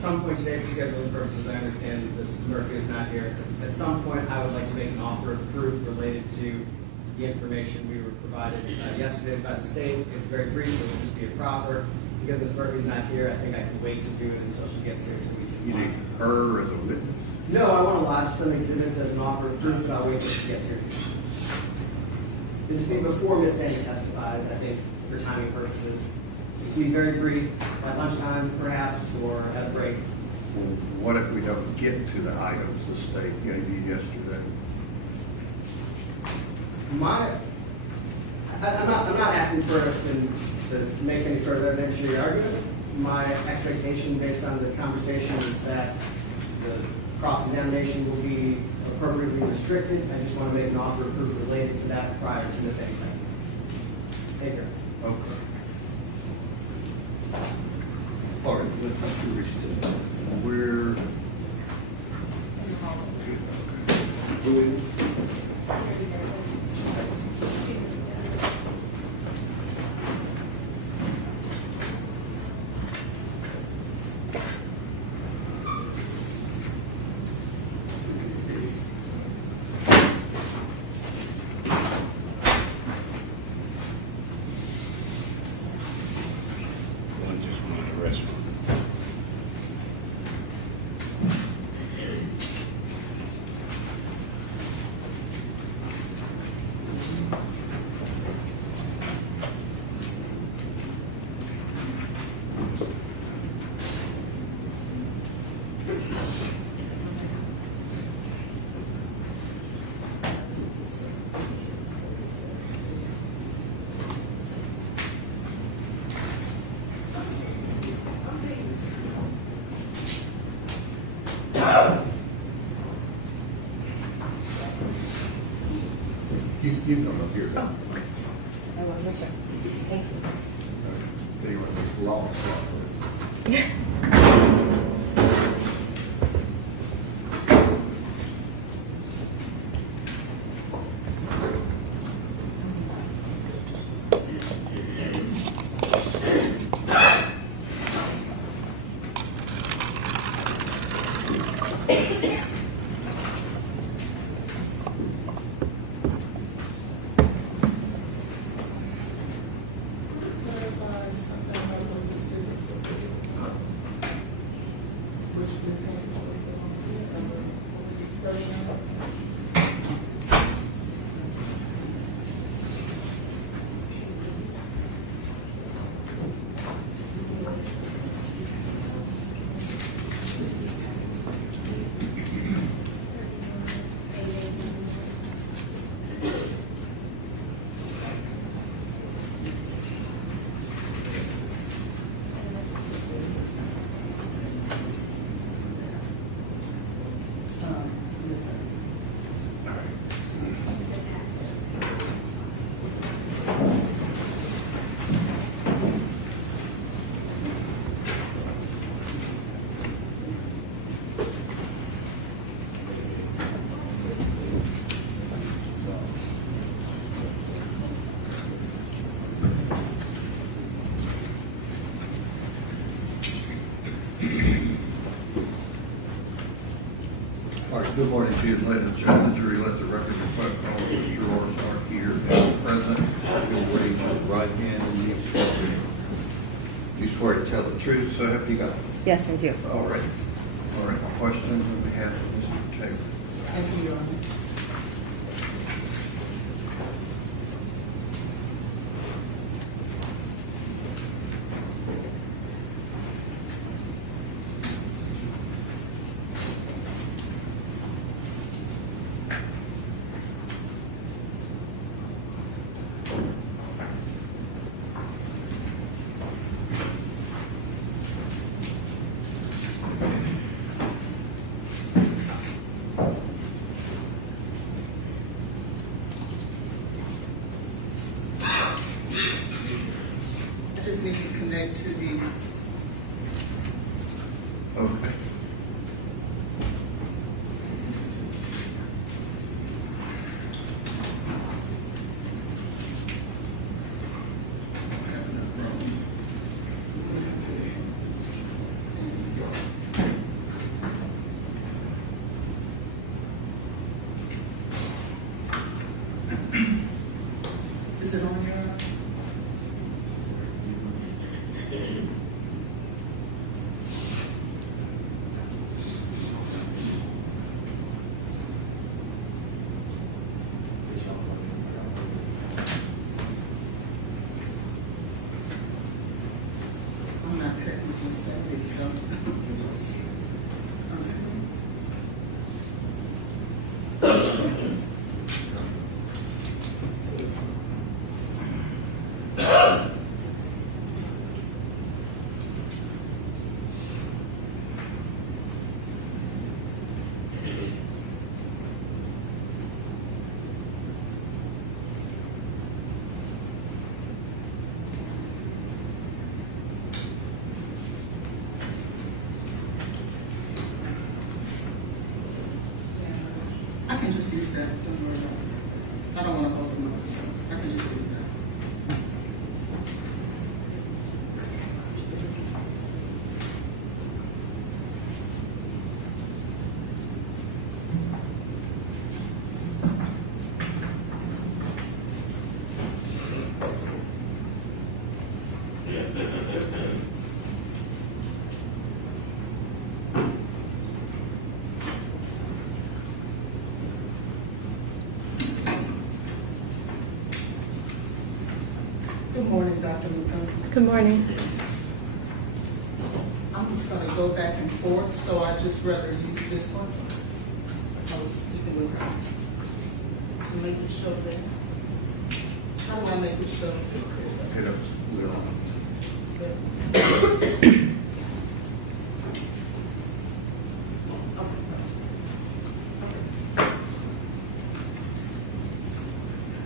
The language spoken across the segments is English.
some point today, for scheduling purposes, I understand that Mrs. Murphy is not here. At some point, I would like to make an offer of proof related to the information we were provided yesterday by the state. It's very brief, it will just be a proffer. Because Ms. Murphy's not here, I think I can wait to do it until she gets here so we can. You need her as a witness? No, I want to lodge some exhibits as an offer of proof, but I'll wait till she gets here. It just means before Ms. Denny testifies, I think, for timing purposes. It can be very brief, at lunchtime perhaps, or at a break. Well, what if we don't get to the items the state gave you yesterday? I'm not asking for to make any sort of evidentiary argument. My expectation based on the conversation is that the cross-examination will be appropriately restricted. I just want to make an offer of proof related to that prior to Ms. Denny's testimony. Thank you. Okay. All right, let's do this. We're... You come up here. Oh, I wasn't sure. Thank you. They were this long. Good morning to you, ladies and gentlemen. Jury, let the record reflect all of the jurors are here and present. You'll raise your right hand and you swear to tell the truth, so help you God. Yes, I do. All right. All right. Questions on behalf of Mr. Taylor? Thank you, Your Honor. can just use that. Don't worry about it. I don't want to hold them up, so I can just use that. Good morning, Dr. McCombs. Good morning. I'm just going to go back and forth, so I just rather use this one. I was speaking with her to make it show there. How do I make it show? Hit up, Will.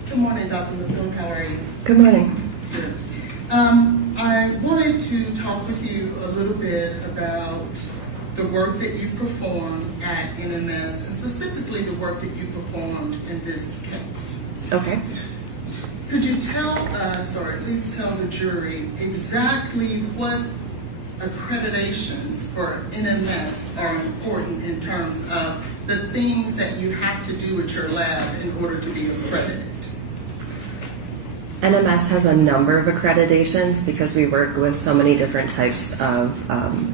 Good morning, Dr. McCombs. How are you? Good morning. Good. I wanted to talk with you a little bit about the work that you perform at NMS, and specifically the work that you performed in this case. Okay. Could you tell us, or at least tell the jury, exactly what accreditations for NMS are important in terms of the things that you have to do at your lab in order to be accredited? NMS has a number of accreditations because we work with so many different types of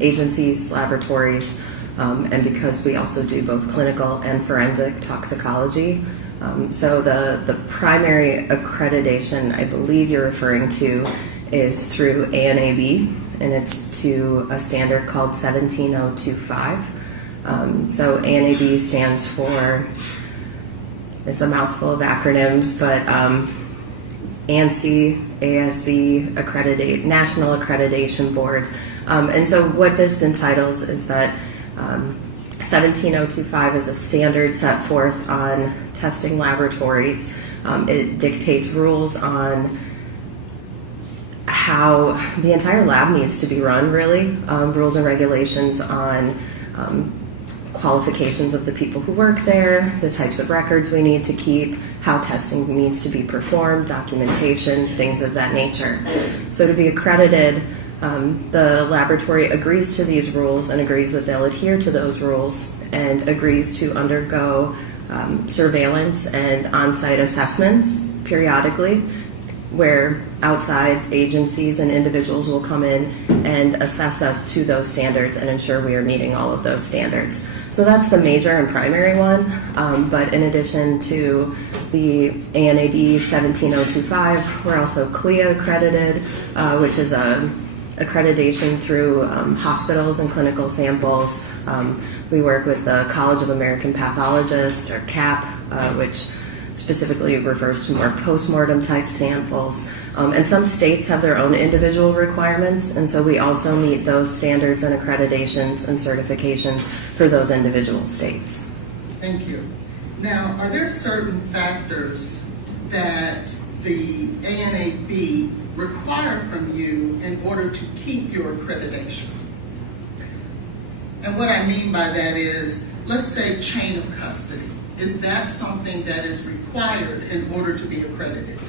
agencies, laboratories, and because we also do both clinical and forensic toxicology. So the primary accreditation I believe you're referring to is through ANAB, and it's to a standard called 17025. So ANAB stands for, it's a mouthful of acronyms, but ANSI, ASB, National Accreditation Board. And so what this entitles is that 17025 is a standard set forth on testing laboratories. It dictates rules on how the entire lab needs to be run, really. Rules and regulations on qualifications of the people who work there, the types of records we need to keep, how testing needs to be performed, documentation, things of that nature. So to be accredited, the laboratory agrees to these rules and agrees that they'll adhere to those rules and agrees to undergo surveillance and on-site assessments periodically, where outside agencies and individuals will come in and assess us to those standards and ensure we are meeting all of those standards. So that's the major and primary one, but in addition to the ANAB 17025, we're also CLIA accredited, which is a accreditation through hospitals and clinical samples. We work with the College of American Pathologists, or CAP, which specifically refers to more post-mortem type samples. And some states have their own individual requirements, and so we also meet those standards and accreditations and certifications for those individual states. Thank you. Now, are there certain factors that the ANAB require from you in order to keep your accreditation? And what I mean by that is, let's say chain of custody. Is that something that is required in order to be accredited?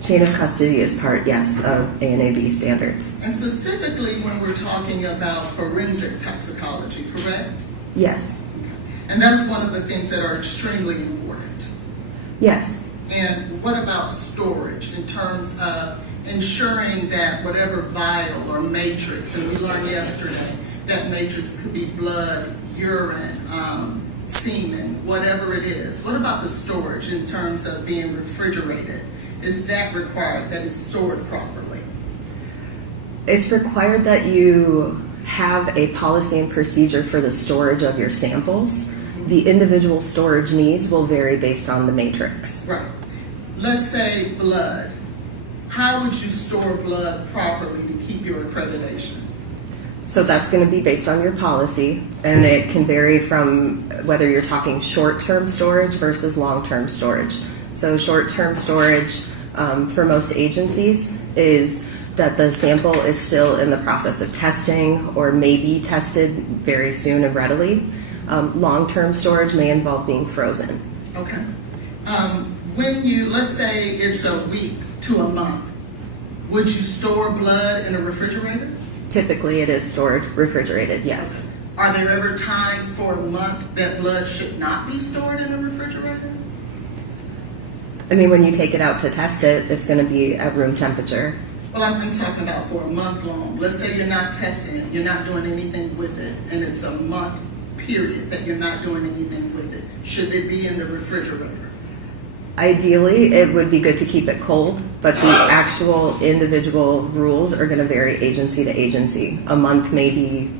Chain of custody is part, yes, of ANAB standards. And specifically when we're talking about forensic toxicology, correct? Yes. Okay. And that's one of the things that are extremely important. Yes. And what about storage in terms of ensuring that whatever vial or matrix, and we learned yesterday that matrix could be blood, urine, semen, whatever it is. What about the storage in terms of being refrigerated? Is that required, that it's stored properly? It's required that you have a policy and procedure for the storage of your samples. The individual storage needs will vary based on the matrix. Right. Let's say blood. How would you store blood properly to keep your accreditation? So that's going to be based on your policy, and it can vary from whether you're talking short-term storage versus long-term storage. So short-term storage for most agencies is that the sample is still in the process of testing or may be tested very soon and readily. Long-term storage may involve being frozen. Okay. Let's say it's a week to a month, would you store blood in a refrigerator? Typically, it is stored refrigerated, yes. Are there ever times for a month that blood should not be stored in a refrigerator? I mean, when you take it out to test it, it's going to be at room temperature. Well, I'm talking about for a month long. Let's say you're not testing it, you're not doing anything with it, and it's a month period that you're not doing anything with it. Should it be in the refrigerator? Ideally, it would be good to keep it cold, but the actual individual rules are going to vary agency to agency. A month may be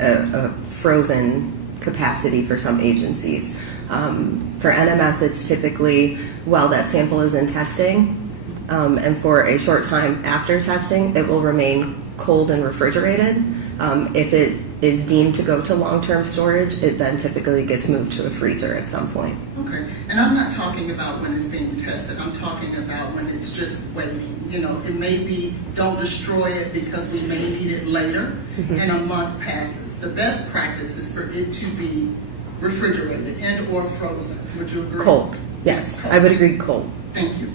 a frozen capacity for some agencies. For NMS, it's typically while that sample is in testing, and for a short time after testing, it will remain cold and refrigerated. If it is deemed to go to long-term storage, it then typically gets moved to a freezer at some point. Okay, and I'm not talking about when it's being tested. I'm talking about when it's just waiting. You know, it may be, don't destroy it because we may need it later, and a month passes. The best practice is for it to be refrigerated and or frozen. Would you agree? Cold, yes. Cold. I would agree cold. Thank you.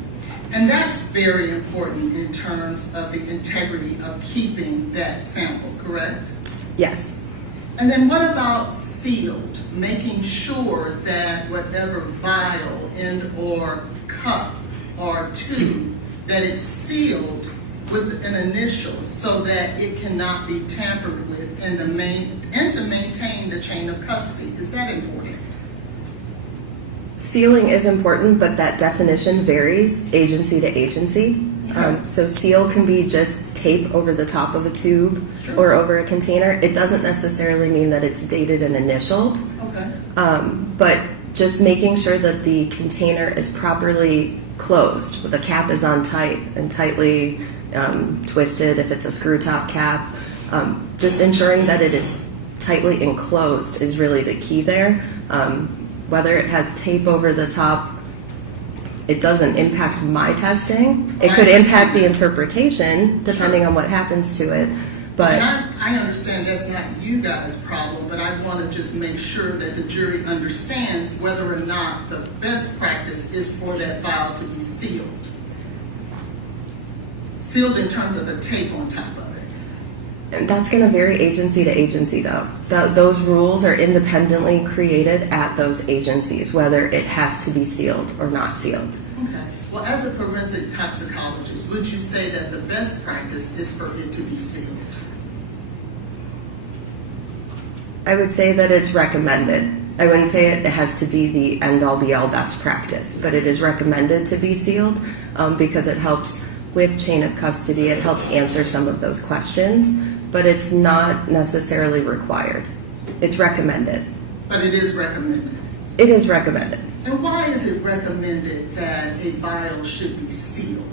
And that's very important in terms of the integrity of keeping that sample, correct? Yes. And then what about sealed? Making sure that whatever vial and or cup or tube, that it's sealed with an initial so that it cannot be tampered with and to maintain the chain of custody. Is that important? Sealing is important, but that definition varies agency to agency. So seal can be just tape over the top of a tube or over a container. It doesn't necessarily mean that it's dated and initialed. Okay. But just making sure that the container is properly closed. The cap is on tight and tightly twisted if it's a screw top cap. Just ensuring that it is tightly enclosed is really the key there. Whether it has tape over the top, it doesn't impact my testing. It could impact the interpretation depending on what happens to it. But I understand that's not you guys' problem, but I want to just make sure that the jury understands whether or not the best practice is for that vial to be sealed. Sealed in terms of the tape on top of it. and that's going to vary agency to agency, though. Those rules are independently created at those agencies, whether it has to be sealed or not sealed. Okay. Well, as a forensic toxicologist, would you say that the best practice is for it to be sealed? I would say that it's recommended. I wouldn't say it has to be the end-all be-all best practice, but it is recommended to be sealed because it helps with chain of custody. It helps answer some of those questions, but it's not necessarily required. It's recommended. But it is recommended. It is recommended. And why is it recommended that a vial should be sealed?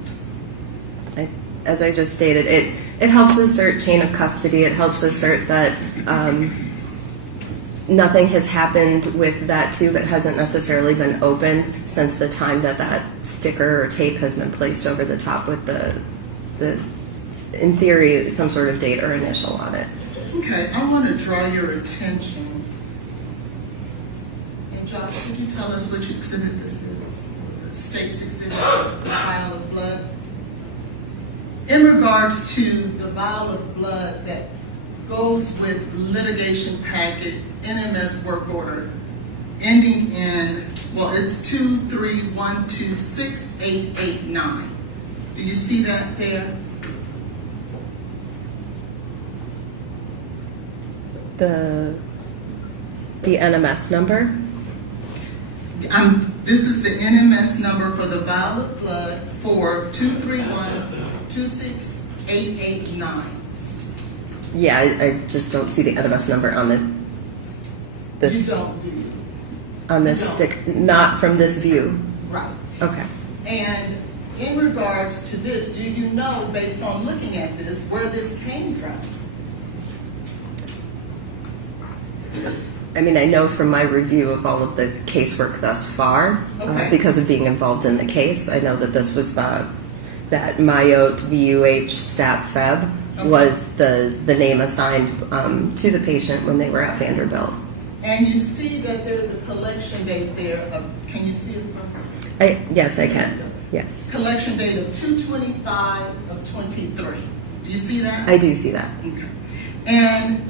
As I just stated, it helps assert chain of custody. It helps assert that nothing has happened with that tube. It hasn't necessarily been opened since the time that that sticker or tape has been placed over the top with the in theory, some sort of date or initial on it. Okay, I want to draw your attention. And Josh, could you tell us which exhibit this is? The state's exhibit, the vial of blood. In regards to the vial of blood that goes with litigation packet, NMS work order, ending in, well, it's 231268889. Do you see that there? The NMS number? This is the NMS number for the vial of blood for 231268889. Yeah, I just don't see the NMS number on You don't, do you? on this You don't. stick. Not from this view. Right. Okay. And in regards to this, do you know, based on looking at this, where this came from? I mean, I know from my review of all of the casework thus far, Okay. because of being involved in the case, I know that this was that Mayotte VUH Stat Feb Okay. was the name assigned to the patient when they were at Vanderbilt. And you see that there's a collection date there of, can you see it from? Yes, I can. Yes. Collection date of 2/25/23. Do you see that? I do see that. Okay. And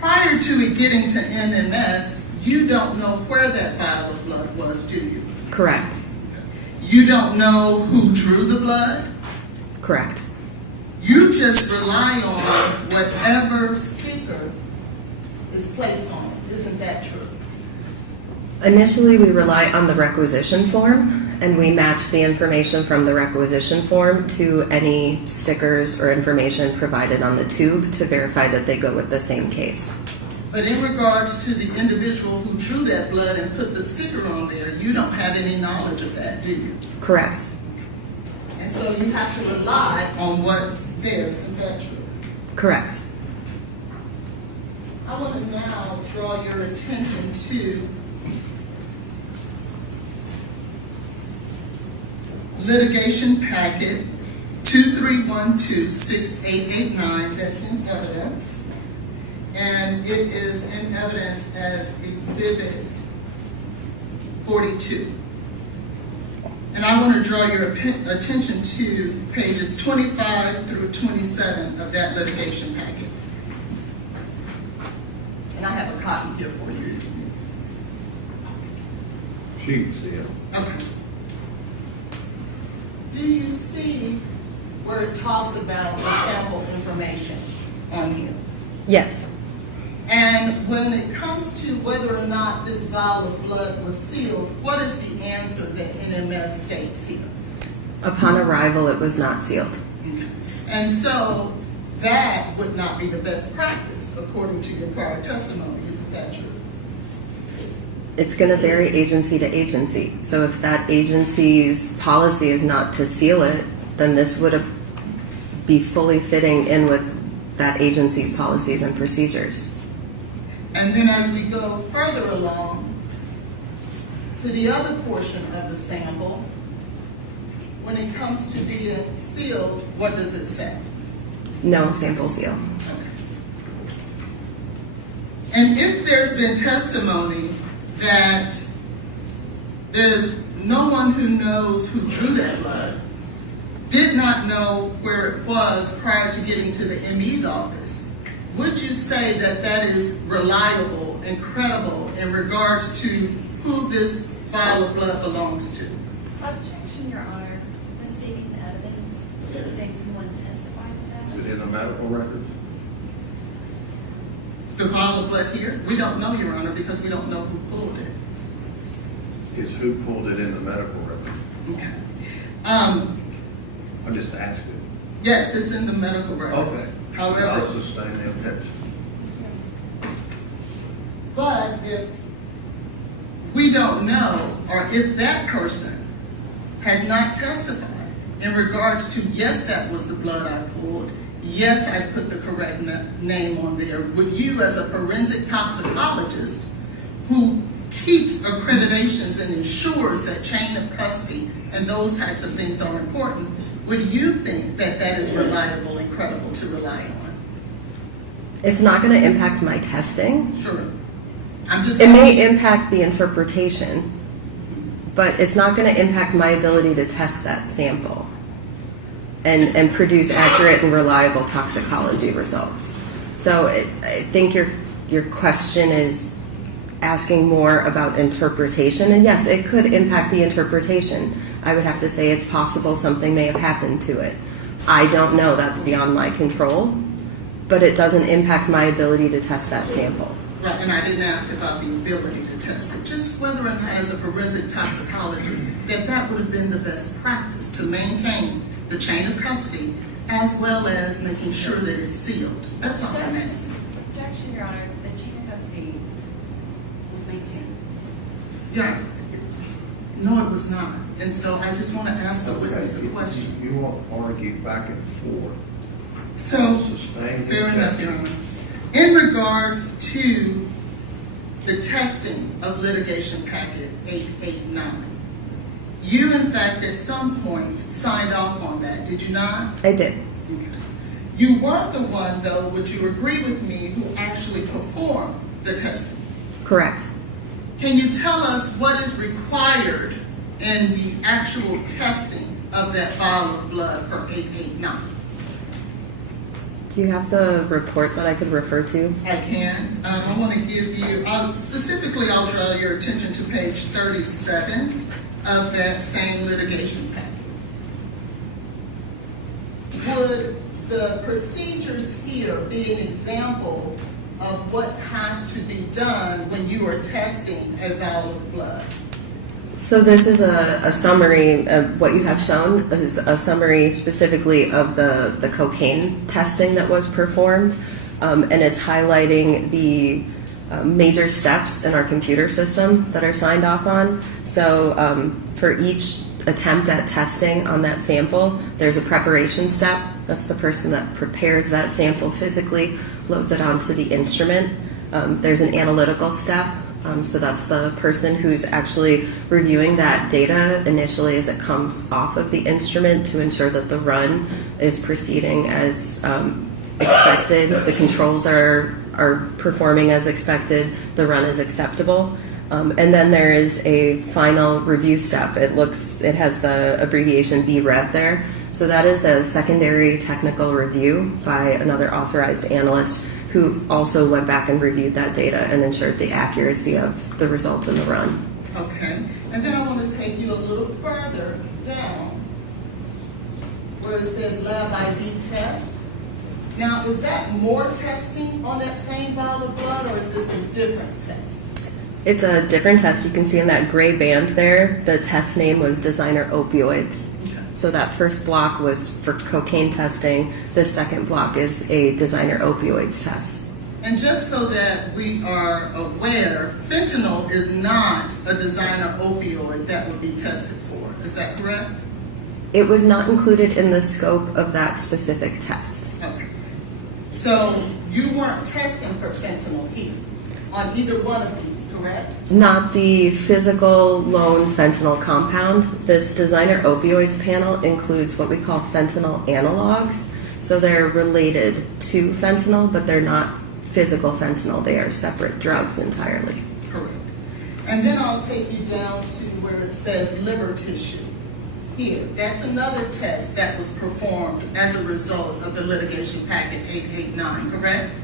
prior to it getting to MMS, you don't know where that vial of blood was, do you? Correct. You don't know who drew the blood. Correct. You just rely on whatever sticker is placed on it. Isn't that true? Initially, we rely on the requisition form, and we match the information from the requisition form to any stickers or information provided on the tube to verify that they go with the same case. But in regards to the individual who drew that blood and put the sticker on there, you don't have any knowledge of that, do you? Correct. And so you have to rely on what's there. Isn't that true? Correct. I want to now draw your attention to litigation packet 23126889, that's in evidence. And it is in evidence as Exhibit 42. And I want to draw your attention to pages 25 through 27 of that litigation packet. And I have a copy here for you. Sheets, yeah. Okay. Do you see where it talks about the sample information on here? Yes. And when it comes to whether or not this vial of blood was sealed, what is the answer that NMS states here? Upon arrival, it was not sealed. Okay. And so that would not be the best practice according to your prior testimony, isn't that true? It's going to vary agency to agency. So if that agency's policy is not to seal it, then this would be fully fitting in with that agency's policies and procedures. And then as we go further along to the other portion of the sample, when it comes to being sealed, what does it say? No sample seal. Okay. And if there's been testimony that there's no one who knows who drew that blood, did not know where it was prior to getting to the ME's office, would you say that that is reliable and credible in regards to who this vial of blood belongs to? Objection, Your Honor. Receiving the evidence, saying someone testified to that. Is it in the medical records? The vial of blood here? We don't know, Your Honor, because we don't know who pulled it. Is who pulled it in the medical records? Okay. I'm just asking. Yes, it's in the medical records. Okay. However, I'll sustain the objection. but if we don't know, or if that person has not testified in regards to, yes, that was the blood I pulled, yes, I put the correct name on there, would you as a forensic toxicologist who keeps accreditations and ensures that chain of custody and those types of things are important, would you think that that is reliable and credible to rely on? It's not going to impact my testing. Sure. I'm just It may impact the interpretation, but it's not going to impact my ability to test that sample and produce accurate and reliable toxicology results. So I think your question is asking more about interpretation, and yes, it could impact the interpretation. I would have to say it's possible something may have happened to it. I don't know, that's beyond my control, but it doesn't impact my ability to test that sample. Right, and I didn't ask about the ability to test it, just whether or not as a forensic toxicologist that would have been the best practice to maintain the chain of custody as well as making sure that it's sealed. That's all I'm asking. Objection, Your Honor. The chain of custody was maintained. Yeah, no, it was not. And so I just want to ask the witness the question. You won't argue back and forth. So, Sustain the fair enough, objection. Your Honor. In regards to the testing of litigation packet 889, you in fact at some point signed off on that, did you not? I did. Okay. You weren't the one, though, would you agree with me, who actually performed the testing. Correct. Can you tell us what is required in the actual testing of that vial of blood from 889? Do you have the report that I could refer to? I can. I want to give you, specifically I'll draw your attention to page 37 of that same litigation packet. Would the procedures here be an example of what has to be done when you are testing a vial of blood? So this is a summary of what you have shown. This is a summary specifically of the cocaine testing that was performed, and it's highlighting the major steps in our computer system that are signed off on. So for each attempt at testing on that sample, there's a preparation step. That's the person that prepares that sample physically, loads it onto the instrument. There's an analytical step. So that's the person who's actually reviewing that data initially as it comes off of the instrument to ensure that the run is proceeding as expected, the controls are performing as expected, the run is acceptable. And then there is a final review step. It has the abbreviation BREV there. So that is a secondary technical review by another authorized analyst who also went back and reviewed that data and ensured the accuracy of the result in the run. Okay, and then I want to take you a little further down where it says lab ID test. Now, is that more testing on that same vial of blood, or is this a different test? It's a different test. You can see in that gray band there, the test name was designer opioids. So that first block was for cocaine testing. The second block is a designer opioids test. And just so that we are aware, fentanyl is not a designer opioid that would be tested for. Is that correct? It was not included in the scope of that specific test. Okay. So you weren't testing for fentanyl here on either one of these, correct? Not the physical lone fentanyl compound. This designer opioids panel includes what we call fentanyl analogs. So they're related to fentanyl, but they're not physical fentanyl. They are separate drugs entirely. Correct. And then I'll take you down to where it says liver tissue. Here, that's another test that was performed as a result of the litigation packet 889, correct?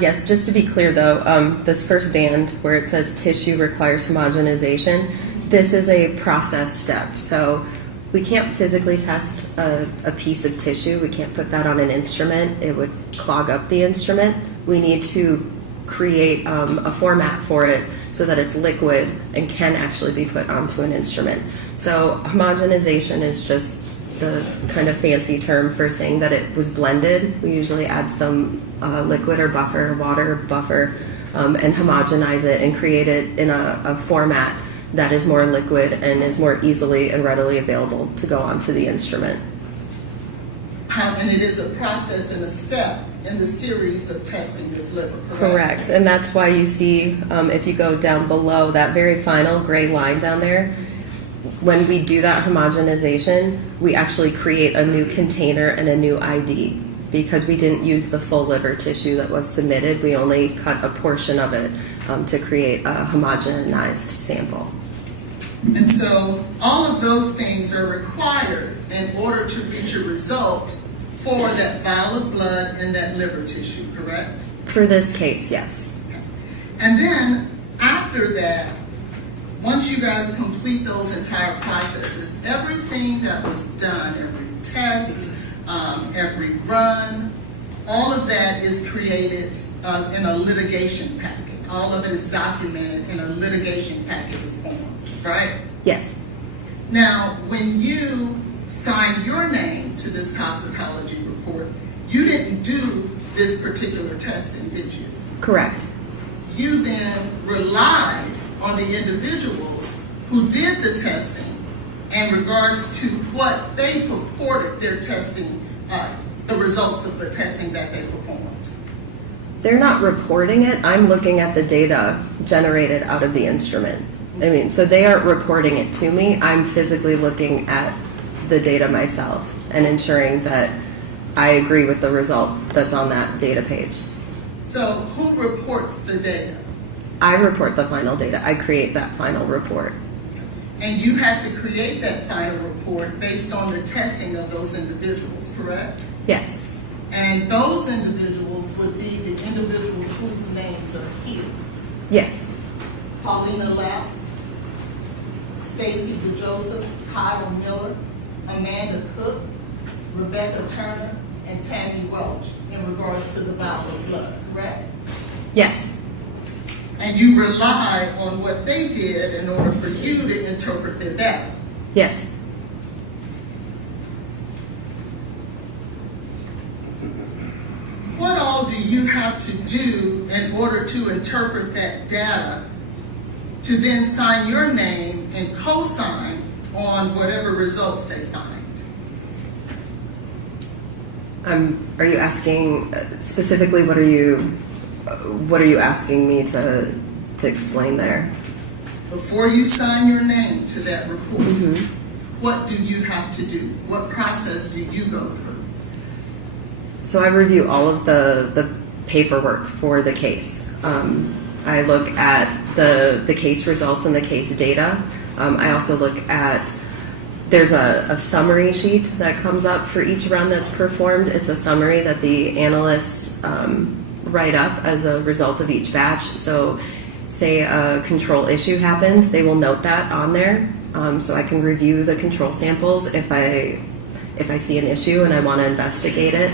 Yes, just to be clear though, this first band where it says tissue requires homogenization, this is a process step. So we can't physically test a piece of tissue. We can't put that on an instrument. It would clog up the instrument. We need to create a format for it so that it's liquid and can actually be put onto an instrument. So homogenization is just the kind of fancy term for saying that it was blended. We usually add some liquid or buffer, water buffer, and homogenize it and create it in a format that is more liquid and is more easily and readily available to go onto the instrument. And it is a process and a step in the series of testing this liver, correct? Correct, and that's why you see, if you go down below that very final gray line down there, when we do that homogenization, we actually create a new container and a new ID because we didn't use the full liver tissue that was submitted. We only cut a portion of it to create a homogenized sample. And so all of those things are required in order to reach a result for that vial of blood and that liver tissue, correct? For this case, yes. Okay. And then after that, once you guys complete those entire processes, everything that was done, every test, every run, all of that is created in a litigation packet. All of it is documented in a litigation packet form, right? Yes. Now, when you signed your name to this toxicology report, you didn't do this particular testing, did you? Correct. You then relied on the individuals who did the testing in regards to what they purported their testing, the results of the testing that they performed. They're not reporting it. I'm looking at the data generated out of the instrument. I mean, so they aren't reporting it to me. I'm physically looking at the data myself and ensuring that I agree with the result that's on that data page. So who reports the data? I report the final data. I create that final report. And you have to create that final report based on the testing of those individuals, correct? Yes. And those individuals would be the individuals whose names are here. Yes. Paulina Lapp, Stacy DeJoseph, Kyle Miller, Amanda Cook, Rebecca Turner, and Tammy Welch in regards to the vial of blood, correct? Yes. And you rely on what they did in order for you to interpret their data. Yes. What all do you have to do in order to interpret that data to then sign your name and co-sign on whatever results they find? Are you asking specifically? What are you asking me to explain there? Before you sign your name to that report, Mm-hmm. what do you have to do? What process do you go through? So I review all of the paperwork for the case. I look at the case results and the case data. I also look at, there's a summary sheet that comes up for each run that's performed. It's a summary that the analysts write up as a result of each batch. So say a control issue happened, they will note that on there. So I can review the control samples if I see an issue and I want to investigate it.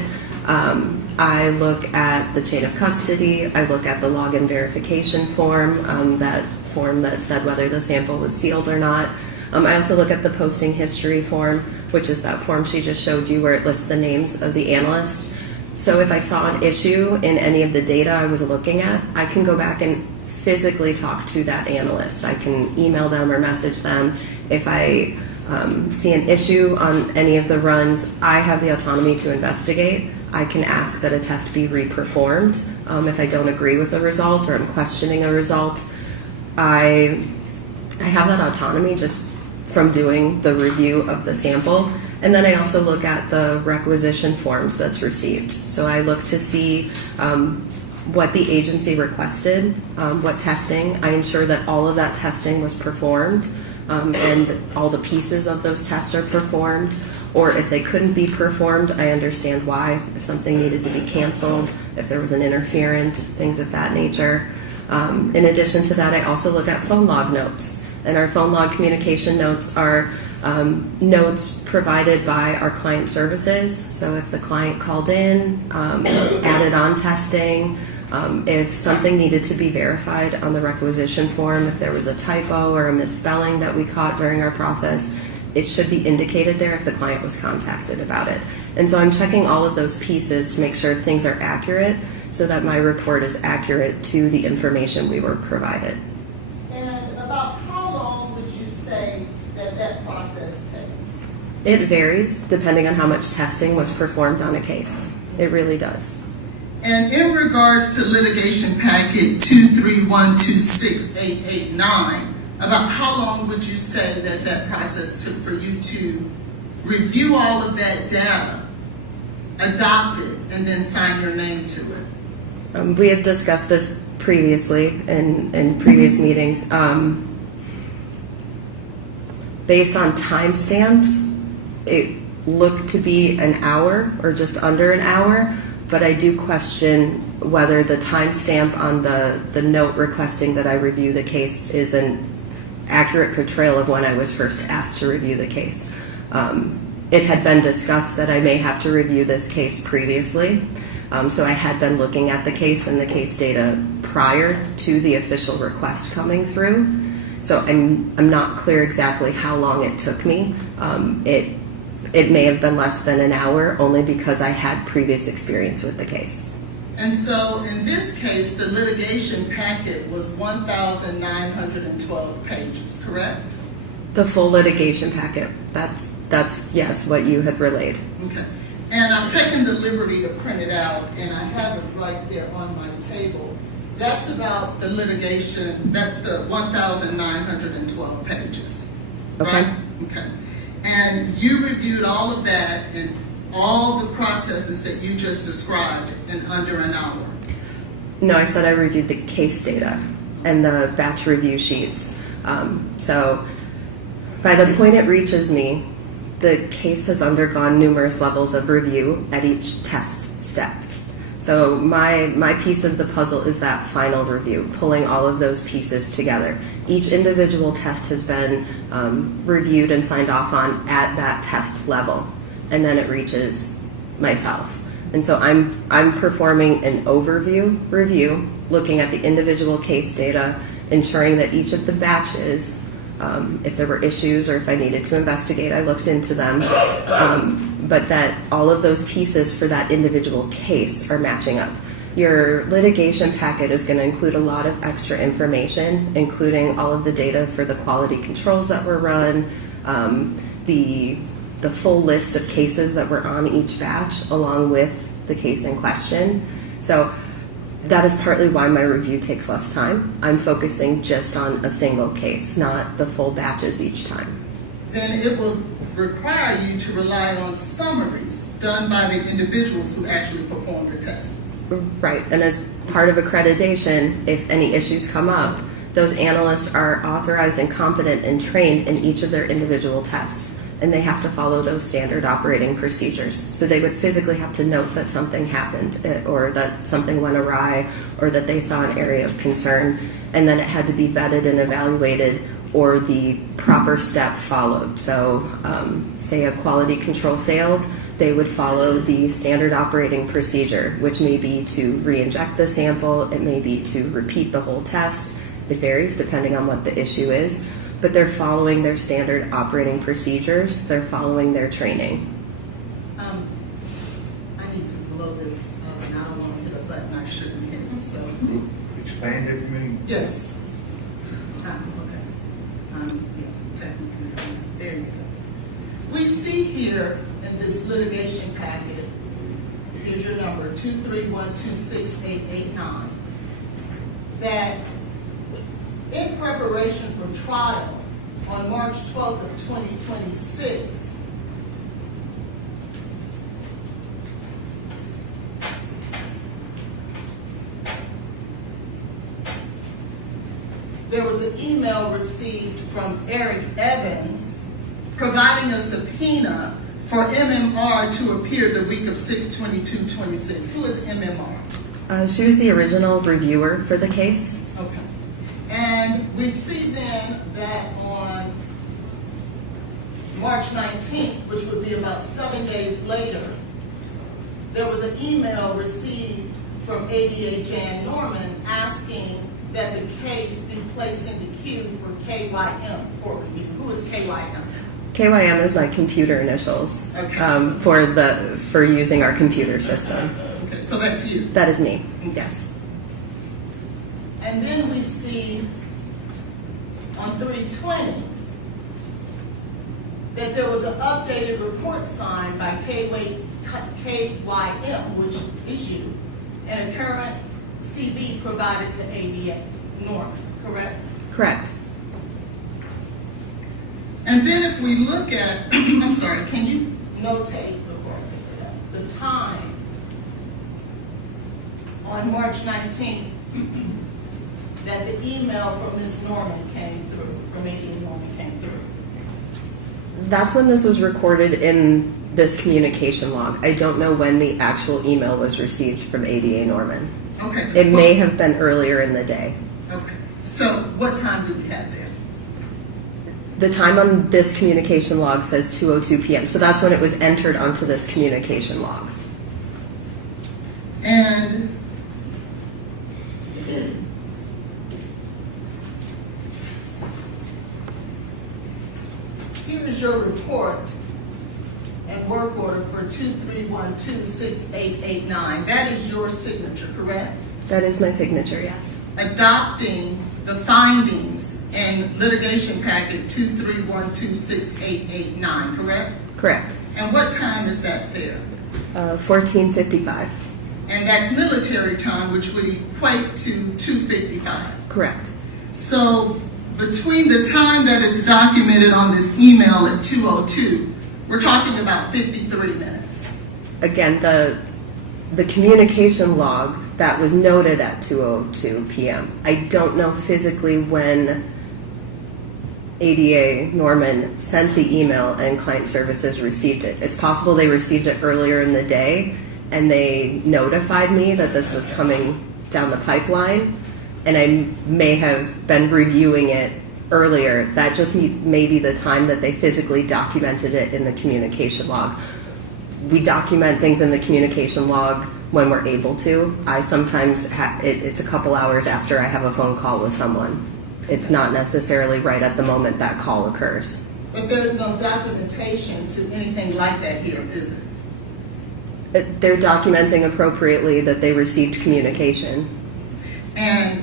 I look at the chain of custody. I look at the login verification form, that form that said whether the sample was sealed or not. I also look at the posting history form, which is that form she just showed you where it lists the names of the analysts. So if I saw an issue in any of the data I was looking at, I can go back and physically talk to that analyst. I can email them or message them. If I see an issue on any of the runs, I have the autonomy to investigate. I can ask that a test be reperformed. If I don't agree with a result or I'm questioning a result, I have that autonomy just from doing the review of the sample. And then I also look at the requisition forms that's received. So I look to see what the agency requested, what testing. I ensure that all of that testing was performed and all the pieces of those tests are performed. Or if they couldn't be performed, I understand why. If something needed to be canceled, if there was an interferent, things of that nature. In addition to that, I also look at phone log notes. And our phone log communication notes are notes provided by our client services. So if the client called in, added on testing, if something needed to be verified on the requisition form, if there was a typo or a misspelling that we caught during our process, it should be indicated there if the client was contacted about it. And so I'm checking all of those pieces to make sure things are accurate so that my report is accurate to the information we were provided. And about how long would you say that process takes? It varies depending on how much testing was performed on a case. It really does. And in regards to litigation packet 231268889, about how long would you say that process took for you to review all of that data, adopt it, and then sign your name to it? We had discussed this previously in previous meetings. Based on timestamps, it looked to be an hour or just under an hour, but I do question whether the timestamp on the note requesting that I review the case is an accurate portrayal of when I was first asked to review the case. It had been discussed that I may have to review this case previously, so I had been looking at the case and the case data prior to the official request coming through. So I'm not clear exactly how long it took me. It may have been less than an hour, only because I had previous experience with the case. And so in this case, the litigation packet was 1,912 pages, correct? The full litigation packet, that's yes, what you had relayed. Okay. And I've taken the liberty to print it out, and I have it right there on my table. That's about the litigation, that's the 1,912 pages. Okay. Right? Okay. And you reviewed all of that and all the processes that you just described in under an hour. No, I said I reviewed the case data and the batch review sheets. So by the point it reaches me, the case has undergone numerous levels of review at each test step. So my piece of the puzzle is that final review, pulling all of those pieces together. Each individual test has been reviewed and signed off on at that test level, and then it reaches myself. And so I'm performing an overview review, looking at the individual case data, ensuring that each of the batches, if there were issues or if I needed to investigate, I looked into them, but that all of those pieces for that individual case are matching up. Your litigation packet is going to include a lot of extra information, including all of the data for the quality controls that were run, the full list of cases that were on each batch, along with the case in question. So that is partly why my review takes less time. I'm focusing just on a single case, not the full batches each time. Then it will require you to rely on summaries done by the individuals who actually perform the testing. Right, and as part of accreditation, if any issues come up, those analysts are authorized and competent and trained in each of their individual tests, and they have to follow those standard operating procedures. So they would physically have to note that something happened, or that something went awry, or that they saw an area of concern, and then it had to be vetted and evaluated, or the proper step followed. So say a quality control failed, they would follow the standard operating procedure, which may be to re-inject the sample, it may be to repeat the whole test. It varies depending on what the issue is, but they're following their standard operating procedures, they're following their training. I need to blow this up, and I don't want to hit a button I shouldn't hit, so. Expand it, you mean? Yes. Okay. Yeah, technically, there you go. We see here in this litigation packet, here's your number, 231268889, that in preparation for trial on March 12th of 2026, there was an email received from Eric Evans providing a subpoena for MMR to appear the week of 6/22/26. Who is MMR? She was the original reviewer for the case. Okay. And we see then that on March 19th, which would be about 7 days later, there was an email received from ADA Jan Norman asking that the case be placed in the queue for KYM for review. Who is KYM? KYM is my computer initials, Okay. for using our computer system. Okay, so that's you. That is me, yes. And then we see on 3/20 that there was an updated report signed by KYM, which is you, and a current CV provided to ADA Norman, correct? Correct. And then if we look at, I'm sorry, can you notate the time on March 19th that the email from Ms. Norman came through, from ADA Norman came through? That's when this was recorded in this communication log. I don't know when the actual email was received from ADA Norman. Okay. It may have been earlier in the day. Okay. So what time do we have there? The time on this communication log says 2:02 p.m. So that's when it was entered onto this communication log. And here is your report and work order for 231268889. That is your signature, correct? That is my signature, yes. Adopting the findings in litigation packet 231268889, correct? Correct. And what time is that there? 14:55. And that's military time, which would equate to 2:55. Correct. So between the time that it's documented on this email at 2:02, we're talking about 53 minutes. Again, the communication log that was noted at 2:02 p.m. I don't know physically when ADA Norman sent the email and client services received it. It's possible they received it earlier in the day and they notified me that this was coming down the pipeline, and I may have been reviewing it earlier. That just may be the time that they physically documented it in the communication log. We document things in the communication log when we're able to. I sometimes it's a couple hours after I have a phone call with someone. It's not necessarily right at the moment that call occurs. But there's no documentation to anything like that here, is it? They're documenting appropriately that they received communication. And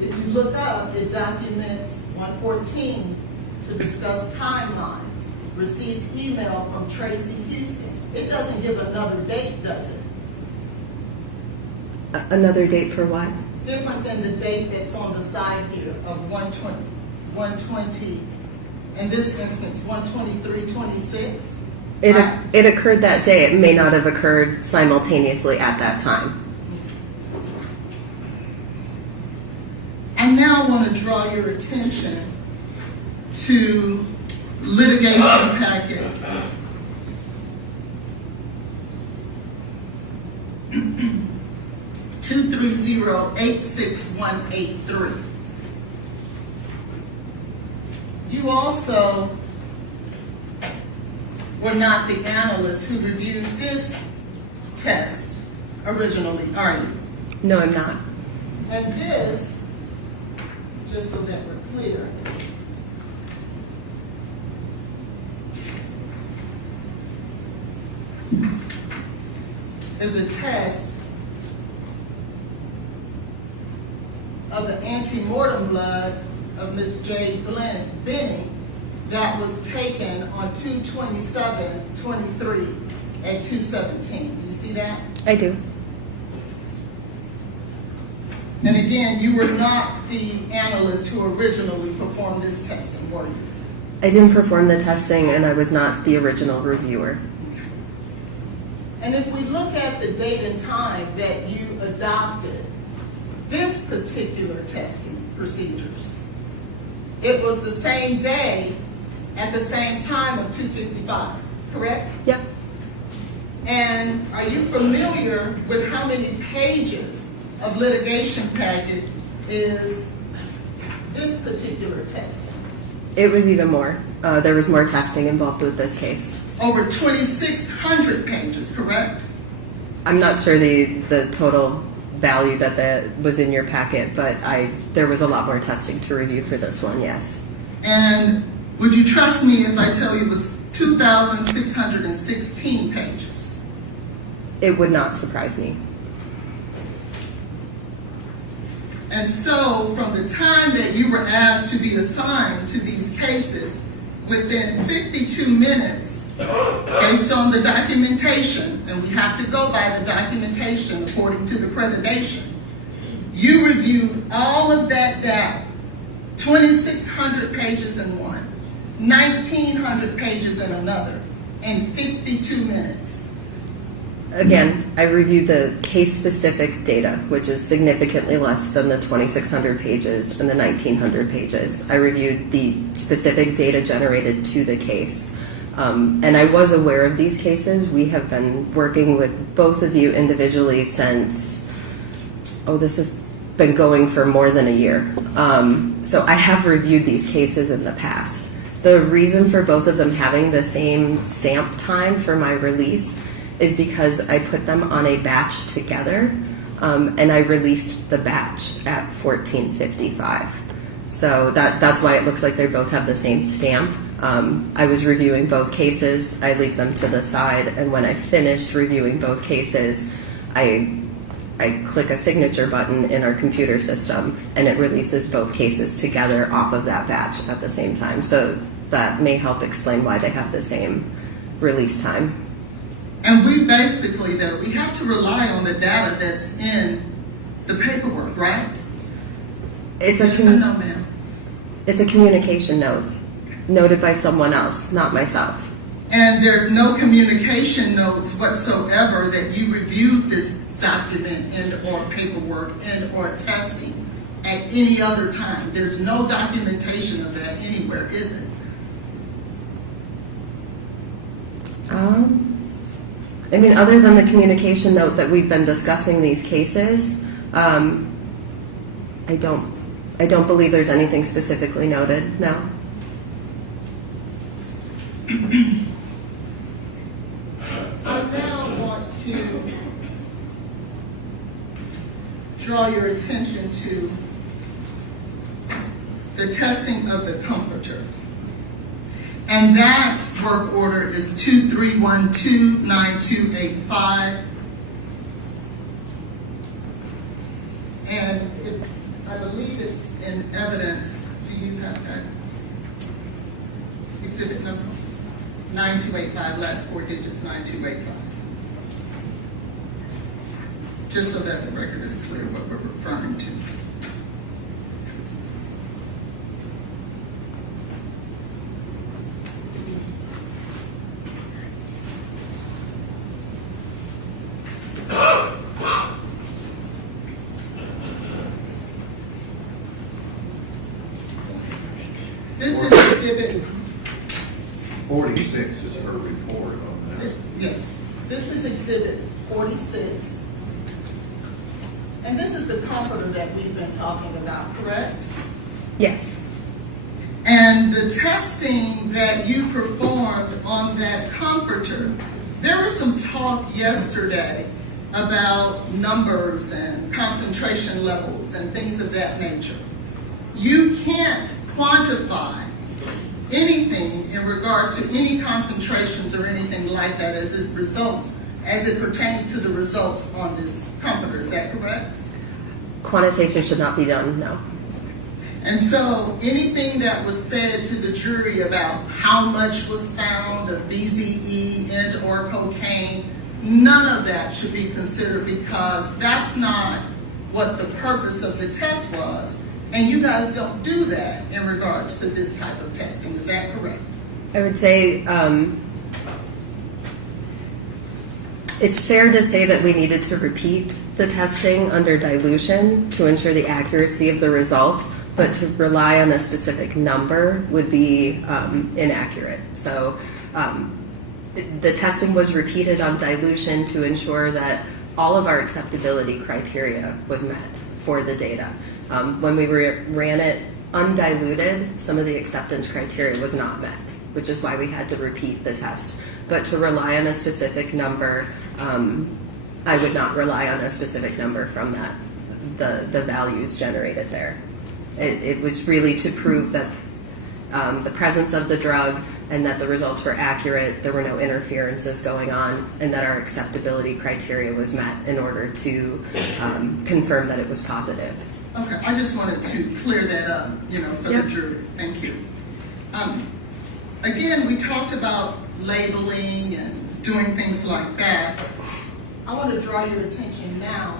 if you look up, it documents 114 to discuss timelines. Received email from Tracy Houston. It doesn't give another date, does it? Another date for what? Different than the date that's on the side here of 120, in this instance, 123:26. It occurred that day. It may not have occurred simultaneously at that time. I now want to draw your attention to litigation packet 230-86183. You also were not the analyst who reviewed this test originally, are you? No, I'm not. And this, just so that we're clear, is a test of the antemortem blood of Miss Jade Benning that was taken on 2/27/23 at 2:17. Do you see that? I do. And again, you were not the analyst who originally performed this testing, were you? I didn't perform the testing, and I was not the original reviewer. And if we look at the date and time that you adopted this particular testing procedures, it was the same day at the same time of 2:55, correct? Yep. And are you familiar with how many pages of litigation packet is this particular testing? It was even more. There was more testing involved with this case. Over 2,600 pages, correct? I'm not sure the total value that was in your packet, but there was a lot more testing to review for this one, yes. And would you trust me if I tell you it was 2,616 pages? It would not surprise me. And so from the time that you were asked to be assigned to these cases, within 52 minutes, based on the documentation, and we have to go by the documentation according to the accreditation, you reviewed all of that data, 2,600 pages in one, 1,900 pages in another, in 52 minutes. Again, I reviewed the case-specific data, which is significantly less than the 2,600 pages and the 1,900 pages. I reviewed the specific data generated to the case. And I was aware of these cases. We have been working with both of you individually since, this has been going for more than a year. So I have reviewed these cases in the past. The reason for both of them having the same stamp time for my release is because I put them on a batch together, and I released the batch at 14:55. So that's why it looks like they both have the same stamp. I was reviewing both cases. I leave them to the side, and when I finished reviewing both cases, I click a signature button in our computer system, and it releases both cases together off of that batch at the same time. So that may help explain why they have the same release time. And we basically, though, we have to rely on the data that's in the paperwork, right? Yes or no, ma'am? It's a communication note, noted by someone else, not myself. And there's no communication notes whatsoever that you reviewed this document and or paperwork and or testing at any other time. There's no documentation of that anywhere, is it? I mean, other than the communication note that we've been discussing these cases, I don't believe there's anything specifically noted, no. I now want to draw your attention to the testing of the comforter. And that work order is 23129285. And I believe it's in evidence. Do you have that? Exhibit number 9285, last four digits, 9285. Just so that the record is clear what we're referring to. This is exhibit 46 is her report on that. Yes, this is exhibit 46. And this is the comforter that we've been talking about, correct? Yes. And the testing that you performed on that comforter, there was some talk yesterday about numbers and concentration levels and things of that nature. You can't quantify anything in regards to any concentrations or anything like that as it pertains to the results on this comforter. Is that correct? Quantitation should not be done, no. And so anything that was said to the jury about how much was found of BZE and or cocaine, none of that should be considered because that's not what the purpose of the test was. And you guys don't do that in regards to this type of testing. Is that correct? I would say it's fair to say that we needed to repeat the testing under dilution to ensure the accuracy of the result, but to rely on a specific number would be inaccurate. So the testing was repeated on dilution to ensure that all of our acceptability criteria was met for the data. When we ran it undiluted, some of the acceptance criteria was not met, which is why we had to repeat the test. But to rely on a specific number, I would not rely on a specific number from that, the values generated there. It was really to prove that the presence of the drug and that the results were accurate, there were no interferences going on, and that our acceptability criteria was met in order to confirm that it was positive. Okay, I just wanted to clear that up, for the jury. Thank you. Again, we talked about labeling and doing things like that. I want to draw your attention now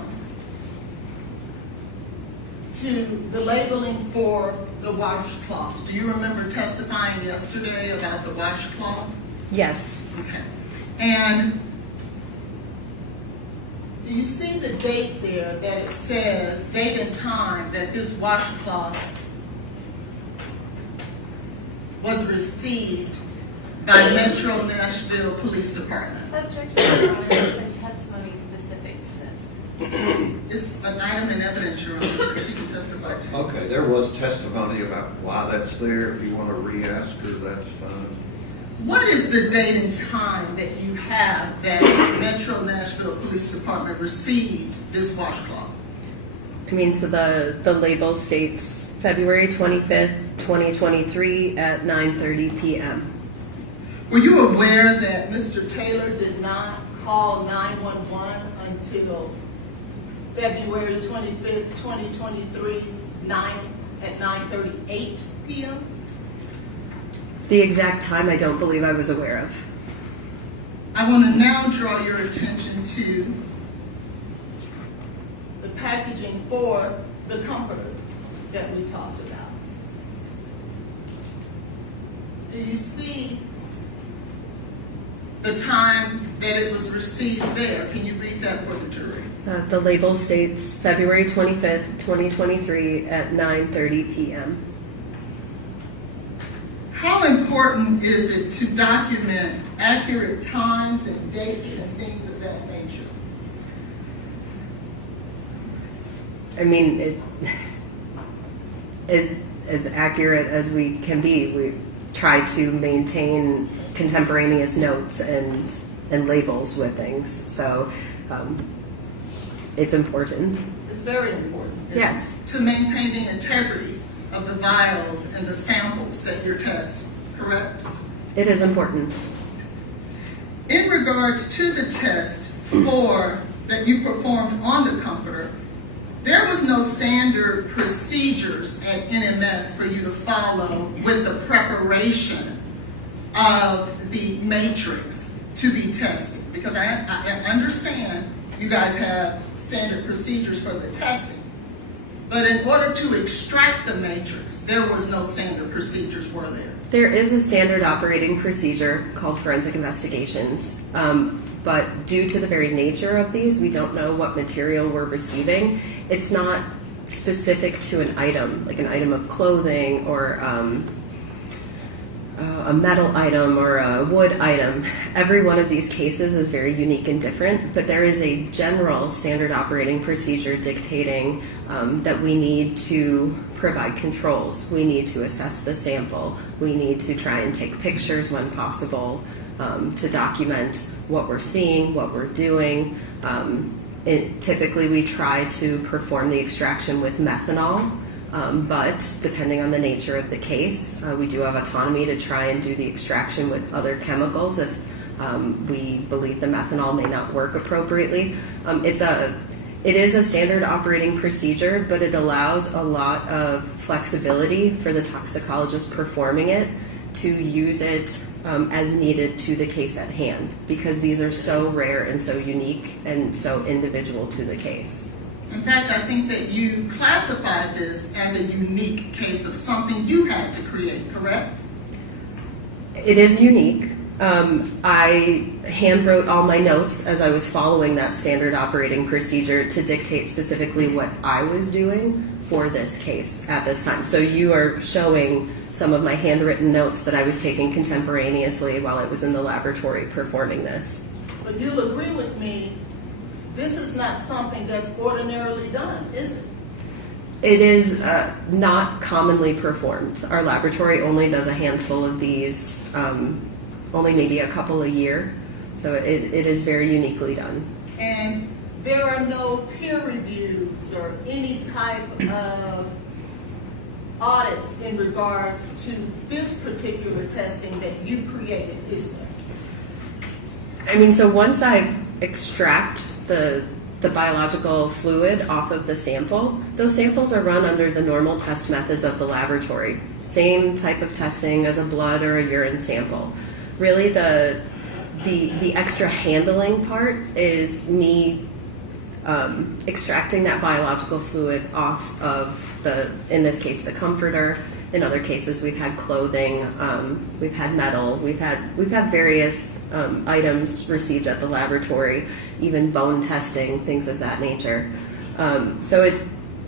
to the labeling for the washcloth. Do you remember testifying yesterday about the washcloth? Yes. Okay. And do you see the date there that it says, date and time, that this washcloth was received by Metro Nashville Police Department? Objection, Your Honor, there's been testimony specific to this. It's an item in evidence, Your Honor, that she can testify to. Okay, there was testimony about why that's there. If you want to re-ask her, that's fine. What is the date and time that you have that Metro Nashville Police Department received this washcloth? I mean, so the label states February 25th, 2023 at 9:30 p.m. Were you aware that Mr. Taylor did not call 911 until February 25th, 2023, at 9:38 p.m.? The exact time I don't believe I was aware of. I want to now draw your attention to the packaging for the comforter that we talked about. Do you see the time that it was received there. Can you read that for the jury? The label states February 25th, 2023 at 9:30 p.m. How important is it to document accurate times and dates and things of that nature? I mean, it is as accurate as we can be. We try to maintain contemporaneous notes and labels with things. So it's important. It's very important. Yes. To maintain the integrity of the vials and the samples that you're testing, correct? It is important. In regards to the test that you performed on the comforter, there was no standard procedures at NMS for you to follow with the preparation of the matrix to be tested. Because I understand you guys have standard procedures for the testing. But in order to extract the matrix, there was no standard procedures, were there? There is a standard operating procedure called forensic investigations, but due to the very nature of these, we don't know what material we're receiving. It's not specific to an item, like an item of clothing or a metal item or a wood item. Every one of these cases is very unique and different, but there is a general standard operating procedure dictating that we need to provide controls. We need to assess the sample. We need to try and take pictures when possible to document what we're seeing, what we're doing. Typically, we try to perform the extraction with methanol. But depending on the nature of the case, we do have autonomy to try and do the extraction with other chemicals if we believe the methanol may not work appropriately. It is a standard operating procedure, but it allows a lot of flexibility for the toxicologist performing it to use it as needed to the case at hand, because these are so rare and so unique and so individual to the case. In fact, I think that you classified this as a unique case of something you had to create, correct? It is unique. I hand wrote all my notes as I was following that standard operating procedure to dictate specifically what I was doing for this case at this time. So you are showing some of my handwritten notes that I was taking contemporaneously while I was in the laboratory performing this. But you'll agree with me, this is not something that's ordinarily done, is it? It is not commonly performed. Our laboratory only does a handful of these, only maybe a couple a year. So it is very uniquely done. And there are no peer reviews or any type of audits in regards to this particular testing that you created, is there? I mean, so once I extract the biological fluid off of the sample, those samples are run under the normal test methods of the laboratory. Same type of testing as a blood or a urine sample. Really, the extra handling part is me extracting that biological fluid off of in this case, the comforter. In other cases, we've had clothing, we've had metal, we've had various items received at the laboratory, even bone testing, things of that nature. So it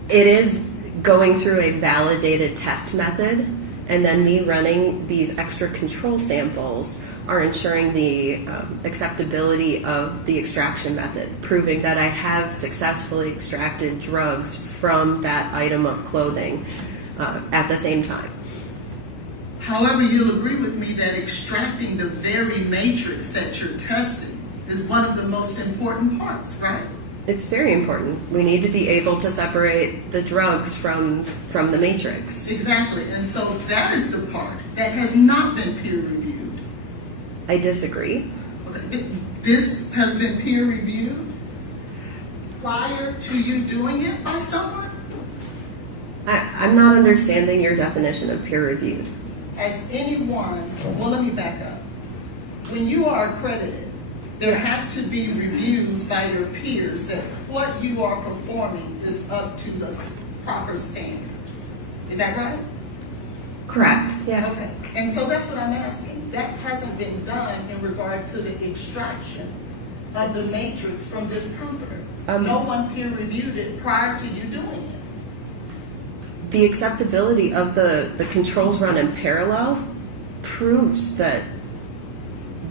is going through a validated test method, and then me running these extra control samples are ensuring the acceptability of the extraction method, proving that I have successfully extracted drugs from that item of clothing at the same time. However, you'll agree with me that extracting the very matrix that you're testing is one of the most important parts, right? It's very important. We need to be able to separate the drugs from the matrix. Exactly, and so that is the part that has not been peer reviewed. I disagree. Okay. This has been peer reviewed prior to you doing it by someone? I'm not understanding your definition of peer reviewed. Has anyone, well, let me back up. When you are accredited, there has to be reviews by your peers that what you are performing is up to the proper standard. Is that right? Correct, yeah. Okay, and so that's what I'm asking. That hasn't been done in regard to the extraction of the matrix from this comforter. No one peer reviewed it prior to you doing it. The acceptability of the controls run in parallel proves that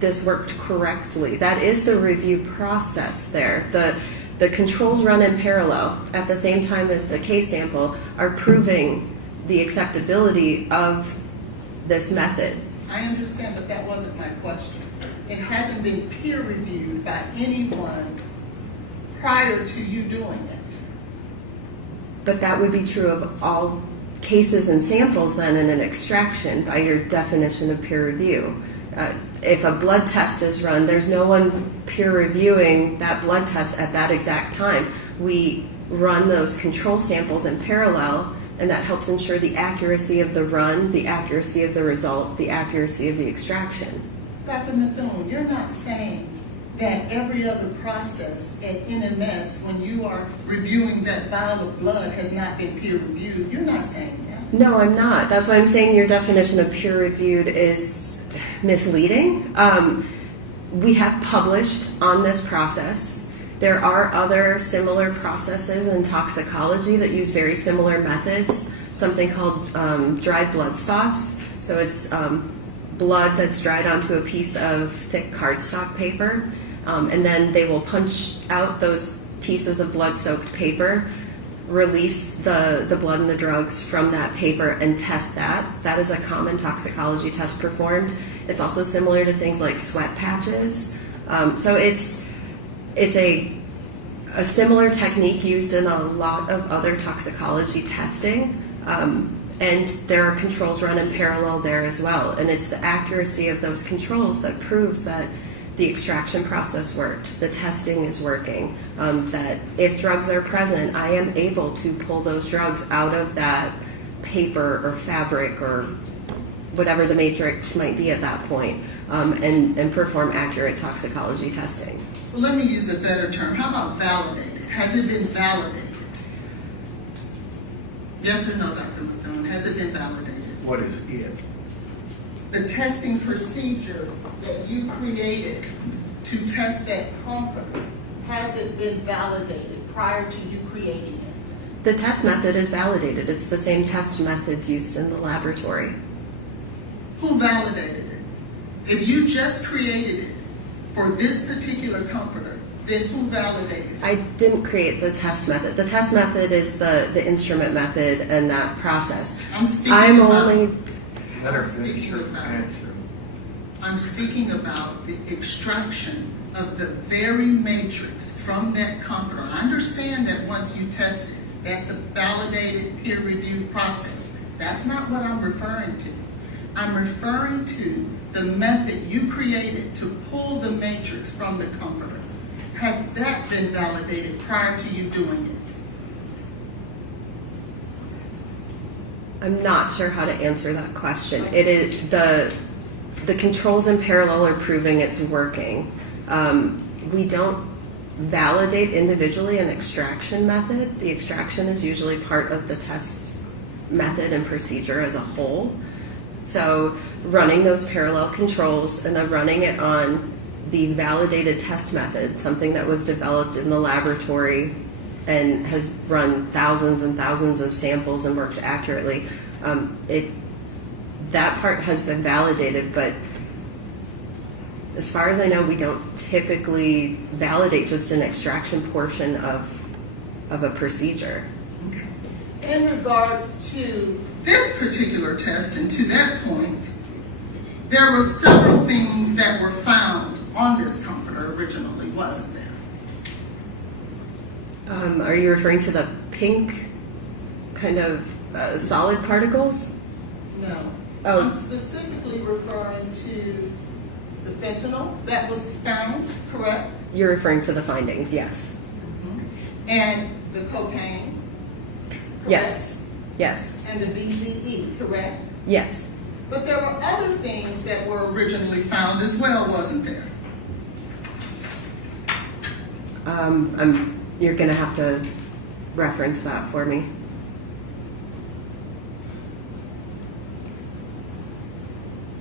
this worked correctly. That is the review process there. The controls run in parallel at the same time as the case sample are proving the acceptability of this method. I understand, but that wasn't my question. It hasn't been peer reviewed by anyone prior to you doing it. But that would be true of all cases and samples then in an extraction by your definition of peer review. If a blood test is run, there's no one peer reviewing that blood test at that exact time. We run those control samples in parallel, and that helps ensure the accuracy of the run, the accuracy of the result, the accuracy of the extraction. Dr. Methune, you're not saying that every other process at NMS, when you are reviewing that vial of blood, has not been peer reviewed. You're not saying that. No, I'm not. That's why I'm saying your definition of peer reviewed is misleading. We have published on this process. There are other similar processes in toxicology that use very similar methods, something called dried blood spots. So it's blood that's dried onto a piece of thick cardstock paper, and then they will punch out those pieces of blood-soaked paper, release the blood and the drugs from that paper, and test that. That is a common toxicology test performed. It's also similar to things like sweat patches. So it's a similar technique used in a lot of other toxicology testing. And there are controls run in parallel there as well. And it's the accuracy of those controls that proves that the extraction process worked, the testing is working, that if drugs are present, I am able to pull those drugs out of that paper or fabric or whatever the matrix might be at that point, and perform accurate toxicology testing. Well, let me use a better term. How about validated? Has it been validated? Yes or no, Dr. Methune? Has it been validated? What is it? The testing procedure that you created to test that comforter, has it been validated prior to you creating it? The test method is validated. It's the same test methods used in the laboratory. Who validated it? If you just created it for this particular comforter, then who validated it? I didn't create the test method. The test method is the instrument method and that process. I'm speaking about the extraction of the very matrix from that comforter. I understand that once you test it, that's a validated peer-reviewed process. That's not what I'm referring to. I'm referring to the method you created to pull the matrix from the comforter. Has that been validated prior to you doing it? I'm not sure how to answer that question. It is the controls in parallel are proving it's working. We don't validate individually an extraction method. The extraction is usually part of the test method and procedure as a whole. So running those parallel controls and then running it on the validated test method, something that was developed in the laboratory and has run thousands and thousands of samples and worked accurately, that part has been validated, but as far as I know, we don't typically validate just an extraction portion of a procedure. Okay. In regards to this particular test, and to that point, there were several things that were found on this comforter originally, wasn't there? Are you referring to the pink kind of solid particles? No. Oh. I'm specifically referring to the fentanyl that was found, correct? You're referring to the findings, yes. Mm-hmm. And the cocaine? Correct? Yes. Yes. And the BZE, correct? Yes. But there were other things that were originally found as well, wasn't there? You're going to have to reference that for me.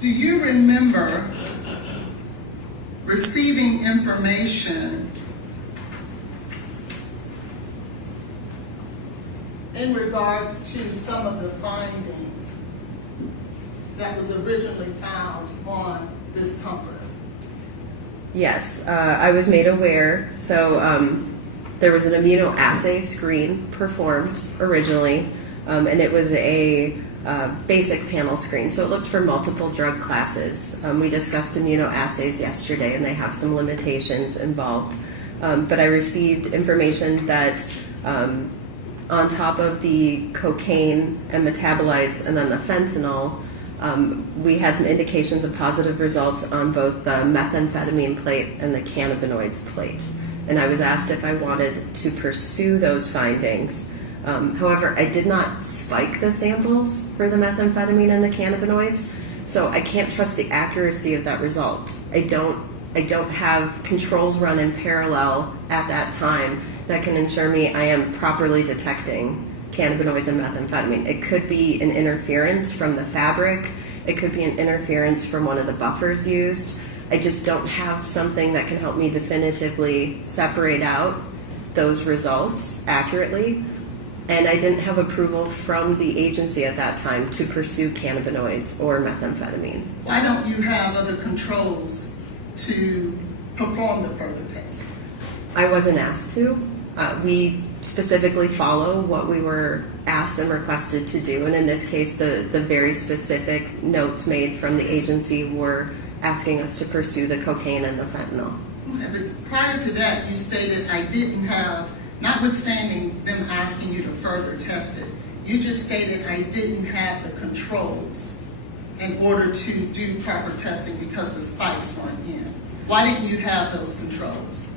Do you remember receiving information in regards to some of the findings that was originally found on this comforter? Yes, I was made aware. So there was an immunoassay screen performed originally, and it was a basic panel screen. So it looked for multiple drug classes. We discussed immunoassays yesterday, and they have some limitations involved. But I received information that on top of the cocaine and metabolites and then the fentanyl, we had some indications of positive results on both the methamphetamine plate and the cannabinoids plate. And I was asked if I wanted to pursue those findings. However, I did not spike the samples for the methamphetamine and the cannabinoids, so I can't trust the accuracy of that result. I don't have controls run in parallel at that time that can ensure me I am properly detecting cannabinoids and methamphetamine. It could be an interference from the fabric. It could be an interference from one of the buffers used. I just don't have something that can help me definitively separate out those results accurately. And I didn't have approval from the agency at that time to pursue cannabinoids or methamphetamine. Why don't you have other controls to perform the further testing? I wasn't asked to. We specifically follow what we were asked and requested to do, and in this case, the very specific notes made from the agency were asking us to pursue the cocaine and the fentanyl. Okay, but prior to that, you stated I didn't have, notwithstanding them asking you to further test it, you just stated I didn't have the controls in order to do proper testing because the spikes weren't in. Why didn't you have those controls?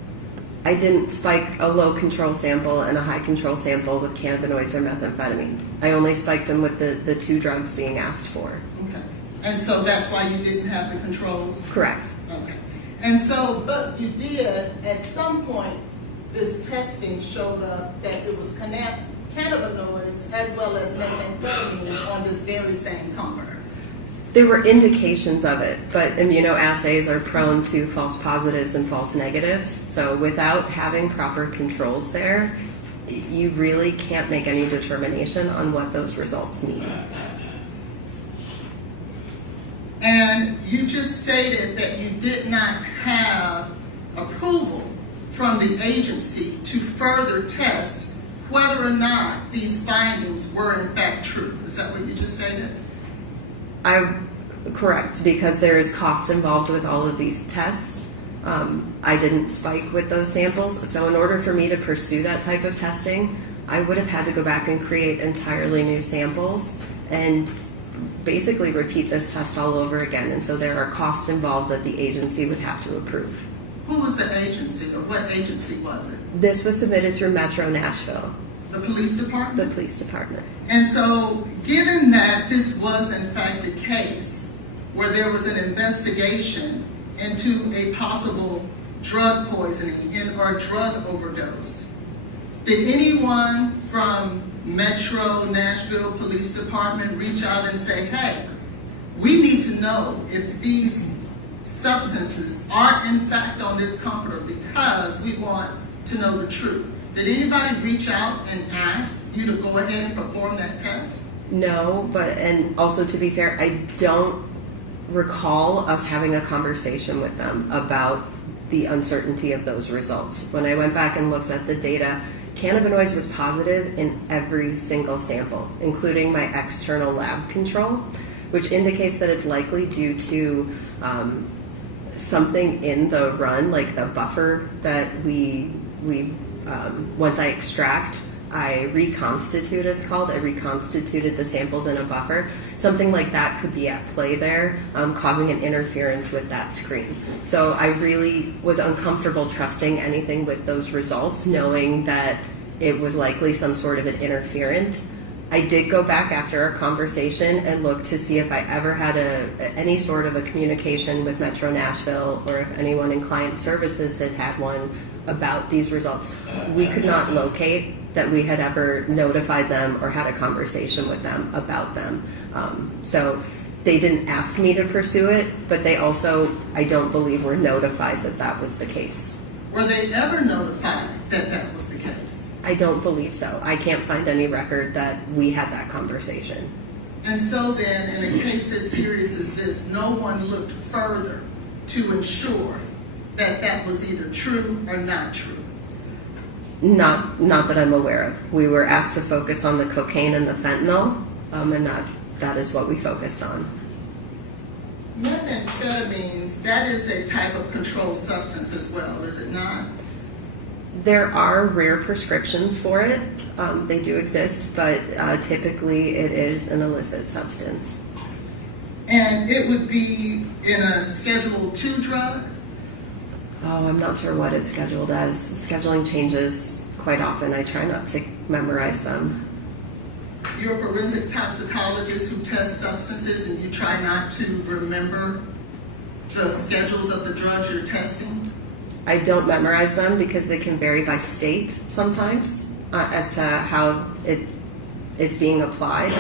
I didn't spike a low control sample and a high control sample with cannabinoids or methamphetamine. I only spiked them with the two drugs being asked for. Okay. And so that's why you didn't have the controls? Correct. Okay. And so, but you did, at some point, this testing showed up that it was cannabinoids as well as methamphetamine on this very same comforter. There were indications of it, but immunoassays are prone to false positives and false negatives. So without having proper controls there, you really can't make any determination on what those results mean. And you just stated that you did not have approval from the agency to further test whether or not these findings were in fact true. Is that what you just stated? Correct, because there is costs involved with all of these tests. I didn't spike with those samples, so in order for me to pursue that type of testing, I would have had to go back and create entirely new samples and basically repeat this test all over again, and so there are costs involved that the agency would have to approve. Who was the agency, or what agency was it? This was submitted through Metro Nashville. The police department? The police department. And so, given that this was in fact a case where there was an investigation into a possible drug poisoning or drug overdose, did anyone from Metro Nashville Police Department reach out and say, hey, we need to know if these substances are in fact on this comforter because we want to know the truth? Did anybody reach out and ask you to go ahead and perform that test? No, and also to be fair, I don't recall us having a conversation with them about the uncertainty of those results. When I went back and looked at the data, cannabinoids was positive in every single sample, including my external lab control, which indicates that it's likely due to something in the run, like the buffer that we once I extract, I reconstitute, it's called. I reconstituted the samples in a buffer. Something like that could be at play there, causing an interference with that screen. So I really was uncomfortable trusting anything with those results, knowing that it was likely some sort of an interferent. I did go back after our conversation and look to see if I ever had any sort of a communication with Metro Nashville, or if anyone in client services had one about these results. We could not locate that we had ever notified them or had a conversation with them about them. So they didn't ask me to pursue it, but they also, I don't believe, were notified that that was the case. Were they ever notified that that was the case? I don't believe so. I can't find any record that we had that conversation. And so then, in a case as serious as this, no one looked further to ensure that that was either true or not true? Not that I'm aware of. We were asked to focus on the cocaine and the fentanyl, and that is what we focused on. Methamphetamines, that is a type of controlled substance as well, is it not? There are rare prescriptions for it. They do exist, but typically it is an illicit substance. And it would be in a Schedule II drug? Oh, I'm not sure what it's scheduled as. Scheduling changes quite often. I try not to memorize them. You're a forensic toxicologist who tests substances and you try not to remember the schedules of the drugs you're testing? I don't memorize them because they can vary by state sometimes as to how it's being applied.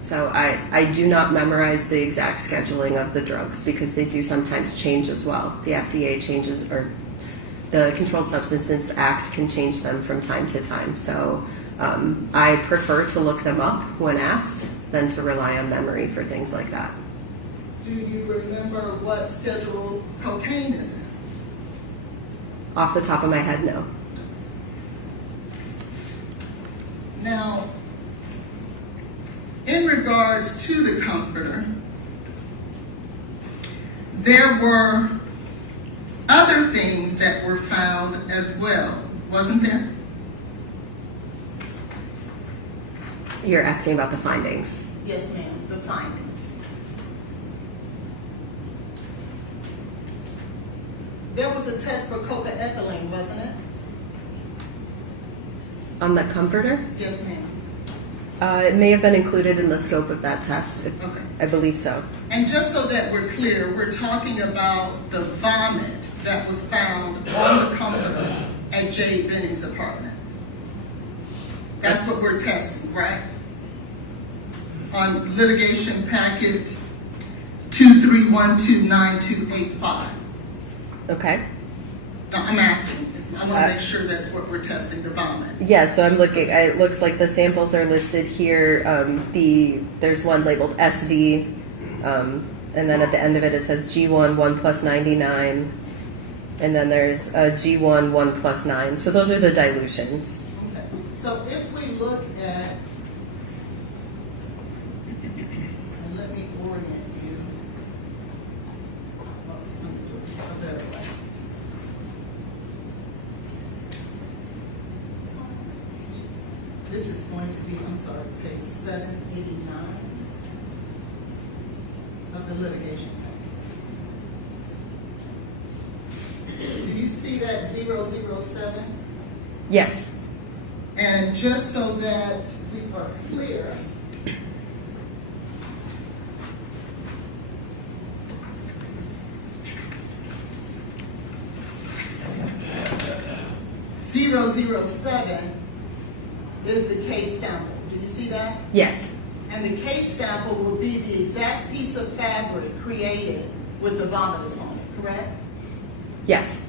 So I do not memorize the exact scheduling of the drugs because they do sometimes change as well. The FDA changes, or the Controlled Substances Act can change them from time to time. So I prefer to look them up when asked than to rely on memory for things like that. Do you remember what schedule cocaine is in? Off the top of my head, no. Now, in regards to the comforter, there were other things that were found as well, wasn't there? You're asking about the findings. Yes, ma'am, the findings. There was a test for cocaethylene, wasn't it? On the comforter? Yes, ma'am. It may have been included in the scope of that test. Okay. I believe so. And just so that we're clear, we're talking about the vomit that was found on the comforter at Jade Benning's apartment. That's what we're testing, right? On litigation packet 231292885. Okay. No, I'm asking. I want to make sure that's what we're testing, the vomit. Yeah, so I'm looking. It looks like the samples are listed here. There's one labeled SD, and then at the end of it, it says G1 1 plus 99, and then there's G1 1 plus 9. So those are the dilutions. Okay. So if we look at, and let me orient you. Well, let me do it a better way. This is going to be, I'm sorry, page 789 of the litigation packet. Do you see that 007? Yes. And just so that we are clear, .007 is the case sample. Do you see that? Yes. And the case sample will be the exact piece of fabric created with the vomitus on it, correct? Yes.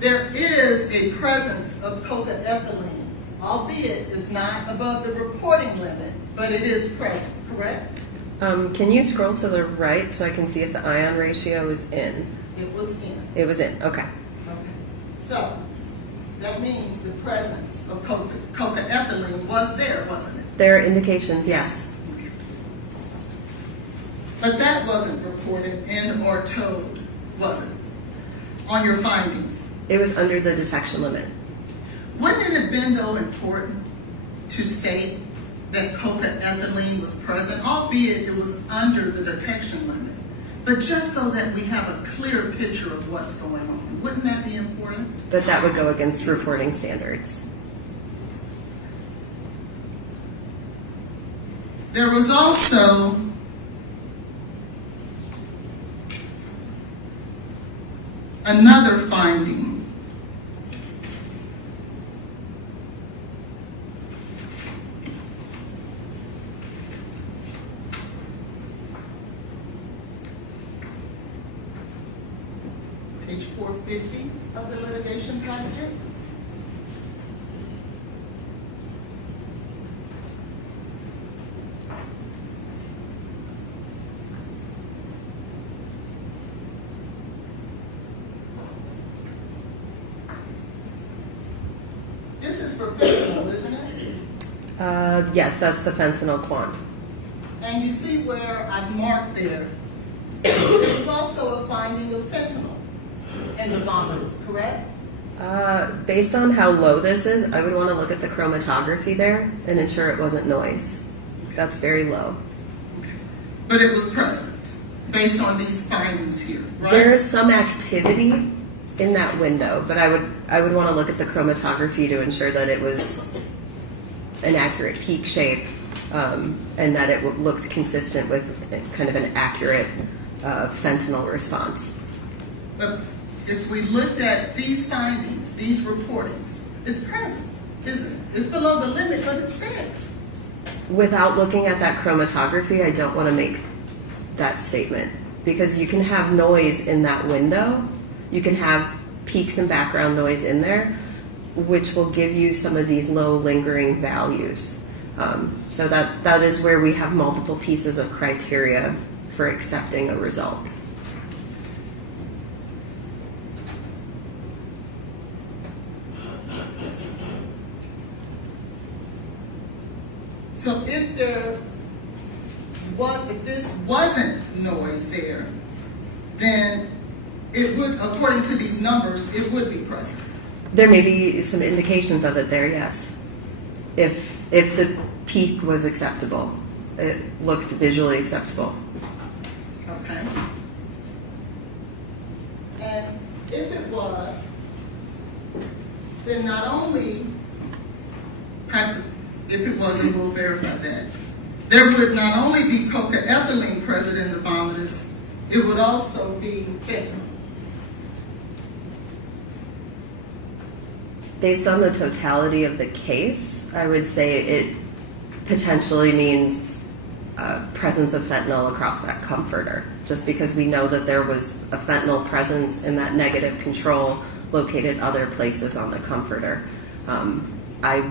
There is a presence of cocaethylene, albeit it's not above the reporting limit, but it is present, correct? Can you scroll to the right so I can see if the ion ratio is in? It was in. It was in. Okay. Okay. So that means the presence of cocaethylene was there, wasn't it? There are indications. Yes. But that wasn't reported in or told, was it? On your findings. It was under the detection limit. Wouldn't it have been, though, important to state that cocaethylene was present, albeit it was under the detection limit, but just so that we have a clear picture of what's going on? Wouldn't that be important? But that would go against reporting standards. There was also another finding. page 450 of the litigation packet. This is for fentanyl, isn't it? Yes, that's the fentanyl quant. And you see where I've marked there, there was also a finding of fentanyl in the vomitus, correct? Based on how low this is, I would want to look at the chromatography there and ensure it wasn't noise. That's very low. But it was present, based on these findings here, right? There is some activity in that window, but I would want to look at the chromatography to ensure that it was an accurate peak shape and that it looked consistent with kind of an accurate fentanyl response. But if we looked at these findings, these reportings, it's present, isn't it? It's below the limit, but it's there. Without looking at that chromatography, I don't want to make that statement because you can have noise in that window. You can have peaks and background noise in there, which will give you some of these low lingering values. So that is where we have multiple pieces of criteria for accepting a result. So if this wasn't noise there, then it would, according to these numbers, it would be present. There may be some indications of it there, yes. If the peak was acceptable, it looked visually acceptable. Okay. And if it was, then not only if it wasn't, we'll verify that. There would not only be cocaethylene present in the vomitus, it would also be fentanyl. Based on the totality of the case, I would say it potentially means presence of fentanyl across that comforter, just because we know that there was a fentanyl presence in that negative control located other places on the comforter. I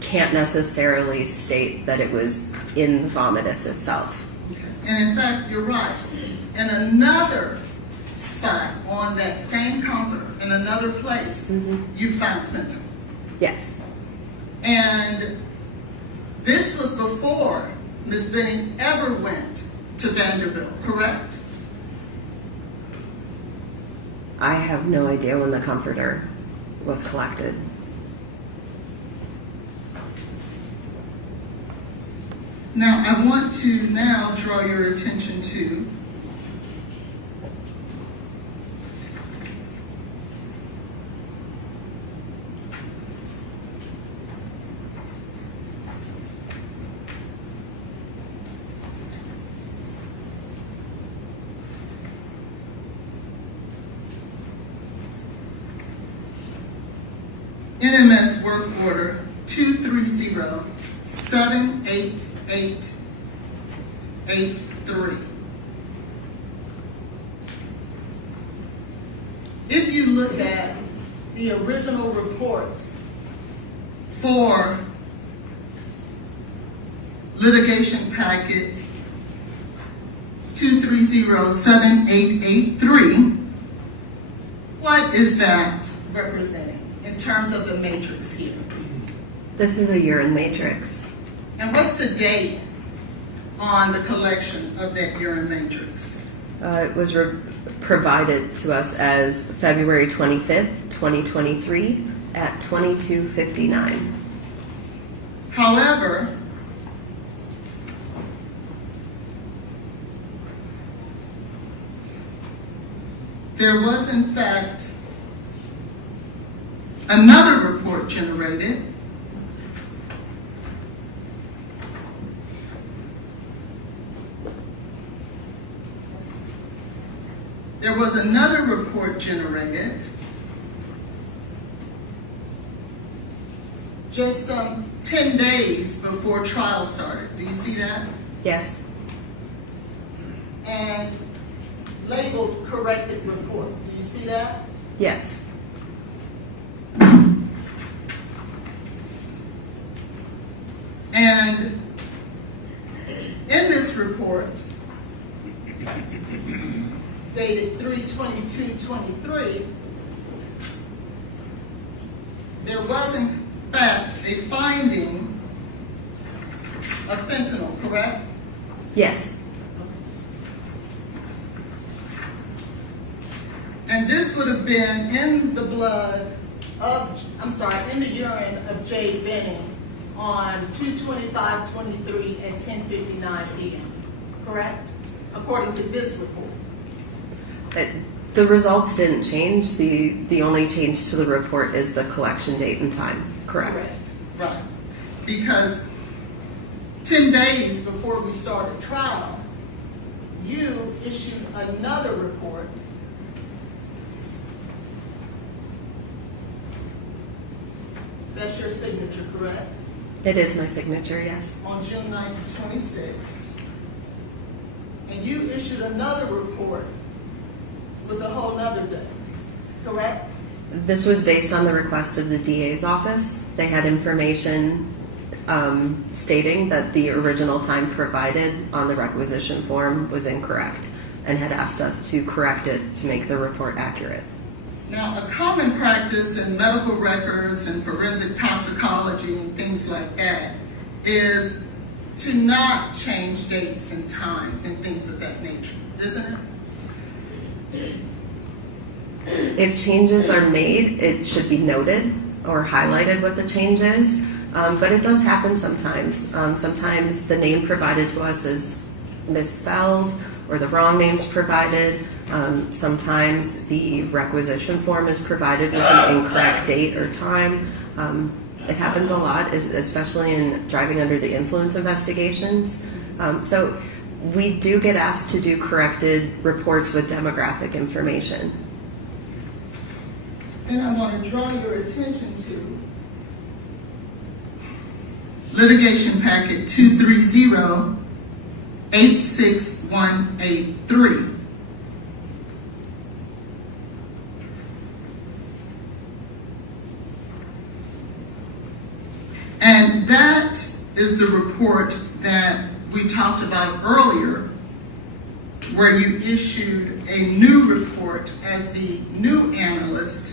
can't necessarily state that it was in the vomitus itself. Okay. And in fact, you're right. In another spot on that same comforter, in another place, you found fentanyl. Yes. And this was before Ms. Benning ever went to Vanderbilt, correct? I have no idea when the comforter was collected. Now, I want to now draw your attention to NMS work order 230-78883. If you look at the original report for litigation packet 230-7883, what is that representing in terms of the matrix here? This is a urine matrix. And what's the date on the collection of that urine matrix? It was provided to us as February 25th, 2023 at 22:59. However, there was in fact another report generated just some 10 days before trial started. Do you see that? Yes. And labeled corrected report. Do you see that? Yes. And in this report, dated 3/22/23, there was in fact a finding of fentanyl, correct? Yes. And this would have been in the blood of, in the urine of Jade Benning on 2/25/23 at 10:59 p.m., correct? According to this report. The results didn't change. The only change to the report is the collection date and time. Correct. Right. Because 10 days before we started trial, you issued another report that's your signature, correct? It is my signature, yes. On June 9th, 26. And you issued another report with a whole nother date, correct? This was based on the request of the DA's office. They had information stating that the original time provided on the requisition form was incorrect and had asked us to correct it to make the report accurate. Now, a common practice in medical records and forensic toxicology and things like that is to not change dates and times and things of that nature, isn't it? If changes are made, it should be noted or highlighted what the change is, but it does happen sometimes. Sometimes the name provided to us is misspelled or the wrong name's provided. Sometimes the requisition form is provided with an incorrect date or time. It happens a lot, especially in driving under the influence investigations. So we do get asked to do corrected reports with demographic information. And I want to draw your attention to litigation packet 230-86183. And that is the report that we talked about earlier, where you issued a new report as the new analyst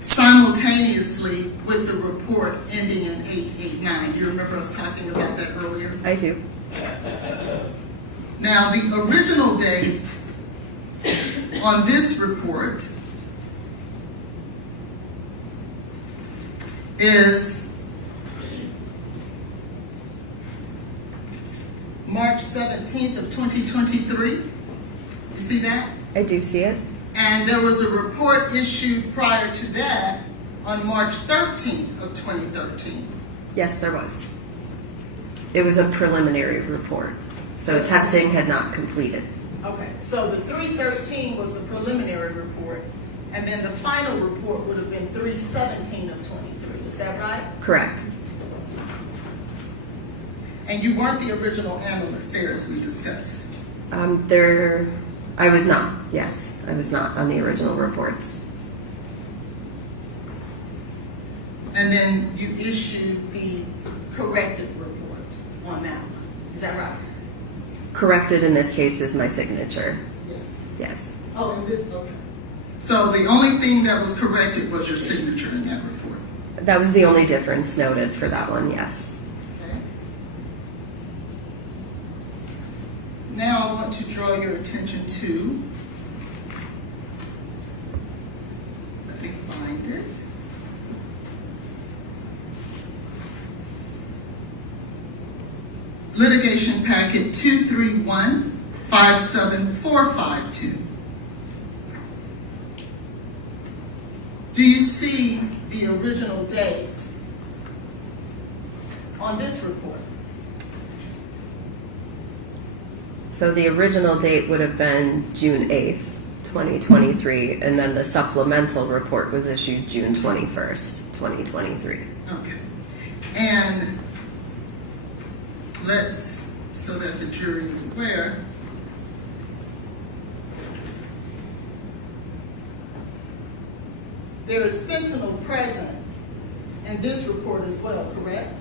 simultaneously with the report ending in 889. You remember us talking about that earlier? I do. Now, the original date on this report is March 17th of 2023. You see that? I do see it. And there was a report issued prior to that on March 13th of 2013. Yes, there was. It was a preliminary report, so testing had not completed. Okay, so the 313 was the preliminary report, and then the final report would have been 317 of 23. Is that right? Correct. And you weren't the original analyst there, as we discussed. I was not. Yes, I was not on the original reports. And then you issued the corrected report on that one. Is that right? Corrected in this case is my signature. Yes. Yes. Oh, and this, okay. So the only thing that was corrected was your signature in that report. That was the only difference noted for that one, yes. Okay. Now I want to draw your attention to, let me find it. Litigation packet 231-57452. Do you see the original date on this report? So the original date would have been June 8th, 2023, and then the supplemental report was issued June 21st, 2023. Okay. And let's, so that the jury is aware, there is fentanyl present in this report as well, correct?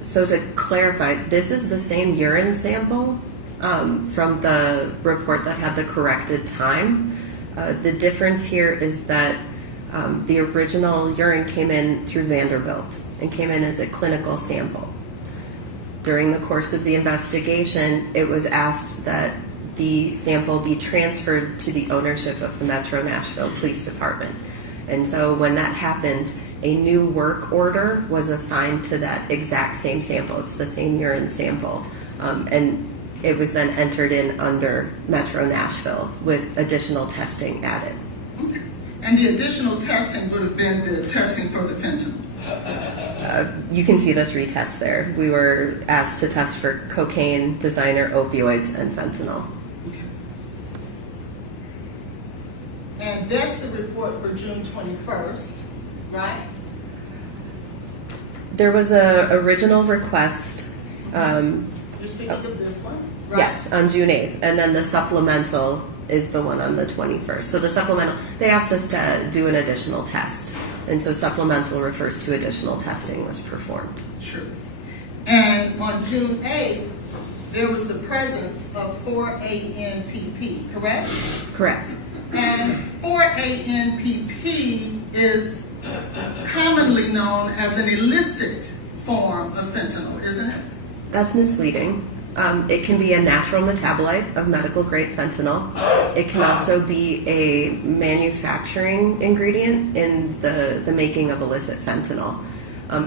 So to clarify, this is the same urine sample from the report that had the corrected time. The difference here is that the original urine came in through Vanderbilt and came in as a clinical sample. During the course of the investigation, it was asked that the sample be transferred to the ownership of the Metro Nashville Police Department. And so when that happened, a new work order was assigned to that exact same sample. It's the same urine sample. And it was then entered in under Metro Nashville with additional testing added. Okay. And the additional testing would have been the testing for the fentanyl? You can see the 3 tests there. We were asked to test for cocaine, designer opioids, and fentanyl. Okay. And that's the report for June 21st, right? There was a original request, You're speaking of this one, right? yes, on June 8th, and then the supplemental is the one on the 21st. So the supplemental, they asked us to do an additional test, and so supplemental refers to additional testing was performed. Sure. And on June 8th, there was the presence of 4-ANPP, correct? Correct. And 4-ANPP is commonly known as an illicit form of fentanyl, isn't it? That's misleading. It can be a natural metabolite of medical grade fentanyl. It can also be a manufacturing ingredient in the making of illicit fentanyl.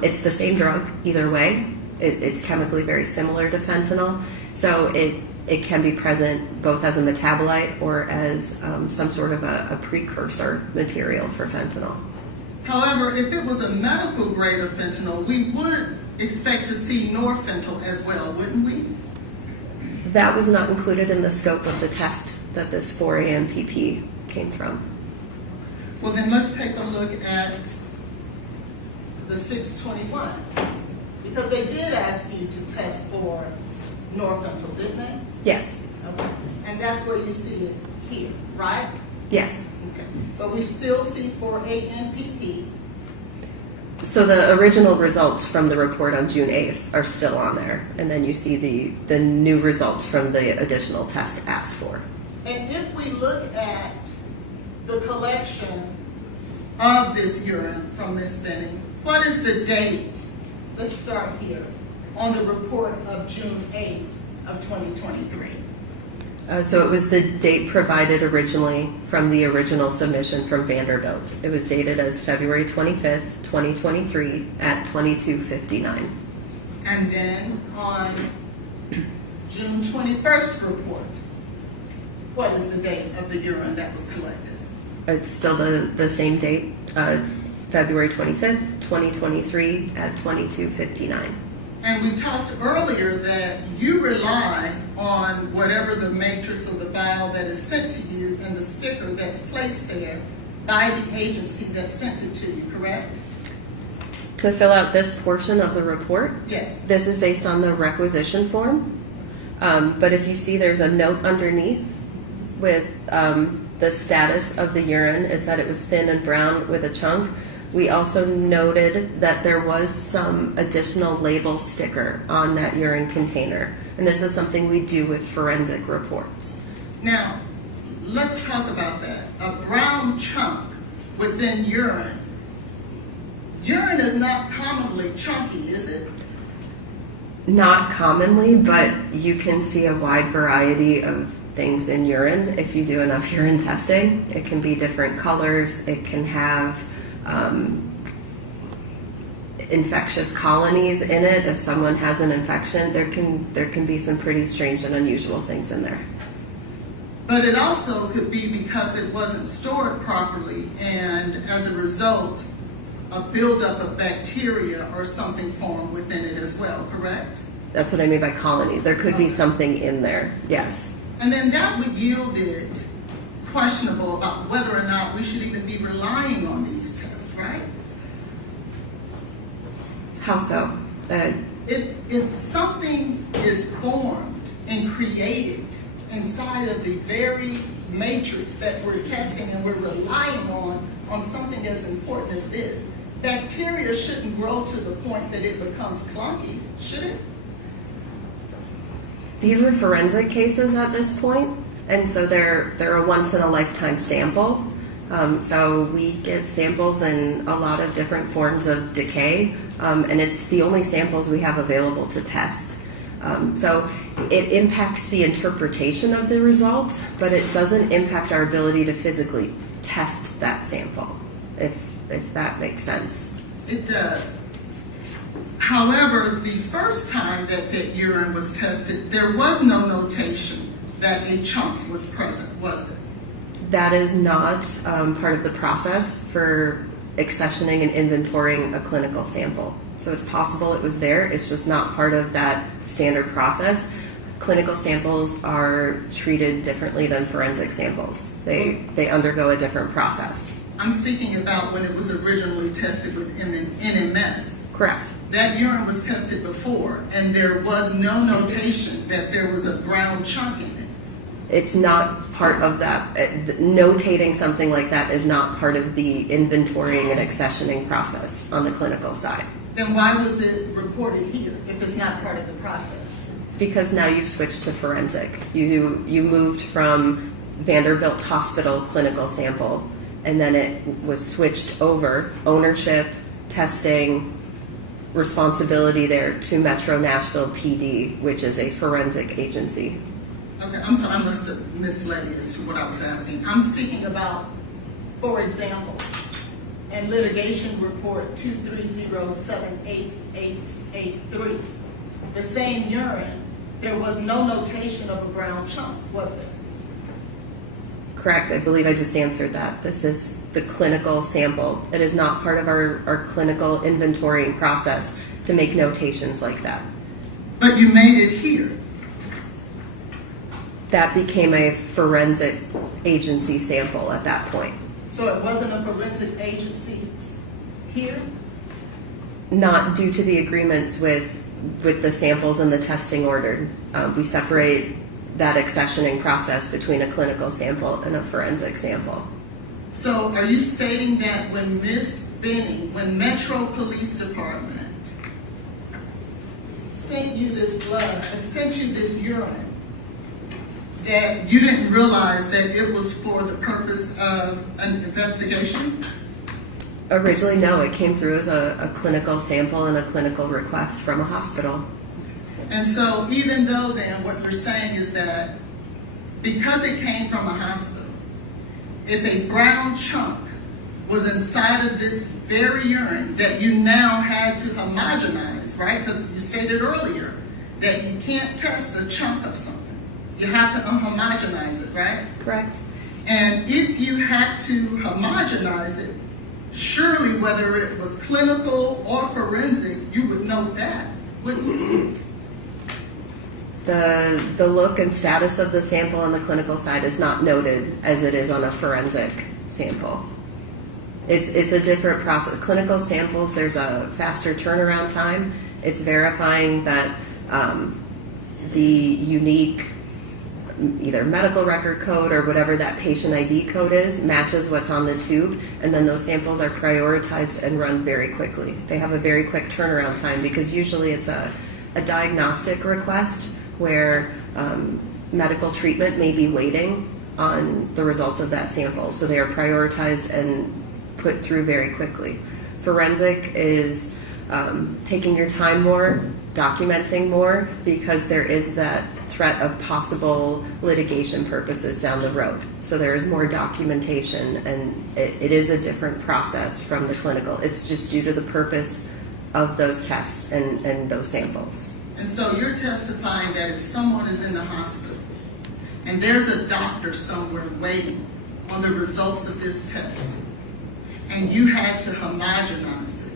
It's the same drug either way. It's chemically very similar to fentanyl. So it can be present both as a metabolite or as some sort of a precursor material for fentanyl. However, if it was a medical grade of fentanyl, we would expect to see norfentanyl as well, wouldn't we? That was not included in the scope of the test that this 4-AMPP came from. Well, then let's take a look at the 621. Because they did ask you to test for norfentanyl, didn't they? Yes. Okay. And that's where you see it here, right? Yes. Okay. But we still see 4-ANPP. So the original results from the report on June 8th are still on there, and then you see the new results from the additional tests asked for. And if we look at the collection of this urine from Ms. Benning, what is the date? Let's start here on the report of June 8th of 2023. So it was the date provided originally from the original submission from Vanderbilt. It was dated as February 25th, 2023 at 22:59. And then on June 21st report, what is the date of the urine that was collected? It's still the same date, February 25th, 2023 at 22:59. And we talked earlier that you rely on whatever the matrix or the vial that is sent to you and the sticker that's placed there by the agency that sent it to you, correct? To fill out this portion of the report, Yes. this is based on the requisition form. But if you see there's a note underneath with the status of the urine, it said it was thin and brown with a chunk. We also noted that there was some additional label sticker on that urine container. And this is something we do with forensic reports. Now, let's talk about that. A brown chunk within urine. Urine is not commonly chunky, is it? Not commonly, but you can see a wide variety of things in urine if you do enough urine testing. It can be different colors. It can have infectious colonies in it. If someone has an infection, there can be some pretty strange and unusual things in there. But it also could be because it wasn't stored properly, and as a result, a buildup of bacteria or something formed within it as well, correct? That's what I mean by colonies. There could be something in there, yes. And then that would yield it questionable about whether or not we should even be relying on these tests, right? How so? If something is formed and created inside of the very matrix that we're testing and we're relying on on something as important as this. Bacteria shouldn't grow to the point that it becomes clunky, should it? These are forensic cases at this point, and so they're a once-in-a-lifetime sample. So we get samples in a lot of different forms of decay, and it's the only samples we have available to test. So it impacts the interpretation of the results, but it doesn't impact our ability to physically test that sample, if that makes sense. It does. However, the first time that urine was tested, there was no notation that a chunk was present, was there? That is not part of the process for accessioning and inventorying a clinical sample. So it's possible it was there, it's just not part of that standard process. Clinical samples are treated differently than forensic samples. They undergo a different process. I'm speaking about when it was originally tested with NMS. Correct. That urine was tested before, and there was no notation that there was a brown chunk in it. It's not part of that. Notating something like that is not part of the inventorying and accessioning process on the clinical side. Then why was it reported here if it's not part of the process? Because now you've switched to forensic. You moved from Vanderbilt Hospital clinical sample, and then it was switched over, ownership, testing, responsibility there, to Metro Nashville PD, which is a forensic agency. Okay, I'm sorry, I must have misled you as to what I was asking. I'm speaking about, for example, in litigation report 230788883, the same urine, there was no notation of a brown chunk, was there? Correct. I believe I just answered that. This is the clinical sample. It is not part of our clinical inventorying process to make notations like that. But you made it here. That became a forensic agency sample at that point. So it wasn't a forensic agency here? Not due to the agreements with the samples and the testing ordered. We separate that accessioning process between a clinical sample and a forensic sample. So are you stating that when Ms. Benning, when Metro Police Department sent you this blood, sent you this urine, that you didn't realize that it was for the purpose of an investigation? Originally, no. It came through as a clinical sample and a clinical request from a hospital. And so even though then what you're saying is that because it came from a hospital, if a brown chunk was inside of this very urine that you now had to homogenize, right? Because you stated earlier that you can't test a chunk of something. You have to homogenize it, right? Correct. And if you had to homogenize it, surely whether it was clinical or forensic, you would know that, wouldn't you? The look and status of the sample on the clinical side is not noted as it is on a forensic sample. It's a different process. Clinical samples, there's a faster turnaround time. It's verifying that the unique either medical record code or whatever that patient ID code is matches what's on the tube, and then those samples are prioritized and run very quickly. They have a very quick turnaround time because usually it's a diagnostic request where medical treatment may be waiting on the results of that sample. So they are prioritized and put through very quickly. Forensic is taking your time more, documenting more, because there is that threat of possible litigation purposes down the road. So there is more documentation, and it is a different process from the clinical. It's just due to the purpose of those tests and those samples. And so you're testifying that if someone is in the hospital and there's a doctor somewhere waiting on the results of this test, and you had to homogenize it,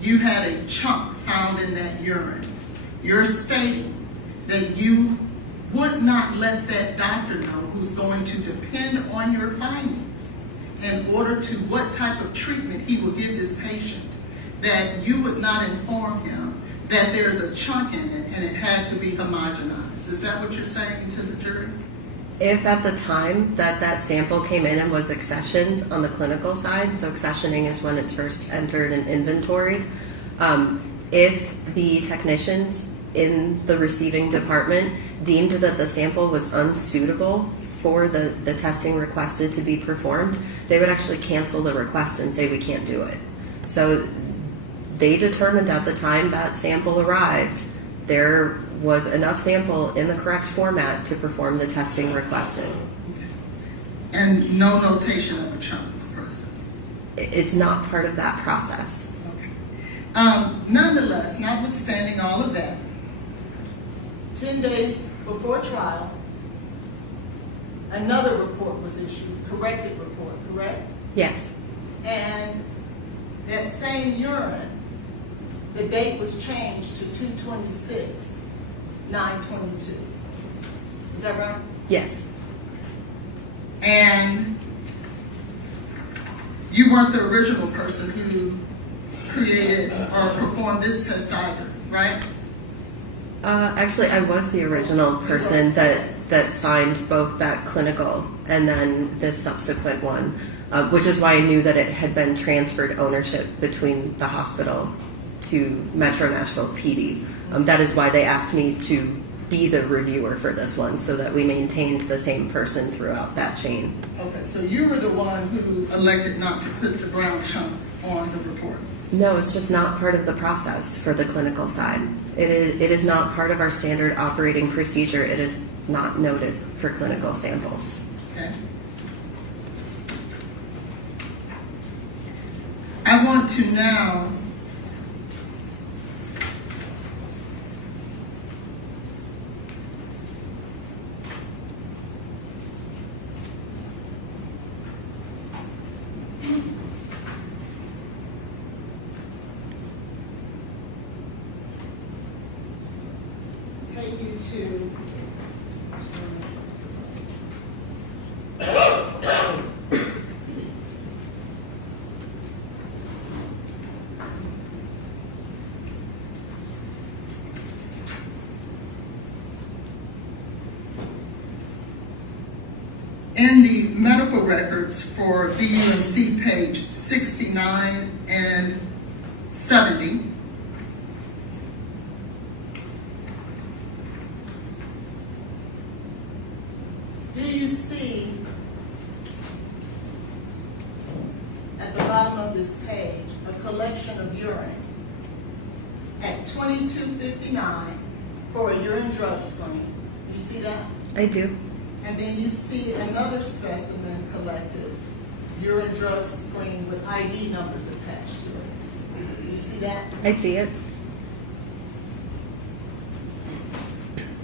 you had a chunk found in that urine, you're stating that you would not let that doctor know, who's going to depend on your findings in order to what type of treatment he will give this patient, that you would not inform him that there's a chunk in it and it had to be homogenized. Is that what you're saying to the jury? If at the time that sample came in and was accessioned on the clinical side, so accessioning is when it's first entered and inventoried, if the technicians in the receiving department deemed that the sample was unsuitable for the testing requested to be performed, they would actually cancel the request and say we can't do it. So they determined at the time that sample arrived, there was enough sample in the correct format to perform the testing requested. And no notation of a chunk was present. It's not part of that process. Okay. Nonetheless, notwithstanding all of that, 10 days before trial, another report was issued, corrected report, correct? Yes, And that same urine, the date was changed to 2/26/9/22. Is that right? yes, And you weren't the original person who created or performed this test either, right? actually I was the original person that signed both that clinical and then this subsequent one, which is why I knew that it had been transferred ownership between the hospital to Metro Nashville PD. That is why they asked me to be the reviewer for this one, so that we maintained the same person throughout that chain. Okay, so you were the one who elected not to put the brown chunk on the report. No, it's just not part of the process for the clinical side. It is not part of our standard operating procedure. It is not noted for clinical samples. Okay. I want to now take you to in the medical records for BUNC page 69 and 70, do you see at the bottom of this page a collection of urine at 22:59 for a urine drug screen? You see that? I do. And then you see another specimen collected, urine drug screen with ID numbers attached to it. Do you see that? I see it.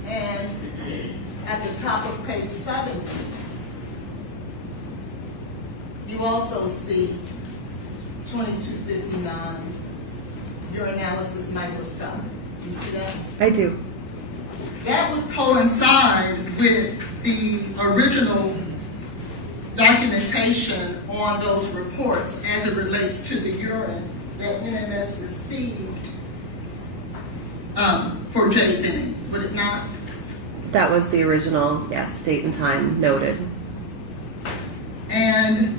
And at the top of page 70, you also see 2259 urinalysis microscopic. Do you see that? I do. That would coincide with the original documentation on those reports as it relates to the urine that NMS received for Jade Benning, would it not? That was the original, yes, date and time noted. And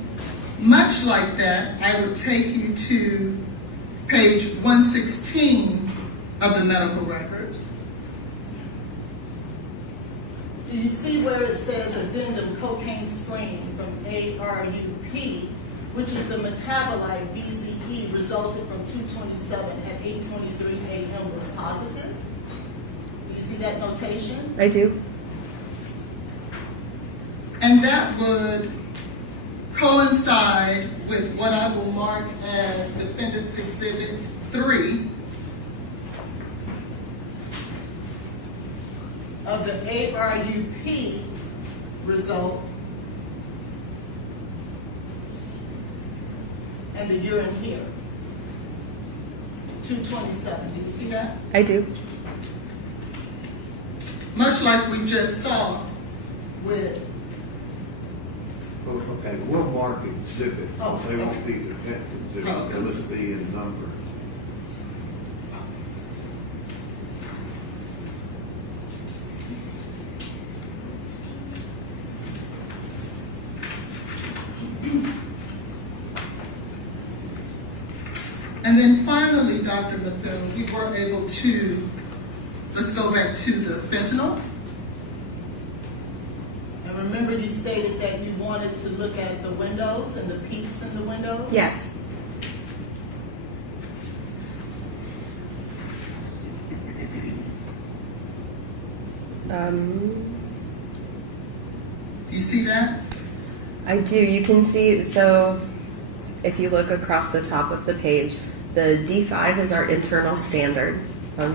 much like that, I would take you to page 116 of the medical records. Do you see where it says addendum cocaine screen from ARUP, which is the metabolite BZE resulted from 227 at 8:23 a.m. was positive? Do you see that notation? I do. And that would coincide with what I will mark as Defendant's Exhibit 3 of the ARUP result and the urine here. 227. Do you see that? I do. Much like we just saw with Okay, we'll mark exhibit. Oh, They won't okay. be the pet exhibit, Oh, okay. they'll just be in number. And then finally, Dr. Bethune, we were able to, let's go back to the fentanyl. And remember you stated that you wanted to look at the windows and the peaks in the windows? Yes. You see that? I do. You can see, so if you look across the top of the page, the D5 is our internal standard.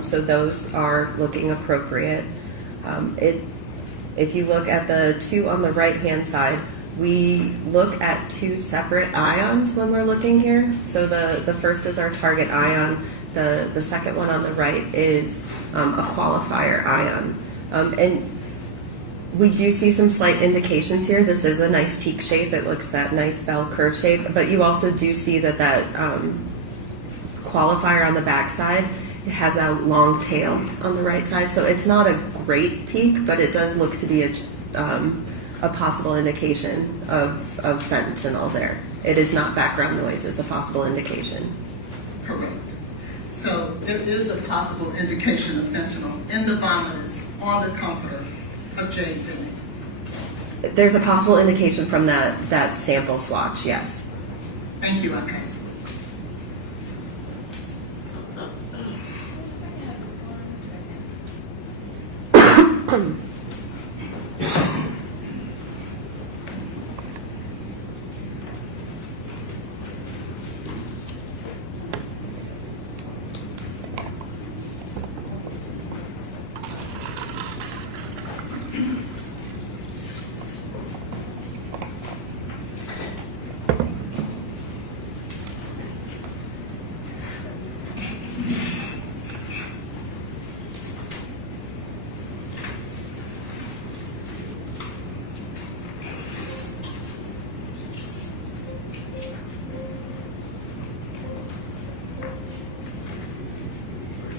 So those are looking appropriate. If you look at the two on the right-hand side, we look at two separate ions when we're looking here. So the first is our target ion. The second one on the right is a qualifier ion. And we do see some slight indications here. This is a nice peak shape. It looks that nice bell curve shape. But you also do see that qualifier on the back side, it has a long tail on the right side. So it's not a great peak, but it does look to be a possible indication of fentanyl there. It is not background noise. It's a possible indication. Correct. So there is a possible indication of fentanyl in the vomitus on the comforter of Jade Benning. There's a possible indication from that sample swatch, yes. Thank you, I pass it.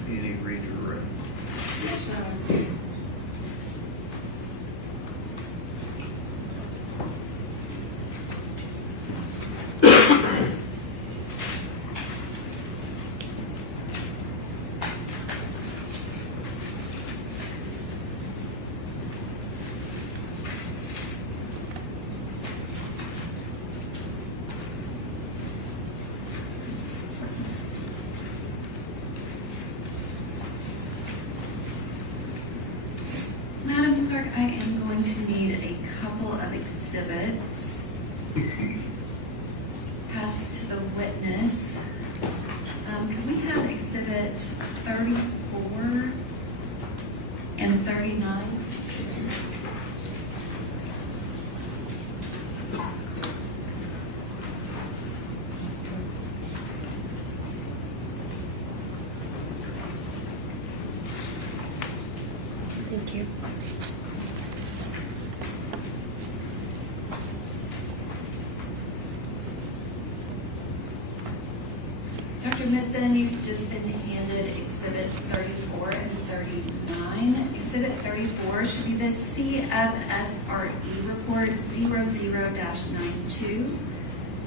You need to read your written. Madam Clerk, I am going to need a couple of exhibits. As to the witness, can we have exhibit 34 and 39? Thank you. Dr. Mithun, you've just been handed exhibits 34 and 39. Exhibit 34 should be the CFSRE report 00-92.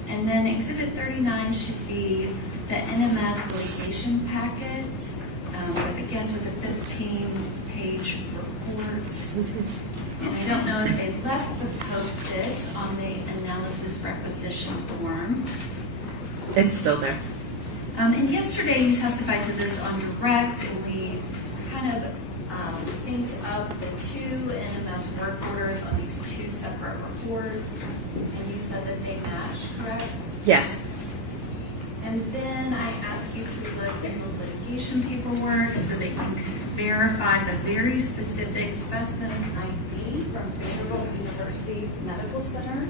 And then exhibit 39 should be the NMS litigation packet that begins with a 15-page report. And I don't know if they left the post-it on the analysis requisition form. It's still there. And yesterday you testified to this on direct, and we kind of synced up the two NMS work orders on these two separate reports, and you said that they match, correct? Yes. And then I asked you to look in the litigation paperwork so that you could verify the very specific specimen ID from Vanderbilt University Medical Center.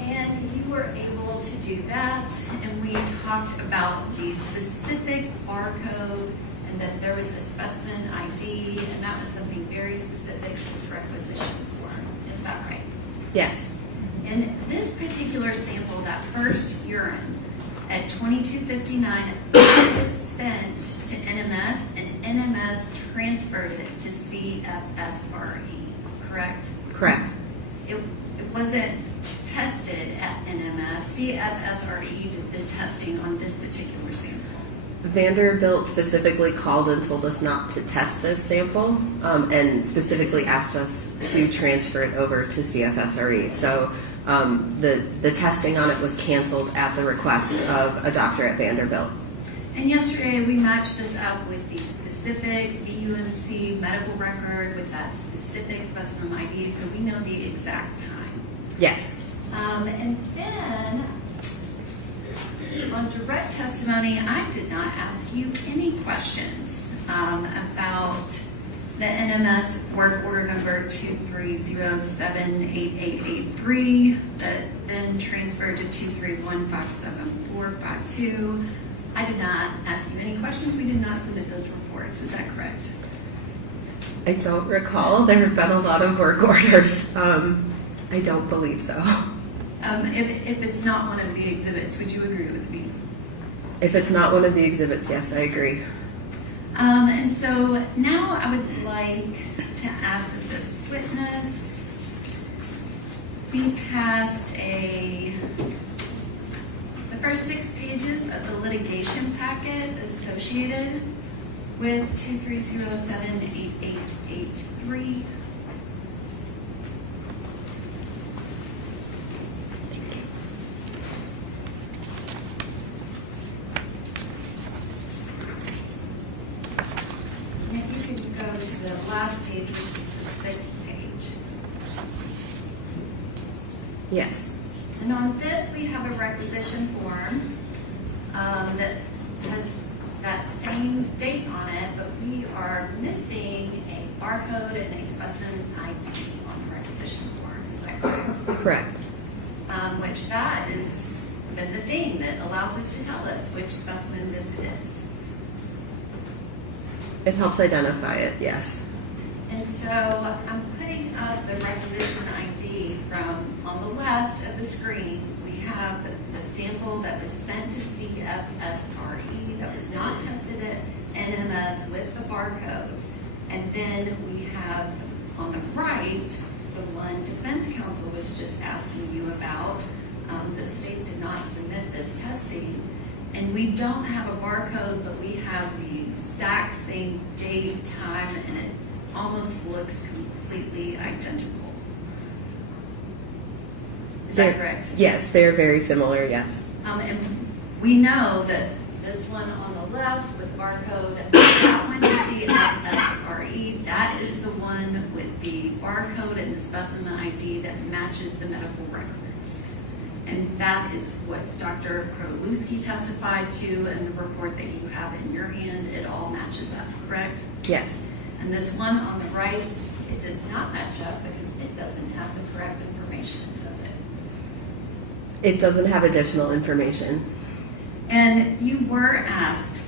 And you were able to do that, and we talked about the specific barcode and that there was a specimen ID, and that was something very specific to this requisition form. Is that right? Yes. And this particular sample, that first urine at 2259, was sent to NMS, and NMS transferred it to CFSRE, correct? Correct. It wasn't tested at NMS, CFSRE did the testing on this particular sample? Vanderbilt specifically called and told us not to test this sample, and specifically asked us to transfer it over to CFSRE. So the testing on it was canceled at the request of a doctor at Vanderbilt. And yesterday, we matched this up with the specific VUMC medical record with that specific specimen ID, so we know the exact time. Yes. And then, on direct testimony, I did not ask you any questions about the NMS work order number 230788883 that then transferred to 231574452. I did not ask you any questions. We did not submit those reports. Is that correct? I don't recall. There have been a lot of work orders. I don't believe so. If it's not one of the exhibits, would you agree with me? If it's not one of the exhibits, yes, I agree. And so now I would like to ask that this witness be passed the first 6 pages of the litigation packet associated with 230788883. And if you could go to the last page, which is the 6th page. Yes. And on this, we have a requisition form that has that same date on it, but we are missing a barcode and a specimen ID on the requisition form. Is that correct? Correct. Which that is the thing that allows us to tell us which specimen this is. It helps identify it, yes. And so I'm putting up the requisition ID from on the left of the screen. We have the sample that was sent to CFSRE that was not tested at NMS with the barcode. And then we have on the right, the one defense counsel was just asking you about. The state did not submit this testing. And we don't have a barcode, but we have the exact same date, time, and it almost looks completely identical. Is that correct? Yes, they're very similar, yes. And we know that this one on the left with barcode, that one is the FSRE, that is the one with the barcode and the specimen ID that matches the medical records. And that is what Dr. Krotolewski testified to in the report that you have in your hand. It all matches up, correct? Yes. And this one on the right, it does not match up because it doesn't have the correct information, does it? It doesn't have additional information. And you were asked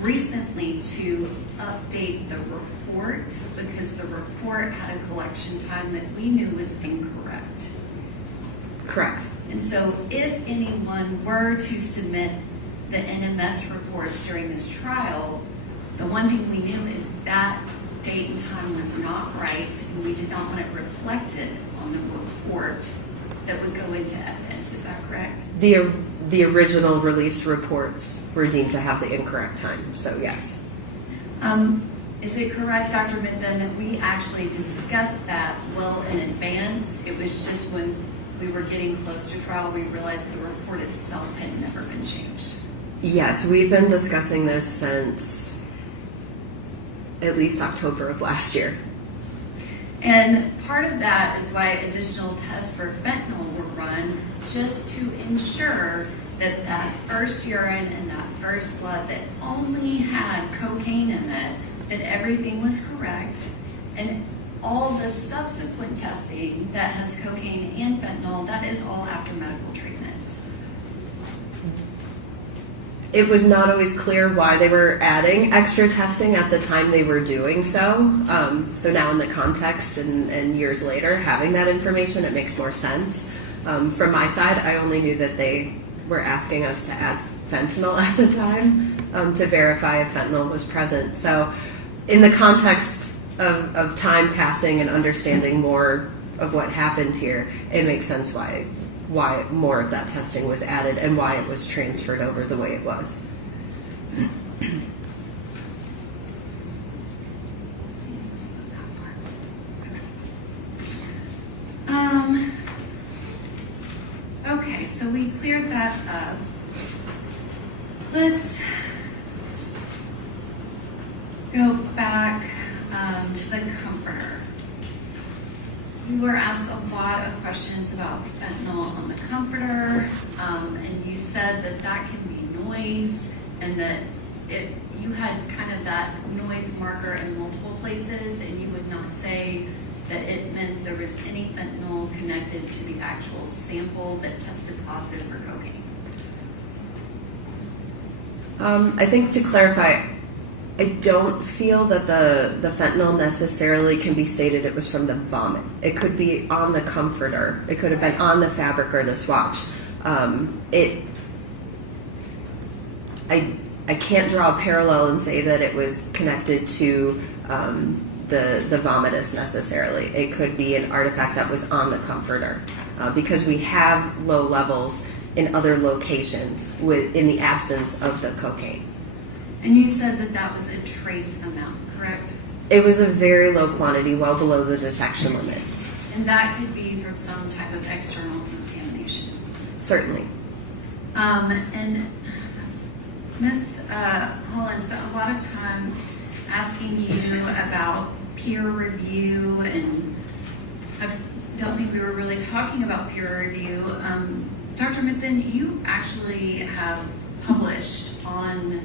recently to update the report because the report had a collection time that we knew was incorrect. Correct. And so if anyone were to submit the NMS reports during this trial, the one thing we knew is that date and time was not right, and we did not want it reflected on the report that would go into evidence. Is that correct? The original released reports were deemed to have the incorrect time, so yes. Is it correct, Dr. Bentham, that we actually discussed that well in advance? It was just when we were getting close to trial, we realized the report itself had never been changed. Yes, we've been discussing this since at least October of last year. And part of that is why additional tests for fentanyl were run, just to ensure that that first urine and that first blood that only had cocaine in it, that everything was correct. And all the subsequent testing that has cocaine and fentanyl, that is all after medical treatment. It was not always clear why they were adding extra testing at the time they were doing so. So now in the context and years later, having that information, it makes more sense. From my side, I only knew that they were asking us to add fentanyl at the time to verify if fentanyl was present. So in the context of time passing and understanding more of what happened here, it makes sense why why more of that testing was added and why it was transferred over the way it was. Okay, so we cleared that up. Let's go back to the comforter. We were asked a lot of questions about fentanyl on the comforter, and you said that that can be noise, and that if you had kind of that noise marker in multiple places, and you would not say that it meant there was any fentanyl connected to the actual sample that tested positive for cocaine. I think to clarify, I don't feel that the fentanyl necessarily can be stated it was from the vomit. It could be on the comforter. It could have been on the fabric or the swatch. I can't draw a parallel and say that it was connected to the vomitus necessarily. It could be an artifact that was on the comforter because we have low levels in other locations in the absence of the cocaine. And you said that that was a trace amount, correct? It was a very low quantity, well below the detection limit. And that could be from some type of external contamination. Certainly. And Ms. Holland spent a lot of time asking you about peer review, and I don't think we were really talking about peer review. Dr. Mithen, you actually have published on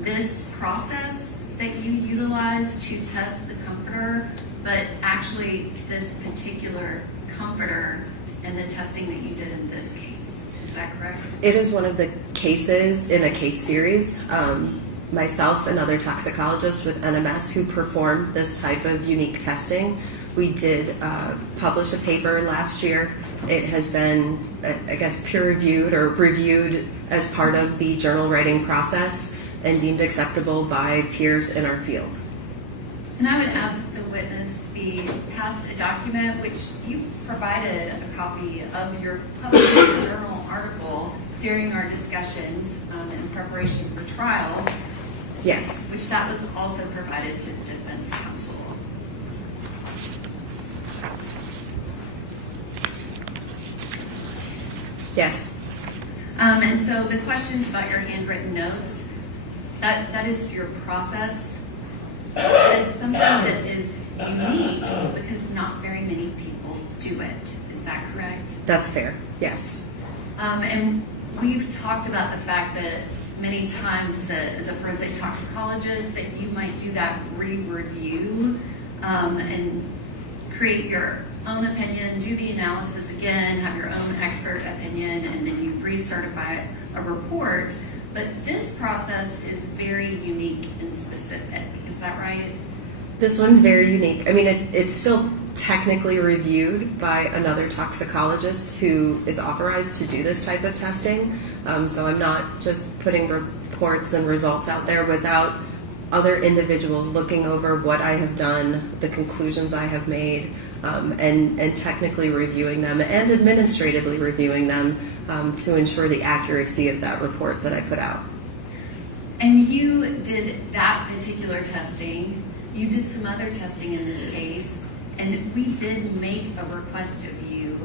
this process that you utilize to test the comforter, but actually this particular comforter and the testing that you did in this case. Is that correct? It is one of the cases in a case series. Myself and other toxicologists with NMS who performed this type of unique testing. We did publish a paper last year. It has been, I guess, peer-reviewed or reviewed as part of the journal writing process and deemed acceptable by peers in our field. And I would ask that the witness be passed a document, which you provided a copy of your published journal article during our discussions in preparation for trial. Yes. Which that was also provided to the defense counsel. Yes. And so the questions about your handwritten notes, that is your process. It is something that is unique because not very many people do it. Is that correct? That's fair. Yes. And we've talked about the fact that many times that as a forensic toxicologist that you might do that re-review and create your own opinion, do the analysis again, have your own expert opinion, and then you re-certify a report. But this process is very unique and specific. Is that right? This one's very unique. I mean, it's still technically reviewed by another toxicologist who is authorized to do this type of testing. So I'm not just putting reports and results out there without other individuals looking over what I have done, the conclusions I have made, and technically reviewing them and administratively reviewing them to ensure the accuracy of that report that I put out. And you did that particular testing. You did some other testing in this case, and we did make a request of you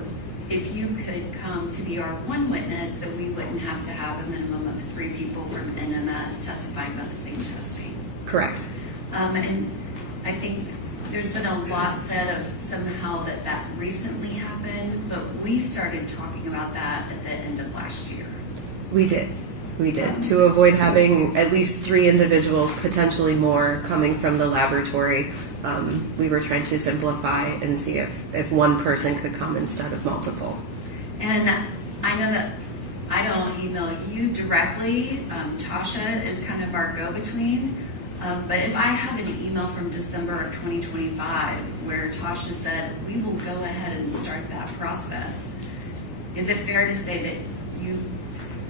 if you could come to be our one witness, that we wouldn't have to have a minimum of 3 people from NMS testifying about the same testing. Correct. And I think there's been a lot said of somehow that recently happened, but we started talking about that at the end of last year. We did. We did. To avoid having at least 3 individuals, potentially more, coming from the laboratory, we were trying to simplify and see if one person could come instead of multiple. And I know that I don't email you directly. Tasha is kind of our go-between. But if I have an email from December of 2025 where Tasha said, we will go ahead and start that process, is it fair to say that you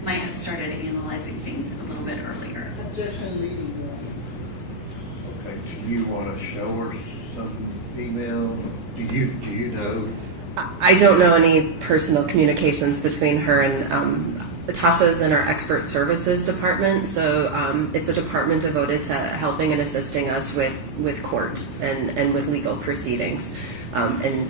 might have started analyzing things a little bit earlier? Objection, leading. Okay, do you want to show her some email? Do you know I don't know any personal communications between her and Tasha's in our expert services department, so it's a department devoted to helping and assisting us with court and with legal proceedings. And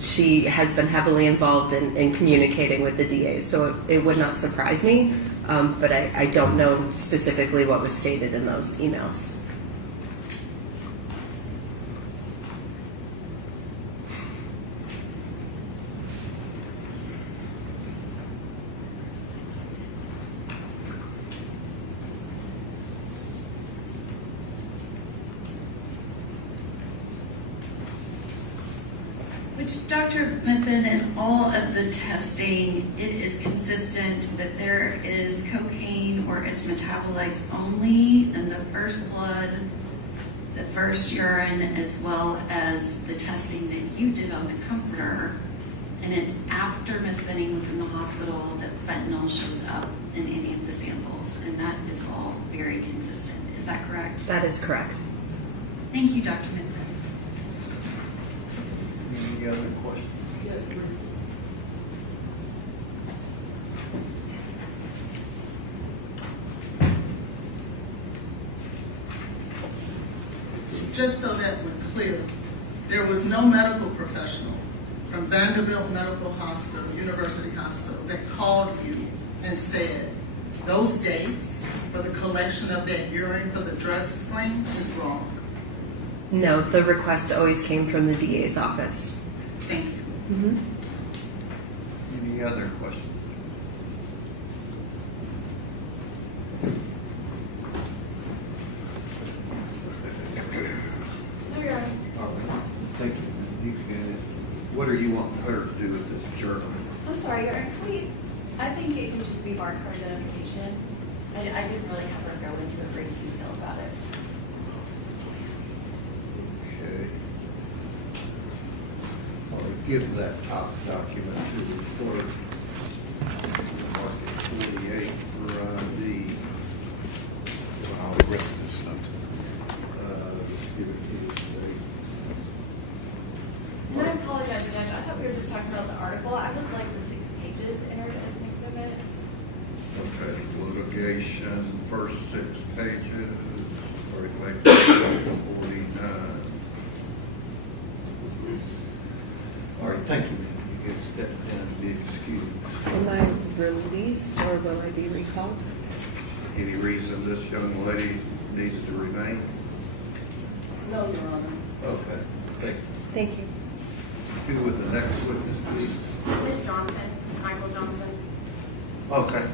she has been heavily involved in communicating with the DAs, so it would not surprise me, but I don't know specifically what was stated in those emails. Which, Dr. Method, in all of the testing, it is consistent that there is cocaine or its metabolites only in the first blood, the first urine, as well as the testing that you did on the comforter. And it's after Ms. Benning was in the hospital that fentanyl shows up in any of the samples. And that is all very consistent. Is that correct? That is correct. Thank you, Dr. Method. Any other questions? Yes, ma'am. Just so that we're clear, there was no medical professional from Vanderbilt Medical Hospital, University Hospital, that called you and said those dates for the collection of that urine for the drug screen is wrong. No, the request always came from the DA's office. Thank you. Mm-hmm. Any other questions? No, Your Honor. All right, thank you. You can, what are you wanting her to do with this journal? I'm sorry, Your Honor. I think it can just be marked for identification. I didn't really have her go into a great detail about it. Okay. I'll give that top document to the clerk. Mark it 48 for ID. I'll the rest of this note. Let's give it to you today. And I apologize, Judge. I thought we were just talking about the article. I would like the 6 pages entered as an exhibit. Okay, litigation, first 6 pages, regulation 49. All right, thank you. You can step down and be excused. Am I released or will I be recalled? Any reason this young lady needs to remain? No, Your Honor. Okay, thank you. Thank you. Who with the next witness, please? Ms. Johnson, Ms. Michael Johnson. Okay.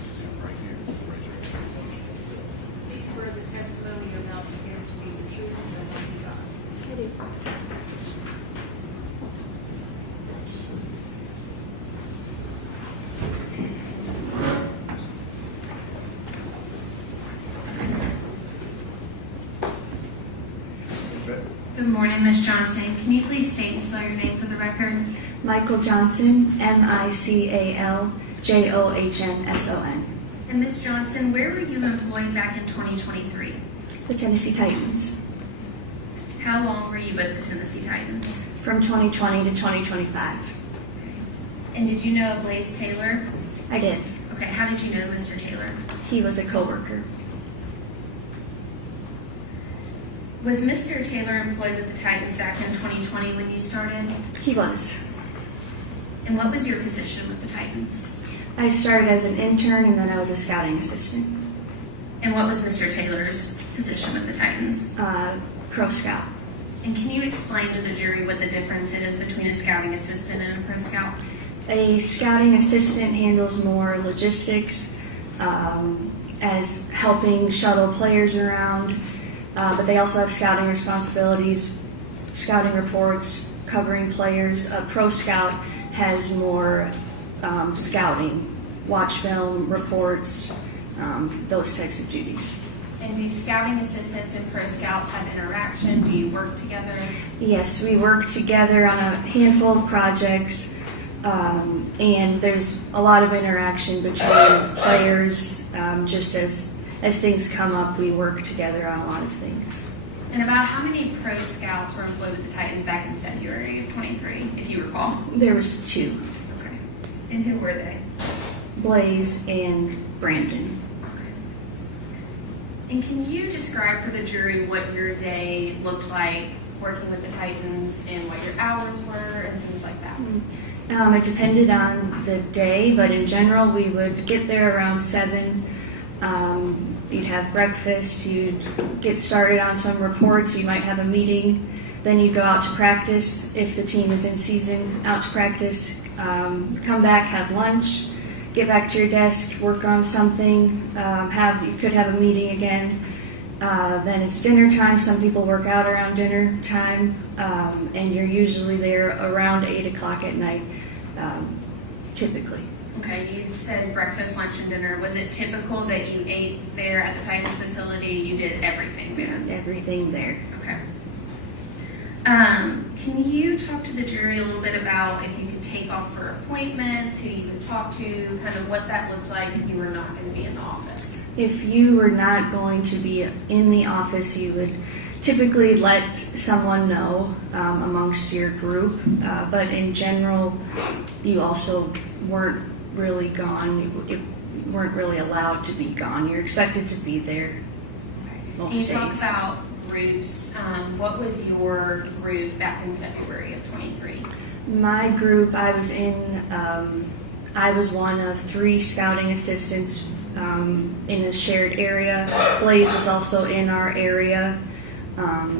Stand right here. Raise your hand. Do you swear the testimony you're about to give to be the truth, so help you God? Okay. Good morning, Ms. Johnson. Can you please state and spell your name for the record? Michael Johnson, MICALJOHNSON. And Ms. Johnson, where were you employed back in 2023? The Tennessee Titans, How long were you with the Tennessee Titans? from 2020 to 2025. And did you know Blaise Taylor? I did. Okay, how did you know Mr. Taylor? He was a coworker. Was Mr. Taylor employed with the Titans back in 2020 when you started? He was. And what was your position with the Titans? I started as an intern and then I was a scouting assistant. And what was Mr. Taylor's position with the Titans? Pro Scout. And can you explain to the jury what the difference is between a scouting assistant and a pro scout? A scouting assistant handles more logistics, as helping shuttle players around, but they also have scouting responsibilities, scouting reports, covering players. A pro scout has more scouting, watch film, reports, those types of duties. And do scouting assistants and pro scouts have interaction? Do you work together? Yes, we work together on a handful of projects, and there's a lot of interaction between players. Just as things come up, we work together on a lot of things. And about how many pro scouts were employed with the Titans back in February of 23, if you recall? There was 2, Okay. And who were they? Blaise and Brandon. And can you describe for the jury what your day looked like working with the Titans and what your hours were and things like that? It depended on the day, but in general, we would get there around 7. You'd have breakfast, you'd get started on some reports, you might have a meeting, then you'd go out to practice if the team is in season, out to practice, come back, have lunch, get back to your desk, work on something, you could have a meeting again. Then it's dinner time. Some people work out around dinner time, and you're usually there around 8 o'clock at night, typically. Okay, you said breakfast, lunch, and dinner. Was it typical that you ate there at the Titans facility? You did everything there? Everything there. Okay. Can you talk to the jury a little bit about if you could take off for appointments, who you could talk to, kind of what that looked like if you were not going to be in the office? If you were not going to be in the office, you would typically let someone know amongst your group, but in general, you also weren't really gone. You weren't really allowed to be gone. You're expected to be there most days. You talk about groups. What was your group back in February of 23? My group, I was in, I was one of 3 scouting assistants in a shared area. Blaise was also in our area.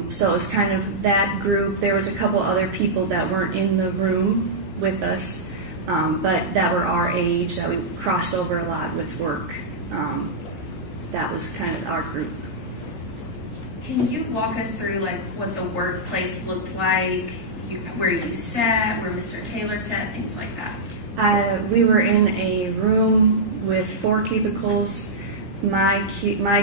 So it was kind of that group. There was a couple other people that weren't in the room with us, but that were our age, that we crossed over a lot with work. That was kind of our group. Can you walk us through like what the workplace looked like, where you sat, where Mr. Taylor sat, things like that? We were in a room with 4 cubicles. My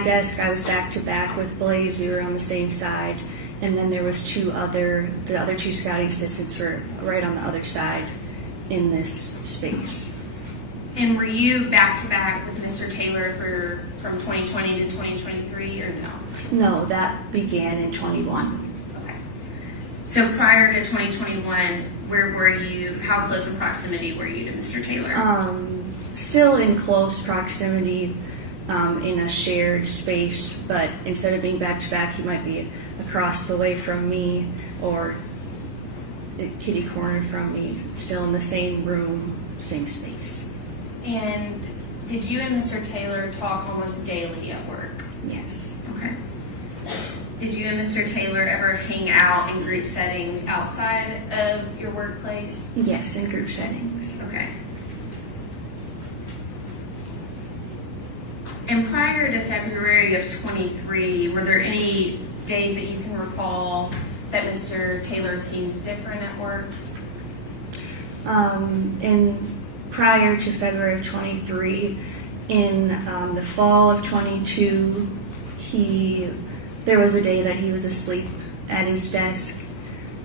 desk, I was back to back with Blaise. We were on the same side, and then there was the other 2 scouting assistants were right on the other side in this space. And were you back to back with Mr. Taylor from 2020 to 2023, or no? No, that began in 21. Okay. So prior to 2021, where were you? How close in proximity were you to Mr. Taylor? Still in close proximity, in a shared space, but instead of being back to back, he might be across the way from me or kitty corner from me, still in the same room, same space. And did you and Mr. Taylor talk almost daily at work? Yes. Okay. Did you and Mr. Taylor ever hang out in group settings outside of your workplace? Yes, in group settings. Okay. And prior to February of 23, were there any days that you can recall that Mr. Taylor seemed different at work? Prior to February of 23, in the fall of 22, there was a day that he was asleep at his desk,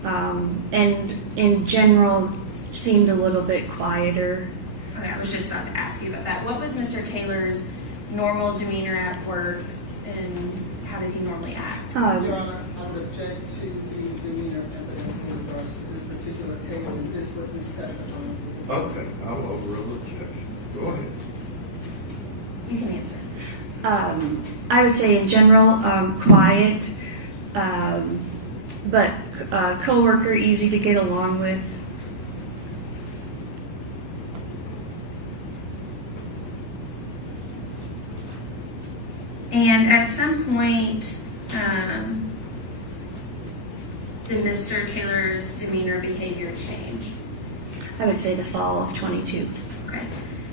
and in general seemed a little bit quieter. Okay, I was just about to ask you about that. What was Mr. Taylor's normal demeanor at work, and how did he normally act? Your Honor, I would object to the demeanor evidence in regards to this particular case and this witness testimony. Okay, I'll overrule objection. Go ahead. You can answer. I would say in general, quiet, but co-worker, easy to get along with. And at some point, did Mr. Taylor's demeanor behavior change? I would say the fall of 22. Okay.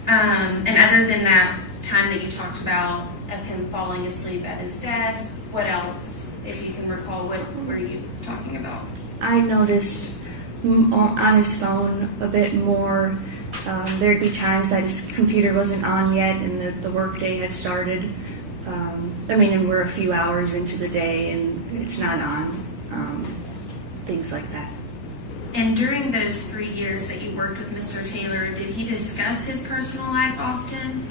And other than that time that you talked about of him falling asleep at his desk, what else, if you can recall, what were you talking about? I noticed on his phone a bit more. There'd be times that his computer wasn't on yet and the work day had started. And we're a few hours into the day and it's not on. Things like that. And during those 3 years that you worked with Mr. Taylor, did he discuss his personal life often?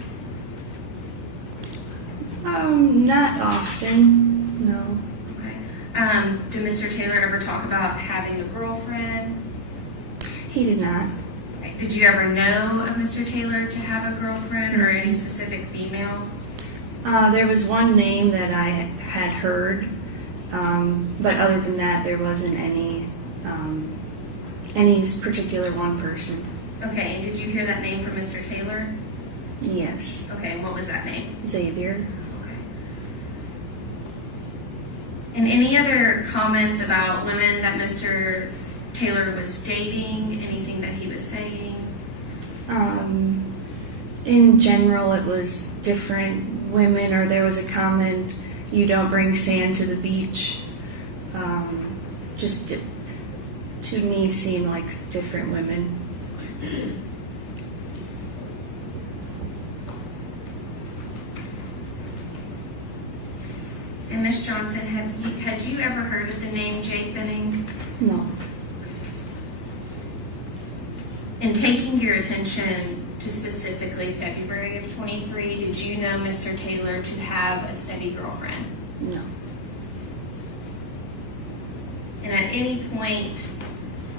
Not often, no. Okay. Did Mr. Taylor ever talk about having a girlfriend? He did not. Okay. Did you ever know of Mr. Taylor to have a girlfriend or any specific female? There was one name that I had heard, but other than that, there wasn't any particular one person. Okay, and did you hear that name from Mr. Taylor? Yes. Okay, and what was that name? Xavier. Okay. And any other comments about women that Mr. Taylor was dating? Anything that he was saying? In general, it was different women, or there was a comment, you don't bring sand to the beach. Just to me seemed like different women. And Ms. Johnson, had you ever heard of the name Jade Benning? No. In taking your attention to specifically February of 23, did you know Mr. Taylor to have a steady girlfriend? No. And at any point,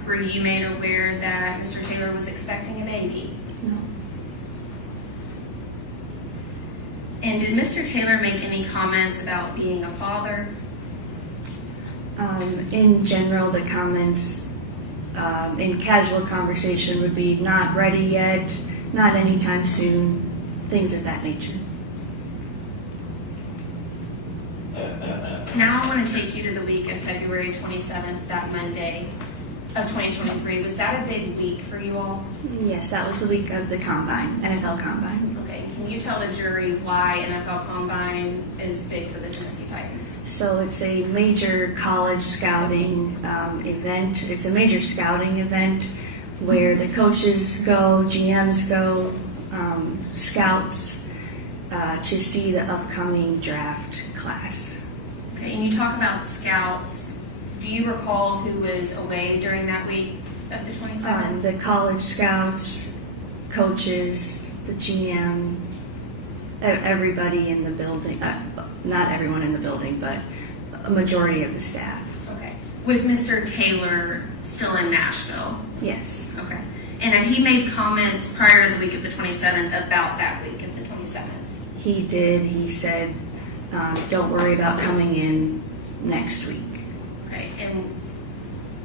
were you made aware that Mr. Taylor was expecting a baby? No. And did Mr. Taylor make any comments about being a father? In general, the comments in casual conversation would be not ready yet, not anytime soon, things of that nature. Now I want to take you to the week of February 27th, that Monday of 2023. Was that a big week for you all? Yes, that was the week of the combine, NFL combine. Okay, can you tell the jury why NFL Combine is big for the Tennessee Titans? So it's a major college scouting event. It's a major scouting event where the coaches go, GMs go, scouts to see the upcoming draft class. Okay, and you talk about scouts. Do you recall who was away during that week of the 27th? The college scouts, coaches, the GM, everybody in the building. Not everyone in the building, but a majority of the staff. Okay. Was Mr. Taylor still in Nashville? Yes. Okay. And had he made comments prior to the week of the 27th about that week of the 27th? He did. He said, don't worry about coming in next week. Okay. And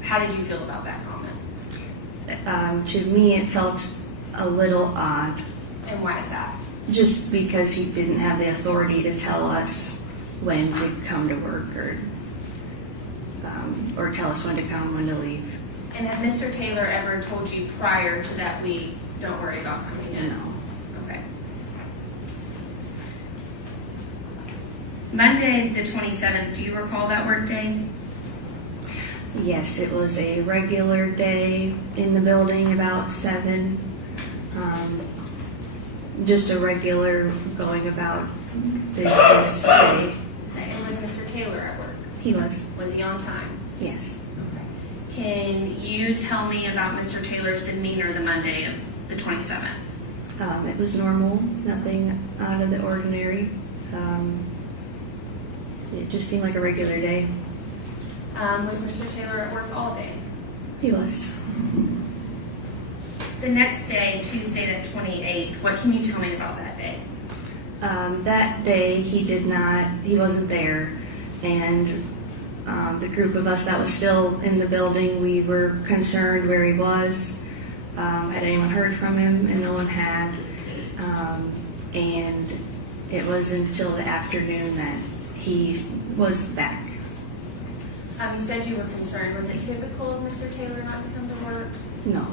how did you feel about that comment? To me, it felt a little odd. And why is that? Just because he didn't have the authority to tell us when to come to work or tell us when to come, when to leave. And had Mr. Taylor ever told you prior to that week, don't worry about coming in? No. Okay. Monday the 27th, do you recall that work day? Yes, it was a regular day in the building, about 7. Just a regular going about business day. And was Mr. Taylor at work? He was. Was he on time? Yes. Can you tell me about Mr. Taylor's demeanor the Monday of the 27th? It was normal, nothing out of the ordinary. It just seemed like a regular day. Was Mr. Taylor at work all day? He was. The next day, Tuesday the 28th, what can you tell me about that day? That day he wasn't there, and the group of us that was still in the building, we were concerned where he was. Had anyone heard from him? And no one had. And it was until the afternoon that he was back. You said you were concerned. Was it typical of Mr. Taylor not to come to work? No.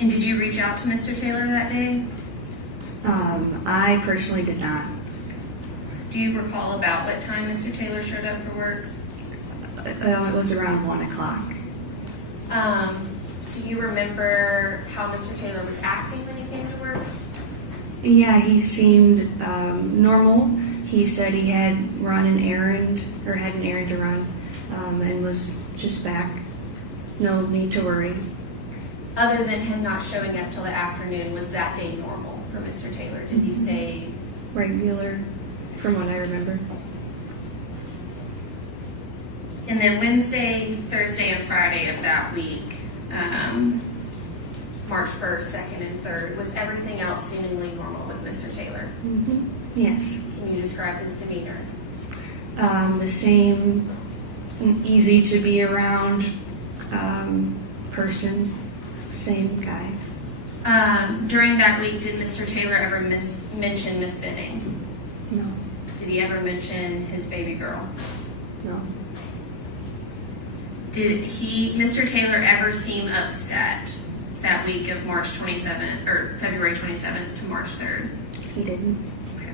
And did you reach out to Mr. Taylor that day? I personally did not. Do you recall about what time Mr. Taylor showed up for work? It was around 1 o'clock. Do you remember how Mr. Taylor was acting when he came to work? Yeah, he seemed normal. He said he had run an errand, or had an errand to run, and was just back. No need to worry. Other than him not showing up till the afternoon, was that day normal for Mr. Taylor? Did he stay? Regular, from what I remember. And then Wednesday, Thursday, and Friday of that week, March 1st, 2nd, and 3rd, was everything else seemingly normal with Mr. Taylor? Mm-hmm. Yes. Can you describe his demeanor? The same, easy to be around person, same guy. During that week, did Mr. Taylor ever mention Miss Benning? No. Did he ever mention his baby girl? No. Did Mr. Taylor ever seem upset that week of March 27th or February 27th to March 3rd? He didn't. Okay.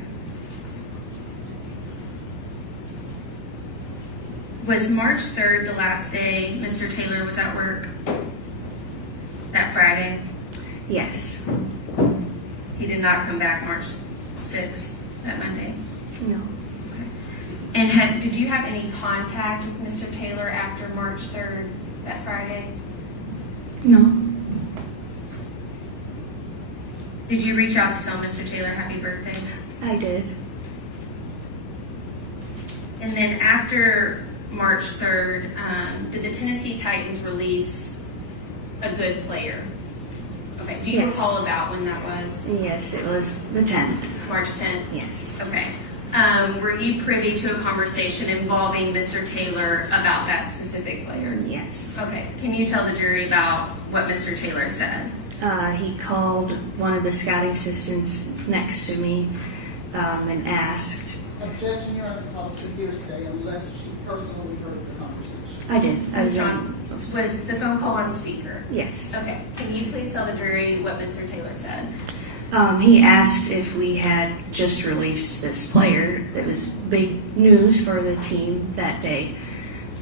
Was March 3rd the last day Mr. Taylor was at work? That Friday? Yes. He did not come back March 6th, that Monday? No. Okay. And did you have any contact with Mr. Taylor after March 3rd, that Friday? No. Did you reach out to tell Mr. Taylor happy birthday? I did. And then after March 3rd, did the Tennessee Titans release a good player? Okay, do you Yes. recall about when that was? Yes, it was the 10th. March 10th? Yes. Okay. Were you privy to a conversation involving Mr. Taylor about that specific player? Yes. Okay. Can you tell the jury about what Mr. Taylor said? He called one of the scouting assistants next to me and asked. Objection, you're on policy hearsay unless she personally heard the conversation. I did. I Ms. was John, was the phone call on speaker? Yes. Okay. Can you please tell the jury what Mr. Taylor said? He asked if we had just released this player. It was big news for the team that day.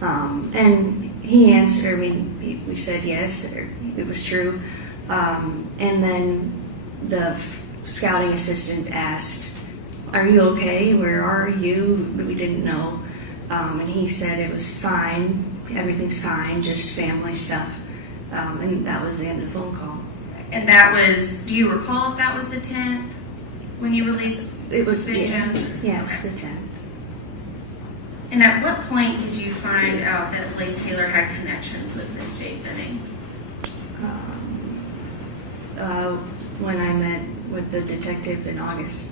And he answered, we said yes, it was true. And then the scouting assistant asked, "Are you okay? Where are you?" We didn't know. And he said it was fine, everything's fine, just family stuff. And that was the end of the phone call. And that was, do you recall if that was the 10th when you released It was Ben Jones? Yeah, it was Okay. the 10th. And at what point did you find out that Blaise Taylor had connections with Miss Jade Benning? When I met with the detective in August.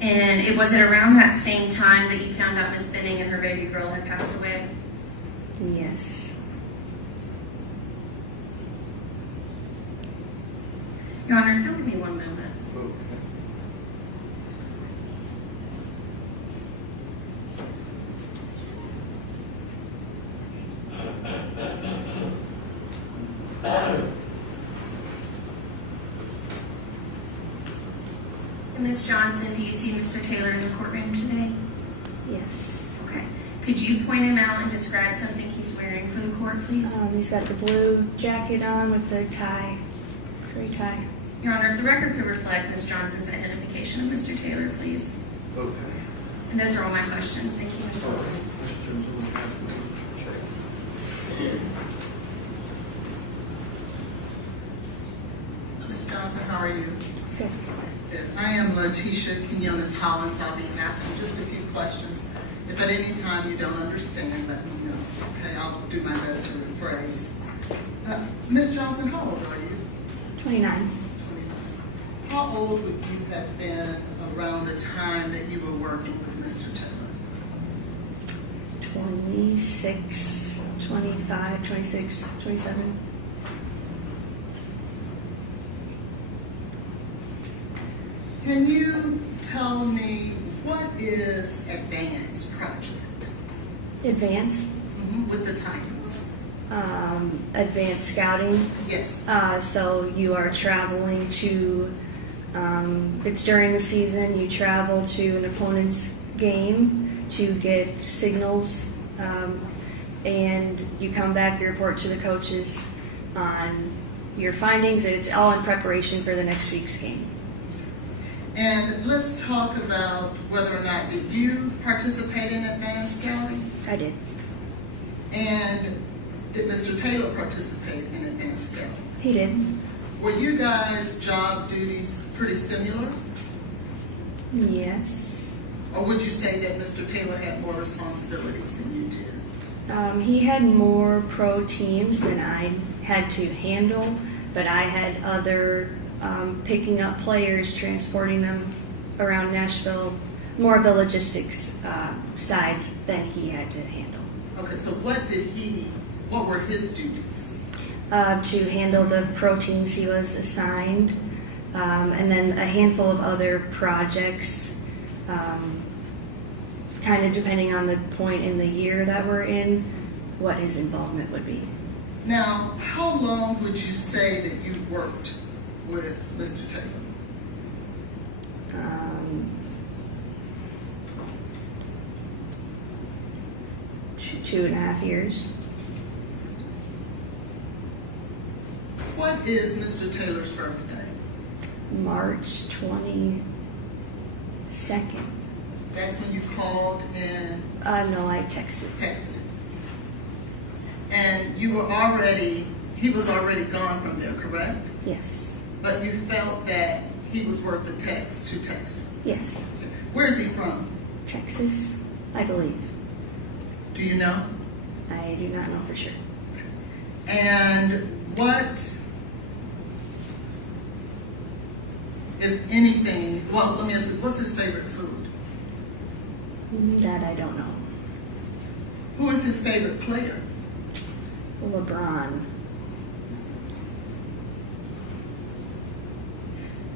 And was it around that same time that you found out Miss Benning and her baby girl had passed away? Yes. Your Honor, if you'll give me one moment. Ms. Johnson, do you see Mr. Taylor in the courtroom today? Yes. Okay. Could you point him out and describe something he's wearing for the court, please? He's got the blue jacket on with the tie, gray tie. Your Honor, if the record could reflect Ms. Johnson's identification of Mr. Taylor, please. Okay. And those are all my questions. Thank you. All right. Questions on the application? Ms. Johnson, how are you? Good. Good. I am Letitia Quinones Hollins. I'll be asking just a few questions. If at any time you don't understand, let me know. Okay, I'll do my best to rephrase. Ms. Johnson, how old are you? 29. How old would you have been around the time that you were working with Mr. Taylor? 26, 25, 26, 27. Can you tell me what is Advance Project? Advance, With the Titans? advanced scouting. Yes. So you are traveling to, it's during the season, you travel to an opponent's game to get signals, and you come back, you report to the coaches on your findings. It's all in preparation for the next week's game. And let's talk about whether or not did you participate in advanced scouting? I did. And did Mr. Taylor participate in advanced scouting? He did. Were you guys' job duties pretty similar? Yes. Or would you say that Mr. Taylor had more responsibilities than you did? He had more pro teams than I had to handle, but I had other picking up players, transporting them around Nashville, more of the logistics side than he had to handle. Okay, so what were his duties? To handle the pro teams he was assigned, and then a handful of other projects, kind of depending on the point in the year that we're in, what his involvement would be. Now, how long would you say that you worked with Mr. Taylor? 2.5 years. What is Mr. Taylor's birthday? March 22nd. That's when you called and No, I texted. texted. And he was already gone from there, correct? Yes. But you felt that he was worth the text to text him. Yes. Where is he from? Texas, I believe. Do you know? I do not know for sure. And what, if anything, well, let me ask you, what's his favorite food? That I don't know. Who is his favorite player? LeBron.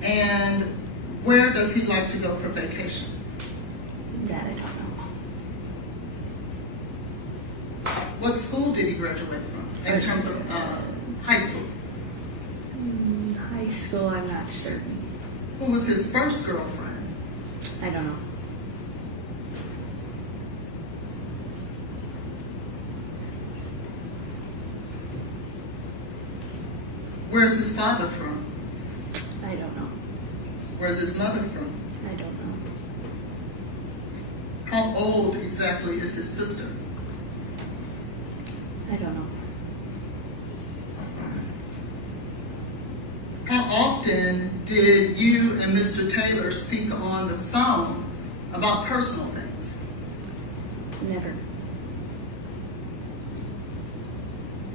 And where does he like to go for vacation? That I don't know. What school did he graduate from in terms of high school? High school, I'm not certain. Who was his first girlfriend? I don't know. Where's his father from? I don't know. Where's his mother from? I don't know. How old exactly is his sister? I don't know. How often did you and Mr. Taylor speak on the phone about personal things? Never.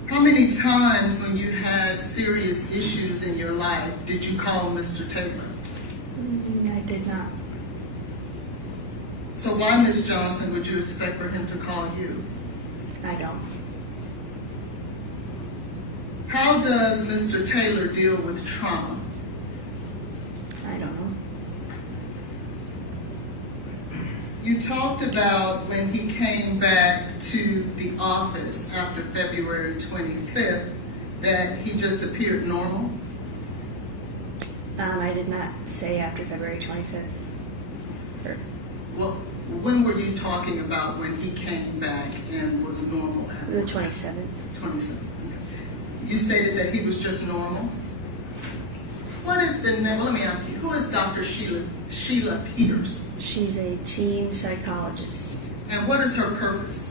How many times when you had serious issues in your life did you call Mr. Taylor? I did not. So why, Ms. Johnson, would you expect for him to call you? I don't. How does Mr. Taylor deal with trauma? I don't know. You talked about when he came back to the office after February 25th that he just appeared normal. I did not say after February 25th. Well, when were you talking about when he came back and was normal after? The 27th. 27. Okay. You stated that he was just normal. What is the name? Let me ask you. Who is Dr. Sheila Peters? She's a team psychologist. And what is her purpose?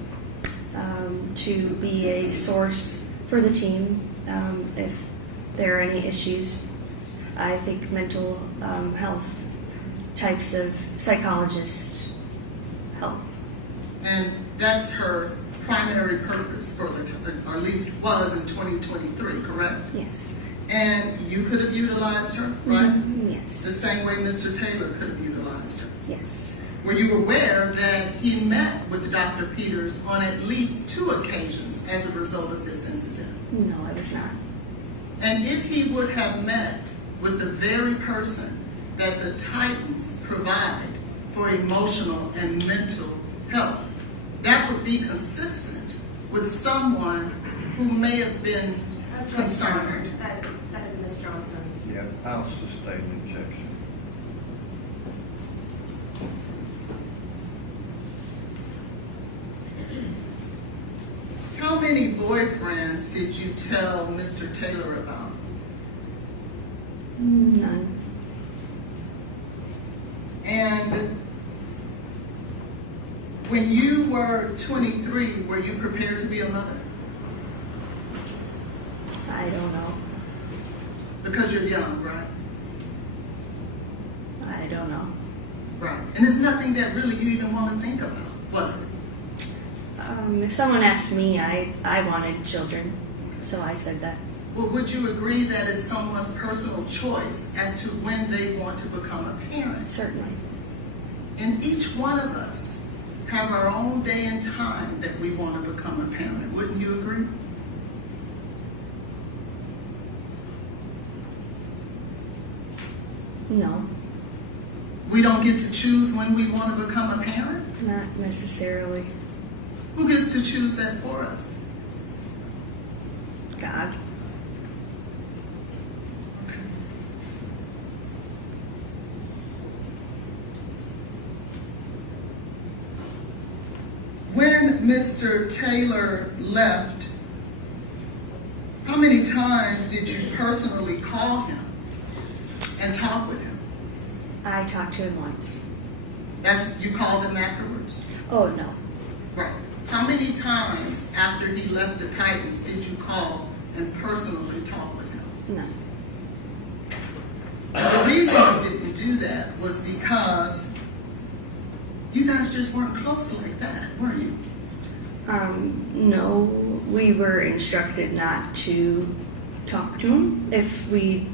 To be a source for the team if there are any issues. I think mental health types of psychologists help. And that's her primary purpose for the, or at least was in 2023, correct? Yes. And you could have utilized her, right? Yes. The same way Mr. Taylor could have utilized her. Yes. Were you aware that he met with Dr. Peters on at least 2 occasions as a result of this incident? No, I was not. And if he would have met with the very person that the Titans provide for emotional and mental help. That would be consistent with someone who may have been concerned. That is Ms. Johnson's. Yeah, I'll sustain the objection. How many boyfriends did you tell Mr. Taylor about? None. And when you were 23, were you prepared to be a mother? I don't know. Because you're young, right? I don't know. Right. And it's nothing that really you even want to think about, was it? If someone asked me, I wanted children, so I said that. Well, would you agree that it's someone's personal choice as to when they want to become a parent? Certainly. And each one of us have our own day and time that we want to become a parent. Wouldn't you agree? No, We don't get to choose when we want to become a parent. not necessarily. Who gets to choose that for us? God. Okay. When Mr. Taylor left, how many times did you personally call him and talk with him? I talked to him once. You called him afterwards? Oh, no. Right. How many times after he left the Titans did you call and personally talk with him? None. The reason you didn't do that was because you guys just weren't close like that, were you? No, we were instructed not to talk to him if we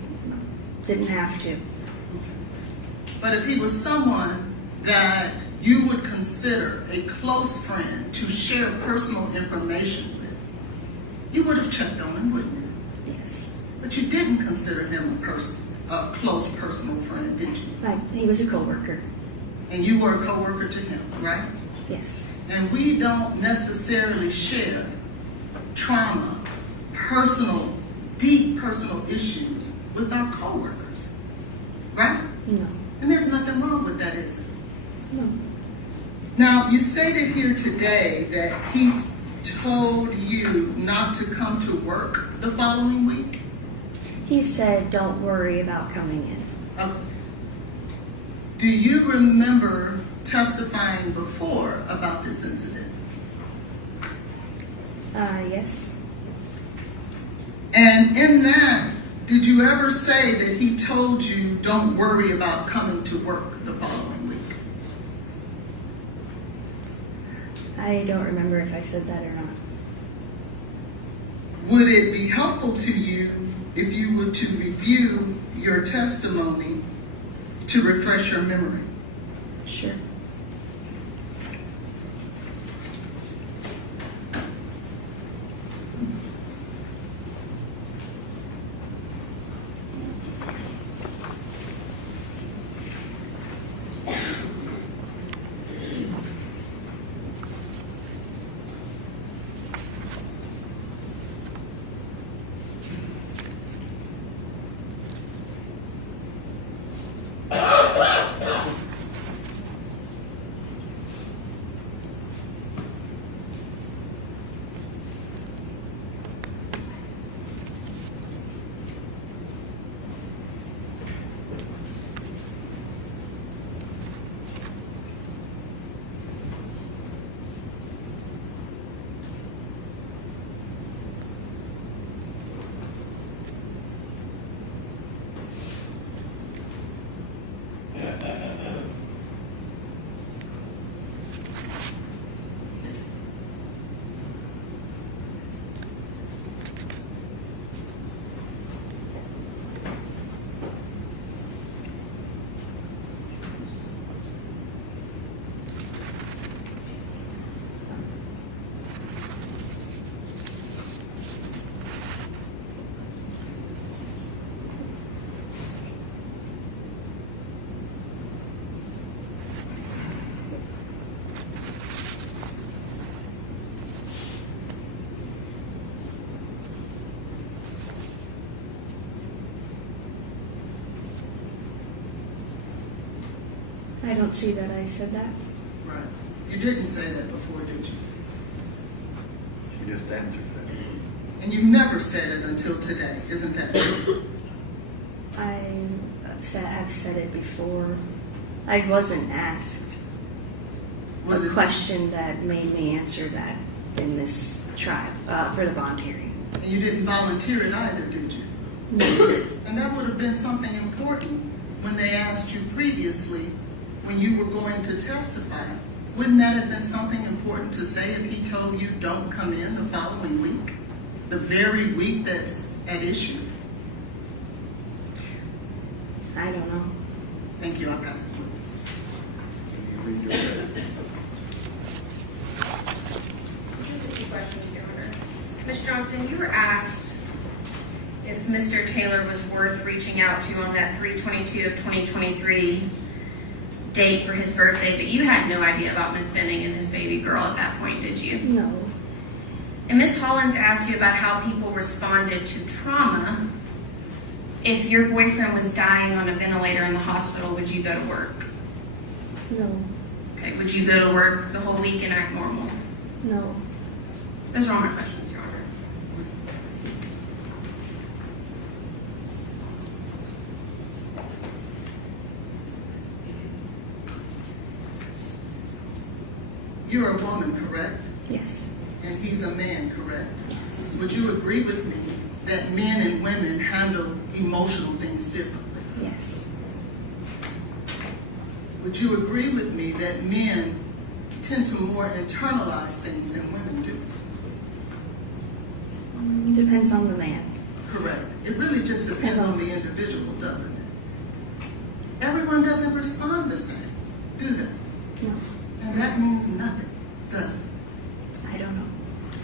didn't have to. But if he was someone that you would consider a close friend to share personal information with, you would have checked on him, wouldn't you? Yes. But you didn't consider him a close personal friend, did you? He was a coworker. And you were a coworker to him, right? Yes. And we don't necessarily share trauma, deep personal issues with our coworkers, right? No. And there's nothing wrong with that, is there? No. Now, you stated here today that he told you not to come to work the following week. He said, "Don't worry about coming in." Okay. Do you remember testifying before about this incident? Yes. And in that, did you ever say that he told you don't worry about coming to work the following week? I don't remember if I said that or not. Would it be helpful to you if you were to review your testimony to refresh your memory? Sure. I don't see that I said that. Right. You didn't say that before, did you? She just answered that. And you never said it until today, isn't that true? I've said it before. I wasn't asked Was a it question that made me answer that in this trial for the bond hearing. And you didn't volunteer it either, did you? No. And that would have been something important when they asked you previously when you were going to testify. Wouldn't that have been something important to say if he told you don't come in the following week? The very week that's at issue? I don't know. Thank you, I'll pass the witness. Can you read your letter? Just a few questions, Your Honor. Ms. Johnson, you were asked if Mr. Taylor was worth reaching out to on that 3/22 of 2023 date for his birthday, but you had no idea about Miss Benning and his baby girl at that point, did you? No. And Ms. Hollins asked you about how people responded to trauma. If your boyfriend was dying on a ventilator in the hospital, would you go to work? No. Okay, would you go to work the whole week and act normal? No. Those are all my questions, Your Honor. You're a woman, correct? Yes. And he's a man, correct? Yes. Would you agree with me that men and women handle emotional things differently? Yes. Would you agree with me that men tend to more internalize things than women do? Depends on the man. Correct. It really just depends on the individual, doesn't it? Everyone doesn't respond the same, do they? No. And that means nothing, does it? I don't know.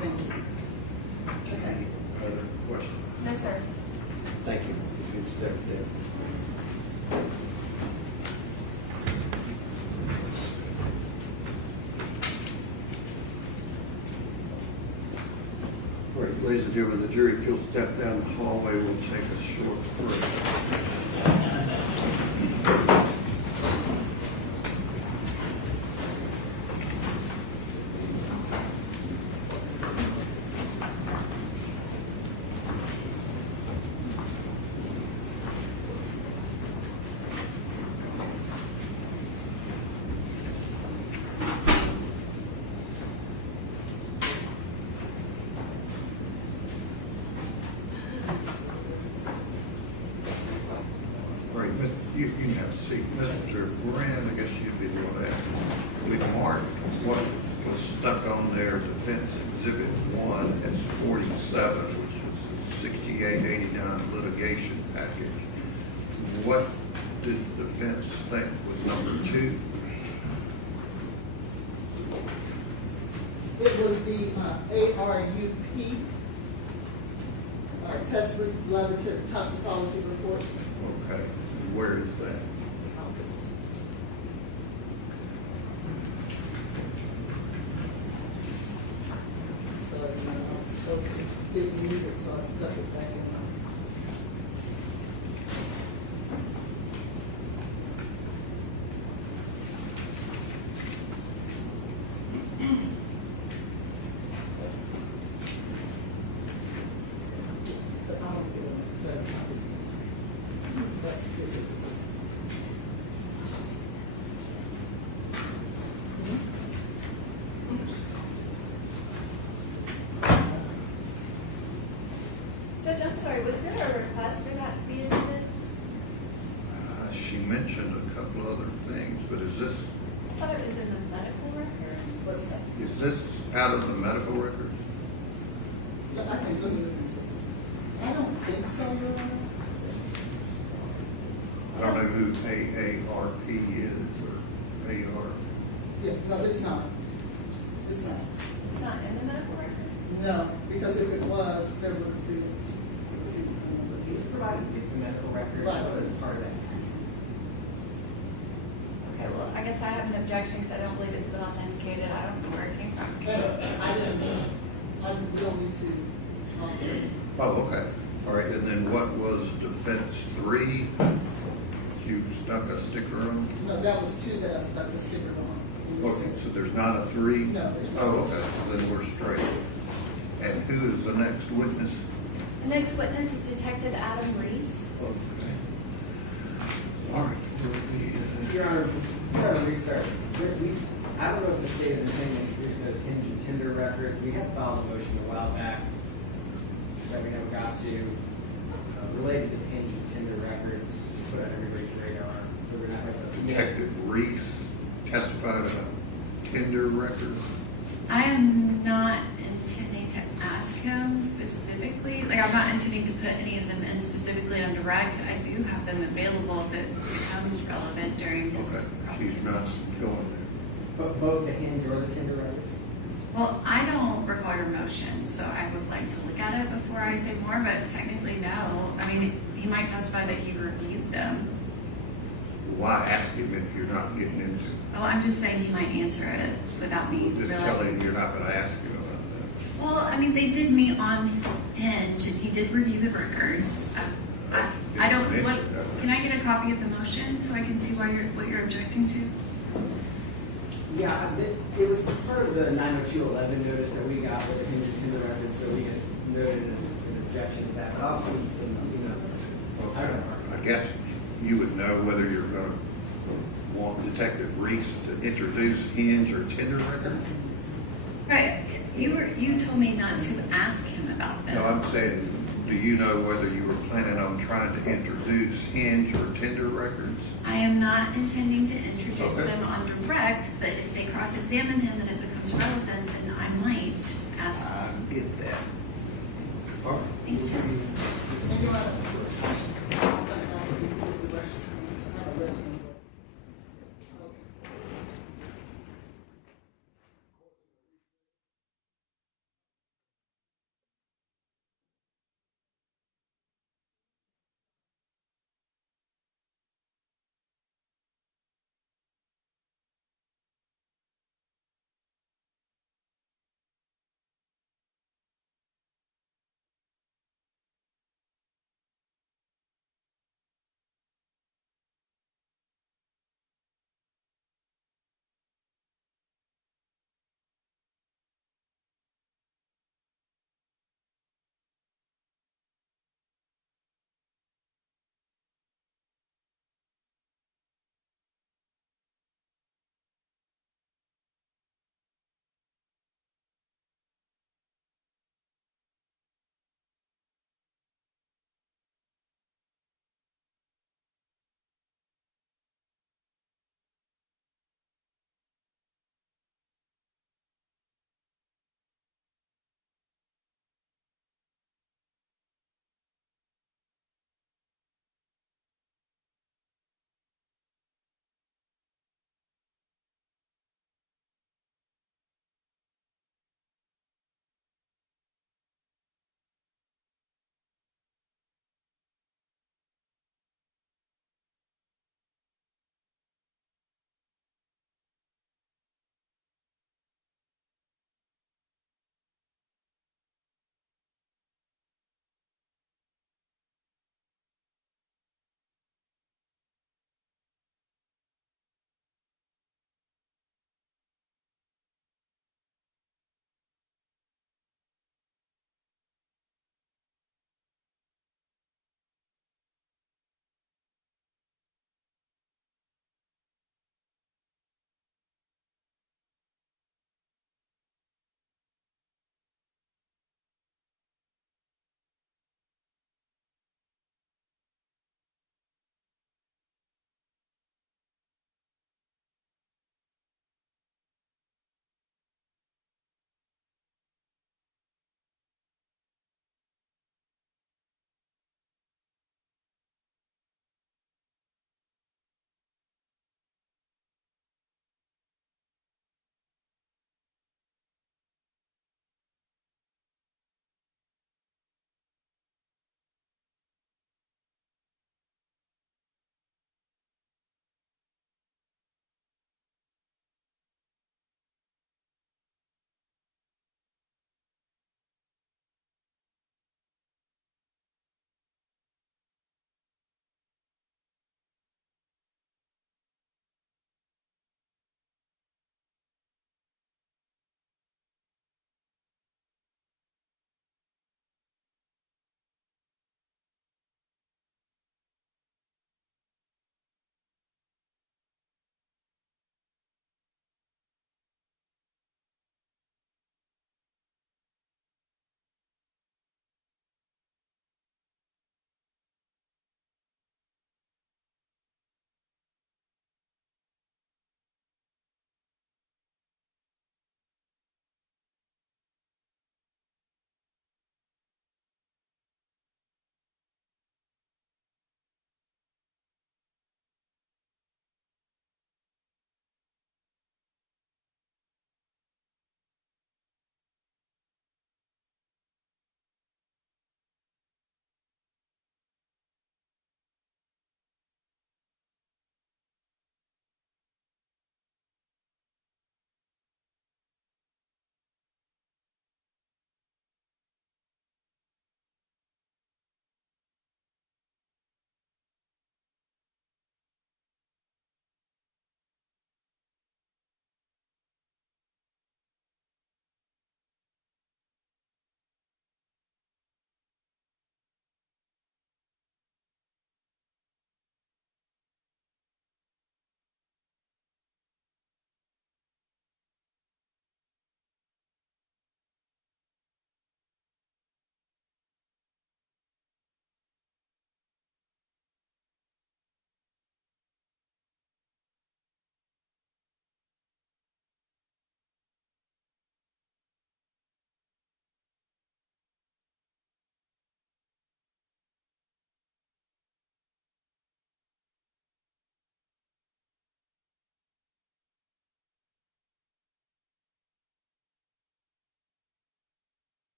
Thank you. Any other questions? No, sir. Thank you. You can step there. All right, ladies and gentlemen, the jury, if you'll step down the hallway, we'll take a short break. All right, you can have a seat. Mr. Moran, I guess you'd be the one to ask. We marked what was stuck on there, Defense Exhibit 1, it's 47, which was the 6889 litigation package. What did the defense think was number 2? It was the ARUP, test risk laboratory toxicology report. Okay, where is that? So, I was didn't use it, so I stuck it back in. Judge, I'm sorry, was there a request for that to be admitted? She mentioned a couple other things, but is this, I thought it was in the medical record. What's that? is this out of the medical record? I can go look and see. I don't think so, Your Honor. I don't know who AARP is, or AR. Yeah, no, it's not. It's not. It's not in the medical record? No, because if it was, there would be. He was provided with the medical records, Right. it wasn't part of that. Okay, well, I guess I have an objection because I don't believe it's been authenticated. I don't know where it came from. I don't need to. Oh, okay. All right, and then what was Defense 3? you stuck a sticker on? No, that was two that I stuck the sticker on. Okay, so there's not a three? No, there's not. Oh, okay, then we're straight. And who is the next witness? The next witness is Detective Adam Reese. Okay. All right. Your Honor, before I restart, I don't know if the state is intending to introduce those hinge and Tinder records. We had filed a motion a while back that we never got to, related to the hinge and Tinder records, to put on everybody's radar, so we're not going to. Detective Reese testified about Tinder records. I am not intending to ask him specifically, like I'm not intending to put any of them in specifically on direct. I do have them available if it becomes relevant during his Okay, she's prosecution. not going there. But both the hinge or the Tinder records? Well, I don't require a motion, so I would like to look at it before I say more, but technically no. I mean, he might testify that he reviewed them. Why ask him if you're not getting into it? Oh, I'm just saying he might answer it without me Just tell realizing. him you're not going to ask him about that. Well, I mean, they did meet on Hinge, and he did review the records. I don't, what, can I get a copy of the motion so I can see what you're objecting to? Yeah, it was part of the 90211 notice that we got with the hinge and Tinder records, so we had noted an objection to that, but also, you know, I don't know. I guess you would know whether you're going to want Detective Reese to introduce Hinge or Tinder records. Right, you told me not to ask him about them. No, I'm saying, do you know whether you were planning on trying to introduce Hinge or Tinder records? I am not intending to introduce Okay. them on direct, but if they cross-examine him and it becomes relevant, then I might ask. I get that. All right. Thanks, Judge. And you want to-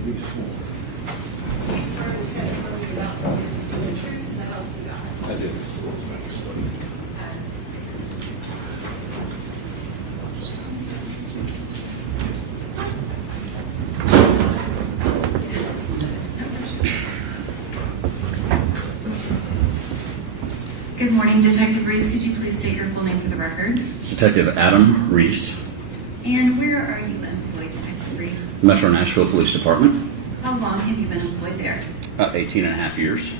to be sworn. You started the testimony about the truth, so help you God. I did. Good morning, Detective Reese. Could you please state your full name for the record? It's Detective Adam Reese, And where are you employed, Detective Reese? Metro Nashville Police Department, How long have you been employed there? about 18 and a half years.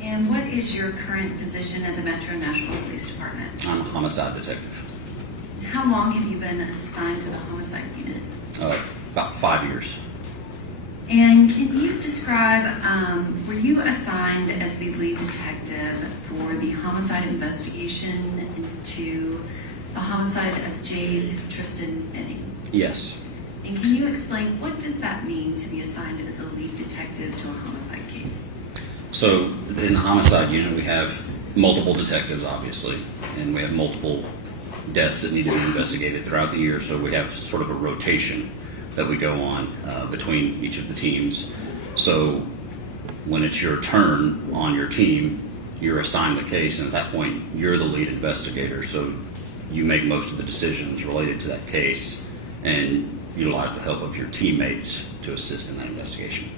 And what is your current position at the Metro Nashville Police Department? I'm a homicide detective. How long have you been assigned to the homicide unit? About 5 years. And can you describe, were you assigned as the lead detective for the homicide investigation into the homicide of Jade Benning? Yes. And can you explain, what does that mean to be assigned as a lead detective to a homicide case? So in the homicide unit, we have multiple detectives, obviously, and we have multiple deaths that need to be investigated throughout the year. So we have sort of a rotation that we go on between each of the teams. So when it's your turn on your team, you're assigned the case, and at that point, you're the lead investigator. So you make most of the decisions related to that case and utilize the help of your teammates to assist in that investigation.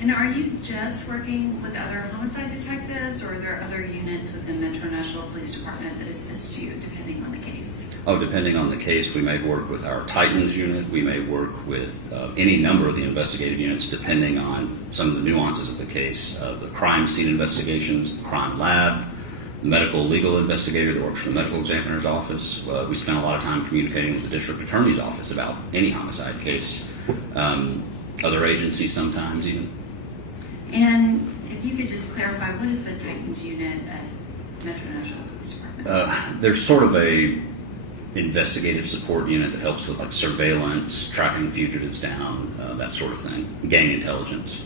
And are you just working with other homicide detectives, or are there other units within Metro Nashville Police Department that assist you depending on the case? Oh, depending on the case, we may work with our Titans unit. We may work with any number of the investigative units, depending on some of the nuances of the case. The crime scene investigations, the crime lab, the medical legal investigator that works for the medical examiner's office. We spend a lot of time communicating with the district attorney's office about any homicide case. Other agencies sometimes even. And if you could just clarify, what is the Titans unit at Metro Nashville Police Department? There's sort of a investigative support unit that helps with like surveillance, tracking fugitives down, that sort of thing, gang intelligence.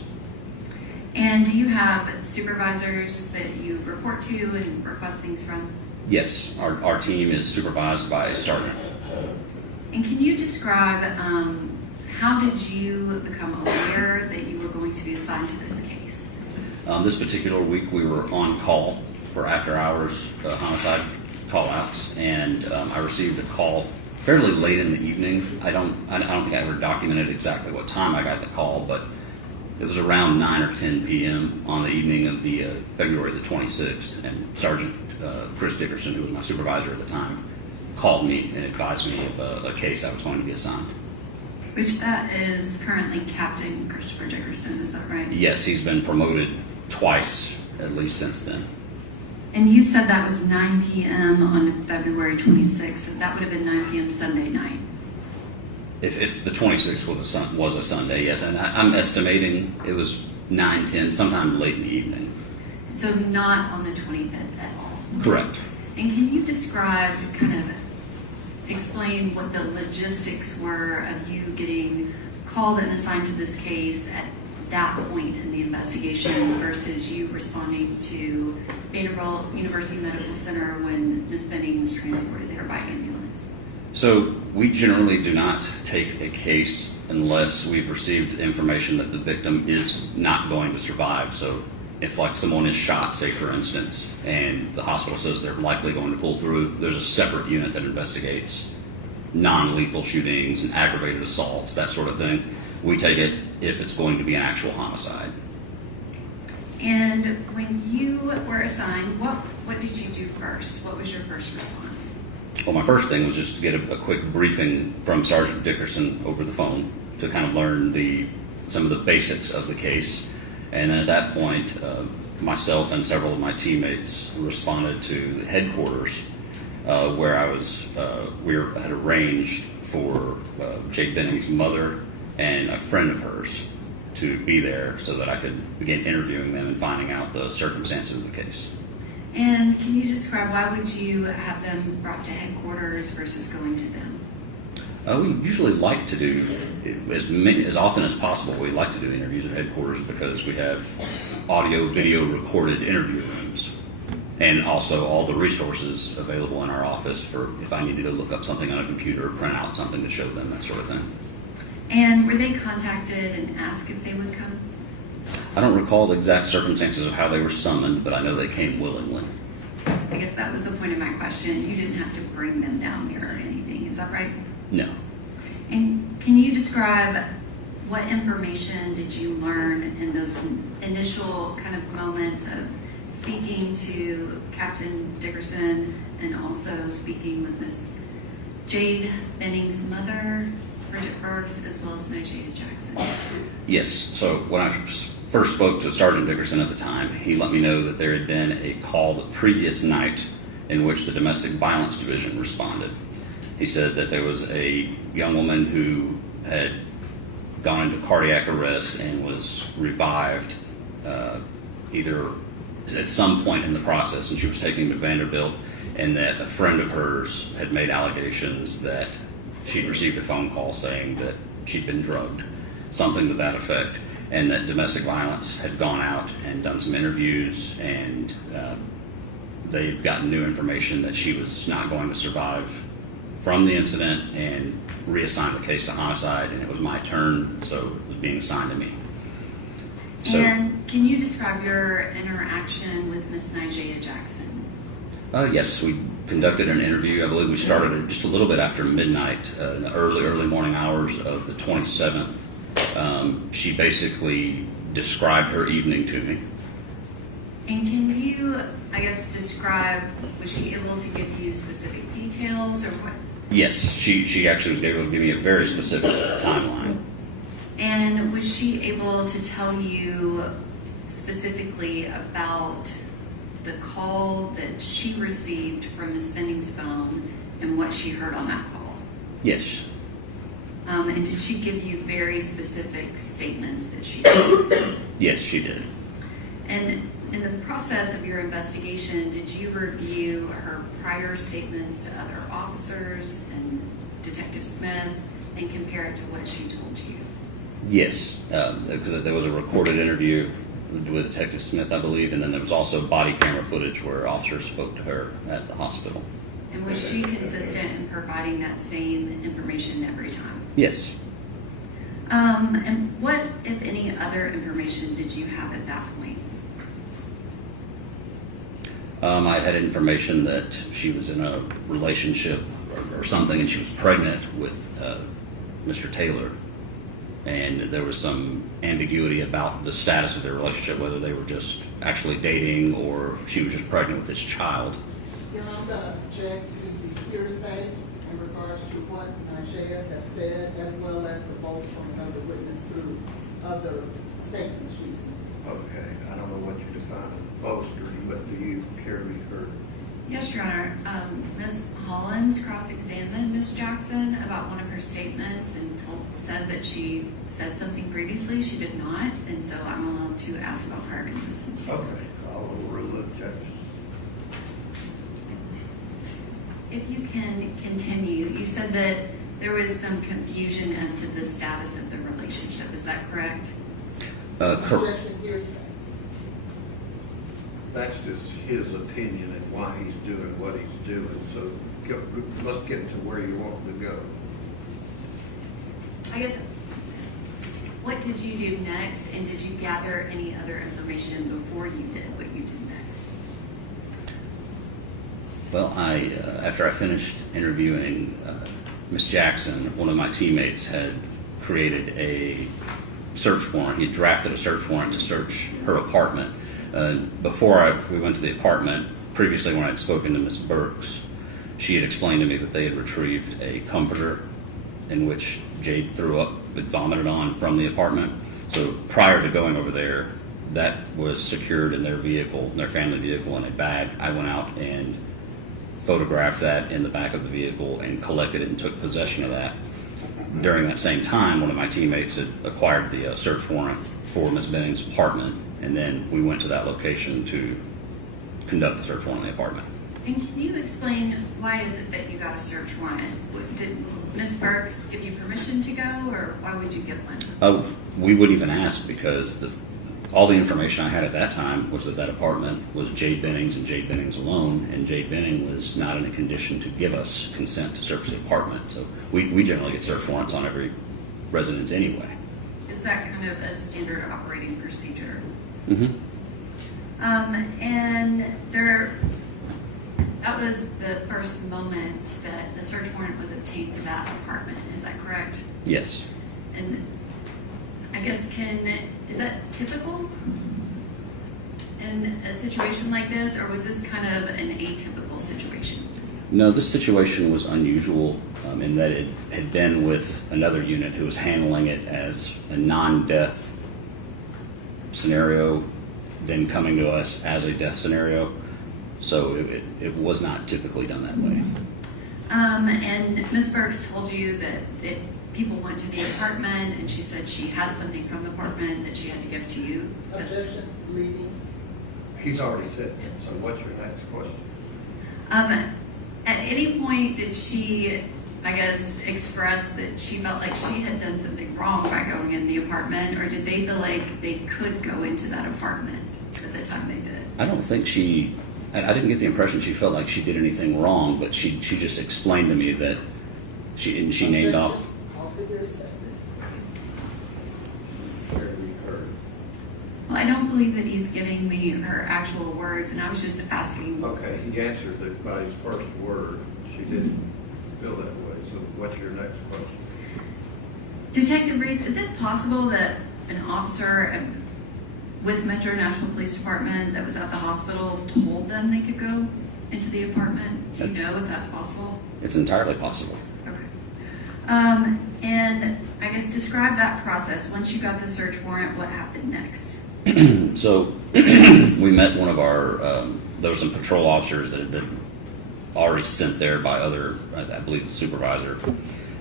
And do you have supervisors that you report to and request things from? Yes, our team is supervised by a sergeant. And can you describe how did you become aware that you were going to be assigned to this case? This particular week, we were on call for after-hours homicide call-outs, and I received a call fairly late in the evening. I don't think I ever documented exactly what time I got the call, but it was around 9 or 10 p.m. on the evening of the February the 26th, and Sergeant Chris Dickerson, who was my supervisor at the time, called me and advised me of a case I was going to be assigned. Which that is currently Captain Christopher Dickerson, is that right? Yes, he's been promoted twice, at least since then. And you said that was 9 p.m. on February 26th, and that would have been 9 p.m. Sunday night. If the 26th was a Sunday, yes, and I'm estimating it was 9, 10, sometime late in the evening. So not on the 25th at all? Correct. And can you describe, kind of explain what the logistics were of you getting called and assigned to this case at that point in the investigation versus you responding to Vanderbilt University Medical Center when Ms. Benning was transported there by ambulance? So we generally do not take a case unless we've received information that the victim is not going to survive. So if like someone is shot, say for instance, and the hospital says they're likely going to pull through, there's a separate unit that investigates non-lethal shootings and aggravated assaults, that sort of thing. We take it if it's going to be an actual homicide. And when you were assigned, what did you do first? What was your first response? Well, my first thing was just to get a quick briefing from Sergeant Dickerson over the phone to kind of learn some of the basics of the case. And then at that point, myself and several of my teammates responded to the headquarters where we had arranged for Jade Benning's mother and a friend of hers to be there so that I could begin interviewing them and finding out the circumstances of the case. And can you describe why would you have them brought to headquarters versus going to them? We usually like to do, as often as possible, we like to do interviews at headquarters because we have audio, video recorded interview rooms and also all the resources available in our office for if I needed to look up something on a computer or print out something to show them, that sort of thing. And were they contacted and asked if they would come? I don't recall the exact circumstances of how they were summoned, but I know they came willingly. I guess that was the point of my question. You didn't have to bring them down here or anything, is that right? No. And can you describe what information did you learn in those initial kind of moments of speaking to Captain Dickerson and also speaking with Miss Jade Benning's mother, Bridget Burks, as well as Nigella Jackson? Yes. So when I first spoke to Sergeant Dickerson at the time, he let me know that there had been a call the previous night in which the Domestic Violence Division responded. He said that there was a young woman who had gone into cardiac arrest and was revived either at some point in the process, and she was taken to Vanderbilt, and that a friend of hers had made allegations that she'd received a phone call saying that she'd been drugged, something to that effect, and that domestic violence had gone out and done some interviews, and they'd gotten new information that she was not going to survive from the incident and reassigned the case to homicide, and it was my turn, so it was being assigned to me. So, and can you describe your interaction with Miss Nigella Jackson? yes, we conducted an interview. I believe we started it just a little bit after midnight, in the early morning hours of the 27th. She basically described her evening to me. And can you, I guess, describe, was she able to give you specific details or what? Yes, she actually was able to give me a very specific timeline. And was she able to tell you specifically about the call that she received from Ms. Benning's phone and what she heard on that call? Yes. And did she give you very specific statements that she did? Yes, she did. And in the process of your investigation, did you review her prior statements to other officers and Detective Smith and compare it to what she told you? Yes, because there was a recorded interview with Detective Smith, I believe, and then there was also body camera footage where officers spoke to her at the hospital. And was she consistent in providing that same information every time? Yes. And what, if any, other information did you have at that point? I had information that she was in a relationship or something, and she was pregnant with Mr. Taylor. And there was some ambiguity about the status of their relationship, whether they were just actually dating or she was just pregnant with his child. You know, I'm going to object to the hearsay in regards to what Nigella has said, as well as the bolstering of the witness through other statements she's made. Okay, I don't know what you define as bolstering, but do you care to be heard? Yes, Your Honor. Ms. Hollins cross-examined Ms. Jackson about one of her statements and said that she said something previously. She did not, and so I'm allowed to ask about prior consistency. Okay, I'll overrule the objection. If you can continue, you said that there was some confusion as to the status of the relationship. Is that correct? Correct. Objection hearsay. That's just his opinion and why he's doing what he's doing, so let's get to where you want to go. I guess, what did you do next, and did you gather any other information before you did what you did next? Well, after I finished interviewing Ms. Jackson, one of my teammates had created a search warrant. He had drafted a search warrant to search her apartment. Before we went to the apartment, previously when I had spoken to Ms. Burks, she had explained to me that they had retrieved a comforter in which Jade threw up and vomited on from the apartment. So prior to going over there, that was secured in their vehicle, their family vehicle, in a bag. I went out and photographed that in the back of the vehicle and collected it and took possession of that. During that same time, one of my teammates had acquired the search warrant for Ms. Benning's apartment, and then we went to that location to conduct the search warrant on the apartment. And can you explain why is it that you got a search warrant? Did Ms. Burks give you permission to go, or why would you get one? We wouldn't even ask because all the information I had at that time was that apartment was Jade Benning's and Jade Benning's alone, and Jade Benning was not in a condition to give us consent to search the apartment. So we generally get search warrants on every residence anyway. Is that kind of a standard operating procedure? Mm-hmm. And that was the first moment that the search warrant was obtained for that apartment, is that correct? Yes. And I guess is that typical in a situation like this, or was this kind of an atypical situation? No, this situation was unusual in that it had been with another unit who was handling it as a non-death scenario, then coming to us as a death scenario. So it was not typically done that way. And Ms. Burks told you that people went to the apartment, and she said she had something from the apartment that she had to give to you. Objection, leaving. He's already said that, so what's your next question? At any point did she, I guess, express that she felt like she had done something wrong by going in the apartment, or did they feel like they could go into that apartment at the time they did? I don't think I didn't get the impression she felt like she did anything wrong, but she just explained to me that she named off. Well, I don't believe that he's giving me her actual words, and I was just asking. Okay, he answered that by his first word. She didn't feel that way, so what's your next question? Detective Reese, is it possible that an officer with Metro Nashville Police Department that was at the hospital told them they could go into the apartment? Do you know if that's possible? It's entirely possible. Okay. And I guess describe that process. Once you got the search warrant, what happened next? So we met one of our, there were some patrol officers that had been already sent there by other, I believe the supervisor.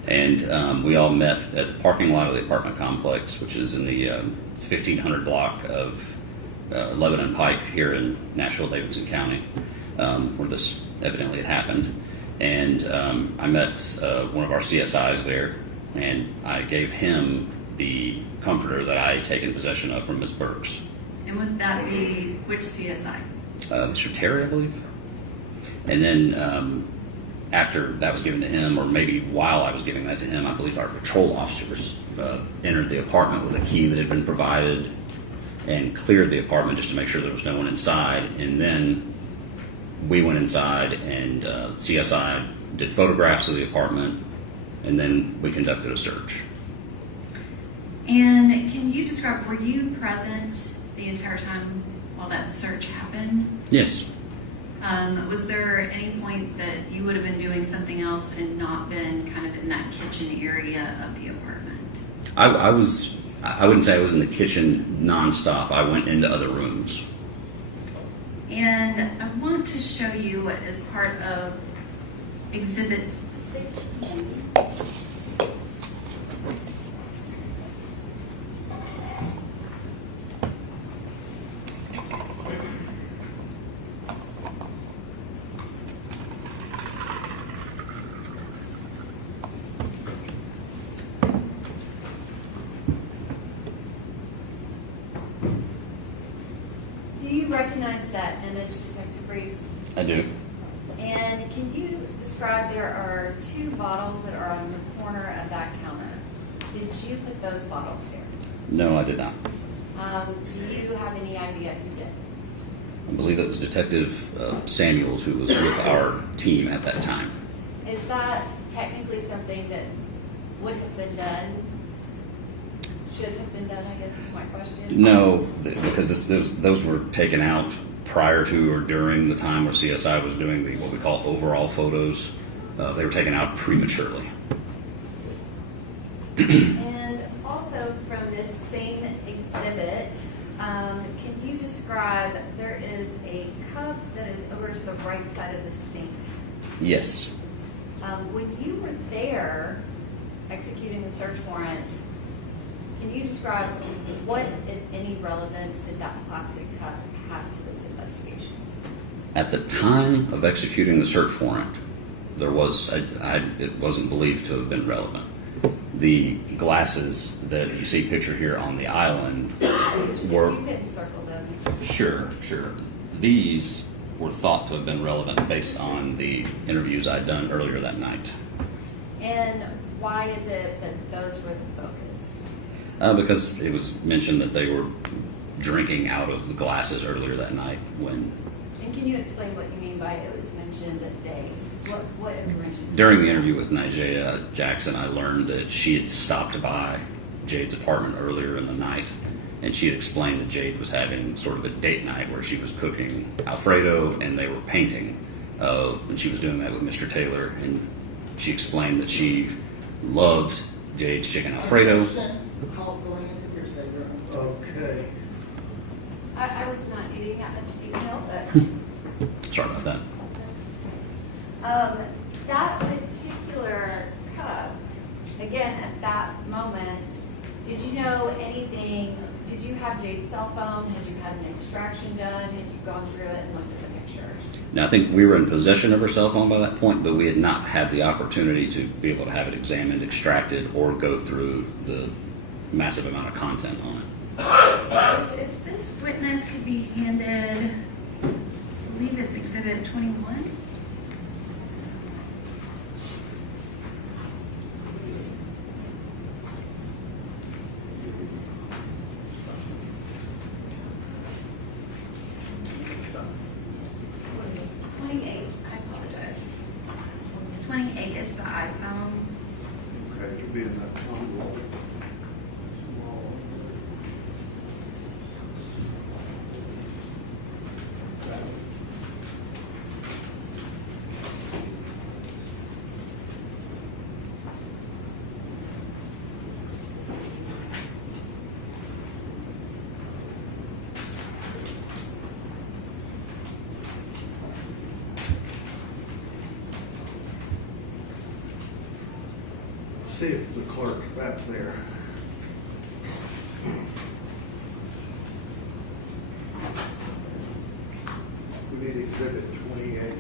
And we all met at the parking lot of the apartment complex, which is in the 1500 block of Lebanon Pike here in Nashville, Davidson County, where this evidently had happened. And I met one of our CSIs there, and I gave him the comforter that I had taken possession of from Ms. Burks. And would that be which CSI? Mr. Terry, I believe. And then after that was given to him, or maybe while I was giving that to him, I believe our patrol officers entered the apartment with a key that had been provided and cleared the apartment just to make sure there was no one inside. And then we went inside, and CSI did photographs of the apartment, and then we conducted a search. And can you describe, were you present the entire time while that search happened? Yes. Was there any point that you would have been doing something else and not been kind of in that kitchen area of the apartment? I wouldn't say I was in the kitchen nonstop. I went into other rooms. And I want to show you what is part of Exhibit 16. Do you recognize that image, Detective Reese? I do. And can you describe, there are 2 bottles that are on the corner of that counter. Did you put those bottles there? No, I did not. Do you have any idea who did? I believe it was Detective Samuels who was with our team at that time. Is that technically something that would have been done? Should have been done, I guess is my question. No, because those were taken out prior to or during the time where CSI was doing what we call overall photos. They were taken out prematurely. And also from this same exhibit, can you describe, there is a cup that is over to the right side of the sink. Yes. When you were there executing the search warrant, can you describe what, if any, relevance did that plastic cup have to this investigation? At the time of executing the search warrant, there was it wasn't believed to have been relevant. The glasses that you see pictured here on the island were... You can circle them. Sure. These were thought to have been relevant based on the interviews I'd done earlier that night. And why is it that those were the focus? Because it was mentioned that they were drinking out of the glasses earlier that night when, And can you explain what you mean by it was mentioned that they, what information? during the interview with Nigella Jackson, I learned that she had stopped by Jade's apartment earlier in the night, and she had explained that Jade was having sort of a date night where she was cooking Alfredo and they were painting, and she was doing that with Mr. Taylor, and she explained that she loved Jade's chicken Alfredo. Okay. I was not needing that much detail, but. Sorry about that. That particular cup, again, at that moment, did you know anything, did you have Jade's cell phone? Had you had an extraction done? Had you gone through it and looked at the pictures? Now, I think we were in possession of her cell phone by that point, but we had not had the opportunity to be able to have it examined, extracted, or go through the massive amount of content on it. If this witness could be handed, I believe it's Exhibit 21. I apologize. 28 is the iPhone. Okay, you'll be in that phone roll. See if the clerk's back there. We need exhibit 28.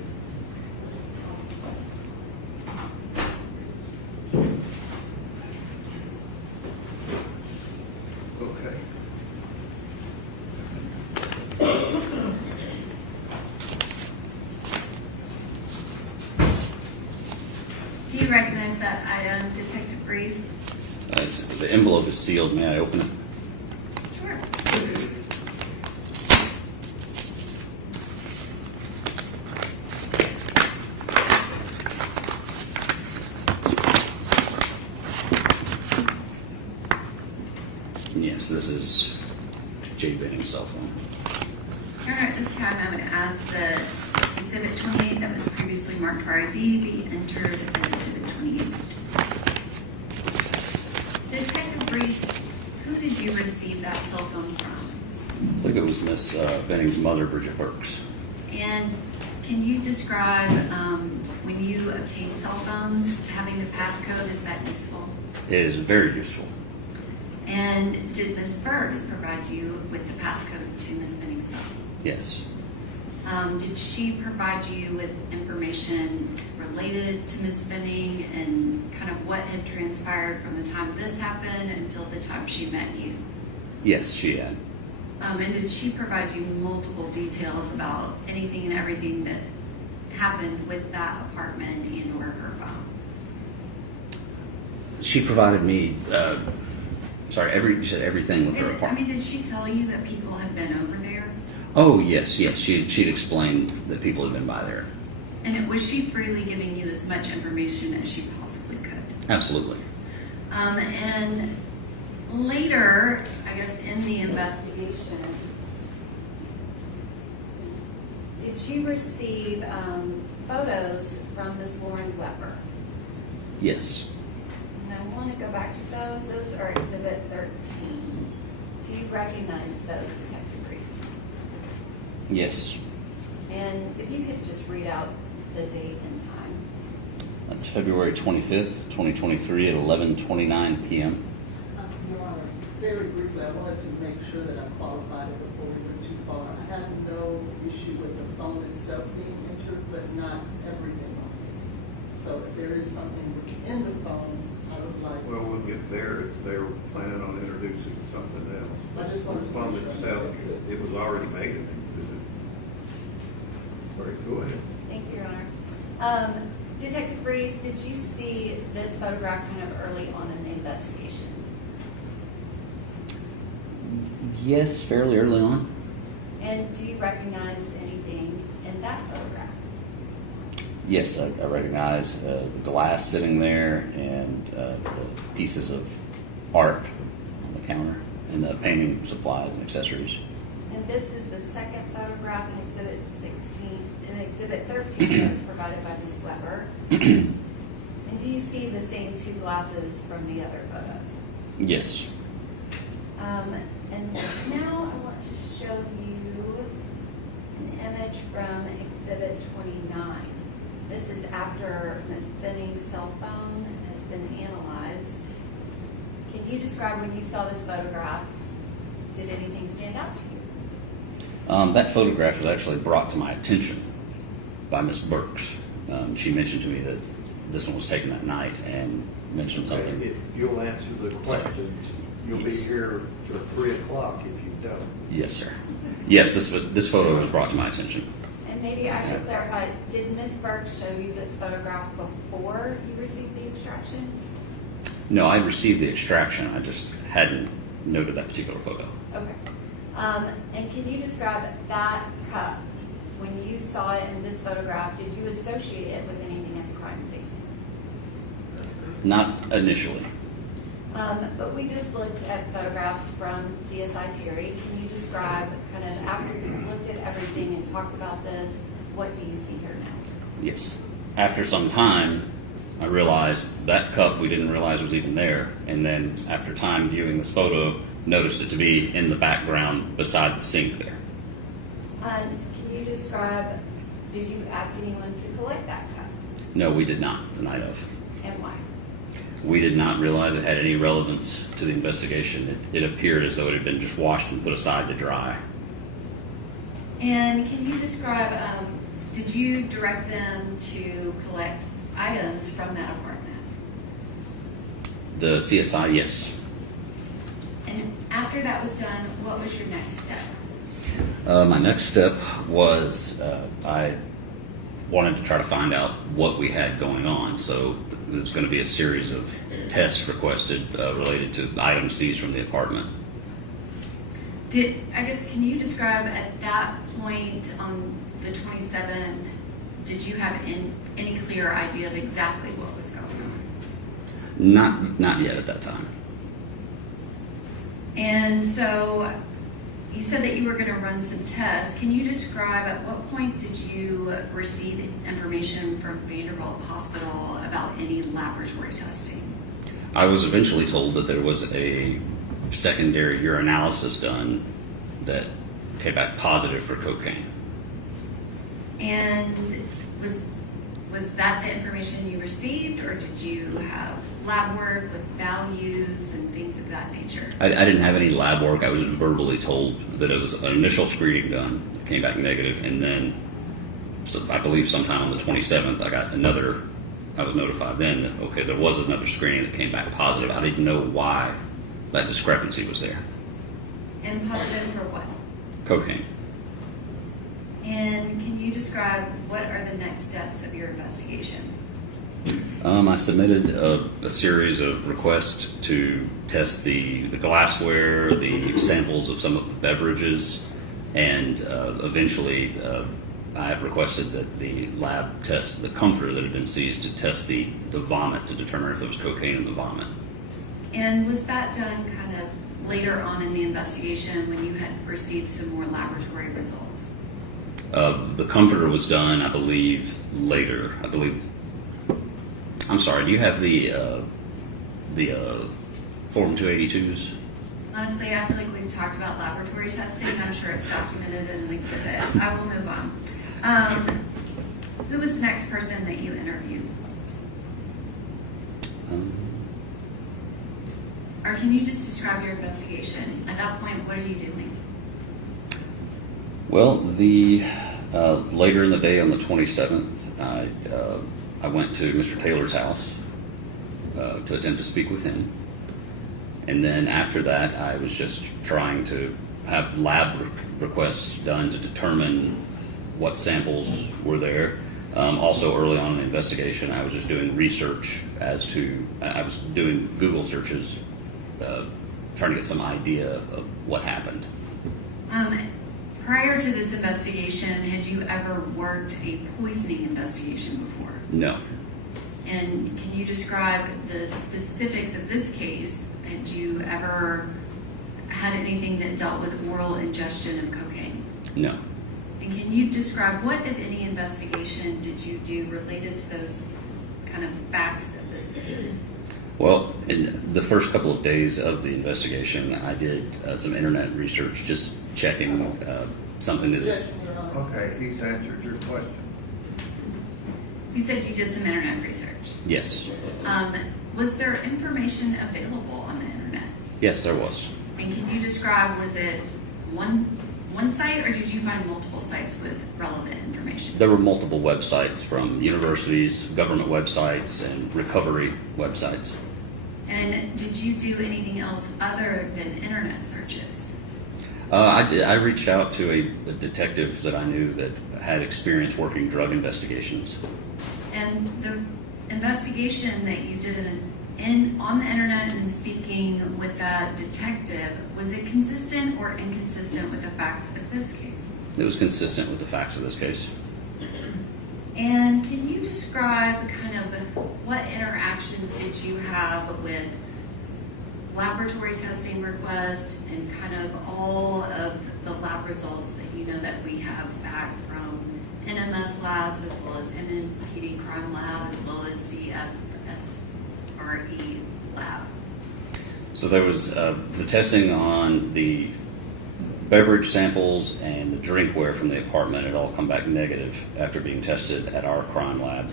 Okay. Do you recognize that item, Detective Breeze? The envelope is sealed. May I open it? Sure. Yes, this is Jade Benning's cell phone. All right, this time I'm going to ask that Exhibit 28 that was previously marked for ID be entered as Exhibit 28. Detective Breeze, who did you receive that cell phone from? I believe it was Miss Benning's mother, Bridget Burks. And can you describe when you obtain cell phones, having the passcode, is that useful? It is very useful. And did Ms. Burks provide you with the passcode to Ms. Benning's phone? Yes. Did she provide you with information related to Ms. Benning and kind of what had transpired from the time this happened until the time she met you? Yes, she had. And did she provide you multiple details about anything and everything that happened with that apartment and or her phone? She provided me, you said everything with her apartment. Did she tell you that people had been over there? Oh, yes. She'd explained that people had been by there. And was she freely giving you as much information as she possibly could? Absolutely. And later, I guess in the investigation, Did you receive photos from Ms. Lauren Weber? Yes. And I want to go back to those. Those are Exhibit 13. Do you recognize those, Detective Reese? Yes. And if you could just read out the date and time. That's February 25th, 2023 at 11:29 p.m. Your Honor, very briefly, I wanted to make sure that I qualified it before we went too far. I have no issue with the phone itself being entered, but not everything on it. So if there is something within the phone, I would like. Well, we'll get there if they were planning on introducing something else. I just wanted to The phone make sure I itself, made that clear. it was already made an exhibit. All right, go ahead. Thank you, Your Honor. Detective Breeze, did you see this photograph kind of early on in the investigation? Yes, fairly early on. And do you recognize anything in that photograph? Yes, I recognize the glass sitting there and the pieces of art on the counter and the painting supplies and accessories. And this is the second photograph in Exhibit 16, in Exhibit 13 that was provided by Ms. Weber. And do you see the same two glasses from the other photos? Yes. And now I want to show you an image from Exhibit 29. This is after Ms. Benning's cell phone has been analyzed. Can you describe when you saw this photograph, did anything stand out to you? That photograph was actually brought to my attention by Ms. Burks. She mentioned to me that this one was taken that night and mentioned something. If you'll answer the questions, you'll Yes. be here till 3 o'clock if you don't. Yes, sir. Yes, this photo was brought to my attention. And maybe I should clarify, did Ms. Burke show you this photograph before you received the extraction? No, I received the extraction. I just hadn't noted that particular photo. Okay. And can you describe that cup? When you saw it in this photograph, did you associate it with anything at the crime scene? Not initially. But we just looked at photographs from CSI Terry. Can you describe kind of after you looked at everything and talked about this, what do you see here now? Yes. After some time, I realized that cup we didn't realize was even there. And then after time viewing this photo, noticed it to be in the background beside the sink there. Can you describe, did you ask anyone to collect that cup? No, we did not the night of. And why? We did not realize it had any relevance to the investigation. It appeared as though it had been just washed and put aside to dry. And can you describe, did you direct them to collect items from that apartment? The CSI, yes. And after that was done, what was your next step? My next step was I wanted to try to find out what we had going on. So there was going to be a series of tests requested related to items seized from the apartment. Can you describe at that point on the 27th, did you have any clear idea of exactly what was going on? Not yet at that time. And so you said that you were going to run some tests. Can you describe at what point did you receive information from Vanderbilt Hospital about any laboratory testing? I was eventually told that there was a secondary urinalysis done that came back positive for cocaine. And was that the information you received, or did you have lab work with values and things of that nature? I didn't have any lab work. I was verbally told that it was an initial screening done, it came back negative, and then so I believe sometime on the 27th I was notified then that, okay, there was another screening that came back positive. I didn't know why that discrepancy was there. And positive for what? Cocaine. And can you describe what are the next steps of your investigation? I submitted a series of requests to test the glassware, the samples of some of the beverages, and eventually I requested that the lab test the comforter that had been seized to test the vomit to determine if there was cocaine in the vomit. And was that done kind of later on in the investigation when you had received some more laboratory results? The comforter was done, I believe, later. I'm sorry, do you have the Form 282s? Honestly, I feel like we've talked about laboratory testing. I'm sure it's documented in an exhibit. I will move on. Who was the next person that you interviewed? Or can you just describe your investigation? At that point, what are you doing? Well, later in the day on the 27th, I went to Mr. Taylor's house to attempt to speak with him. And then after that, I was just trying to have lab requests done to determine what samples were there. Also, early on in the investigation, I was just doing research I was doing Google searches trying to get some idea of what happened. Prior to this investigation, had you ever worked a poisoning investigation before? No. And can you describe the specifics of this case? Had you ever had anything that dealt with oral ingestion of cocaine? No. And can you describe what, if any, investigation did you do related to those kind of facts of this case? Well, in the first couple of days of the investigation, I did some internet research, just checking something that. Okay, he's answered your question. You said you did some internet research. Yes. Was there information available on the internet? Yes, there was. And can you describe, was it one site, or did you find multiple sites with relevant information? There were multiple websites from universities, government websites, and recovery websites. And did you do anything else other than internet searches? I reached out to a detective that I knew that had experience working drug investigations. And the investigation that you did on the internet and speaking with that detective, was it consistent or inconsistent with the facts of this case? It was consistent with the facts of this case. And can you describe kind of what interactions did you have with laboratory testing requests and kind of all of the lab results that you know that we have back from NMS labs as well as MNPD crime lab as well as CFSRE lab? So there was the testing on the beverage samples and the drinkware from the apartment had all come back negative after being tested at our crime lab.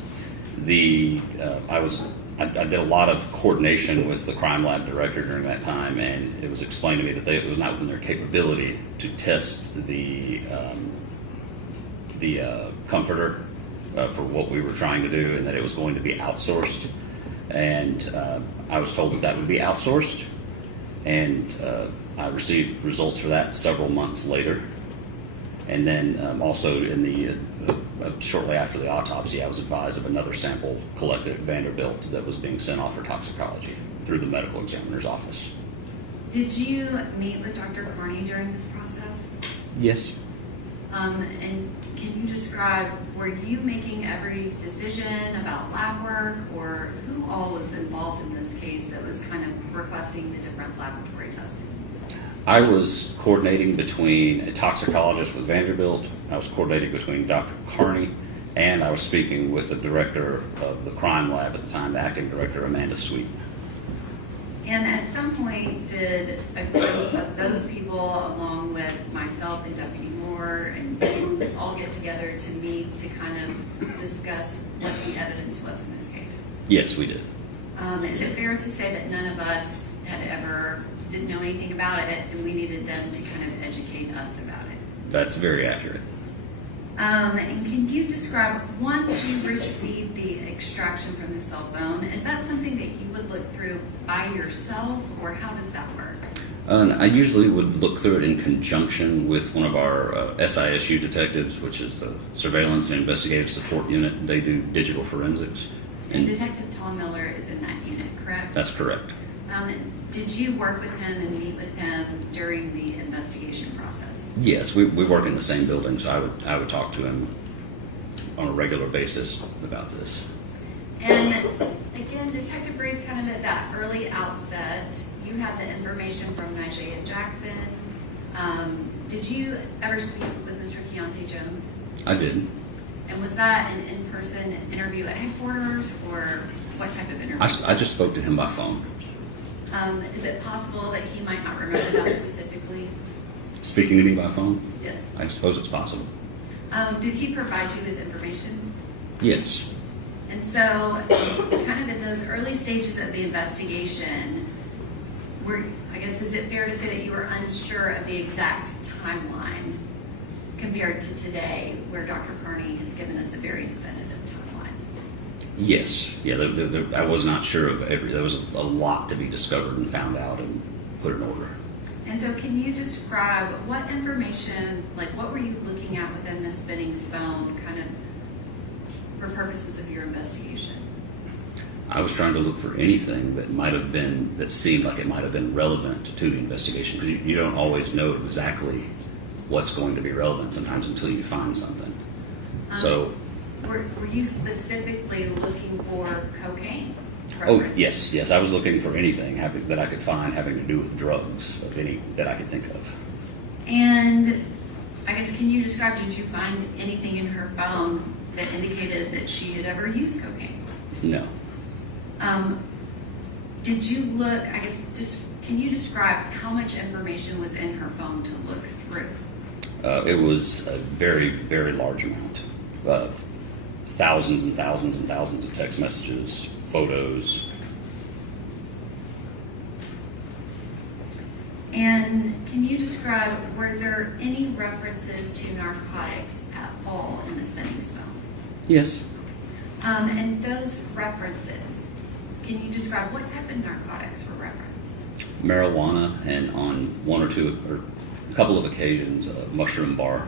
I did a lot of coordination with the crime lab director during that time, and it was explained to me that it was not within their capability to test the comforter for what we were trying to do, and that it was going to be outsourced. And I was told that would be outsourced, and I received results for that several months later. And then also in the shortly after the autopsy, I was advised of another sample collected at Vanderbilt that was being sent off for toxicology through the medical examiner's office. Did you meet with Dr. Carney during this process? Yes. And can you describe, were you making every decision about lab work, or who all was involved in this case that was kind of requesting the different laboratory testing? I was coordinating between a toxicologist with Vanderbilt, I was coordinating between Dr. Carney, and I was speaking with the director of the crime lab at the time, the acting director, Amanda Sweet. And at some point, did a group of those people, along with myself and Deputy Moore, and you all get together to meet to kind of discuss what the evidence was in this case? Yes, we did. Is it fair to say that none of us didn't know anything about it, and we needed them to kind of educate us about it? That's very accurate. And can you describe, once you received the extraction from the cell phone, is that something that you would look through by yourself, or how does that work? I usually would look through it in conjunction with one of our SISU detectives, which is the Surveillance and Investigative Support Unit. They do digital forensics. And Detective Tom Miller is in that unit, correct? That's correct. Did you work with him and meet with him during the investigation process? Yes, we work in the same building, so I would talk to him on a regular basis about this. And again, Detective Breeze, kind of at that early outset, you had the information from Nigel Jackson. Did you ever speak with Mr. Keontae Jones? I did. And was that an in-person interview at headquarters, or what type of interview? I just spoke to him by phone. Is it possible that he might not remember that specifically? Speaking to me by phone? Yes. I suppose it's possible. Did he provide you with information? Yes. And so, kind of in those early stages of the investigation, is it fair to say that you were unsure of the exact timeline compared to today, where Dr. Carney has given us a very definitive timeline? Yes. Yeah, I was not sure of there was a lot to be discovered and found out and put in order. And so can you describe what information, what were you looking at within Ms. Benning's phone, kind of for purposes of your investigation? I was trying to look for anything that might have been, that seemed like it might have been relevant to the investigation, because you don't always know exactly what's going to be relevant sometimes until you find something. So, Were you specifically looking for cocaine? oh, yes, I was looking for anything that I could find having to do with drugs, of any that I could think of. And I guess, can you describe, did you find anything in her phone that indicated that she had ever used cocaine? No. Did you look, I guess, just can you describe how much information was in her phone to look through? It was a very, very large amount. Thousands and thousands and thousands of text messages, photos. And can you describe, were there any references to narcotics at all in Ms. Benning's phone? Yes. And those references, can you describe what type of narcotics were referenced? Marijuana, and on one or two, or a couple of occasions, a mushroom bar.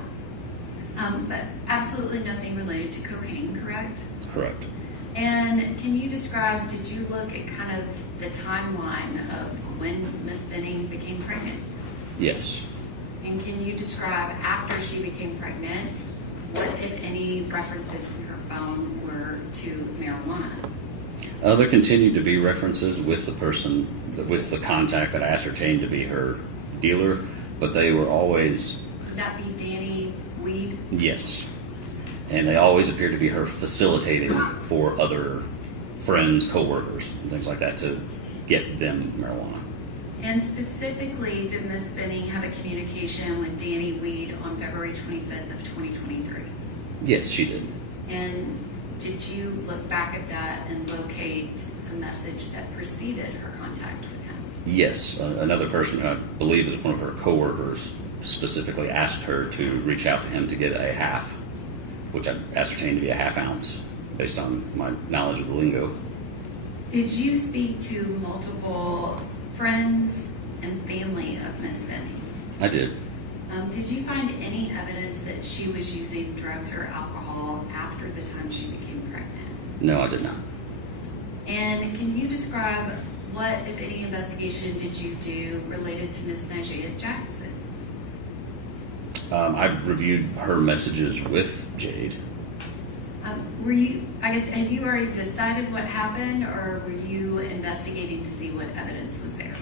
But absolutely nothing related to cocaine, correct? Correct. And can you describe, did you look at kind of the timeline of when Ms. Benning became pregnant? Yes. And can you describe, after she became pregnant, what, if any, references in her phone were to marijuana? There continued to be references with the person, with the contact that I ascertained to be her dealer, but they were always... Would that be Danny Weed? Yes. And they always appeared to be her facilitating for other friends, co-workers, and things like that to get them marijuana. And specifically, did Ms. Benning have a communication with Danny Weed on February 25th of 2023? Yes, she did. And did you look back at that and locate a message that preceded her contact with him? Yes. Another person, I believe it was one of her co-workers, specifically asked her to reach out to him to get a half, which I ascertained to be a half ounce based on my knowledge of the lingo. Did you speak to multiple friends and family of Ms. Benning? I did. Did you find any evidence that she was using drugs or alcohol after the time she became pregnant? No, I did not. And can you describe what, if any, investigation did you do related to Ms. Jade Jackson? I reviewed her messages with Jade. Were you, I guess, had you already decided what happened, or were you investigating to see what evidence was there?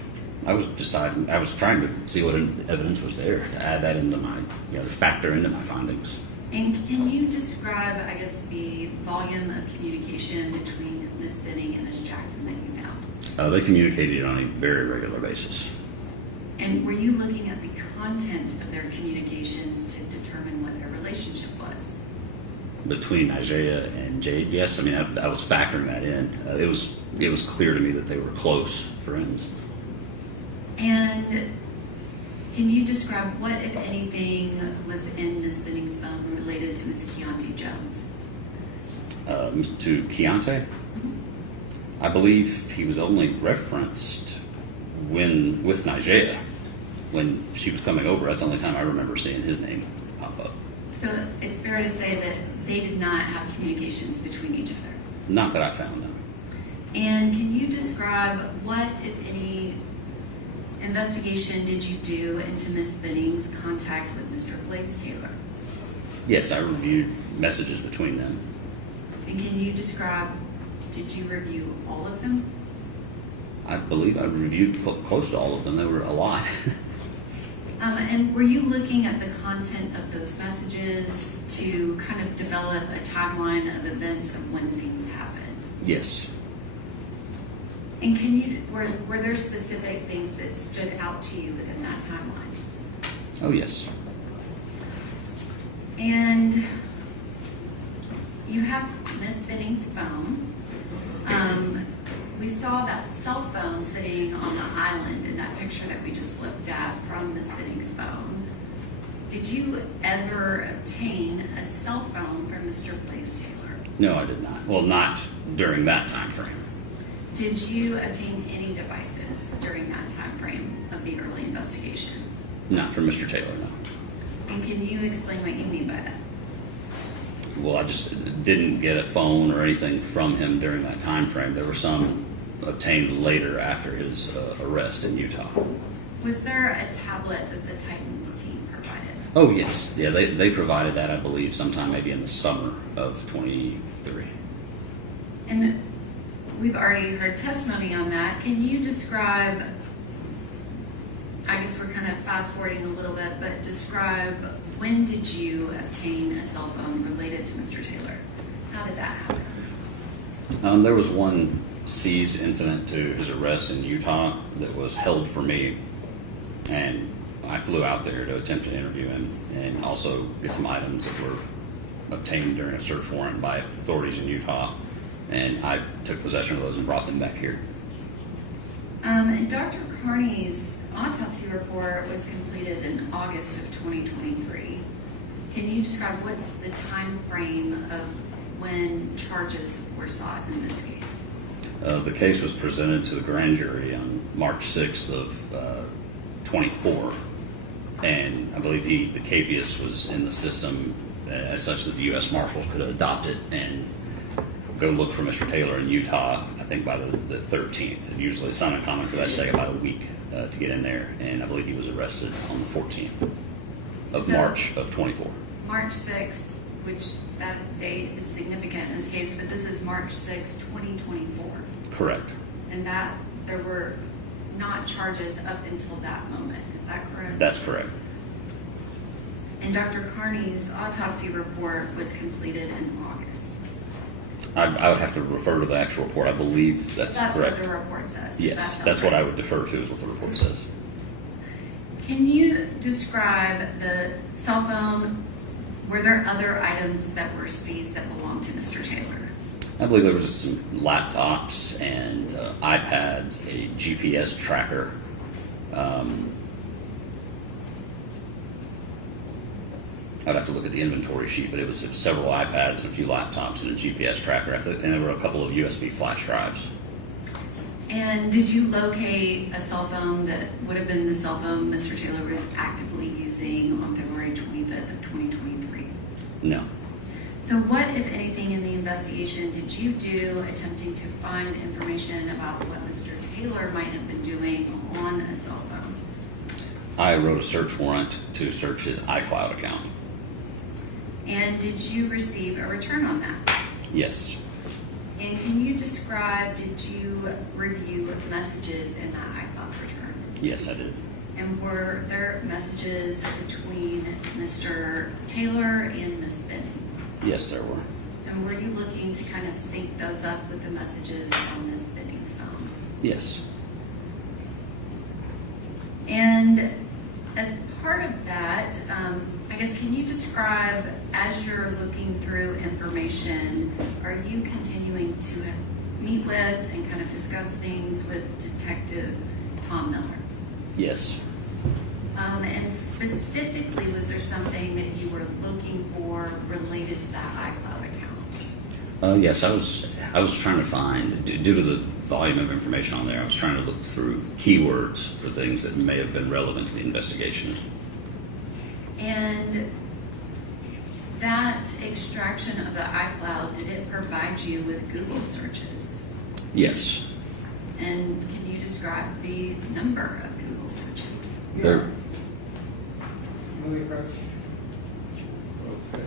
I was trying to see what evidence was there to add that into my, to factor into my findings. And can you describe, I guess, the volume of communication between Ms. Benning and Ms. Jackson that you found? They communicated on a very regular basis. And were you looking at the content of their communications to determine what their relationship was? Between Isaiah and Jade, yes. I mean, I was factoring that in. It was clear to me that they were close friends. And can you describe what, if anything, was in Ms. Benning's phone related to Ms. Keontae Jones? To Keontae? I believe he was only referenced with Nigeria, when she was coming over. That's the only time I remember seeing his name pop up. So it's fair to say that they did not have communications between each other? Not that I found them. And can you describe what, if any, investigation did you do into Ms. Benning's contact with Mr. Blaise Taylor? Yes, I reviewed messages between them. And can you describe, did you review all of them? I believe I reviewed close to all of them. There were a lot. And were you looking at the content of those messages to kind of develop a timeline of events of when things happened? Yes. And were there specific things that stood out to you within that timeline? Oh, yes. And you have Ms. Benning's phone. We saw that cell phone sitting on the island in that picture that we just looked at from Ms. Benning's phone. Did you ever obtain a cell phone from Mr. Blaise Taylor? No, I did not. Well, not during that time frame. Did you obtain any devices during that time frame of the early investigation? Not from Mr. Taylor, no. And can you explain what you mean by that? Well, I just didn't get a phone or anything from him during that time frame. There were some obtained later after his arrest in Utah. Was there a tablet that the Titans team provided? Oh, yes. Yeah, they provided that, I believe, sometime maybe in the summer of 23. And we've already heard testimony on that. Can you describe, I guess we're kind of fast forwarding a little bit, but describe when did you obtain a cell phone related to Mr. Taylor? How did that happen? There was one seized incident to his arrest in Utah that was held for me, and I flew out there to attempt to interview him and also get some items that were obtained during a search warrant by authorities in Utah, and I took possession of those and brought them back here. And Dr. Carney's autopsy report was completed in August of 2023. Can you describe what's the time frame of when charges were sought in this case? The case was presented to the grand jury on March 6th of 24, and I believe the capias was in the system as such that the U.S. Marshals could adopt it and go look for Mr. Taylor in Utah, I think by the 13th. And usually it's not uncommon for that to take about a week to get in there, and I believe he was arrested on the 14th of March of 24. March 6th, which that date is significant in this case, but this is March 6th, 2024. Correct. And that there were not charges up until that moment. Is that correct? That's correct. And Dr. Carney's autopsy report was completed in August. I would have to refer to the actual report. I believe that's correct. That's what the report says. Yes, that's what I would defer to, is what the report says. Can you describe the cell phone? Were there other items that were seized that belonged to Mr. Taylor? I believe there was just some laptops and iPads, a GPS tracker. I'd have to look at the inventory sheet, but it was several iPads and a few laptops and a GPS tracker, and there were a couple of USB flash drives. And did you locate a cell phone that would have been the cell phone Mr. Taylor was actively using on February 25th of 2023? No. So what, if anything, in the investigation did you do attempting to find information about what Mr. Taylor might have been doing on a cell phone? I wrote a search warrant to search his iCloud account. And did you receive a return on that? Yes. And can you describe, did you review messages in that iCloud return? Yes, I did. And were there messages between Mr. Taylor and Ms. Benning? Yes, there were. And were you looking to kind of sync those up with the messages on Ms. Benning's phone? Yes. And as part of that, I guess, can you describe, as you're looking through information, are you continuing to meet with and kind of discuss things with Detective Tom Miller? Yes. And specifically, was there something that you were looking for related to that iCloud account? Yes, I was trying to find, due to the volume of information on there, I was trying to look through keywords for things that may have been relevant to the investigation. And that extraction of the iCloud, did it provide you with Google searches? Yes. And can you describe the number of Google searches? There. Movie approach. Okay.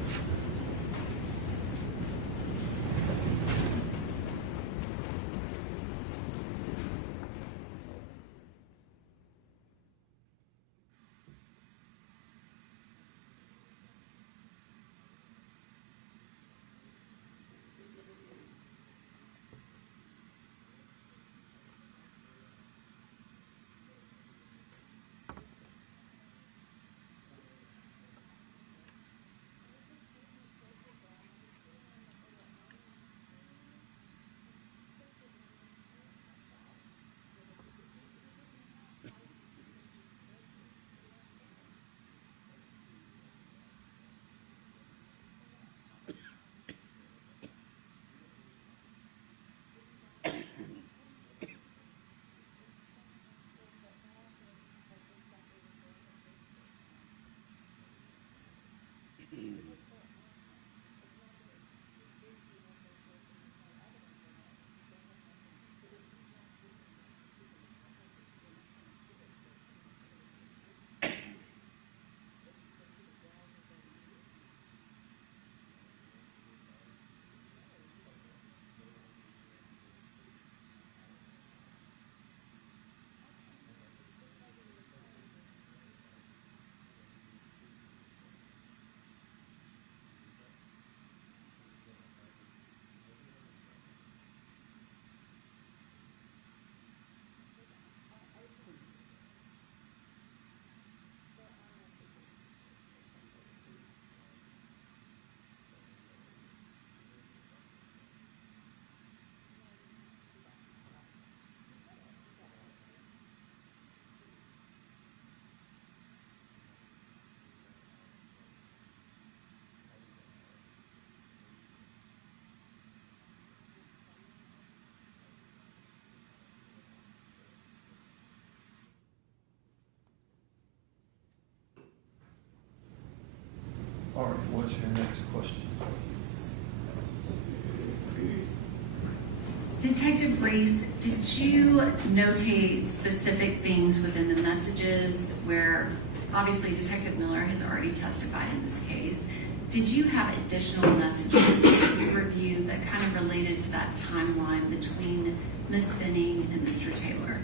Detective Brace, did you notate specific things within the messages where, obviously Detective Miller has already testified in this case. Did you have additional messages that you reviewed that kind of related to that timeline between Ms. Benning and Mr. Taylor?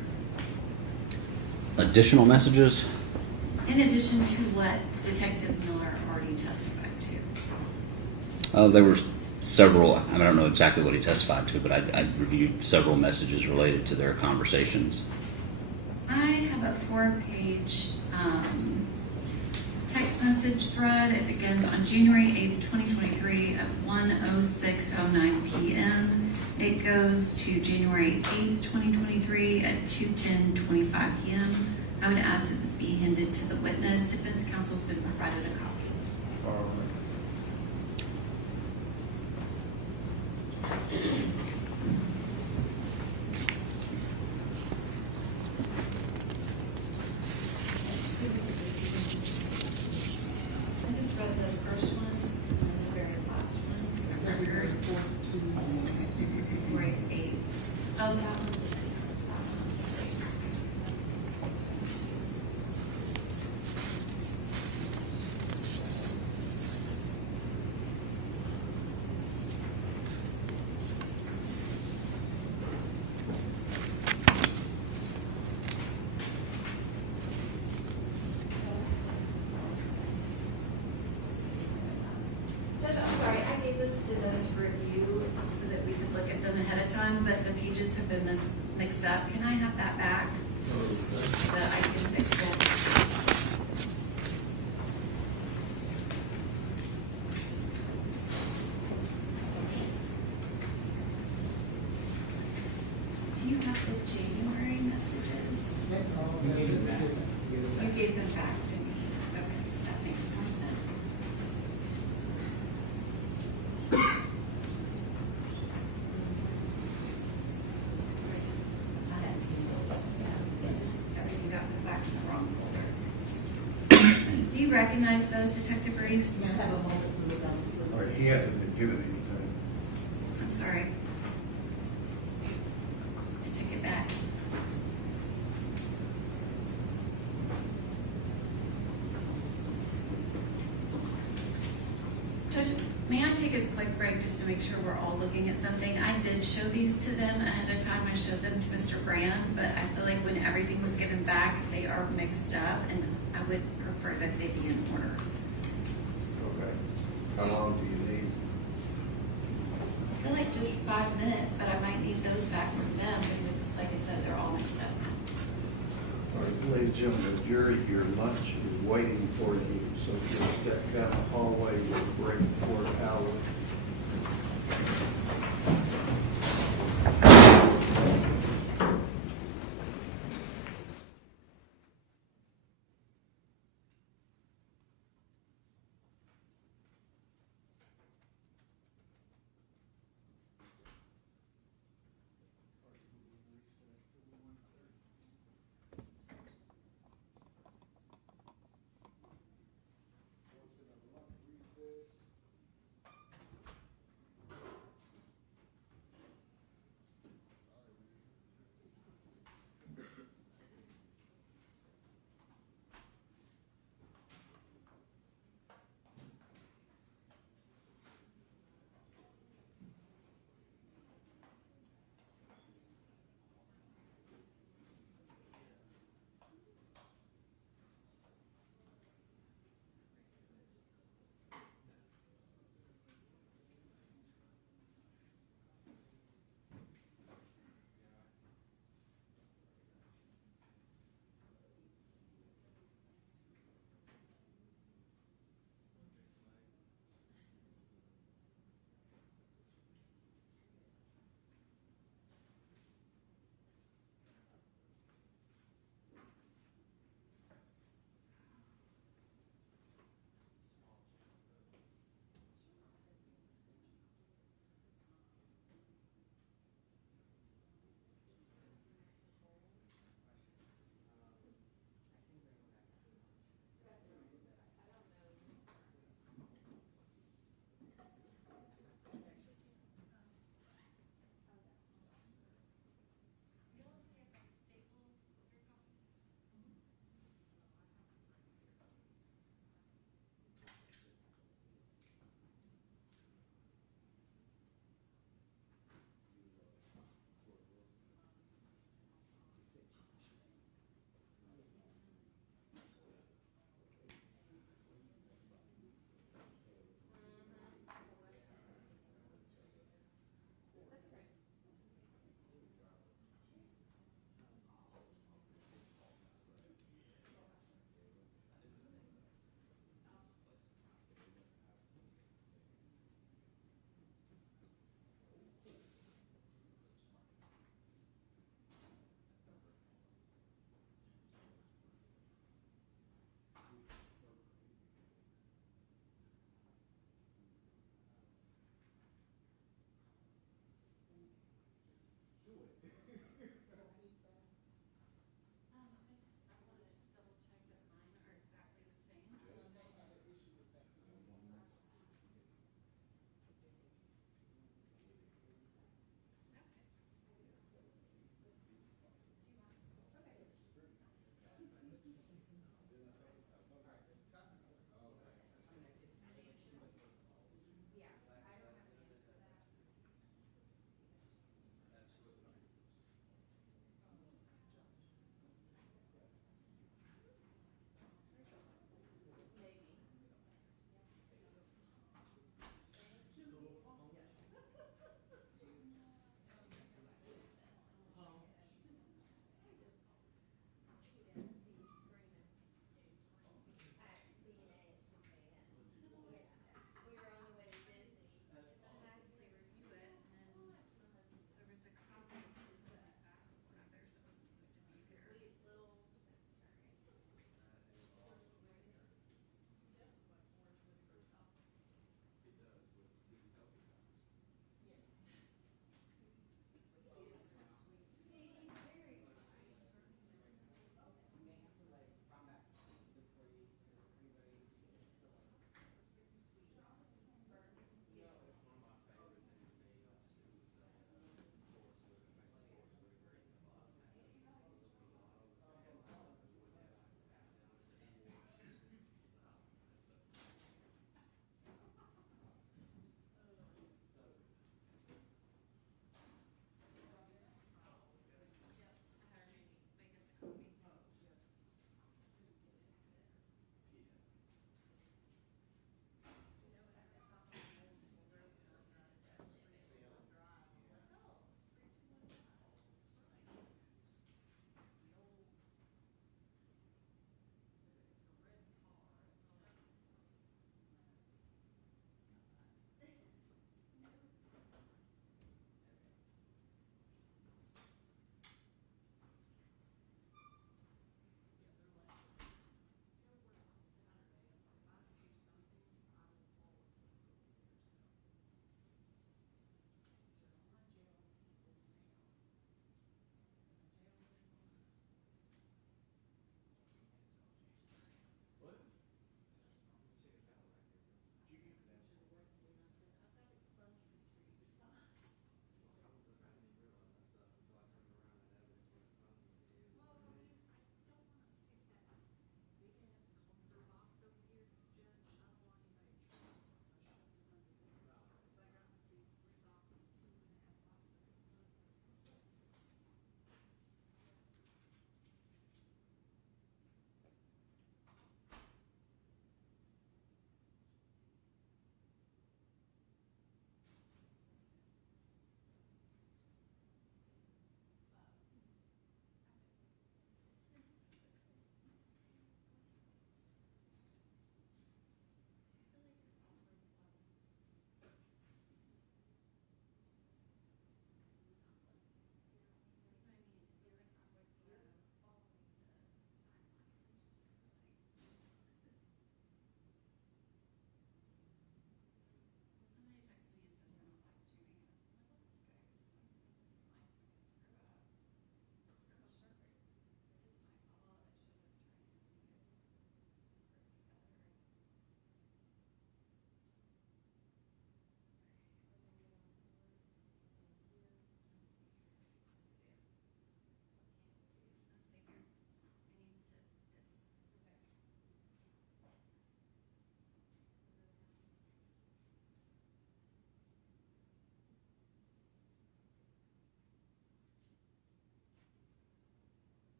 Additional messages? In addition to what Detective Miller already testified to? There were several, I don't know exactly what he testified to, but I reviewed several messages related to their conversations. I have a 4-page text message thread. It begins on January 8th, 2023 at 1:06:09 p.m. It goes to January 8th, 2023 at 2:10:25 p.m. I would ask that this be handed to the witness. Defense counsel's been provided a copy. I just read the first one and the very last one. Record 4:8. Oh, that one. Judge, I'm sorry, I gave this to them to review so that we could look at them ahead of time, but the pages have been mixed up. Can I have that back? So that I can fix it. Do you have the January messages? You gave them back to me. Okay, that makes more sense. Everything got put back in the wrong folder. Do you recognize those, Detective Brace? All right, he hasn't been given anything. I'm sorry. I take it back. Judge, may I take a quick break just to make sure we're all looking at something? I did show these to them ahead of time. I showed them to Mr. Brand, but I feel like when everything was given back, they are mixed up, and I would prefer that they be in order. Okay. How long do you need? I feel like just 5 minutes, but I might need those back from them because, like I said, they're all mixed up. All right, ladies and gentlemen, the jury, your lunch is waiting for you, so just step down the hallway, we'll break for an hour.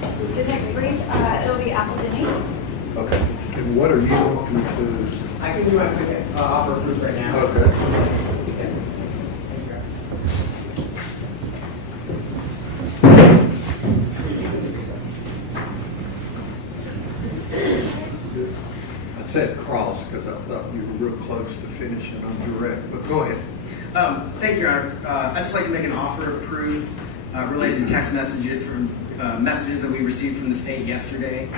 Detective Breeze, it'll be Apple Denny. Okay. And what are you looking to? I can do my quick offer of proof right now. Okay. Yes. I said cross because I thought you were real close to finishing on direct, but go ahead. Thank you, Your Honor. I'd just like to make an offer of proof related to text messages that we received from the state yesterday.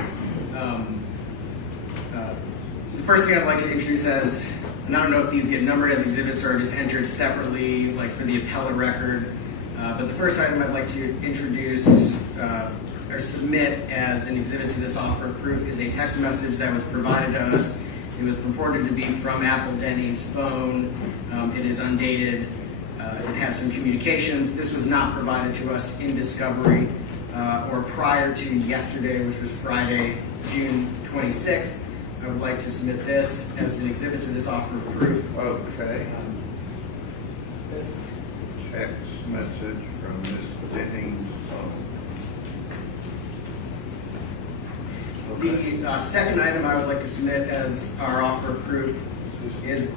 The first thing I'd like to introduce as, and I don't know if these get numbered as exhibits or just entered separately, like for the appellate record, but the first item I'd like to introduce or submit as an exhibit to this offer of proof is a text message that was provided to us. It was purported to be from Apple Denny's phone. It is undated. It has some communications. This was not provided to us in discovery or prior to yesterday, which was Friday, June 26th. I would like to submit this as an exhibit to this offer of proof. Okay. Text message from Ms. Benning's phone. The second item I would like to submit as our offer of proof is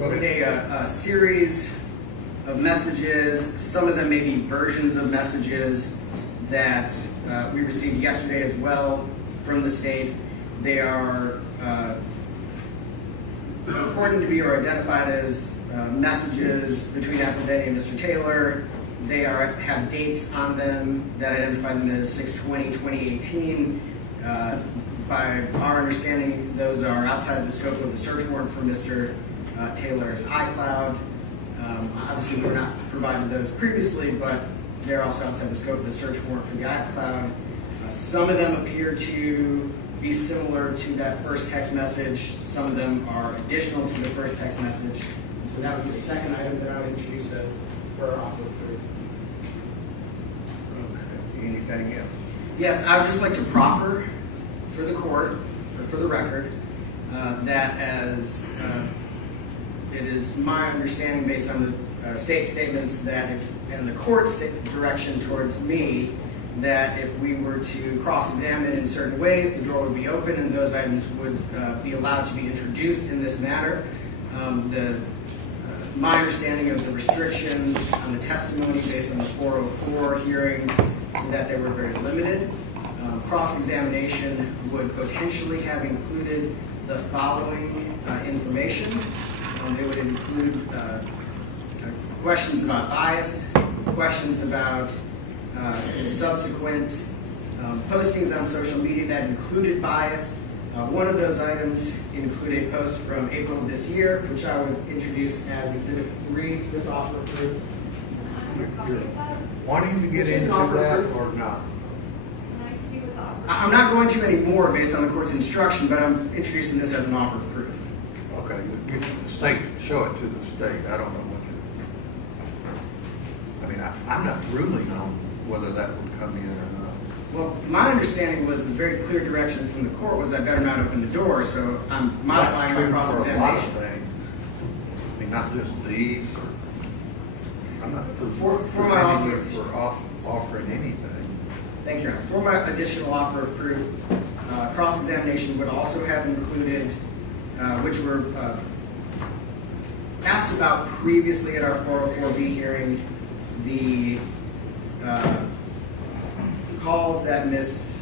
a series of messages. Some of them may be versions of messages that we received yesterday as well from the state. They are purported to be or identified as messages between Apple Denny and Mr. Taylor. They have dates on them that identify them as 6/20/2018. By our understanding, those are outside the scope of the search warrant for Mr. Taylor's iCloud. Obviously, we were not provided those previously, but they're also outside the scope of the search warrant for the iCloud. Some of them appear to be similar to that first text message. Some of them are additional to the first text message. So that would be the second item that I would introduce as for our offer of proof. Okay. Anything else? Yes, I would just like to proffer for the court, or for the record, that as it is my understanding based on the state statements that and the court's direction towards me, that if we were to cross-examine in certain ways, the door would be open and those items would be allowed to be introduced in this matter. My understanding of the restrictions on the testimony based on the 404 hearing, that they were very limited. Cross-examination would potentially have included the following information. It would include questions about bias, questions about subsequent postings on social media that included bias. One of those items included a post from April of this year, which I would introduce as Exhibit 3 to this offer of proof. You're wanting to get into that or not? I'm not going to anymore based on the court's instruction, but I'm introducing this as an offer of proof. Okay, give the state, show it to the state. I don't know what you, I mean, I'm not ruling on whether that would come in or not. Well, my understanding was the very clear direction from the court was I better not open the door, so I'm modifying my cross-examination. I mean, not just these, or, I'm not For my offer, for offering anything. thank you. For my additional offer of proof, cross-examination would also have included, which were asked about previously at our 404B hearing, the calls that Miss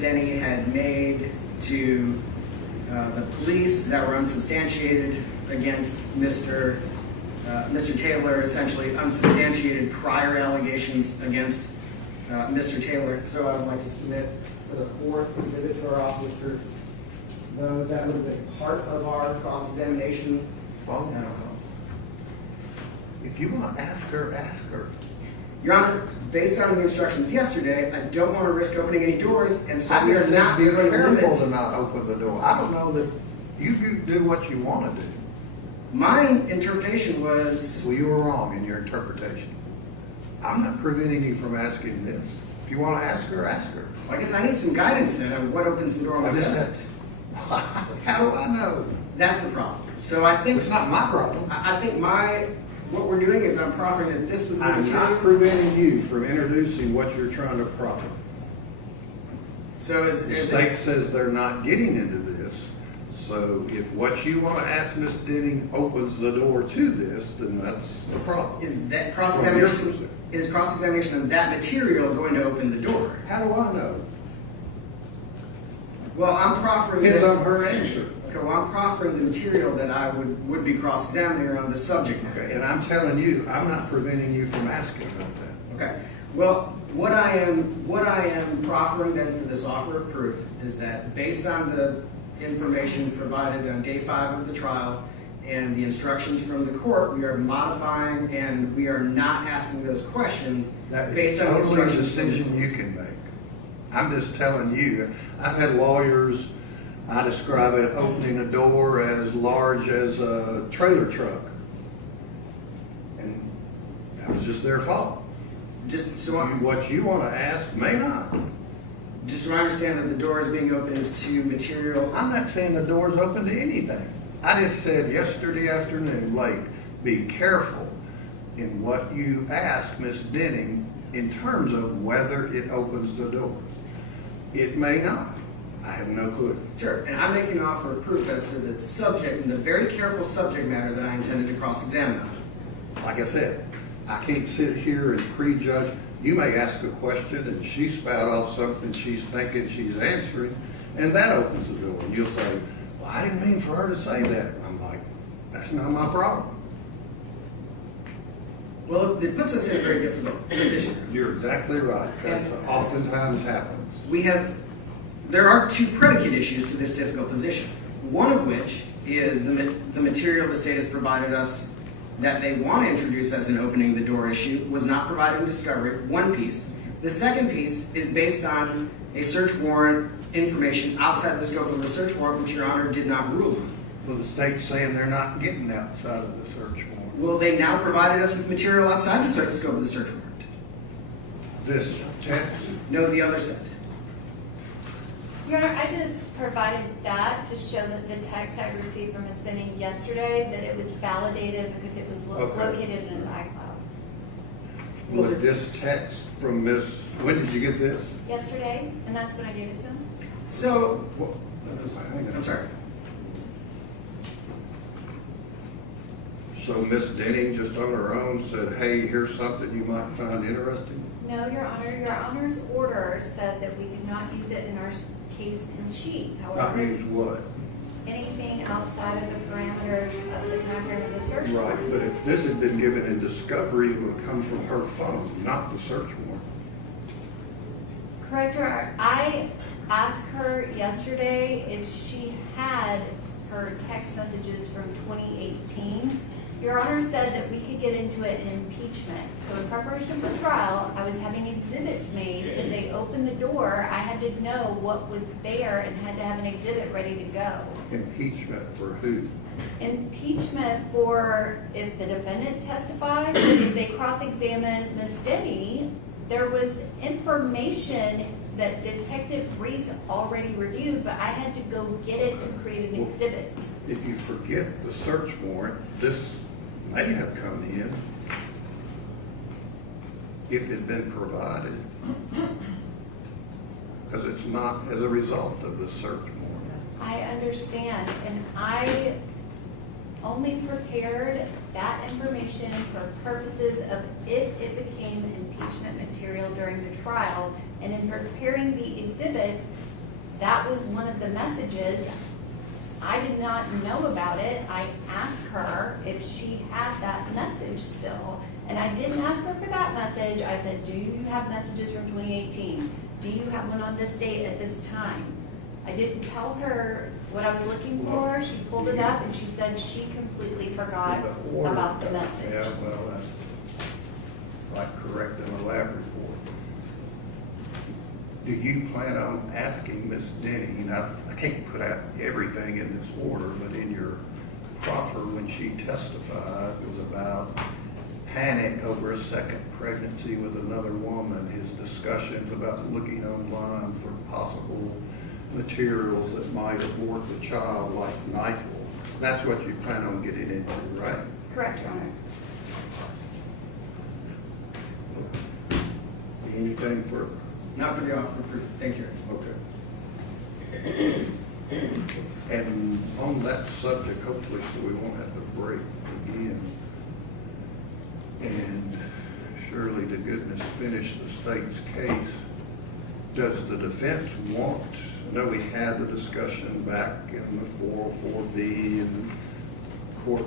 Denny had made to the police that were unsubstantiated against Mr. Taylor, essentially unsubstantiated prior allegations against Mr. Taylor. So I would like to submit for the fourth exhibit for our offer of proof. Those that would have been part of our cross-examination. Well, if you want to ask her, ask her. Your Honor, based on the instructions yesterday, I don't want to risk opening any doors, and so we are not be going to careful to limit. not open the door. I don't know that you do what you want to do. My interpretation was, Well, you were wrong in your interpretation. I'm not preventing you from asking this. If you want to ask her, ask her. I guess I need some guidance then on what opens the door and what What is doesn't. How do I know? That's the problem. So I think It's not my problem. I think my What we're doing is I'm proffering that this was the I'm not material. preventing you from introducing what you're trying to proffer. So is The is state it, says they're not getting into this, so if what you want to ask Ms. Denning opens the door to this, then that's the problem. is that From your cross-examination, perspective. is cross-examination of that material going to open the door? How do I know? Well, I'm proffering Depends that, on her answer. okay, well, I'm proffering the material that I would be cross-examining her on the subject matter. Okay, and I'm telling you, I'm not preventing you from asking about that. Okay, well, what I am proffering then for this offer of proof is that based on the information provided on day 5 of the trial and the instructions from the court, we are modifying and we are not asking those questions That based is on the totally a instructions from the decision court. you can make. I'm just telling you, I've had lawyers, I describe it opening a door as large as a trailer truck. And that was just their fault. Just so I What you want to ask may not. just so I understand that the door is being opened to material. I'm not saying the door's open to anything. I just said yesterday afternoon, late, be careful in what you ask Ms. Denning in terms of whether it opens the door. It may not. I have no clue. Sure, and I'm making an offer of proof as to the subject and the very careful subject matter that I intended to cross-examine on. Like I said, I can't sit here and prejudge. You may ask a question and she spout off something she's thinking she's answering, and that opens the door. And you'll say, well, I didn't mean for her to say that. I'm like, that's not my problem. Well, it puts us in a very difficult position. You're exactly right. That oftentimes happens. There are 2 predicate issues to this difficult position. One of which is the material the state has provided us that they want to introduce as an opening the door issue was not provided in discovery, one piece. The second piece is based on a search warrant information outside the scope of the search warrant, which Your Honor did not rule on. Well, the state's saying they're not getting outside of the search warrant. Well, they now provided us with material outside the scope of the search warrant. This text, No, the other set. Your Honor, I just provided that to show that the text I received from Ms. Benning yesterday, that it was validated because it was Okay. located in his iCloud. would this text from Miss, when did you get this? Yesterday, and that's when I gave it to him. So, Well, hang on. I'm sorry. So Miss Denning just on her own said, hey, here's something you might find interesting? No, Your Honor, Your Honor's order said that we could not use it in our case in chief. Not However, use what? anything outside of the parameters of the time frame of the search Right, warrant. but if this had been given in discovery, it would come from her phone, not the search warrant. Correct, Your Honor. I asked her yesterday if she had her text messages from 2018. Your Honor said that we could get into it in impeachment. So in preparation for trial, I was having exhibits made. If they opened the door, I had to know what was there and had to have an exhibit ready to go. Impeachment for who? Impeachment for if the defendant testifies, if they cross-examine Ms. Denny, there was information that Detective Reese already reviewed, but I had to go get it to create an exhibit. If you forget the search warrant, this may have come in if it had been provided, because it's not as a result of the search warrant. I understand, and I only prepared that information for purposes of if it became impeachment material during the trial, and in preparing the exhibits, that was one of the messages. I did not know about it. I asked her if she had that message still, and I didn't ask her for that message. I said, do you have messages from 2018? Do you have one on this date at this time? I didn't tell her what I was looking for. She pulled it up and she said she completely forgot The order- about the message. Yeah, well, that's like correcting a lab report. Do you plan on asking Ms. Denny, now, I can't put out everything in this order, but in your proffer when she testified, it was about panic over a second pregnancy with another woman, his discussions about looking online for possible materials that might abort the child like NyQuil. That's what you plan on getting into, right? Correct, Your Honor. Anything further? Not for the offer of proof. Thank you. Okay. And on that subject, hopefully, so we won't have to break again. And surely to goodness finish the state's case. Does the defense want, I know we had the discussion back in the 404B and the court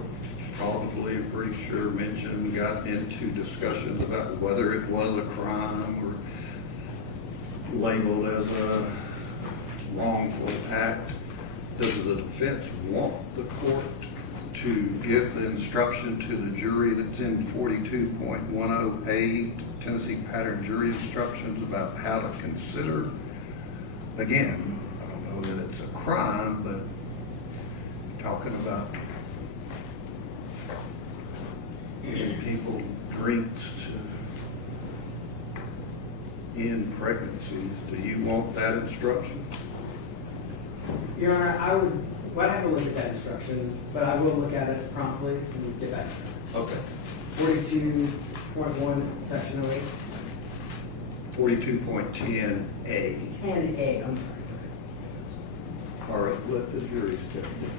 probably, pretty sure mentioned, got into discussions about whether it was a crime or labeled as a wrongful act. Does the defense want the court to give the instruction to the jury that's in 42.108 Tennessee Pattern Jury Instructions about how to consider? Again, I don't know that it's a crime, but talking about giving people drinks to end pregnancies, do you want that instruction? Your Honor, I'd have to look at that instruction, but I will look at it promptly and get back to you. Okay. 42.1, section 08. 42.10A. 10A, I'm sorry. All right, let the jury step in.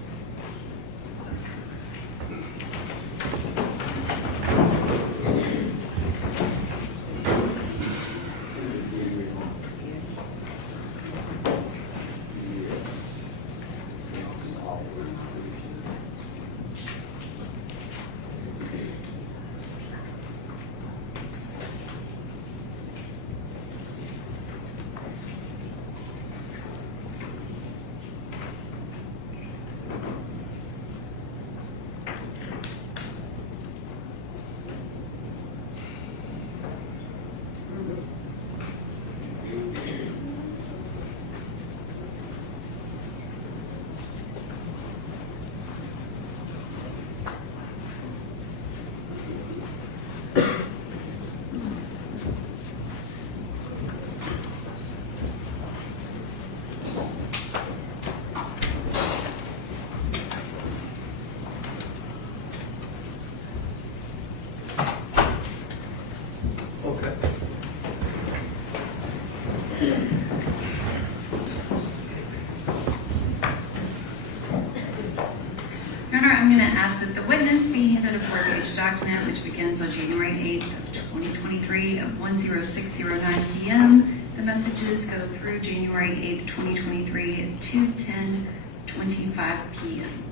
I'm going to ask that the witness be handed a 4-page document which begins on January 8th of 2023 at 1:06:09 p.m. The messages go through January 8th, 2023 at 2:10:25 p.m.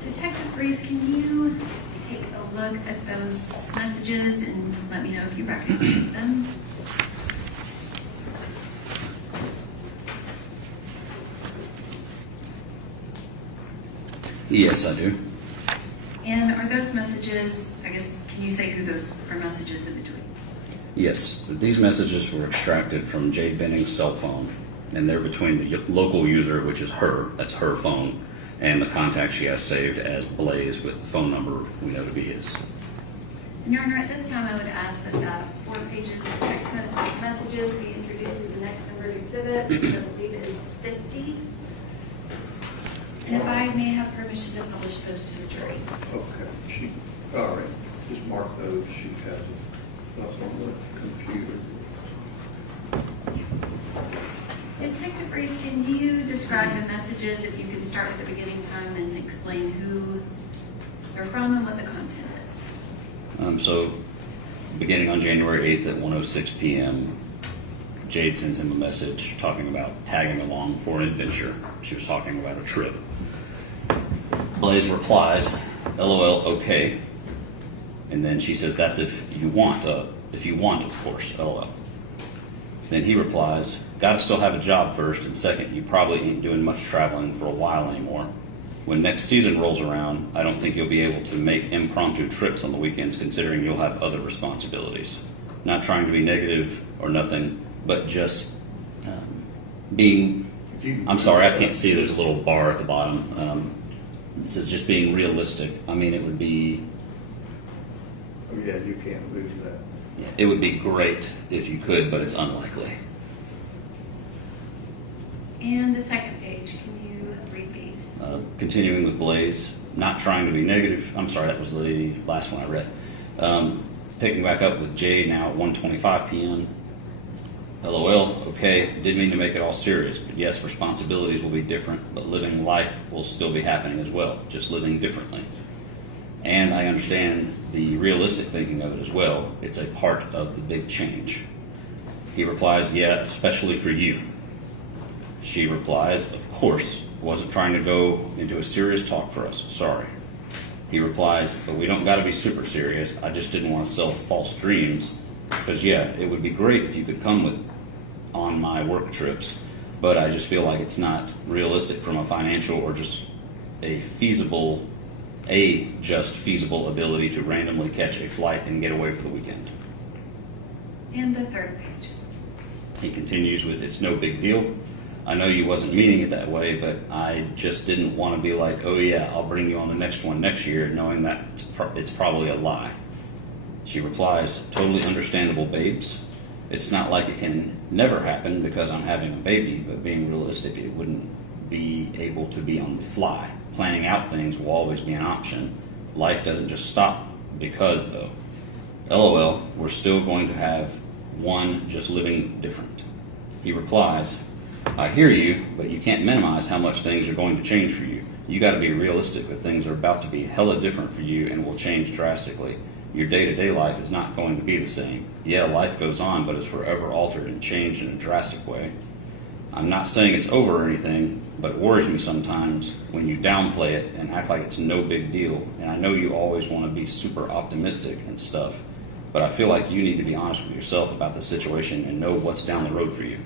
Detective Breeze, can you take a look at those messages and let me know if you recognize them? Yes, I do. And are those messages, I guess, can you say who those are messages in between? Yes, these messages were extracted from Jade Benning's cell phone, and they're between the local user, which is her, that's her phone, and the contact she has saved as Blaise with the phone number we know to be his. And Your Honor, at this time I would ask that 4 pages of text messages be introduced as the next numbered exhibit, which I believe is 50. And if I may have permission to publish those to the jury. Okay, all right, just mark those, she has those on the computer. Detective Reese, can you describe the messages, if you can start with the beginning time and explain who they're from and what the content is? So, beginning on January 8th at 1:06 p.m., Jade sends him a message talking about tagging along for an adventure. She was talking about a trip. Blaise replies, "LOL, okay." And then she says, "That's if you want, of course, LOL." Then he replies, "Gotta still have a job first, and second, you probably ain't doing much traveling for a while anymore. When next season rolls around, I don't think you'll be able to make impromptu trips on the weekends considering you'll have other responsibilities." Not trying to be negative or nothing, but just being, I'm sorry, I can't see, there's a little bar at the bottom. It says just being realistic. I mean, it would be... Oh yeah, you can't lose that. It would be great if you could, but it's unlikely. And the second page, can you read these? Continuing with Blaise, not trying to be negative. I'm sorry, that was the last one I read. Picking back up with Jade now at 1:25 p.m. LOL, okay, didn't mean to make it all serious, but yes, responsibilities will be different, but living life will still be happening as well, just living differently. And I understand the realistic thinking of it as well. It's a part of the big change. He replies, yeah, especially for you. She replies, of course, wasn't trying to go into a serious talk for us, sorry. He replies, but we don't gotta be super serious, I just didn't want to sell false dreams, because yeah, it would be great if you could come with on my work trips, but I just feel like it's not realistic from a financial or just a just feasible ability to randomly catch a flight and get away for the weekend. And the third page. He continues with, it's no big deal. I know you wasn't meaning it that way, but I just didn't want to be like, oh yeah, I'll bring you on the next one next year, knowing that it's probably a lie. She replies, totally understandable, babes. It's not like it can never happen because I'm having a baby, but being realistic, it wouldn't be able to be on the fly. Planning out things will always be an option. Life doesn't just stop because, though. LOL, we're still going to have one just living different. He replies, I hear you, but you can't minimize how much things are going to change for you. You got to be realistic that things are about to be hella different for you and will change drastically. Your day-to-day life is not going to be the same. Yeah, life goes on, but it's forever altered and changed in a drastic way. I'm not saying it's over or anything, but it worries me sometimes when you downplay it and act like it's no big deal. And I know you always want to be super optimistic and stuff, but I feel like you need to be honest with yourself about the situation and know what's down the road for you.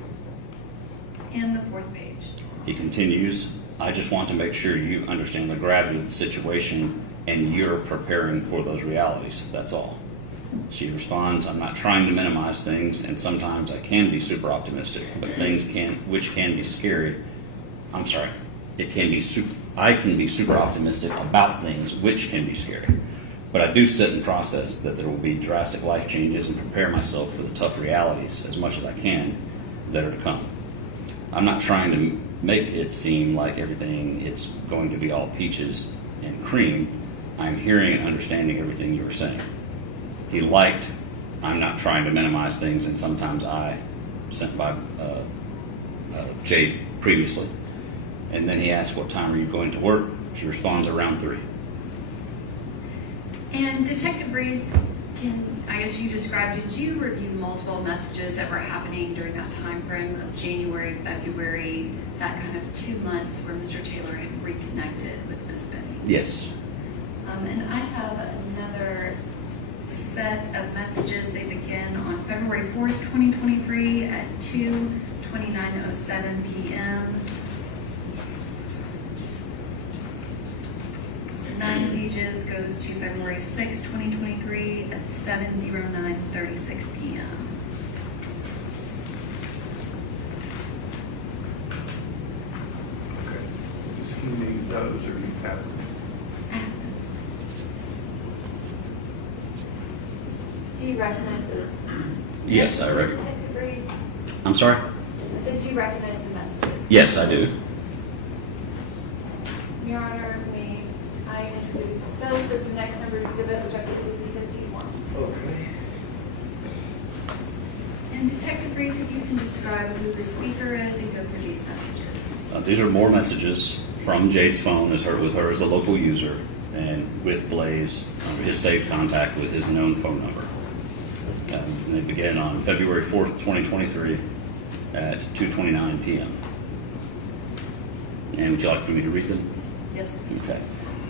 And the fourth page. He continues, I just want to make sure you understand the gravity of the situation and you're preparing for those realities, that's all. She responds, I'm not trying to minimize things, and sometimes I can be super optimistic, but things which can be scary. I can be super optimistic about things which can be scary. But I do sit and process that there will be drastic life changes and prepare myself for the tough realities as much as I can that are to come. I'm not trying to make it seem like everything it's going to be all peaches and cream. I'm hearing and understanding everything you were saying. He liked, I'm not trying to minimize things, and sometimes I, sent by Jade previously. And then he asked, what time are you going to work? She responds, around 3. And Detective Breeze, I guess you described, did you review multiple messages that were happening during that time frame of January, February, that kind of 2 months where Mr. Taylor had reconnected with Ms. Benning? Yes. And I have another set of messages. They begin on February 4th, 2023 at 2:29:07 p.m. 9 pages goes to February 6th, 2023 at 7:09:36 p.m. Okay. Do you need those or you have them? Do you recognize this? Yes, I recognize. Detective Breeze? I'm sorry? Did you recognize the messages? Yes, I do. Your Honor, I introduce those as the next number exhibit, which I believe will be 51. Okay. And Detective Breeze, if you can describe who the speaker is and go through these messages. These are more messages from Jade's phone with her as the local user, and with Blaise, his saved contact with his known phone number. And they begin on February 4th, 2023 at 2:29 p.m. And would you like for me to read them? Yes. Okay.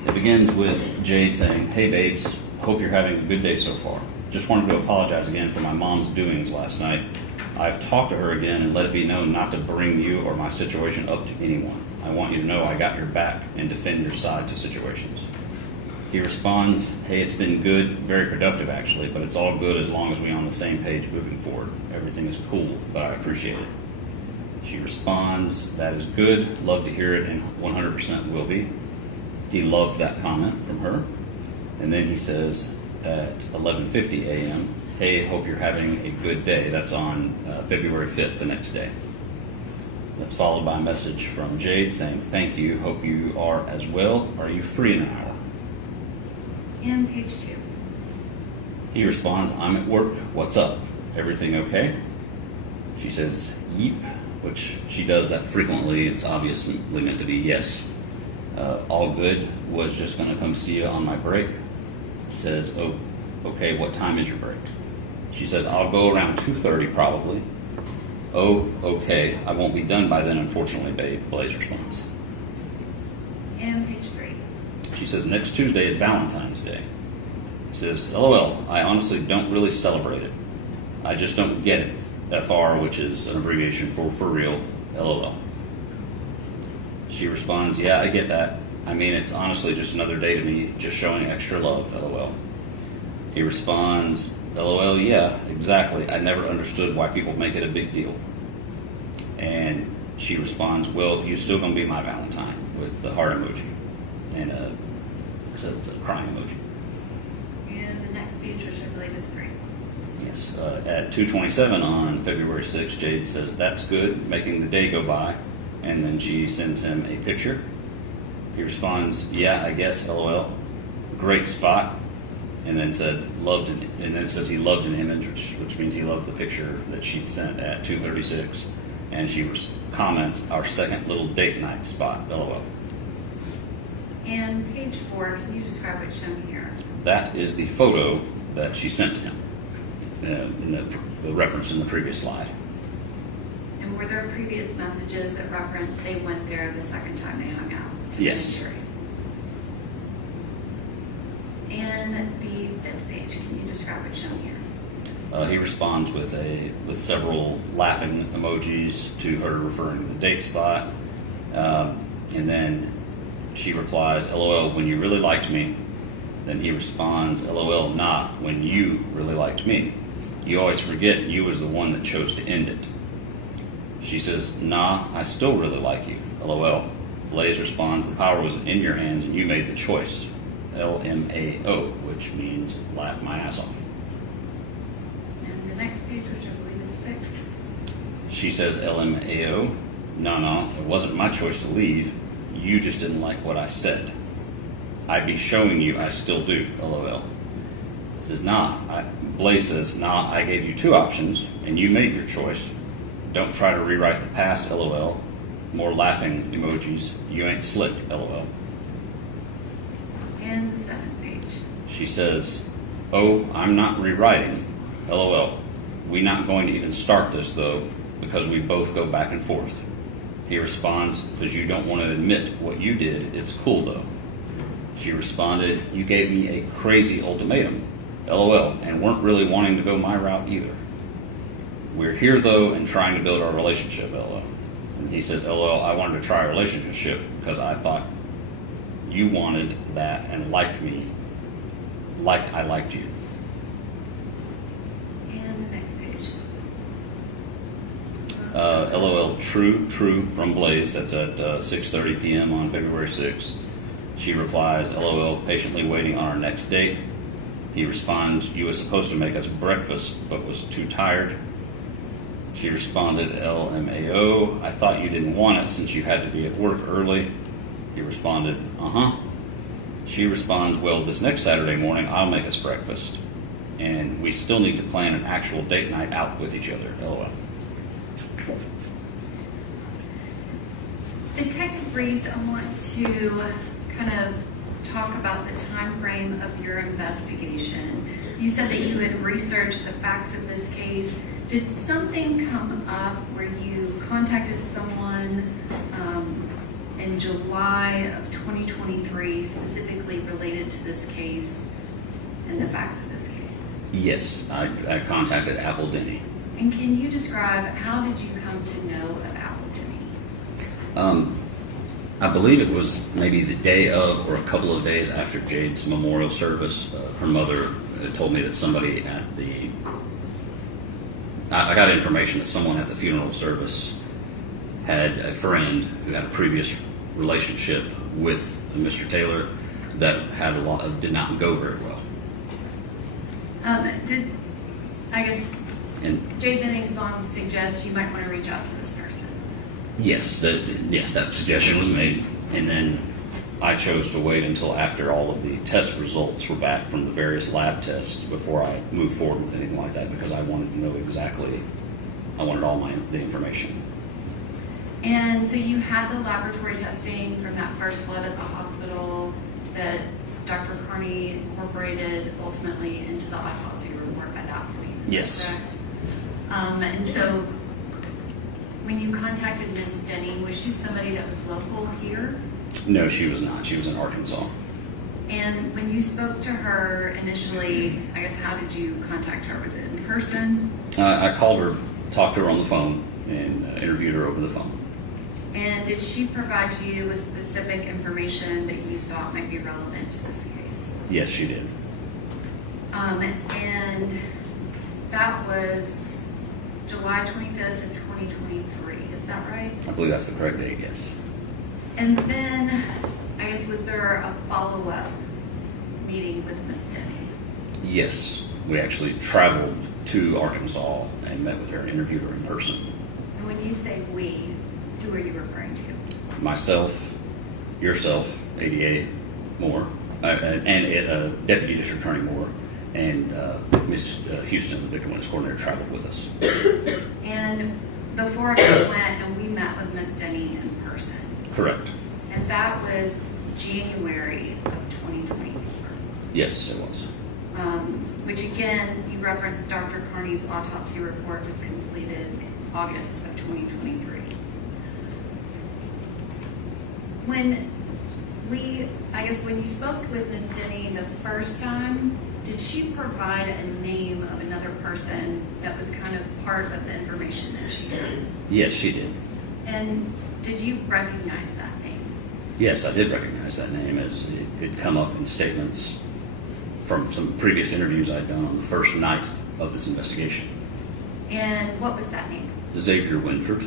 It begins with Jade saying, hey babes, hope you're having a good day so far. Just wanted to apologize again for my mom's doings last night. I've talked to her again and let it be known not to bring you or my situation up to anyone. I want you to know I got your back and defend your side to situations. He responds, hey, it's been good, very productive actually, but it's all good as long as we're on the same page moving forward. Everything is cool, but I appreciate it. She responds, that is good, love to hear it, and 100% will be. He loved that comment from her. And then he says at 11:50 a.m., hey, hope you're having a good day. That's on February 5th, the next day. That's followed by a message from Jade saying, thank you, hope you are as well. Are you free in an hour? And page 2. He responds, I'm at work. What's up? Everything okay? She says, yeep, which she does that frequently. It's obviously meant to be yes. All good. Was just going to come see you on my break. He says, oh, okay, what time is your break? She says, I'll go around 2:30 probably. Oh, okay, I won't be done by then, unfortunately, babe, Blaise responds. And page 3. She says, next Tuesday is Valentine's Day. He says, LOL, I honestly don't really celebrate it. I just don't get it. FR, which is an abbreviation for real, LOL. She responds, yeah, I get that. I mean, it's honestly just another day to me, just showing extra love, LOL. He responds, LOL, yeah, exactly. I never understood why people make it a big deal. And she responds, well, you're still going to be my Valentine, with the heart emoji. And it's a crying emoji. And the next page, which I believe is 3. Yes. At 2:27 on February 6th, Jade says, that's good, making the day go by. And then she sends him a picture. He responds, yeah, I guess, LOL. Great spot. And then said, loved it. And then it says he loved an image, which means he loved the picture that she'd sent at 2:36. And she comments, our second little date night spot, LOL. And page 4, can you describe what's shown here? That is the photo that she sent to him in the reference in the previous slide. And were there previous messages that referenced they went there the second time they hung out? Yes. And the 5th page, can you describe what's shown here? He responds with several laughing emojis to her referring to the date spot. And then she replies, LOL, when you really liked me. Then he responds, LOL, nah, when you really liked me. You always forget you was the one that chose to end it. She says, nah, I still really like you, LOL. Blaise responds, the power was in your hands and you made the choice. LMAO, which means laugh my ass off. And the next page, which I believe is 6. She says, LMAO, no, it wasn't my choice to leave. You just didn't like what I said. I'd be showing you I still do, LOL. Says, Blaise says, I gave you 2 options, and you made your choice. Don't try to rewrite the past, LOL. More laughing emojis. You ain't slick, LOL. And the 7th page. She says, oh, I'm not rewriting, LOL. We not going to even start this, though, because we both go back and forth. He responds, because you don't want to admit what you did. It's cool, though. She responded, you gave me a crazy ultimatum, LOL, and weren't really wanting to go my route either. We're here, though, and trying to build our relationship, LOL. And he says, LOL, I wanted to try a relationship because I thought you wanted that and liked me like I liked you. And the next page. LOL, true from Blaise. That's at 6:30 p.m. on February 6th. She replies, LOL, patiently waiting on our next date. He responds, you were supposed to make us breakfast, but was too tired. She responded, LMAO, I thought you didn't want it since you had to be at work early. He responded, She responds, well, this next Saturday morning, I'll make us breakfast. And we still need to plan an actual date night out with each other, LOL. Detective Breeze, I want to kind of talk about the time frame of your investigation. You said that you had researched the facts of this case. Did something come up where you contacted someone in July of 2023 specifically related to this case and the facts of this case? Yes, I contacted Apple Denny. And can you describe how did you come to know of Apple Denny? I believe it was maybe the day of or a couple of days after Jade's memorial service. Her mother told me that somebody at I got information that someone at the funeral service had a friend who had a previous relationship with Mr. Taylor that had did not go very well. Jade Benning's mom suggests you might want to reach out to this person? Yes, that suggestion was made, and then I chose to wait until after all of the test results were back from the various lab tests before I moved forward with anything like that, because I wanted to know exactly, I wanted all the information. And so you had the laboratory testing from that first blood at the hospital that Dr. Carney incorporated ultimately into the autopsy report by that point. Is that Yes. correct? And so when you contacted Ms. Denning, was she somebody that was local here? No, she was not. She was in Arkansas. And when you spoke to her initially, I guess, how did you contact her? Was it in person? I called her, talked to her on the phone, and interviewed her over the phone. And did she provide to you with specific information that you thought might be relevant to this case? Yes, she did. And that was July 25th of 2023, is that right? I believe that's the correct date, yes. And then, I guess, was there a follow-up meeting with Ms. Denning? Yes, we actually traveled to Arkansas and met with her and interviewed her in person. And when you say we, who are you referring to? Myself, yourself, ADA Moore, and Deputy District Attorney Moore, and Ms. Houston, the victim witness coordinator, traveled with us. And the four of us went and we met with Ms. Denning in person. Correct. And that was January of 2024. Yes, it was. Which again, you referenced Dr. Carney's autopsy report was completed August of 2023. When you spoke with Ms. Denny the first time, did she provide a name of another person that was kind of part of the information that she had? Yes, she did. And did you recognize that name? Yes, I did recognize that name, as it had come up in statements from some previous interviews I'd done on the first night of this investigation. And what was that name? Xavier Winford.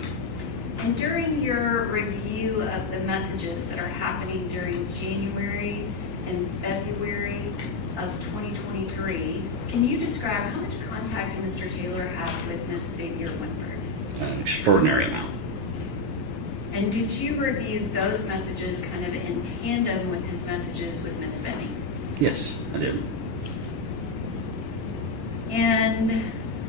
And during your review of the messages that are happening during January and February of 2023, can you describe how much contact did Mr. Taylor have with Ms. Xavier Winford? An extraordinary amount. And did you review those messages kind of in tandem with his messages with Ms. Benning? Yes, I did. And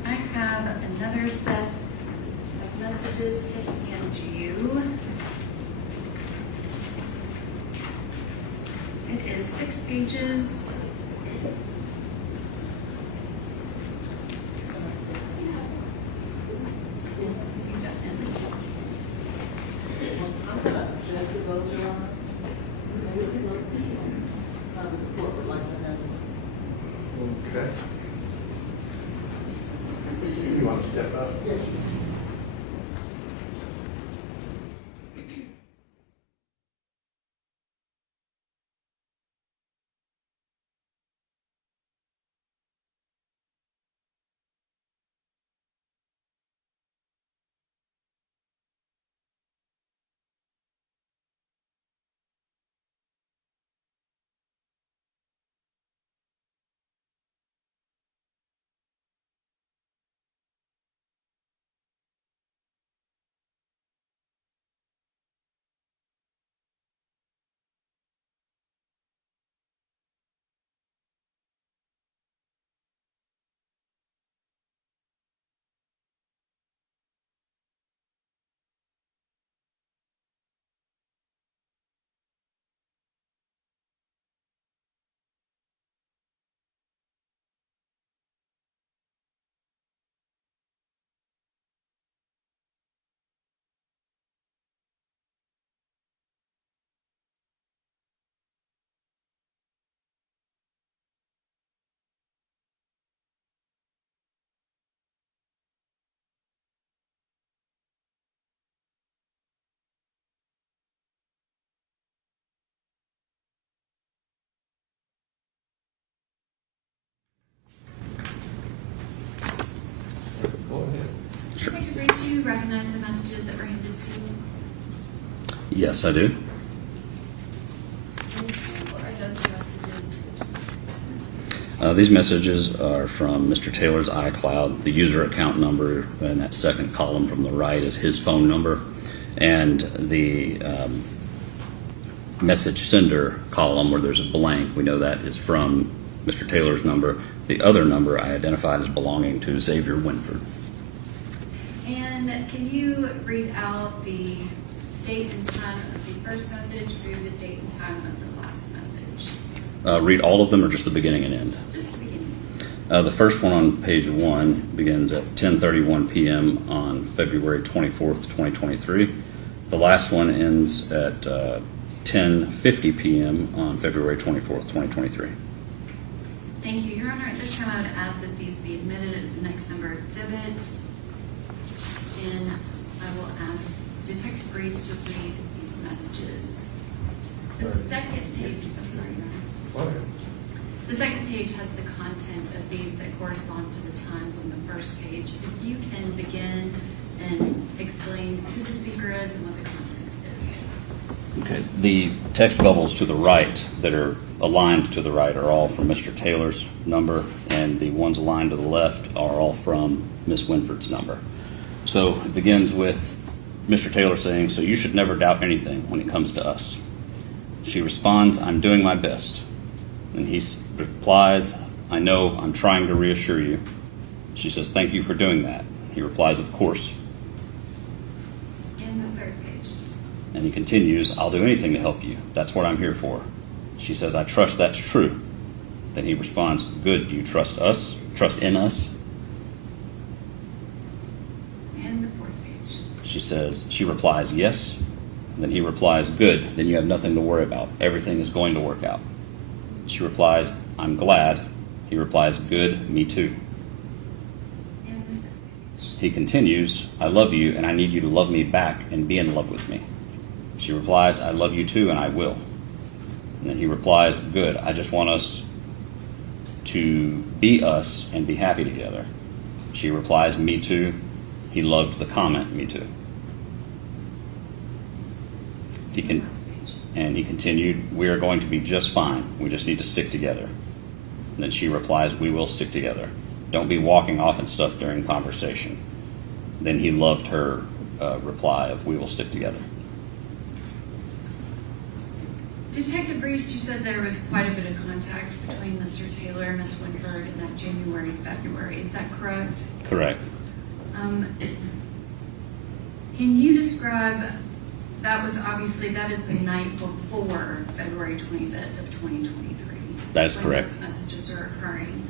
I have another set of messages to hand you. It is 6 pages. You definitely do. I'm gonna suggest to go to maybe if you look, the court would like to have. Okay. You want to step up? Yes. Go ahead. Sure. Dr. Grace, do you recognize the messages that were handed to you? Yes, I do. And what are those messages? These messages are from Mr. Taylor's iCloud. The user account number in that second column from the right is his phone number, and the message sender column where there's a blank, we know that is from Mr. Taylor's number. The other number I identified as belonging to Xavier Winford. And can you read out the date and time of the first message through the date and time of the last message? Read all of them or just the beginning and end? Just the beginning. The first one on page 1 begins at 10:31 p.m. on February 24th, 2023. The last one ends at 10:50 p.m. on February 24th, 2023. Thank you, Your Honor. At this time, I would ask that these be admitted as the next number exhibit. And I will ask Detective Reese to read these messages. The second page, I'm sorry, Your Honor. The second page has the content of these that correspond to the times on the first page. If you can begin and explain who the speaker is and what the content is. Okay. The text bubbles to the right that are aligned to the right are all from Mr. Taylor's number, and the ones aligned to the left are all from Miss Winford's number. So it begins with Mr. Taylor saying, "So you should never doubt anything when it comes to us." She responds, "I'm doing my best." And he replies, "I know, I'm trying to reassure you." She says, "Thank you for doing that." He replies, "Of course." In the third page. And he continues, "I'll do anything to help you. That's what I'm here for." She says, "I trust that's true." Then he responds, "Good, do you trust us? Trust in us?" And the fourth page. She replies, "Yes." And then he replies, "Good, then you have nothing to worry about. Everything is going to work out." She replies, "I'm glad." He replies, "Good, me too." And the fifth page. He continues, "I love you and I need you to love me back and be in love with me." She replies, "I love you too and I will." And then he replies, "Good, I just want us to be us and be happy together." She replies, "Me too." He loved the comment, "Me too." And he continued, "We are going to be just fine. We just need to stick together." And then she replies, "We will stick together. Don't be walking off and stuff during conversation." Then he loved her reply of, "We will stick together." Detective Reese, you said there was quite a bit of contact between Mr. Taylor and Ms. Winford in that January, February. Is that correct? Correct. Can you describe, that is the night before February 25th of 2023. That is correct. When those messages are occurring.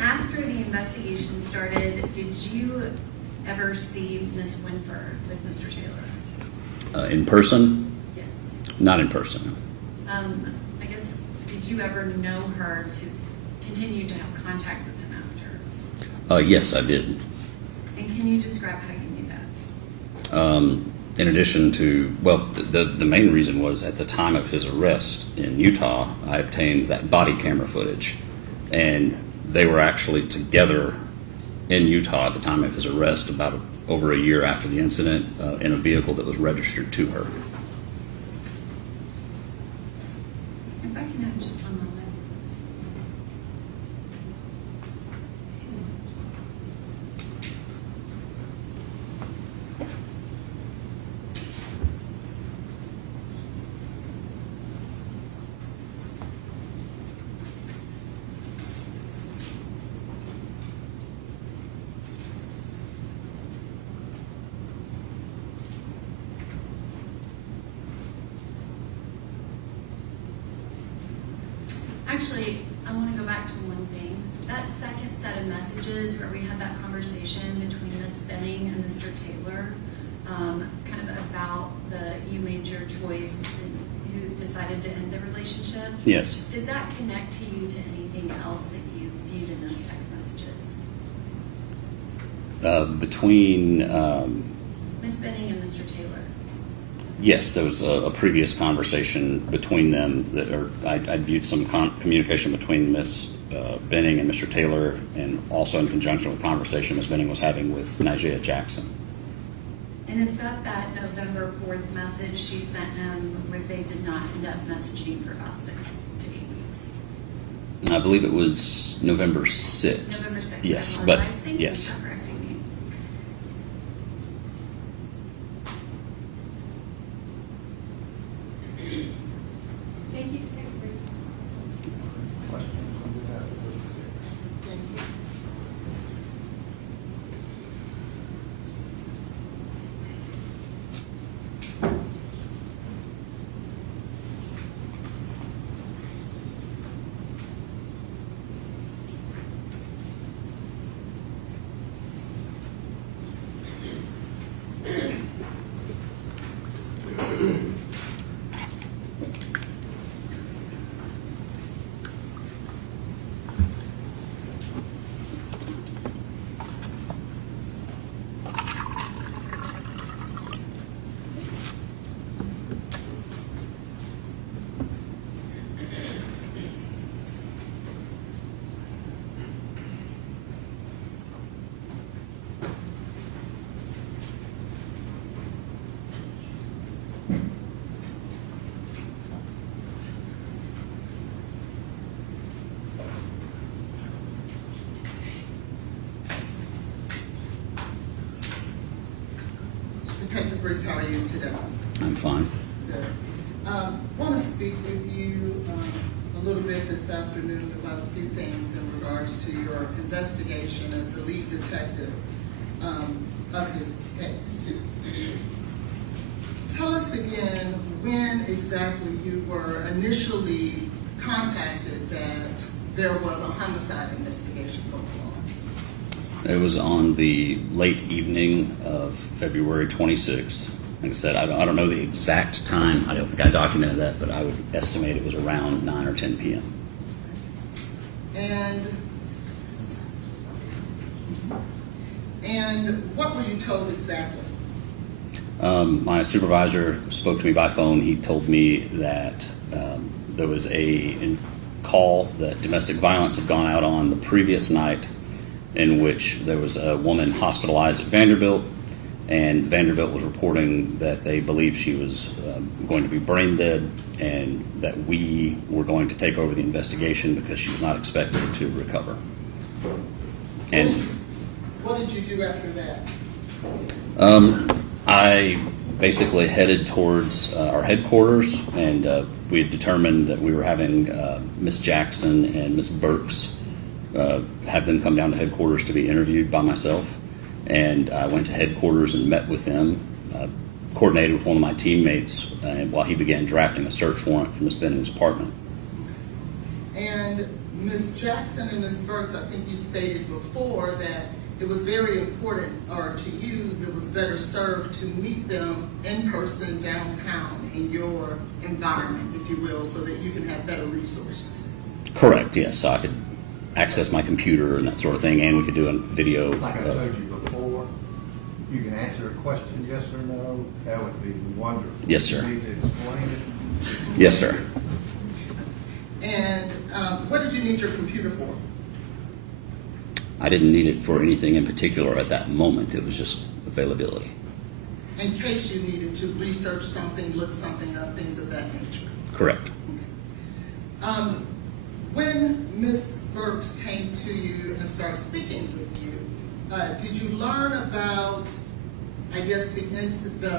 After the investigation started, did you ever see Ms. Winford with Mr. Taylor? In person? Yes. Not in person. I guess, did you ever know her to continue to have contact with him after? Yes, I did. And can you describe how you knew that? In addition to, well, the main reason was at the time of his arrest in Utah, I obtained that body camera footage. And they were actually together in Utah at the time of his arrest, about over a year after the incident, in a vehicle that was registered to her. If I can have just one moment. Actually, I want to go back to one thing. That second set of messages where we had that conversation between Ms. Benning and Mr. Taylor, kind of about you made your choice and who decided to end the relationship. Yes. Did that connect to you to anything else that you viewed in those text messages? Between... Ms. Benning and Mr. Taylor. Yes, there was a previous conversation between them I viewed some communication between Miss Benning and Mr. Taylor, and also in conjunction with conversation Miss Benning was having with Nigel Jackson. And is that November 4th message she sent him where they did not end up messaging for about 6 to 8 weeks? I believe it was November 6th. November 6th. Yes, I but think yes. you're correcting me. Detective Reese, how are you today? I'm fine. Good. Want to speak with you a little bit this afternoon about a few things in regards to your investigation as the lead detective of this case. Tell us again when exactly you were initially contacted that there was a homicide investigation going on. It was on the late evening of February 26th. Like I said, I don't know the exact time. I don't think I documented that, but I would estimate it was around 9 or 10 p.m. And what were you told exactly? My supervisor spoke to me by phone. He told me that there was a call that domestic violence had gone out on the previous night, in which there was a woman hospitalized at Vanderbilt, and Vanderbilt was reporting that they believed she was going to be brain dead, and that we were going to take over the investigation because she was not expected to recover. And what did you do after that? I basically headed towards our headquarters, and we had determined that we were having Miss Jackson and Miss Burks have them come down to headquarters to be interviewed by myself. And I went to headquarters and met with them, coordinated with one of my teammates while he began drafting a search warrant for Miss Benning's apartment. And Miss Jackson and Miss Burks, I think you stated before that it was very important, or to you, that was better served to meet them in person downtown in your environment, if you will, so that you can have better resources. Correct, yes. So I could access my computer and that sort of thing, and we could do a video. Like I told you before, you can answer a question yes or no. That would be wonderful. Yes, sir. You need to explain it. Yes, sir. And what did you need your computer for? I didn't need it for anything in particular at that moment. It was just availability. In case you needed to research something, look something up, things of that nature. Correct. Okay. When Ms. Burks came to you and started speaking with you, did you learn about, I guess, the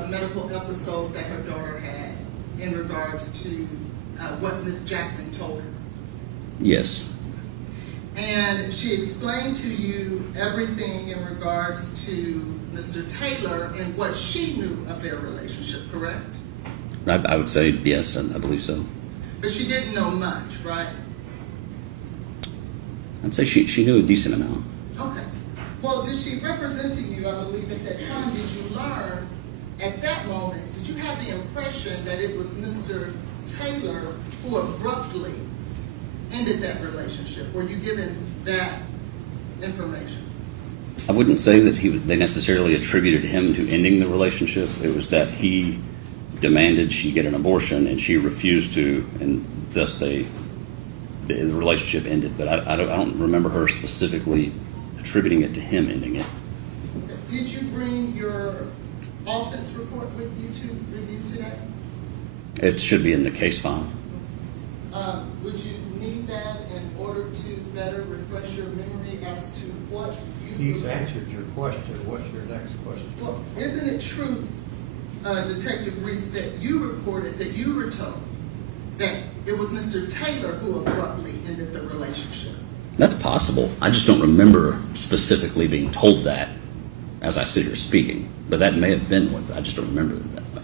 medical episode that her daughter had in regards to what Ms. Jackson told her? Yes. And she explained to you everything in regards to Mr. Taylor and what she knew of their relationship, correct? I would say yes, I believe so. But she didn't know much, right? I'd say she knew a decent amount. Okay. Well, did she represent to you, I believe at that time, did you learn at that moment, did you have the impression that it was Mr. Taylor who abruptly ended that relationship? Were you given that information? I wouldn't say that they necessarily attributed him to ending the relationship. It was that he demanded she get an abortion and she refused to, and thus the relationship ended. But I don't remember her specifically attributing it to him ending it. Did you bring your offense report with you to review today? It should be in the case file. Would you need that in order to better refresh your memory as to what you... He's answered your question. What's your next question? Well, isn't it true, Detective Reese, that you reported that you were told that it was Mr. Taylor who abruptly ended the relationship? That's possible. I just don't remember specifically being told that as I sit here speaking. But that may have been what, I just don't remember it that way.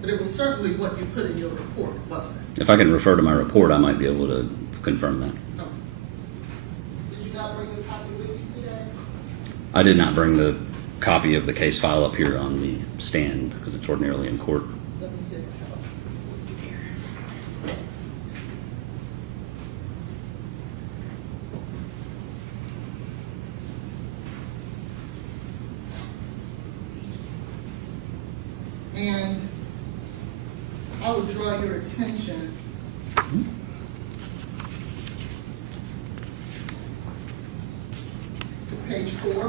But it was certainly what you put in your report, wasn't it? If I can refer to my report, I might be able to confirm that. No. Did you not bring a copy with you today? I did not bring the copy of the case file up here on the stand because it's ordinarily in court. Let me see if I have it. And I would draw your attention to page 4, the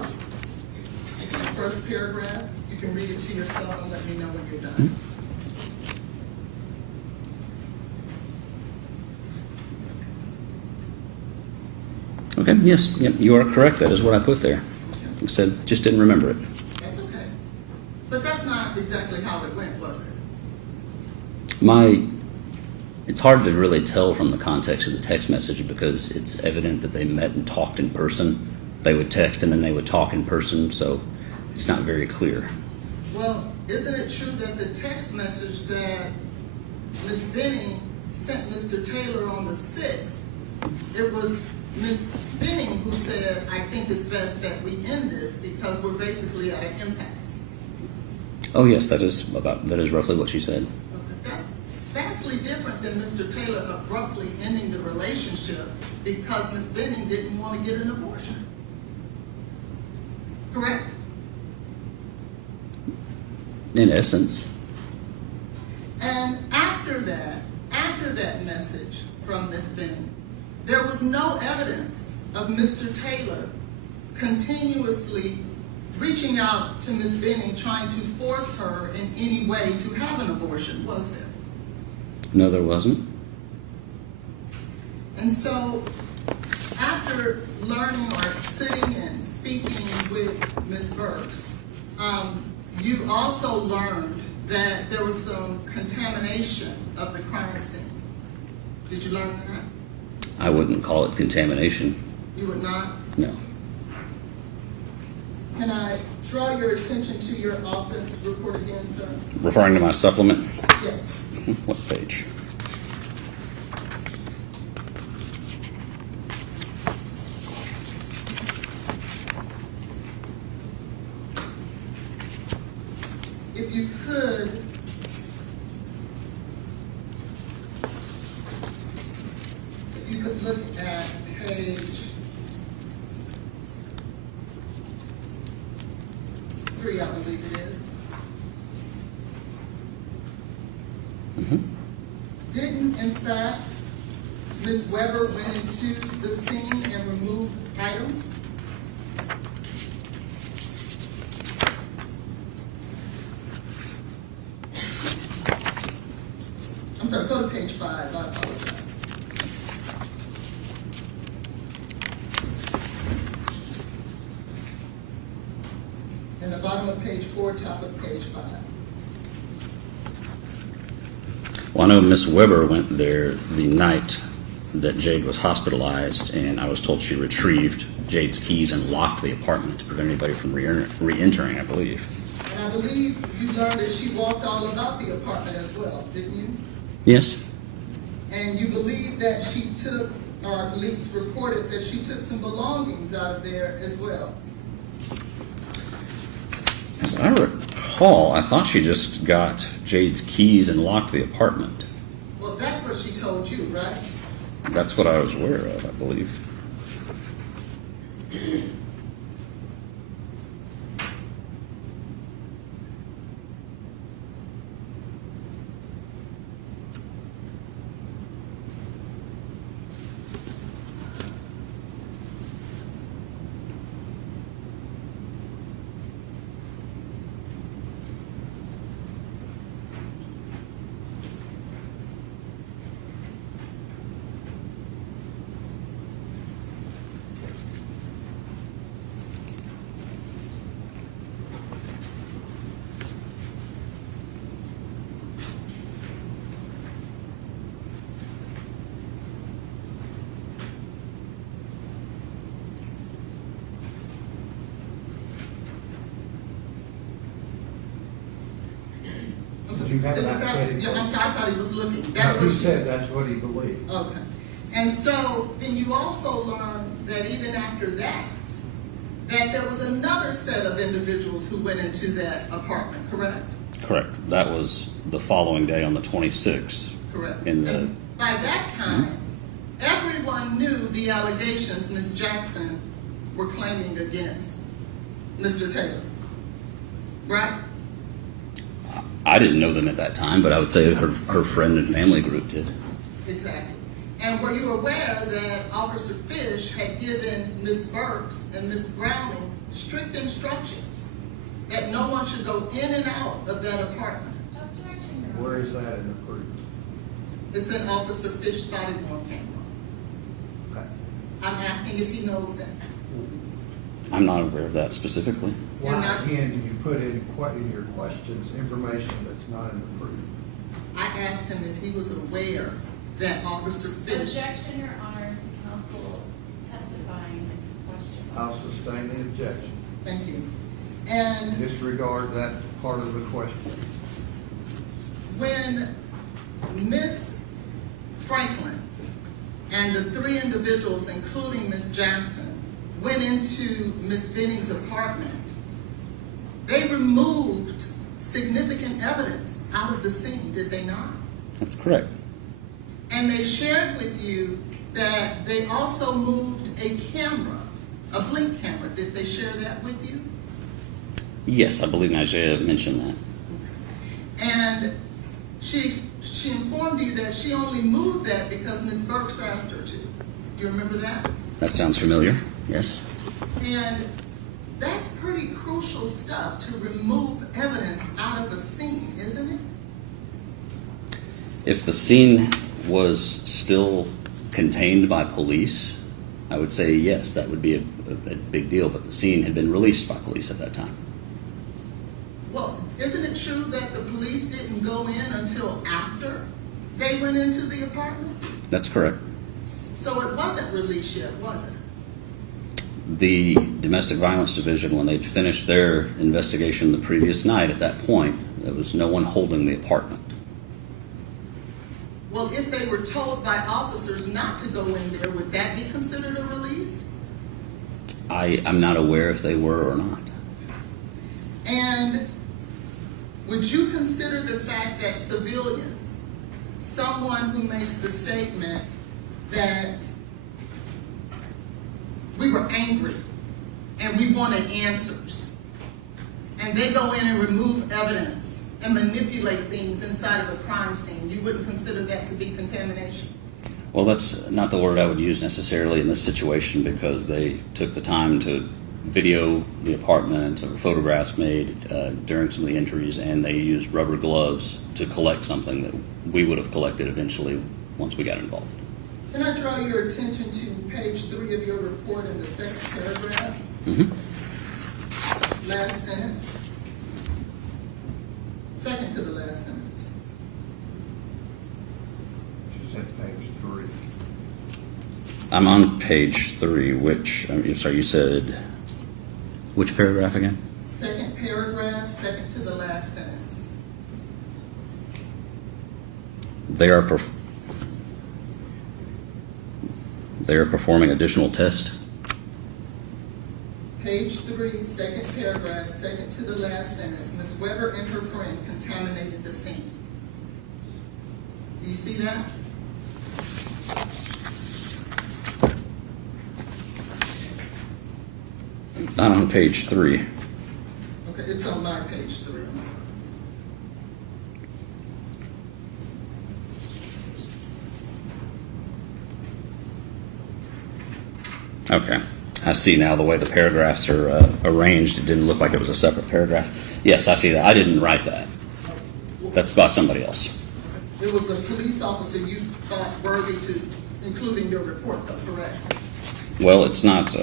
first paragraph. You can read it to yourself and let me know when you're done. Okay, yes, yep, you are correct. That is what I put there. Like I said, just didn't remember it. That's okay. But that's not exactly how It's hard to really tell from the context of the text message because it's evident that they met and talked in person. They would text and then they would talk in person, so it's not very clear. Well, isn't it true that the text message that Ms. Benning sent Mr. Taylor on the 6th, it was Ms. Benning who said, I think it's best that we end this because we're basically at an impasse. Oh yes, that is roughly what she said. Okay. That's vastly different than Mr. Taylor abruptly ending the relationship because Ms. Benning didn't want to get an abortion. Correct? In essence. And after that message from Ms. Benning, there was no evidence of Mr. Taylor continuously reaching out to Ms. Benning, trying to force her in any way to have an abortion, was there? No, there wasn't. And so, after learning or sitting and speaking with Ms. Burks, you also learned that there was some contamination of the crime scene. Did you learn that? I wouldn't call it contamination. You would not? No. Can I draw your attention to your offense report again, sir? Referring to my supplement? Yes. What page? If you could, look at page 3, I believe it is. Mm-hmm. Didn't, in fact, Ms. Weber went into the scene and removed items? I'm sorry, go to page 5, I apologize. In the bottom of page 4, top of page 5. Well, I know Miss Weber went there the night that Jade was hospitalized, and I was told she retrieved Jade's keys and locked the apartment to prevent anybody from re-entering, I believe. And I believe you learned that she walked all about the apartment as well, didn't you? Yes. And you believe that she took, or I believe it's reported that she took some belongings out of there as well. As I recall, I thought she just got Jade's keys and locked the apartment. Well, that's what she told you, right? That's what I was aware of, I believe. You have not said it. Yeah, I'm sorry, I thought he was looking. No, That's he what she said that's what he believed. Okay. And so then you also learned that even after that there was another set of individuals who went into that apartment, correct? Correct. That was the following day on the 26th. Correct. In the, and by that time, everyone knew the allegations Ms. Jackson were claiming against Mr. Taylor, right? I didn't know them at that time, but I would say her friend and family group did. Exactly. And were you aware that Officer Fish had given Ms. Burks and Ms. Browning strict instructions that no one should go in and out of that apartment? Where is that in the proof? It's in Officer Fish's body-worn camera. I'm asking if he knows that. I'm not aware of that specifically. Why, again, do you put in your questions information that's not in the proof? I asked him if he was aware that Officer Fish. Objection, Your Honor, to counsel testifying questions. I'll sustain the objection. Thank you. And Disregard that part of the question. when Miss Franklin and the three individuals, including Miss Jackson, went into Miss Benning's apartment, they removed significant evidence out of the scene, did they not? That's correct. And they shared with you that they also moved a camera, a blink camera. Did they share that with you? Yes, I believe Najee mentioned that. And she informed you that she only moved that because Miss Burks asked her to. Do you remember that? That sounds familiar. Yes. And that's pretty crucial stuff to remove evidence out of a scene, isn't it? If the scene was still contained by police, I would say yes, that would be a big deal, but the scene had been released by police at that time. Well, isn't it true that the police didn't go in until after they went into the apartment? That's correct. So it wasn't released yet, was it? The Domestic Violence Division, when they'd finished their investigation the previous night, at that point, there was no one holding the apartment. Well, if they were told by officers not to go in there, would that be considered a release? I'm not aware if they were or not. And would you consider the fact that civilians, someone who makes the statement that we were angry and we wanted answers, and they go in and remove evidence and manipulate things inside of a crime scene, you wouldn't consider that to be contamination? Well, that's not the word I would use necessarily in this situation, because they took the time to video the apartment, there were photographs made during some of the entries, and they used rubber gloves to collect something that we would have collected eventually once we got involved. Can I draw your attention to page 3 of your report in the second paragraph? Last sentence. Second to the last sentence. She said page 3. I'm on page 3, which, I'm sorry, you said, which paragraph again? Second paragraph, second to the last sentence. They are performing additional tests. Page 3, second paragraph, second to the last sentence. Ms. Weber and her friend contaminated the scene. Do you see that? I'm on page 3. Okay, it's on my page 3. I'm sorry. Okay. I see now the way the paragraphs are arranged. It didn't look like it was a separate paragraph. Yes, I see that. I didn't write that. That's by somebody else. It was a police officer you thought worthy to include in your report, though, correct? Well, it's not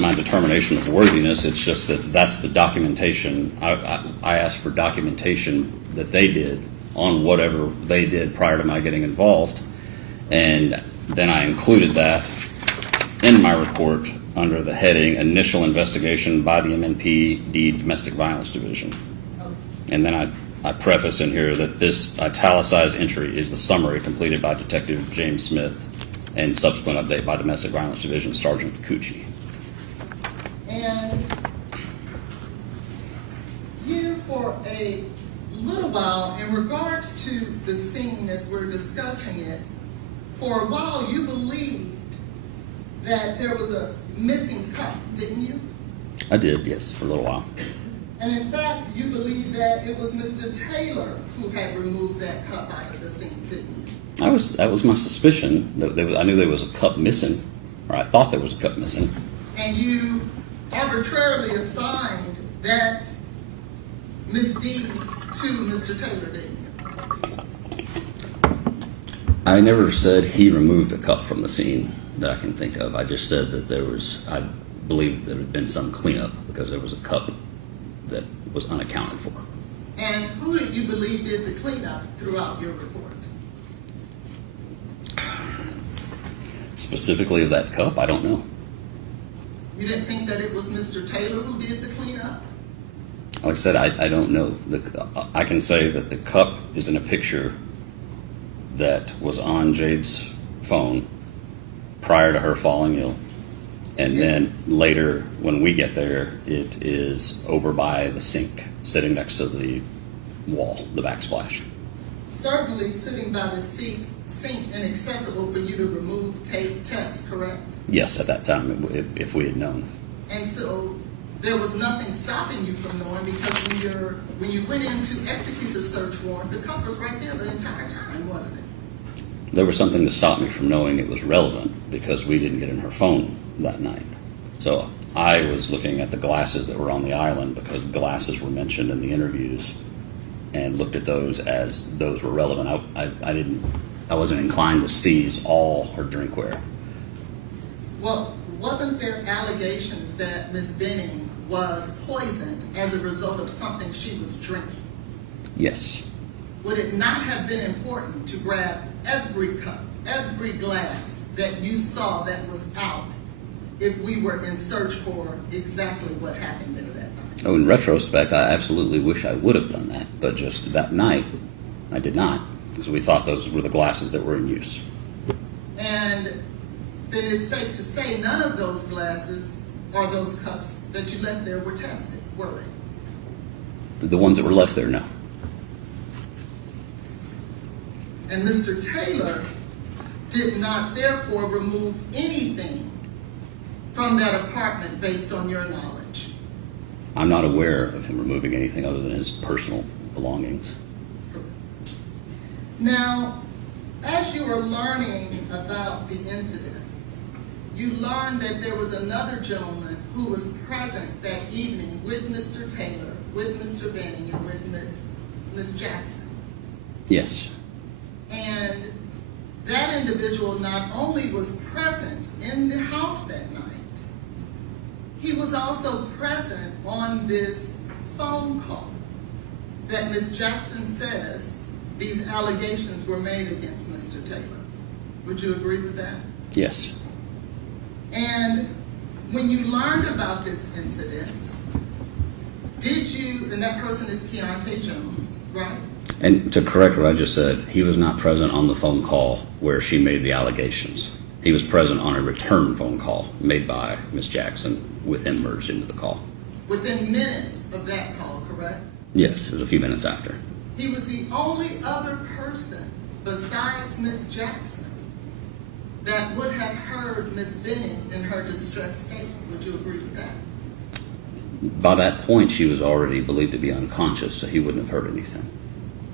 my determination of worthiness. It's just that that's the documentation. I asked for documentation that they did on whatever they did prior to my getting involved, and then I included that in my report under the heading Initial Investigation by the MNPD Domestic Violence Division. And then I preface in here that this italicized entry is the summary completed by Detective James Smith and subsequent update by Domestic Violence Division Sergeant Cucci. And you, for a little while, in regards to the scene as we're discussing it, for a while you believed that there was a missing cup, didn't you? I did, yes, for a little while. And in fact, you believe that it was Mr. Taylor who had removed that cup out of the scene, didn't you? That was my suspicion. I knew there was a cup missing, or I thought there was a cup missing. And you arbitrarily assigned that misdeed to Mr. Taylor, didn't you? I never said he removed a cup from the scene that I can think of. I just said that I believe there had been some cleanup because there was a cup that was unaccounted for. And who did you believe did the cleanup throughout your report? Specifically of that cup, I don't know. You didn't think that it was Mr. Taylor who did the cleanup? Like I said, I don't know. I can say that the cup is in a picture that was on Jade's phone prior to her falling ill. And then later, when we get there, it is over by the sink, sitting next to the wall, the backsplash. Certainly sitting by the sink inaccessible for you to remove tape tests, correct? Yes, at that time, if we had known. And so there was nothing stopping you from knowing, because when you went in to execute the search warrant, the cup was right there the entire time, wasn't it? There was something to stop me from knowing it was relevant because we didn't get in her phone that night. So I was looking at the glasses that were on the island because glasses were mentioned in the interviews, and looked at those as those were relevant. I wasn't inclined to seize all her drinkware. Well, wasn't there allegations that Ms. Benning was poisoned as a result of something she was drinking? Yes. Would it not have been important to grab every cup, every glass that you saw that was out if we were in search for exactly what happened there that night? Oh, in retrospect, I absolutely wish I would have done that, but just that night, I did not, because we thought those were the glasses that were in use. And then it's safe to say none of those glasses or those cups that you left there were tested, were they? The ones that were left there, no. And Mr. Taylor did not therefore remove anything from that apartment based on your knowledge. I'm not aware of him removing anything other than his personal belongings. Now, as you were learning about the incident, you learned that there was another gentleman who was present that evening with Mr. Taylor, with Mr. Benning, and with Ms. Jackson. Yes. And that individual not only was present in the house that night, he was also present on this phone call that Ms. Jackson says these allegations were made against Mr. Taylor. Would you agree with that? Yes. And when you learned about this incident, did you, and that person is Keontae Jones, right? And to correct what I just said, he was not present on the phone call where she made the allegations. He was present on a return phone call made by Ms. Jackson with him merged into the call. Within minutes of that call, correct? Yes, it was a few minutes after. He was the only other person besides Ms. Jackson that would have heard Ms. Benning in her distressed state. Would you agree with that? By that point, she was already believed to be unconscious, so he wouldn't have heard anything.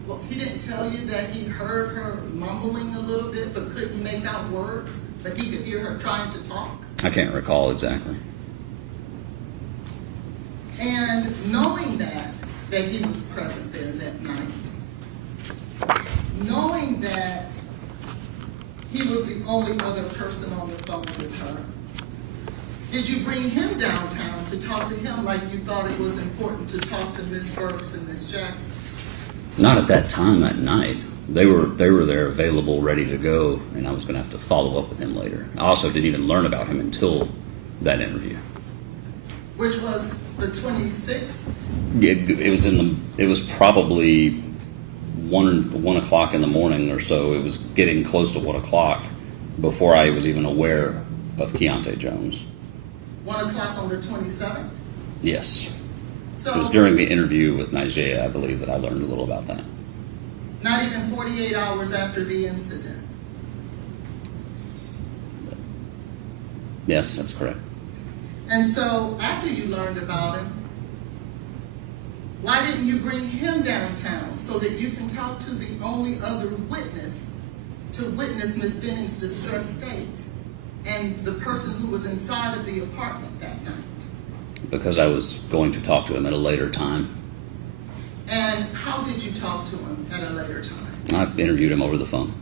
Well, he didn't tell you that he heard her mumbling a little bit but couldn't make out words, but he could hear her trying to talk? I can't recall exactly. And knowing that he was present there that night, knowing that he was the only other person on the phone with her, did you bring him downtown to talk to him like you thought it was important to talk to Ms. Burks and Ms. Jackson? Not at that time that night. They were there available, ready to go, and I was going to have to follow up with him later. I also didn't even learn about him until that interview. Which was the 26th? It was probably 1 o'clock in the morning or so. It was getting close to 1 o'clock before I was even aware of Keontae Jones. 1 o'clock on the 27th? Yes. So It was during the interview with Nigeria, I believe, that I learned a little about that. not even 48 hours after the incident? Yes, that's correct. And so after you learned about him, why didn't you bring him downtown so that you can talk to the only other witness to witness Ms. Benning's distressed state and the person who was inside of the apartment that night? Because I was going to talk to him at a later time. And how did you talk to him at a later time? I've interviewed him over the phone.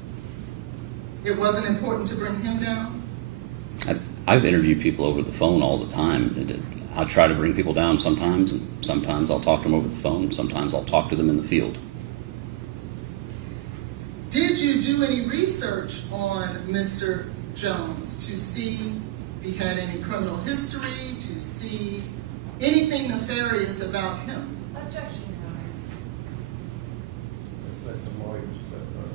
It wasn't important to bring him down? I've interviewed people over the phone all the time. I'll try to bring people down sometimes, and sometimes I'll talk to them over the phone. Sometimes I'll talk to them in the field. Did you do any research on Mr. Jones to see if he had any criminal history, to see anything nefarious about him? Objection, Your Honor. Let the lawyers step up.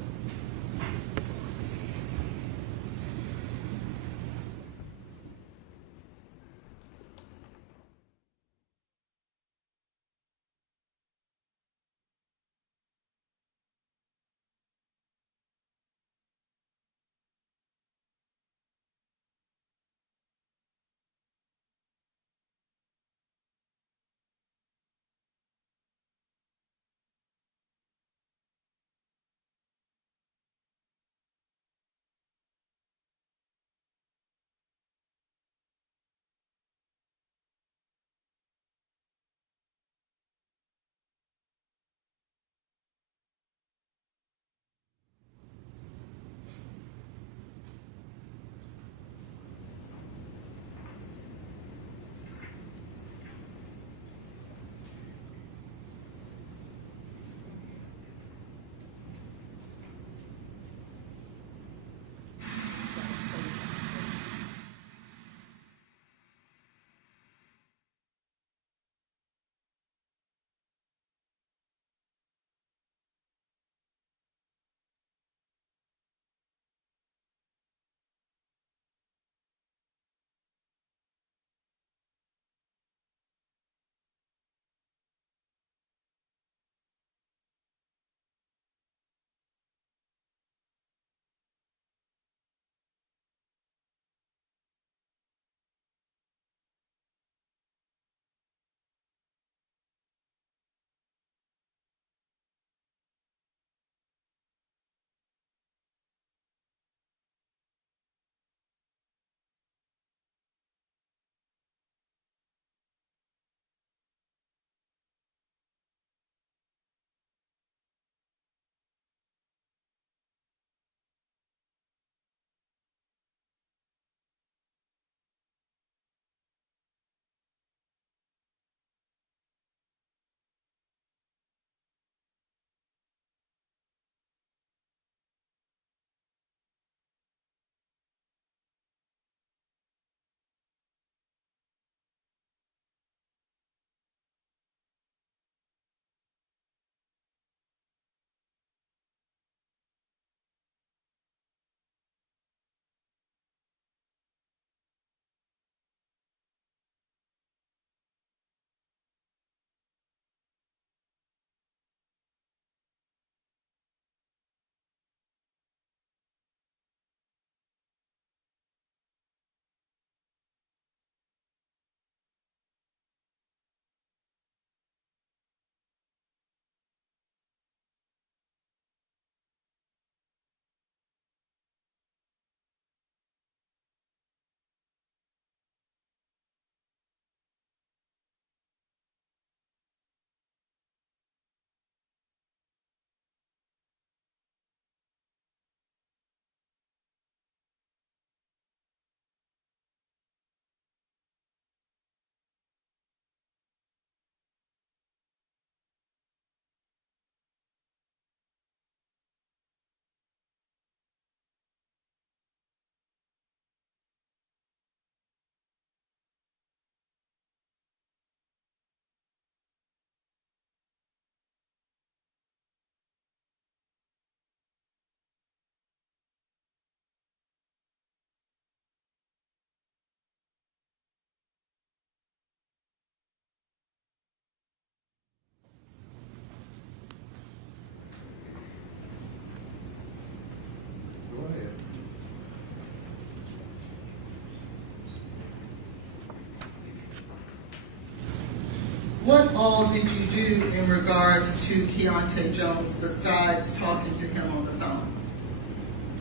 What all did you do in regards to Keontae Jones besides talking to him on the phone?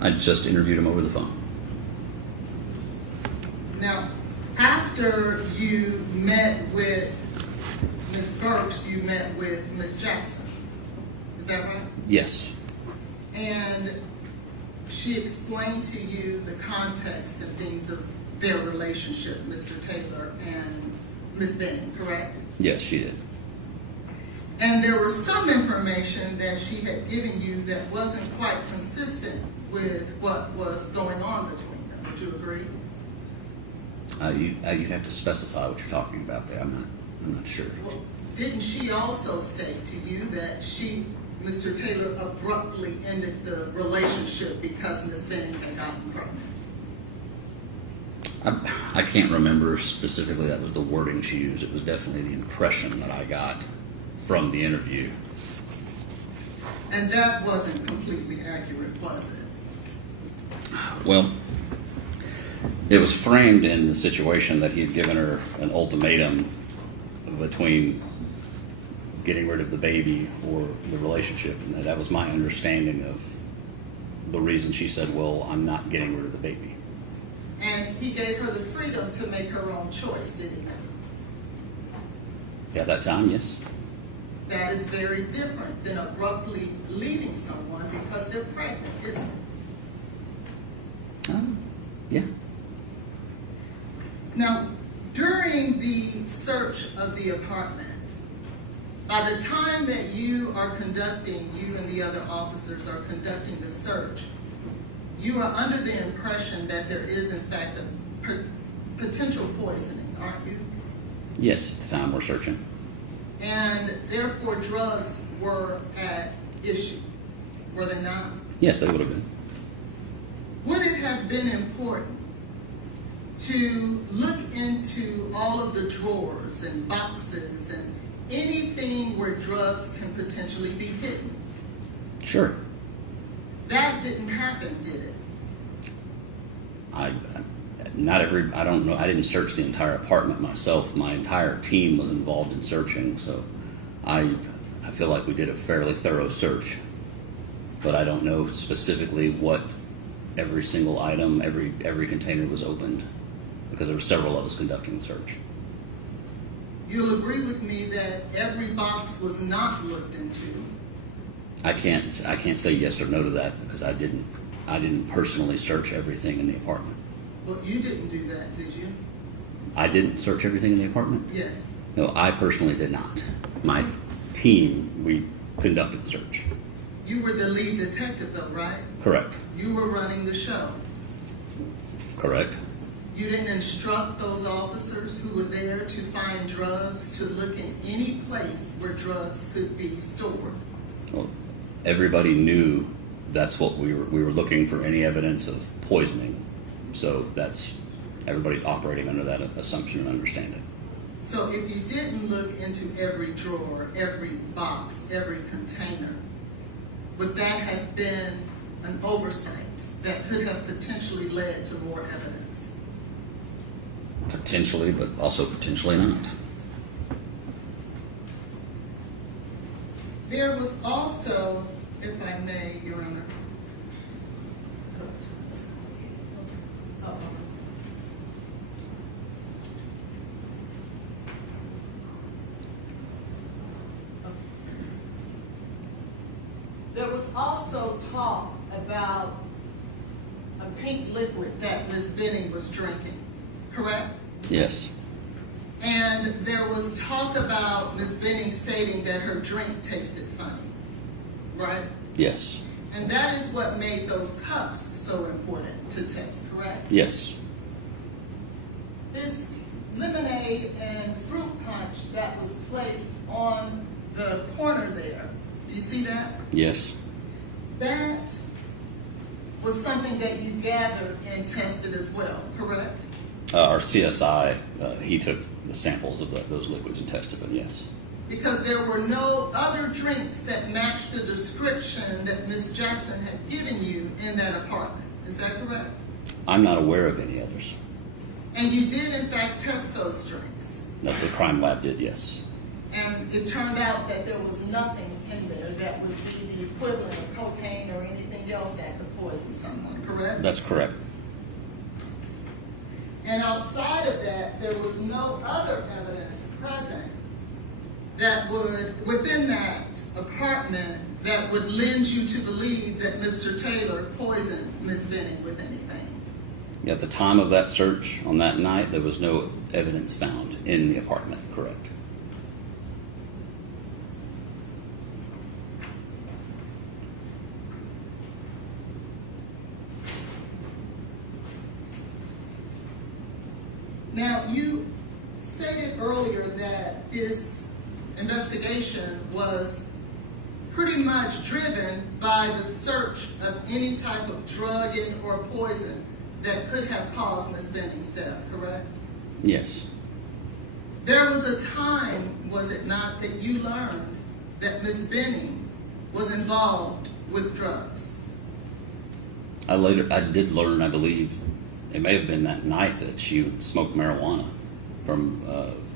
I just interviewed him over the phone. Now, after you met with Ms. Burks, you met with Ms. Jackson. Is that right? Yes. And she explained to you the context and things of their relationship, Mr. Taylor and Ms. Benning, correct? Yes, she did. And there was some information that she had given you that wasn't quite consistent with what was going on between them. Would you agree? You'd have to specify what you're talking about there. I'm not sure. Well, didn't she also state to you that Mr. Taylor abruptly ended the relationship because Ms. Benning had gotten pregnant? I can't remember specifically that was the wording she used. It was definitely the impression that I got from the interview. And that wasn't completely accurate, was it? Well, it was framed in the situation that he had given her an ultimatum between getting rid of the baby or the relationship, and that was my understanding of the reason she said, well, I'm not getting rid of the baby. And he gave her the freedom to make her own choice, didn't he? At that time, yes. That is very different than abruptly leaving someone because they're pregnant, isn't it? Yeah. Now, during the search of the apartment, by the time that you and the other officers are conducting the search, you are under the impression that there is, in fact, a potential poisoning, aren't you? Yes, at the time we're searching. And therefore, drugs were at issue, were they not? Yes, they would have been. Would it have been important to look into all of the drawers and boxes and anything where drugs can potentially be hidden? Sure. That didn't happen, did it? I don't know. I didn't search the entire apartment myself. My entire team was involved in searching, so I feel like we did a fairly thorough search. But I don't know specifically what every single item, every container was opened, because there were several of us conducting the search. You'll agree with me that every box was not looked into. I can't say yes or no to that because I didn't personally search everything in the apartment. Well, you didn't do that, did you? I didn't search everything in the apartment? Yes. No, I personally did not. My team, we conducted the search. You were the lead detective, though, right? Correct. You were running the show. Correct. You didn't instruct those officers who were there to find drugs to look in any place where drugs could be stored. Well, everybody knew that's what we were looking for, any evidence of poisoning. So that's everybody operating under that assumption and understanding. So if you didn't look into every drawer, every box, every container, would that have been an oversight that could have potentially led to more evidence? Potentially, but also potentially not. There was also, if I may, Your Honor, there was also talk about a pink liquid that Ms. Benning was drinking, correct? Yes. And there was talk about Ms. Benning stating that her drink tasted funny, right? Yes. And that is what made those cups so important to test, correct? Yes. This lemonade and fruit punch that was placed on the corner there, do you see that? Yes. That was something that you gathered and tested as well, correct? Our CSI, he took the samples of those liquids and tested them, yes. Because there were no other drinks that matched the description that Ms. Jackson had given you in that apartment. Is that correct? I'm not aware of any others. And you did, in fact, test those drinks. No, the crime lab did, yes. And it turned out that there was nothing in there that would be the equivalent of cocaine or anything else that could poison someone, correct? That's correct. And outside of that, there was no other evidence present that would, within that apartment, that would lend you to believe that Mr. Taylor poisoned Ms. Benning with anything. At the time of that search on that night, there was no evidence found in the apartment, correct? Now, you stated earlier that this investigation was pretty much driven by the search of any type of drug or poison that could have caused Ms. Benning's death, correct? Yes. There was a time, was it not, that you learned that Ms. Benning was involved with drugs? I did learn, I believe, it may have been that night that she would smoke marijuana from,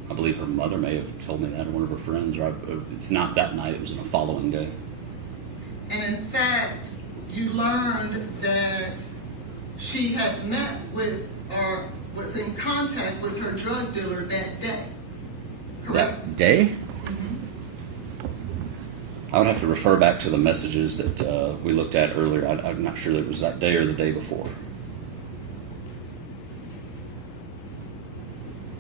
I believe her mother may have told me that, or one of her friends, or if not that night, it was in the following day. And in fact, you learned that she had met with or was in contact with her drug dealer that day, correct? That day? I would have to refer back to the messages that we looked at earlier. I'm not sure that it was that day or the day before.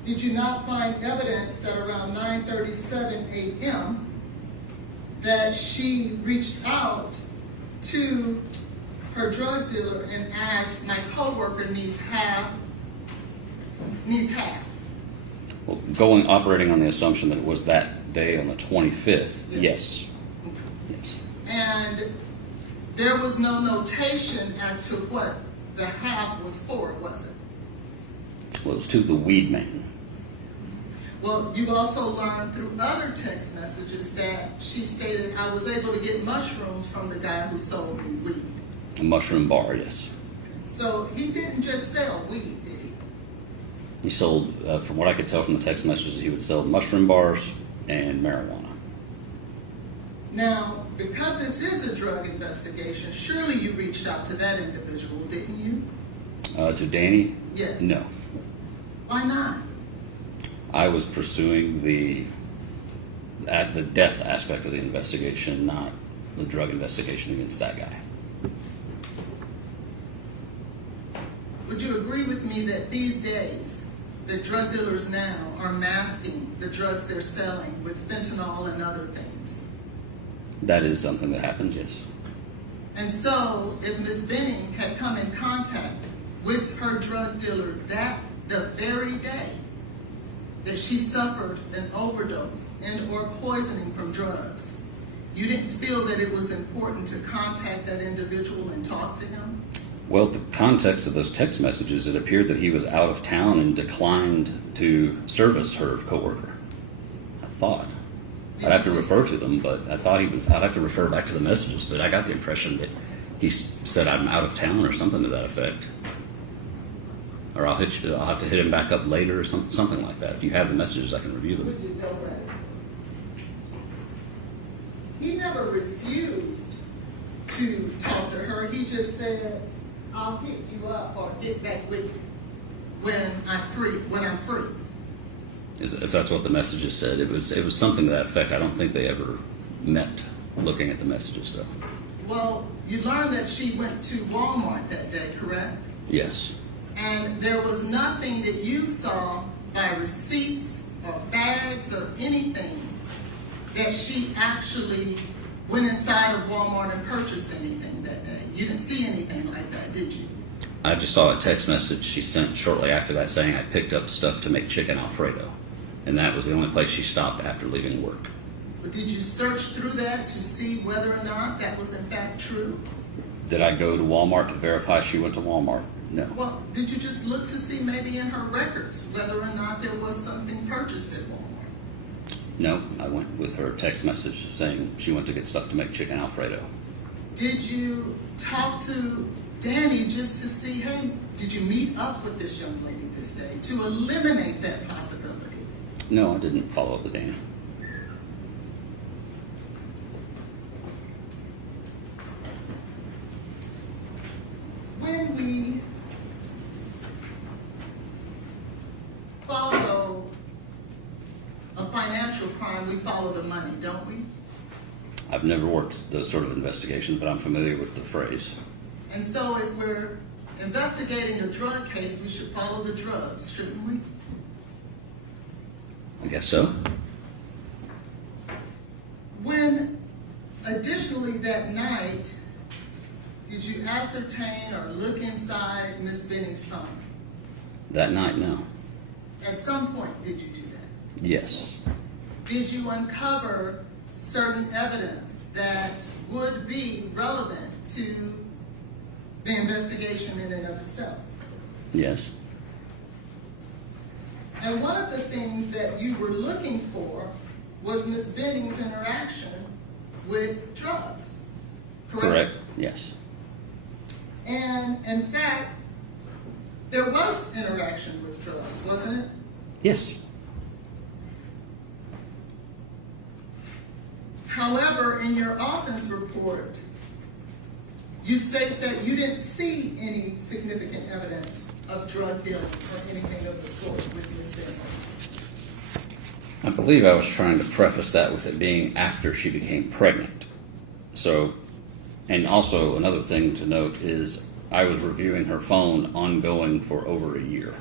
Did you not find evidence that around 9:37 a.m. that she reached out to her drug dealer and asked, my coworker needs half? Well, operating on the assumption that it was that day on the 25th, yes. Yes. And there was no notation as to what the half was for, was it? Well, it was to the weed man. Well, you also learned through other text messages that she stated, I was able to get mushrooms from the guy who sold me weed. A mushroom bar, yes. So he didn't just sell weed, did he? He sold, from what I could tell from the text messages, he would sell mushroom bars and marijuana. Now, because this is a drug investigation, surely you reached out to that individual, didn't you? To Danny? Yes. No. Why not? I was pursuing the death aspect of the investigation, not the drug investigation against that guy. Would you agree with me that these days, the drug dealers now are masking the drugs they're selling with fentanyl and other things? That is something that happens, yes. And so, if Ms. Benning had come in contact with her drug dealer the very day that she suffered an overdose and or poisoning from drugs, you didn't feel that it was important to contact that individual and talk to him? Well, the context of those text messages, it appeared that he was out of town and declined to service her coworker. I thought. I'd have to refer to them, but I thought I'd have to refer back to the messages, but I got the impression that he said I'm out of town or something to that effect. Or I'll have to hit him back up later or something like that. If you have the messages, I can review them. Would you go ready? He never refused to talk to her. He just said, I'll pick you up or get back with you when I'm free. If that's what the messages said, it was something to that effect. I don't think they ever met looking at the messages, though. Well, you learned that she went to Walmart that day, correct? Yes. And there was nothing that you saw by receipts or bags or anything that she actually went inside of Walmart and purchased anything that day. You didn't see anything like that, did you? I just saw a text message she sent shortly after that saying I picked up stuff to make chicken Alfredo. And that was the only place she stopped after leaving work. But did you search through that to see whether or not that was in fact true? Did I go to Walmart to verify she went to Walmart? No. Well, did you just look to see maybe in her records whether or not there was something purchased at Walmart? No, I went with her text message saying she went to get stuff to make chicken Alfredo. Did you talk to Danny just to see, hey, did you meet up with this young lady this day to eliminate that possibility? No, I didn't follow up with Danny. When we follow a financial crime, we follow the money, don't we? I've never worked those sort of investigations, but I'm familiar with the phrase. And so if we're investigating a drug case, we should follow the drugs, shouldn't we? I guess so. When, additionally that night, did you ascertain or look inside Ms. Benning's phone? That night, no. At some point, did you do that? Yes. Did you uncover certain evidence that would be relevant to the investigation in and of itself? Yes. And one of the things that you were looking for was Ms. Benning's interaction with drugs, correct? Yes. And in fact, there was interaction with drugs, wasn't it? Yes. However, in your offense report, you state that you didn't see any significant evidence of drug dealing or anything of the sort with Ms. Benning. I believe I was trying to preface that with it being after she became pregnant. So, and also another thing to note is I was reviewing her phone ongoing for over a year.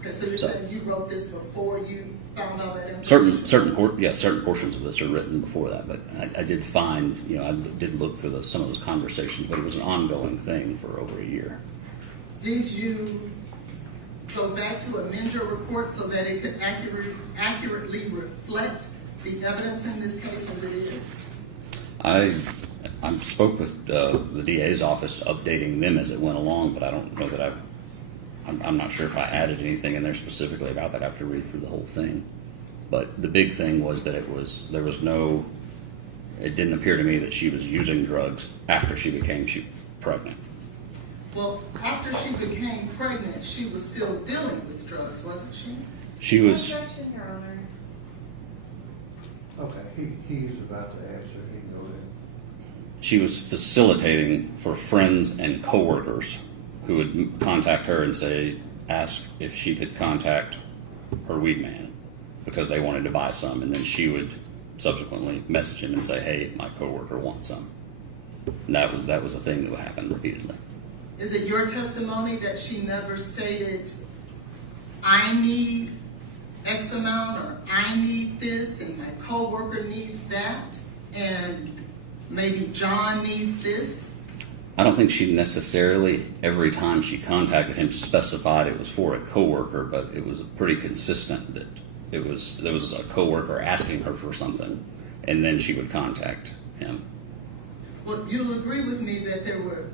Okay, so you're saying you wrote this before you found out that information? Certain portions of this are written before that, but I did find, I did look through some of those conversations, but it was an ongoing thing for over a year. Did you go back to amend your report so that it could accurately reflect the evidence in this case as it is? I spoke with the DA's office, updating them as it went along, but I don't know that I'm not sure if I added anything in there specifically about that. I have to read through the whole thing. But the big thing was that it didn't appear to me that she was using drugs after she became pregnant. Well, after she became pregnant, she was still dealing with drugs, wasn't she? She was. Objection, Your Honor. Okay, he's about to answer. He can go ahead. She was facilitating for friends and coworkers who would contact her and ask if she could contact her weed man because they wanted to buy some, and then she would subsequently message him and say, "Hey, my coworker wants some." And that was a thing that would happen repeatedly. Is it your testimony that she never stated, I need X amount, or I need this, and my coworker needs that, and maybe John needs this? I don't think she necessarily, every time she contacted him, specified it was for a coworker, but it was pretty consistent that there was a coworker asking her for something, and then she would contact him. Well, you'll agree with me that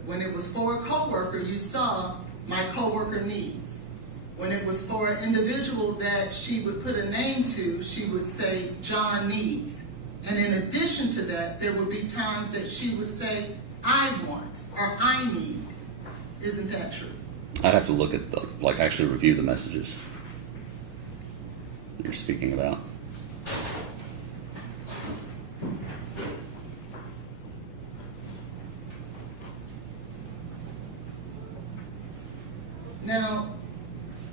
when it was for a coworker, you saw my coworker needs. When it was for an individual that she would put a name to, she would say John needs. And in addition to that, there would be times that she would say, I want, or I need. Isn't that true? I'd have to look at actually review the messages you're speaking about. Now,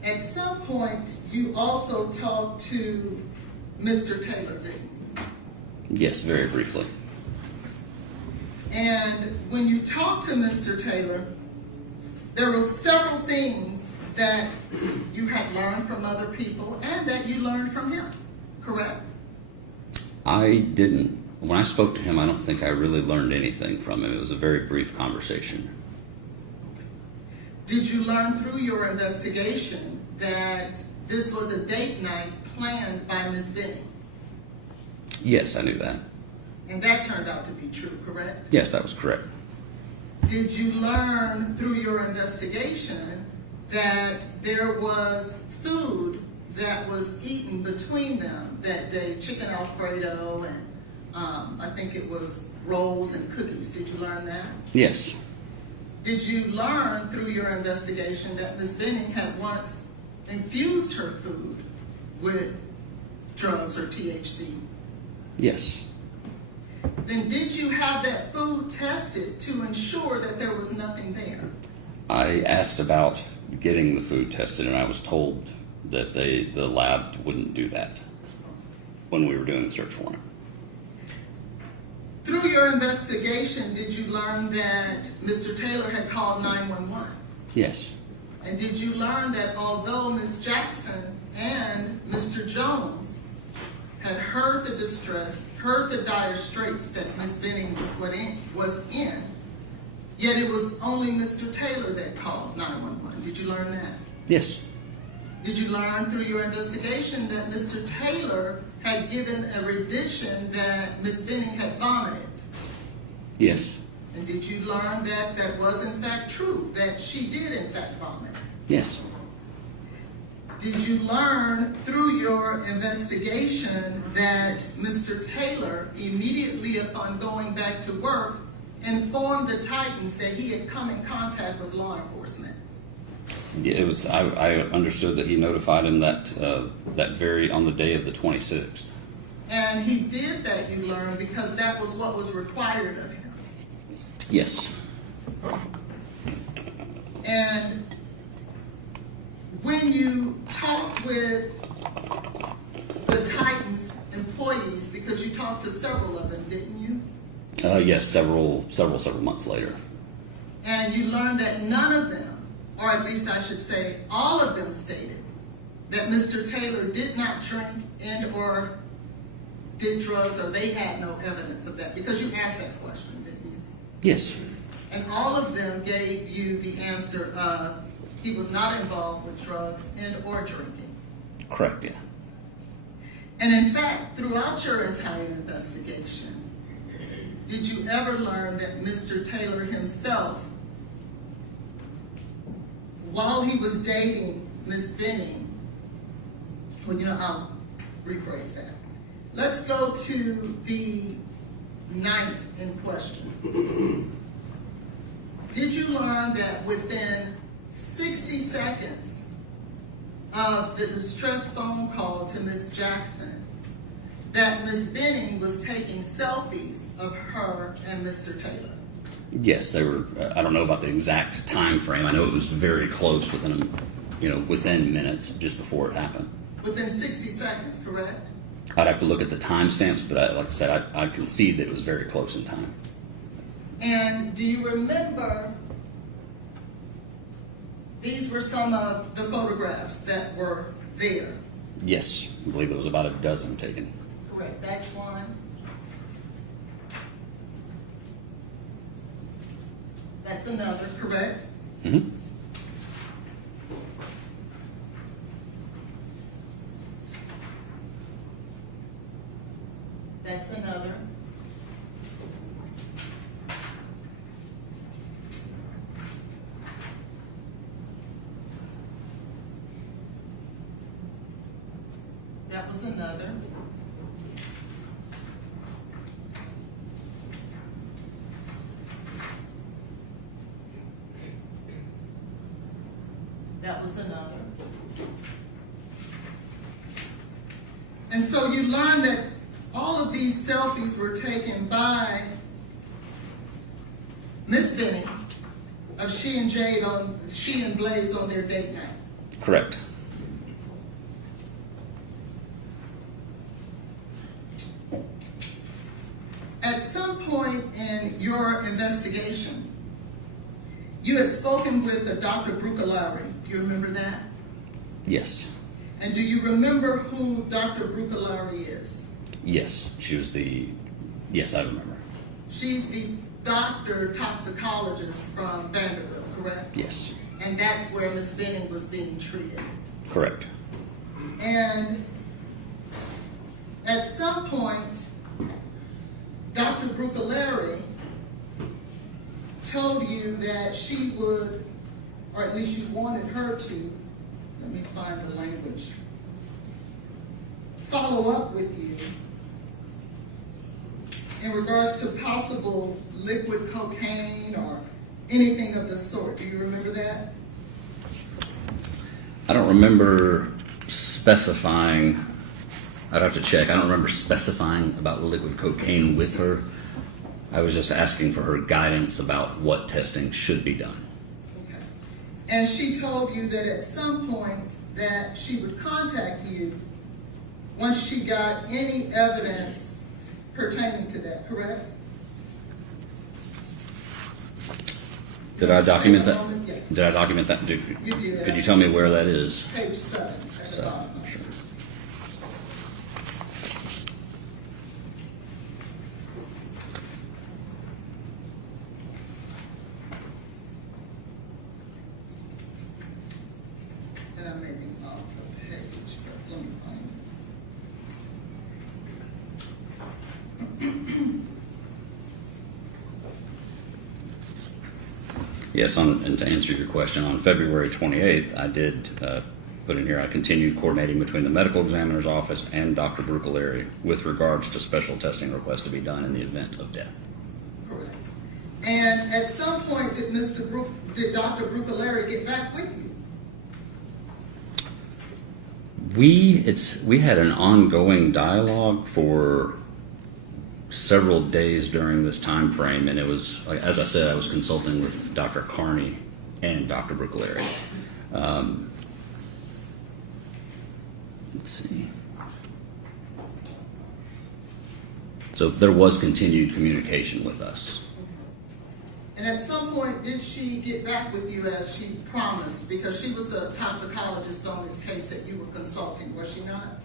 at some point, you also talked to Mr. Taylor, didn't you? Yes, very briefly. And when you talked to Mr. Taylor, there were several things that you had learned from other people and that you learned from him, correct? I didn't. When I spoke to him, I don't think I really learned anything from him. It was a very brief conversation. Did you learn through your investigation that this was a date night planned by Ms. Benning? Yes, I knew that. And that turned out to be true, correct? Yes, that was correct. Did you learn through your investigation that there was food that was eaten between them that day, chicken Alfredo and I think it was rolls and cookies? Did you learn that? Yes. Did you learn through your investigation that Ms. Benning had once infused her food with drugs or THC? Yes. Then did you have that food tested to ensure that there was nothing there? I asked about getting the food tested, and I was told that the lab wouldn't do that when we were doing the search warrant. Through your investigation, did you learn that Mr. Taylor had called 911? Yes. And did you learn that although Ms. Jackson and Mr. Jones had heard the distress, heard the dire straits that Ms. Benning was in, yet it was only Mr. Taylor that called 911? Did you learn that? Yes. Did you learn through your investigation that Mr. Taylor had given a rendition that Ms. Benning had vomited? Yes. And did you learn that that was in fact true, that she did in fact vomit? Yes. Did you learn through your investigation that Mr. Taylor, immediately upon going back to work, informed the Titans that he had come in contact with law enforcement? Yeah, it was. I understood that he notified him that on the day of the 26th. And he did that, you learned, because that was what was required of him. Yes. And when you talked with the Titans employees, because you talked to several of them, didn't you? Yes, several months later. And you learned that none of them, or at least I should say all of them, stated that Mr. Taylor did not drink and or did drugs, or they had no evidence of that, because you asked that question, didn't you? Yes. And all of them gave you the answer of he was not involved with drugs and or drinking. Correct, yeah. And in fact, throughout your entire investigation, did you ever learn that Mr. Taylor himself, while he was dating Ms. Benning, well, I'll rephrase that. Let's go to the night in question. Did you learn that within 60 seconds of the distress phone call to Ms. Jackson, that Ms. Benning was taking selfies of her and Mr. Taylor? Yes, they were. I don't know about the exact time frame. I know it was very close, within minutes, just before it happened. Within 60 seconds, correct? I'd have to look at the timestamps, but like I said, I concede that it was very close in time. And do you remember, these were some of the photographs that were there? Yes, I believe there was about a dozen taken. Correct, that's one. That's another, correct? Mm-hmm. That's another. That was another. That was another. And so you learn that all of these selfies were taken by Miss Benning of she and Blaise on their date night. Correct. At some point in your investigation, you had spoken with a Dr. Brucalari. Do you remember that? Yes. And do you remember who Dr. Brucalari is? Yes, yes, I remember. She's the doctor toxicologist from Vanderbilt, correct? Yes. And that's where Miss Benning was being treated. Correct. And at some point, Dr. Brucalari told you that she would, or at least you wanted her to, let me find the language, follow up with you in regards to possible liquid cocaine or anything of the sort. Do you remember that? I don't remember specifying. I'd have to check. I don't remember specifying about liquid cocaine with her. I was just asking for her guidance about what testing should be done. Okay. And she told you that at some point that she would contact you once she got any evidence pertaining to that, correct? Did I document that? Yeah. Did I document that? You did. Could you tell me where that is? Page 7 at the So, bottom. sure. And I may be off the page, but let me find Yes, and to answer your question, on February 28th, I did put in here, I continued coordinating between the medical examiner's office and Dr. Bruccoleri with regards to special testing requests to be done in the event of death. Correct. And at some point, did Dr. Bruccoleri get back with you? We had an ongoing dialogue for several days during this time frame, and it was, like, as I said, I was consulting with Dr. Carney and Dr. Bruccoleri. Let's see. So there was continued communication with us. And at some point, did she get back with you as she promised? Because she was the toxicologist on this case that you were consulting, was she not?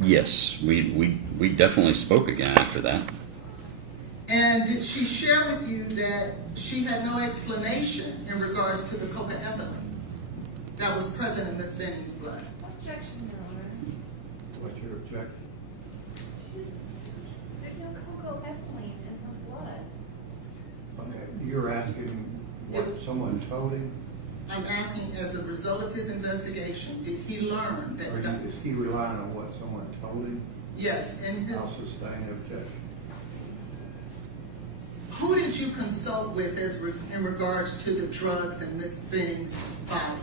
Yes, we definitely spoke again after that. And did she share with you that she had no explanation in regards to the cocaethylene that was present in Ms. Benning's blood? Objection, Your Honor. What's your objection? There's no cocoa-ethylene in her blood. Okay, you're asking what someone told him, I'm asking, as a result of his investigation, did he learn or that? is he relying on what someone told him? Yes, in his, I'll sustain the objection. who did you consult with in regards to the drugs in Ms. Benning's body?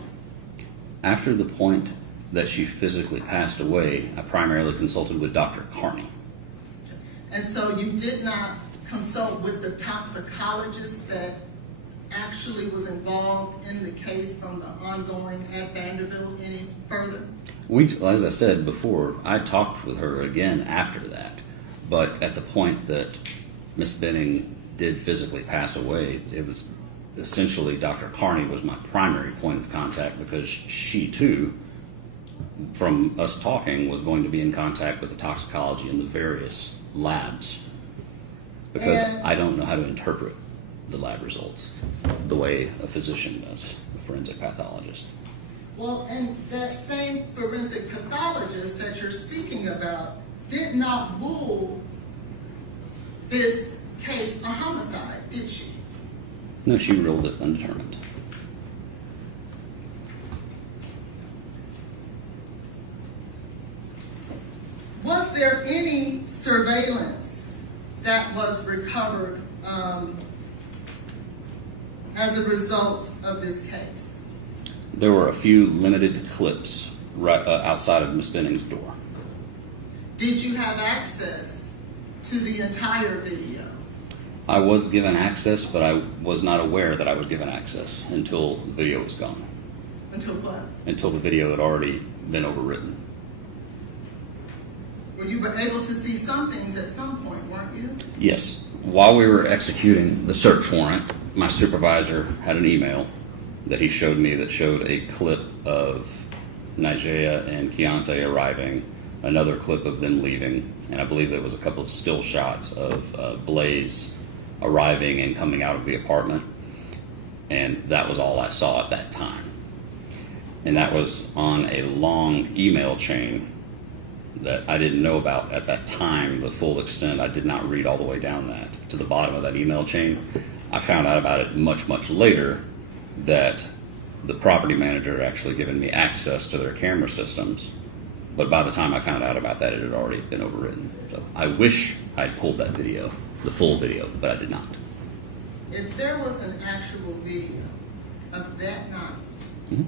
After the point that she physically passed away, I primarily consulted with Dr. Carney. And so you did not consult with the toxicologist that actually was involved in the case from the ongoing at Vanderbilt any further? As I said before, I talked with her again after that, but at the point that Miss Benning did physically pass away, it was essentially Dr. Carney was my primary point of contact, because she too, from us talking, was going to be in contact with the toxicology in the various labs, because I don't know how to interpret the lab results the way a physician does, a forensic pathologist. Well, and that same forensic pathologist that you're speaking about did not rule this case a homicide, did she? No, she ruled it undetermined. Was there any surveillance that was recovered as a result of this case? There were a few limited clips right outside of Miss Benning's door. Did you have access to the entire video? I was given access, but I was not aware that I was given access until the video was gone. Until what? Until the video had already been overwritten. Well, you were able to see some things at some point, weren't you? Yes. While we were executing the search warrant, my supervisor had an email that he showed me that showed a clip of Nigea and Keontae arriving, another clip of them leaving, and I believe there was a couple of still shots of Blaise arriving and coming out of the apartment, and that was all I saw at that time. And that was on a long email chain that I didn't know about at that time, the full extent. I did not read all the way down that to the bottom of that email chain. I found out about it much, much later, that the property manager had actually given me access to their camera systems, but by the time I found out about that, it had already been overwritten. So I wish I'd pulled that video, the full video, but I did not. If there was an actual video of that night, of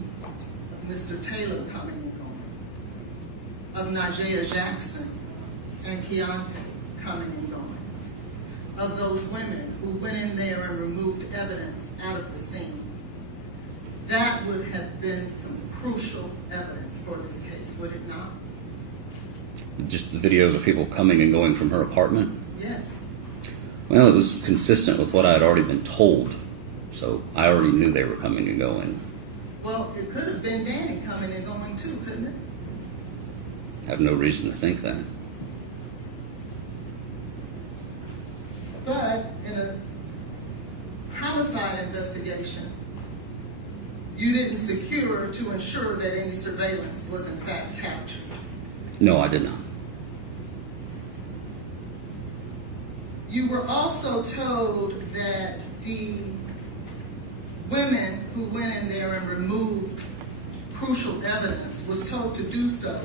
Mr. Taylor coming and going, of Nigea Jackson and Keontae coming and going, of those women who went in there and removed evidence out of the scene, that would have been some crucial evidence for this case, would it not? Just the videos of people coming and going from her apartment? Yes. Well, it was consistent with what I had already been told So I already knew they were coming and going. Well, it could have been Danny coming and going too, couldn't it? I have no reason to think that. But in a homicide investigation, you didn't secure to ensure that any surveillance was in fact captured. No, I did not. You were also told that the women who went in there and removed crucial evidence was told to do so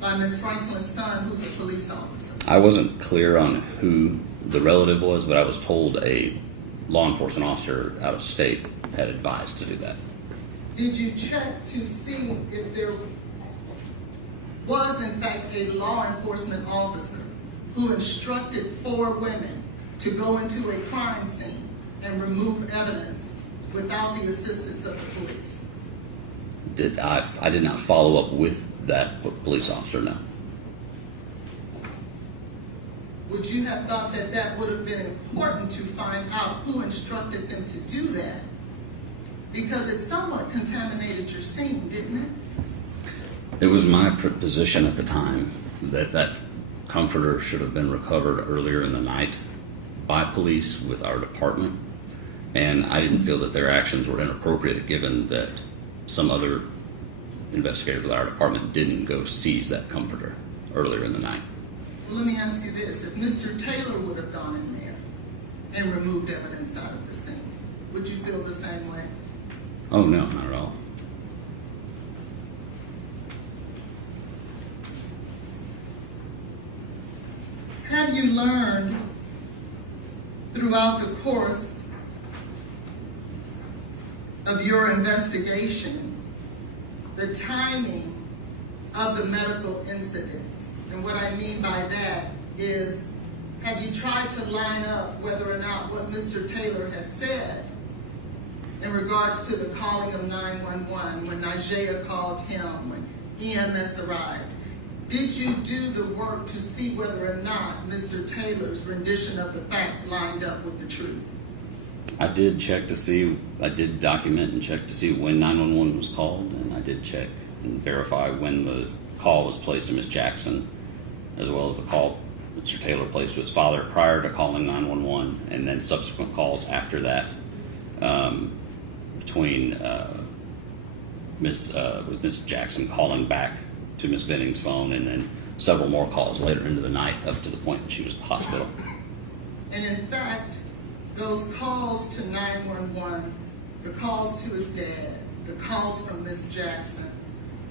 by Ms. Franklin's son, who's a police officer. I wasn't clear on who the relative was, but I was told a law enforcement officer out of state had advised to do that. Did you check to see if there was in fact a law enforcement officer who instructed 4 women to go into a crime scene and remove evidence without the assistance of the police? I did not follow up with that police officer, no. Would you have thought that that would have been important to find out who instructed them to do that? Because it somewhat contaminated your scene, didn't it? It was my position at the time that that comforter should have been recovered earlier in the night by police with our department, and I didn't feel that their actions were inappropriate given that some other investigators with our department didn't go seize that comforter earlier in the night. Let me ask you this. If Mr. Taylor would have gone in there and removed evidence out of the scene, would you feel the same way? Oh, no, not at all. Have you learned throughout the course of your investigation the timing of the medical incident? And what I mean by that is, have you tried to line up whether or not what Mr. Taylor has said in regards to the calling of 911, when Nigeria called him, when EMS arrived? Did you do the work to see whether or not Mr. Taylor's rendition of the facts lined up with the truth? I did check to see, I did document and check to see when 911 was called, and I did check and verify when the call was placed to Ms. Jackson, as well as the call Mr. Taylor placed to his father prior to calling 911, and then subsequent calls after that between with Ms. Jackson calling back to Ms. Benning's phone, and then several more calls later into the night up to the point that she was at the hospital. And in fact, those calls to 911, the calls to his dad, the calls from Ms. Jackson,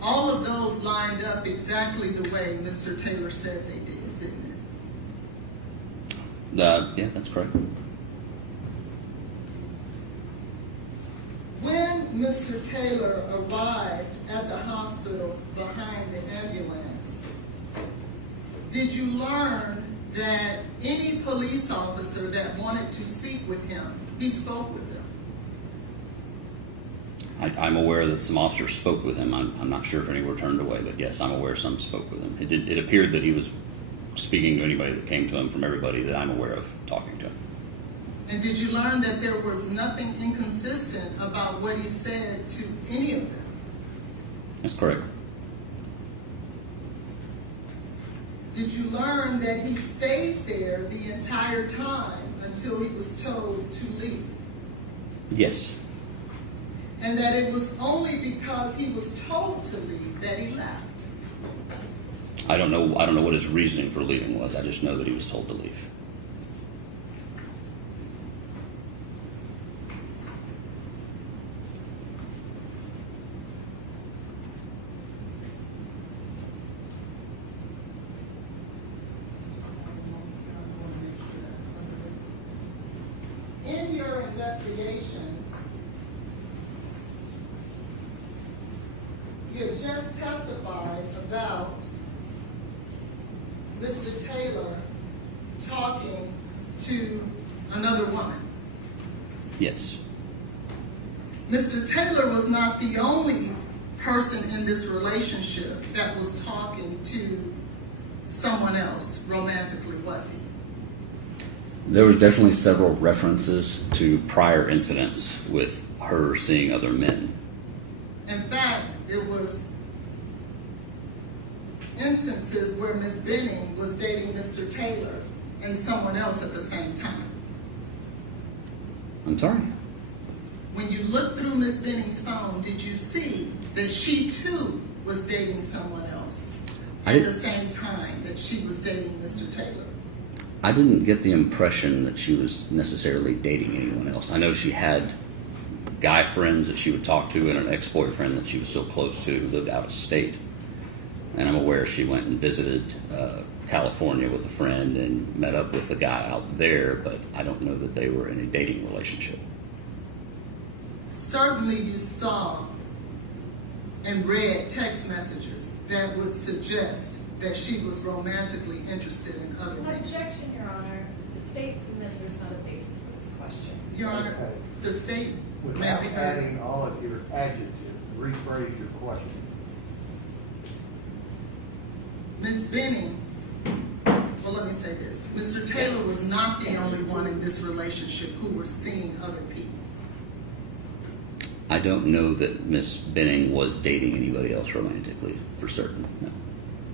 all of those lined up exactly the way Mr. Taylor said they did, didn't it? Yeah, that's correct. When Mr. Taylor arrived at the hospital behind the ambulance, did you learn that any police officer that wanted to speak with him, he spoke with them? I'm aware that some officers spoke with him. I'm not sure if any were turned away, but yes, I'm aware some spoke with him. It appeared that he was speaking to anybody that came to him, from everybody that I'm aware of talking to him. And did you learn that there was nothing inconsistent about what he said to any of them? That's correct. Did you learn that he stayed there the entire time until he was told to leave? Yes. And that it was only because he was told to leave that he left? I don't know what his reasoning for leaving was. I just know that he was told to leave. In your investigation, you have just testified about Mr. Taylor talking to another woman. Yes. Mr. Taylor was not the only person in this relationship that was talking to someone else romantically, was he? There was definitely several references to prior incidents with her seeing other men. In fact, it was instances where Ms. Benning was dating Mr. Taylor and someone else at the same time. I'm sorry? When you looked through Ms. Benning's phone, did you see that she too was dating someone else at the same time that she was dating Mr. Taylor? I didn't get the impression that she was necessarily dating anyone else. I know she had guy friends that she would talk to and an ex-boyfriend that she was still close to who lived out of state. And I'm aware she went and visited California with a friend and met up with a guy out there, but I don't know that they were in a dating relationship. Certainly you saw and read text messages that would suggest that she was romantically interested in other men. Objection, Your Honor. The state submits there's not a basis for this question. Your Honor, the state may Without be heard. adding all of your adjectives, rephrase your question. Ms. Benning, well, let me say this. Mr. Taylor was not the only one in this relationship who were seeing other people. I don't know that Miss Benning was dating anybody else romantically, for certain, no.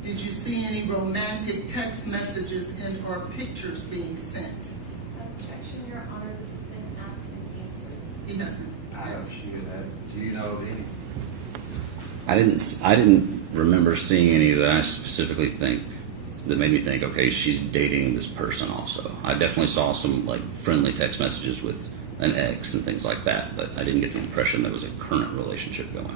Did you see any romantic text messages or pictures being sent? Objection, Your Honor. This has been asked and answered. He doesn't. I don't see that. Do you know of any? I didn't remember seeing any that I specifically think that made me think, okay, she's dating this person also. I definitely saw some like friendly text messages with an ex and things like that, but I didn't get the impression there was a current relationship going.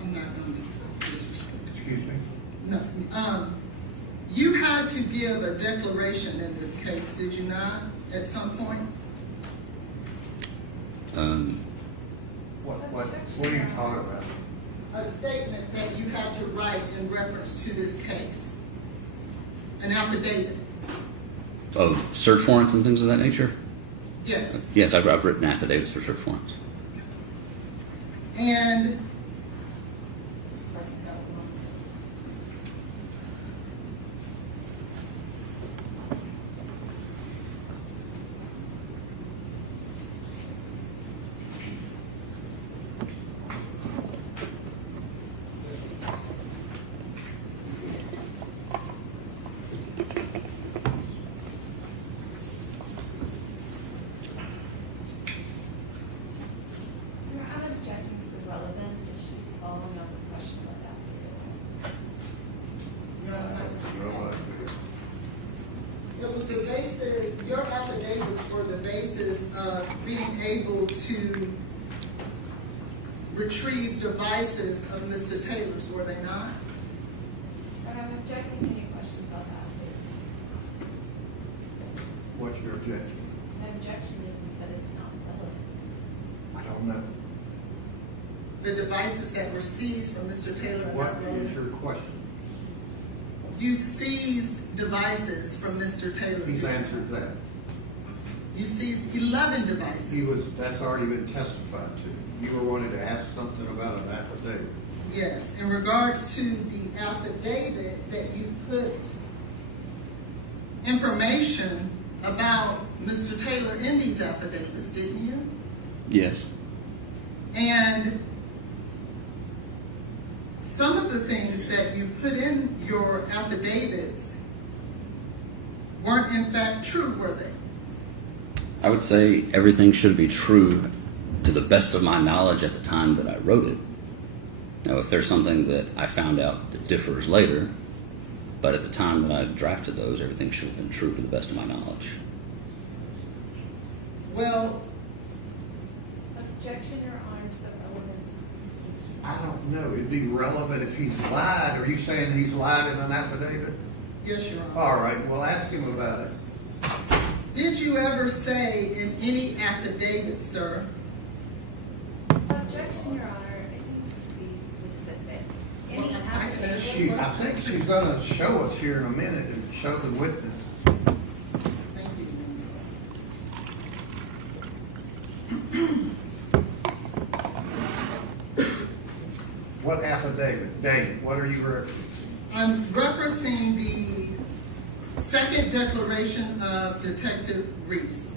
I'm not going to disrespect. Excuse me? No. You had to give a declaration in this case, did you not, at some point? What are you talking about? A statement that you had to write in reference to this case. An affidavit. Of search warrants and things of that nature? Yes. Yes, I've written affidavits for search warrants. And I'm objecting to the relevance if she's following up with question about that. it was the basis, your affidavits were the basis of being able to retrieve devices of Mr. Taylor's, were they not? But I'm objecting to any questions about that. What's your objection? My objection is that it's not relevant. I don't know. The devices that were seized from Mr. Taylor. are What not is relevant. your question? You seized devices from Mr. Taylor. He's answered that. You seized 11 devices. That's already been testified to. You were wanting to ask something about an affidavit. Yes, in regards to the affidavit that you put information about Mr. Taylor in these affidavits, didn't you? Yes. And some of the things that you put in your affidavits weren't in fact true, were they? I would say everything should be true to the best of my knowledge at the time that I wrote it. Now, if there's something that I found out that differs later, but at the time that I drafted those, everything should have been true to the best of my knowledge. Well, Objection, Your Honor, to the relevance. I don't know. It'd be relevant if he's lied. Are you saying he's lied in an affidavit? yes, Your Honor. All right, well, ask him about it. Did you ever say in any affidavit, sir, Objection, Your Honor, it needs to be specific. Any Well, affidavit. I think she's gonna show us here in a minute and show the witness. thank you. date, what are you referencing? I'm referencing the second declaration of Detective Reese.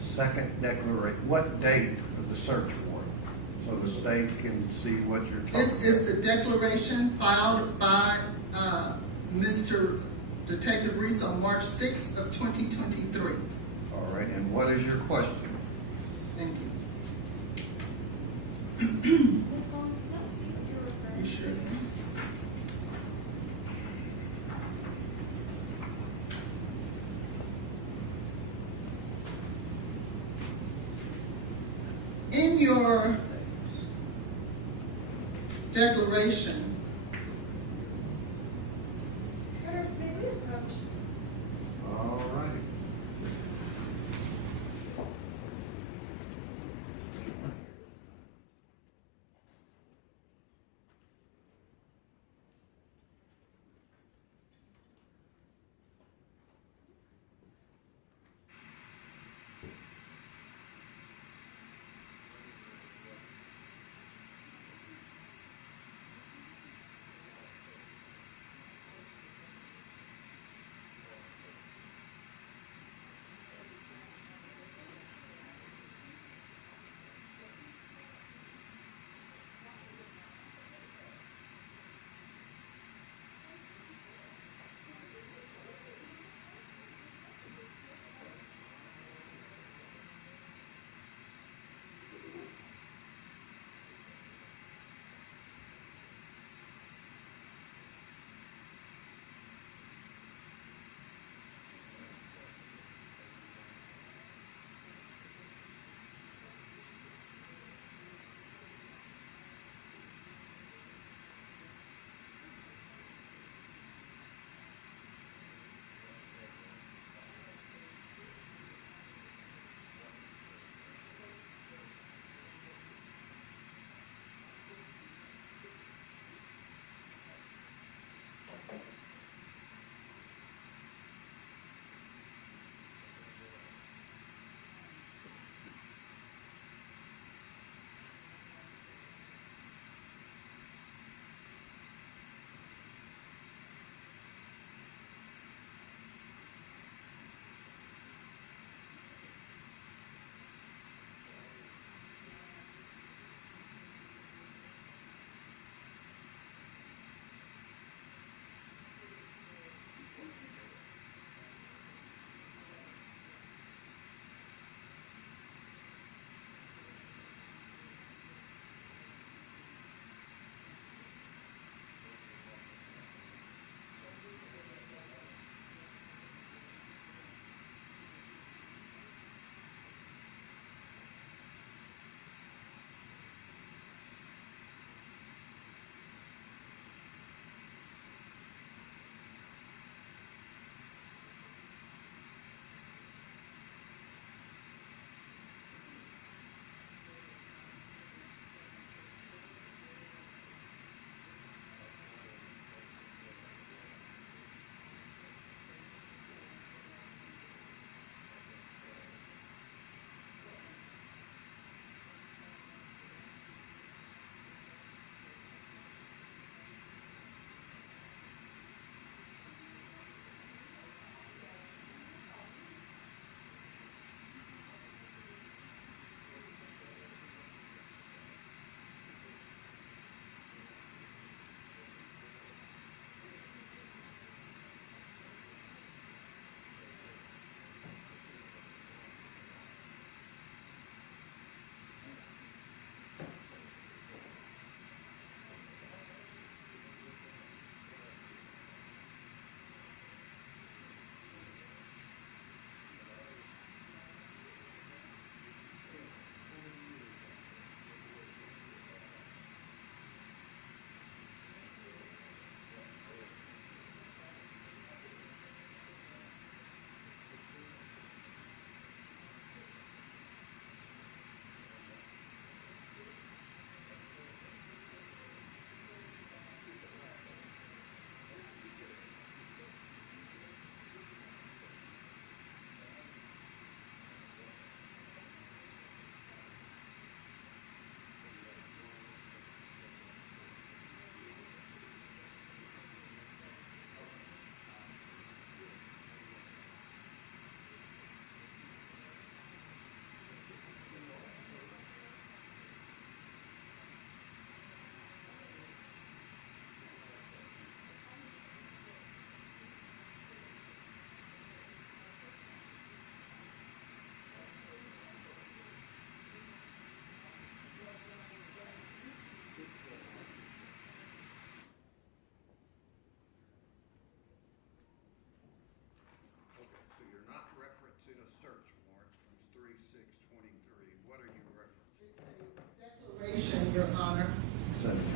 Second declaration, what date of the search warrant? So the state can see what you're talking about. This is the declaration filed by Mr. Detective Reese on March 6th of 2023. All right, and what is your question? Thank you. You sure? In your declaration, All righty.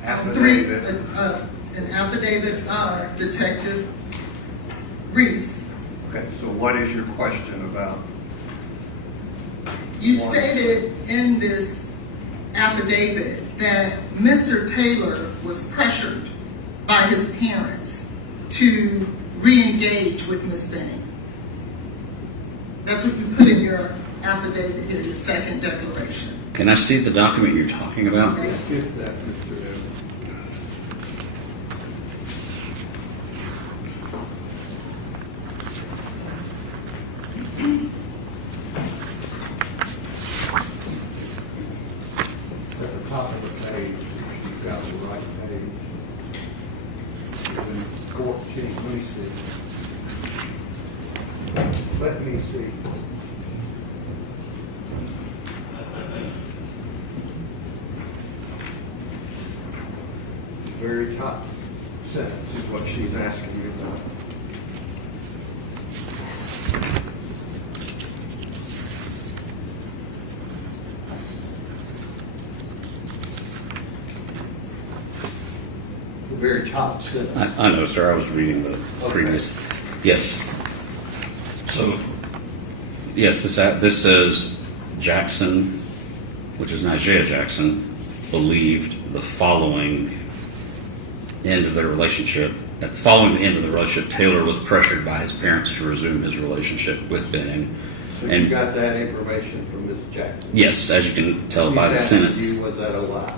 affidavit. An affidavit of Detective Reese. Okay, so what is your question about? You One. stated in this affidavit that Mr. Taylor was pressured by his parents to re-engage with Ms. Benning. That's what you put in your affidavit here, your second declaration. Can I see the document you're talking about? Okay. Get that, Mr. Evans. At the top of the page, you've got the right page. And 14, let me see. Let me see. Very top sentence is what she's asking you about. The very top sentence. I know, sir. I was reading the previous. Yes. So, yes, this says Jackson, which is Isaiah Jackson, believed the following end of their relationship. Following the end of the relationship, Taylor was pressured by his parents to resume his relationship with Benning. So you got that information from Ms. Jackson? Yes, as you can tell by the sentence. Was that a lie?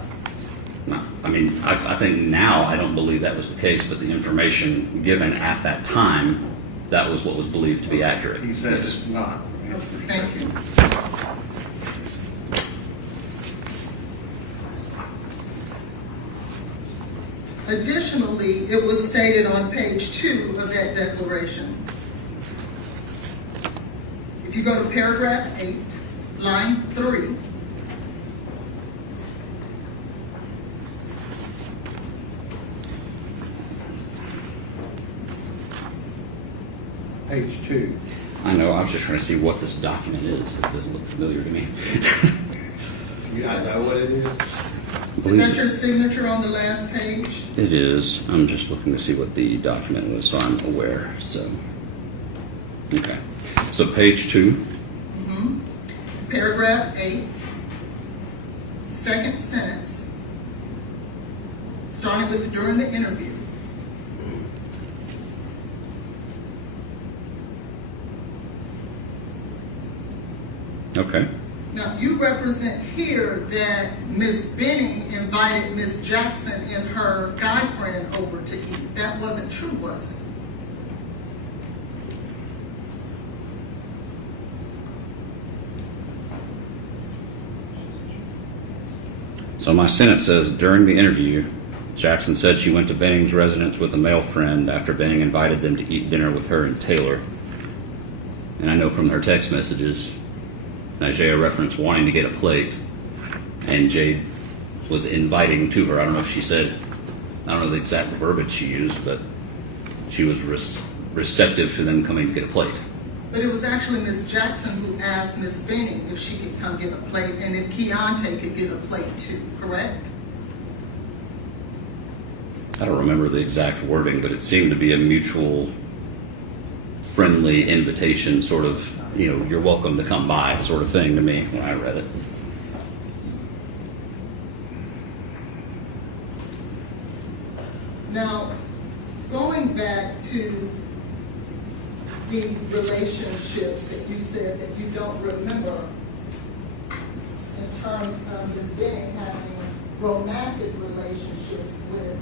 No, I mean, I think now I don't believe that was the case, but the information given at that time, that was what was believed to be accurate. He said Yes. it's not. Thank you. Additionally, it was stated on page 2 of that declaration. If you go to paragraph 8, line 3, Page 2. I know, I was just trying to see what this document is. It doesn't look familiar to me. You not know what it is? is that your signature on the last page? It is. I'm just looking to see what the document was, so I'm aware. So, okay. So page 2. Paragraph 8, second sentence, starting with during the interview. Okay. Now, you represent here that Ms. Benning invited Ms. Jackson and her guy friend over to eat. That wasn't true, was it? So my sentence says, during the interview, Jackson said she went to Benning's residence with a male friend after Benning invited them to eat dinner with her and Taylor. And I know from her text messages, Isaiah referenced wanting to get a plate, and Jade was inviting to her. I don't know if she said, I don't know the exact verbiage she used, but she was receptive to them coming to get a plate. But it was actually Ms. Jackson who asked Ms. Benning if she could come get a plate and if Keontae could get a plate too, correct? I don't remember the exact wording, but it seemed to be a mutual friendly invitation, sort of, you know, you're welcome to come by sort of thing to me when I read it. Now, going back to the relationships that you said that you don't remember in terms of Ms. Benning having romantic relationships with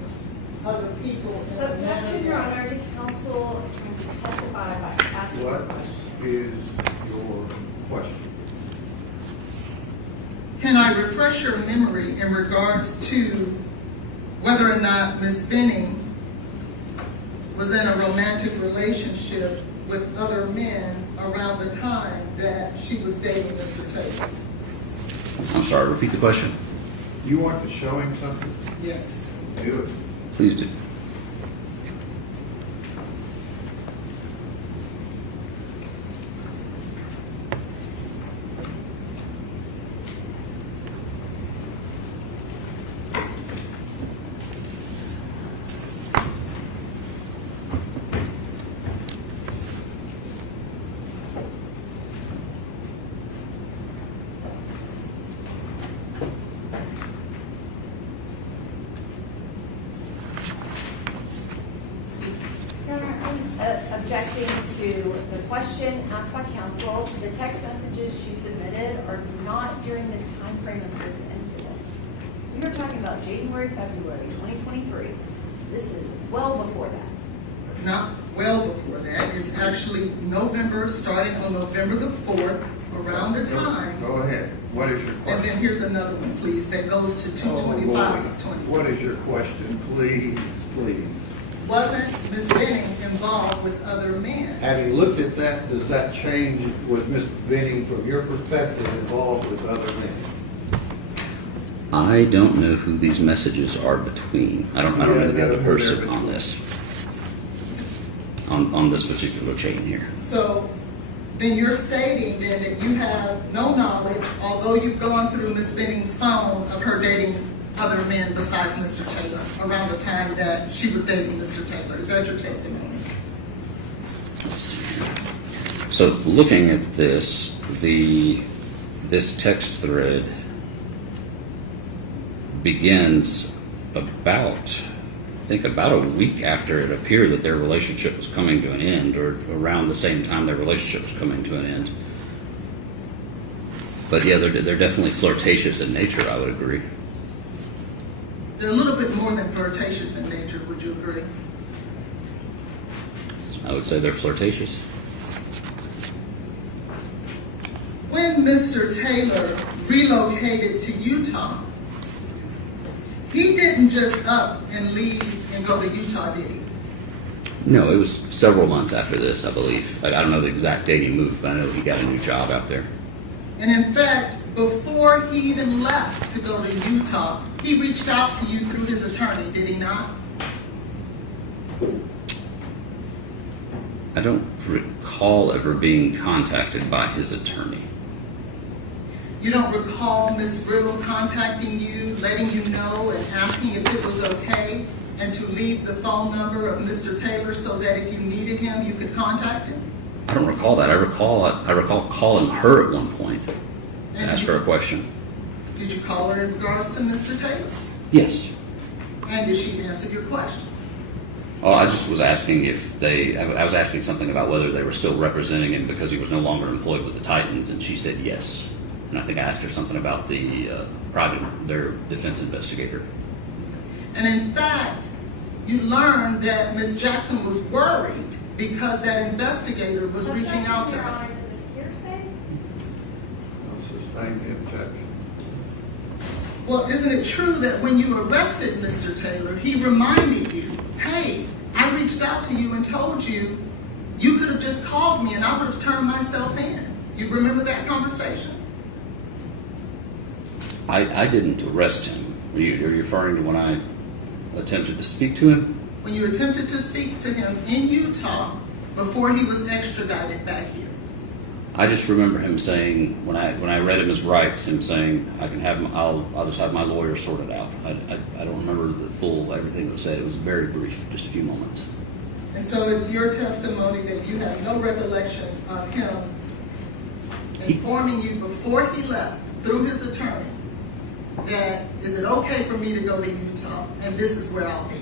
other people in the Objection, Your marriage. Honor, to counsel trying to testify by asking a What question. is your question? Can I refresh your memory in regards to whether or not Ms. Benning was in a romantic relationship with other men around the time that she was dating Mr. Taylor? I'm sorry, repeat the question. You want to show him something? Yes. Do it. Please do. objecting to the question asked by counsel. The text messages she submitted are not during the time frame of this incident. We were talking about January, February 2023. This is well before that. It's not well before that. It's actually November, starting on November the 4th, around the time. Go ahead. What is your And question? then here's another one, please, that goes to 225 of 20. What is your question, please, please? Wasn't Ms. Benning involved with other men? Having looked at that, does that change, was Ms. Benning, from your perspective, involved with other men? I don't know who these messages are between. I don't know the other person on this. On this particular chain here. So then you're stating then that you have no knowledge, although you've gone through Ms. Benning's phone, of her dating other men besides Mr. Taylor around the time that she was dating Mr. Taylor. Is that your testimony? So looking at this, this text thread begins about a week after it appeared that their relationship was coming to an end, or around the same time their relationship was coming to an end. But yeah, they're definitely flirtatious in nature, I would agree. They're a little bit more than flirtatious in nature, would you agree? I would say they're flirtatious. When Mr. Taylor relocated to Utah, he didn't just up and leave and go to Utah, did he? No, it was several months after this, I believe. I don't know the exact date he moved, but I know he got a new job out there. And in fact, before he even left to go to Utah, he reached out to you through his attorney, did he not? I don't recall ever being contacted by his attorney. You don't recall Ms. Brittle contacting you, letting you know and asking if it was okay, and to leave the phone number of Mr. Taylor so that if you needed him, you could contact him? I don't recall that. I recall calling her at one point to And ask her a question. Did you call her in regards to Mr. Taylor? Yes. And did she answer your questions? Oh, I just was asking I was asking something about whether they were still representing him because he was no longer employed with the Titans, and she said yes. And I think I asked her something about their defense investigator. And in fact, you learned that Ms. Jackson was worried because that investigator was reaching out to her. To the hearsay? I'll sustain the objection. Well, isn't it true that when you arrested Mr. Taylor, he reminded you, hey, I reached out to you and told you, you could have just called me and I would have turned myself in. You remember that conversation? I didn't arrest him. Are you referring to when I attempted to speak to him? When you attempted to speak to him in Utah before he was extradited back here. I just remember him saying, when I read him his rights, him saying, I'll just have my lawyer sort it out. I don't remember the full everything that was said. It was very brief, just a few moments. And so it's your testimony that you have no recollection of him informing you before he left through his attorney that, is it okay for me to go to Utah and this is where I'll be?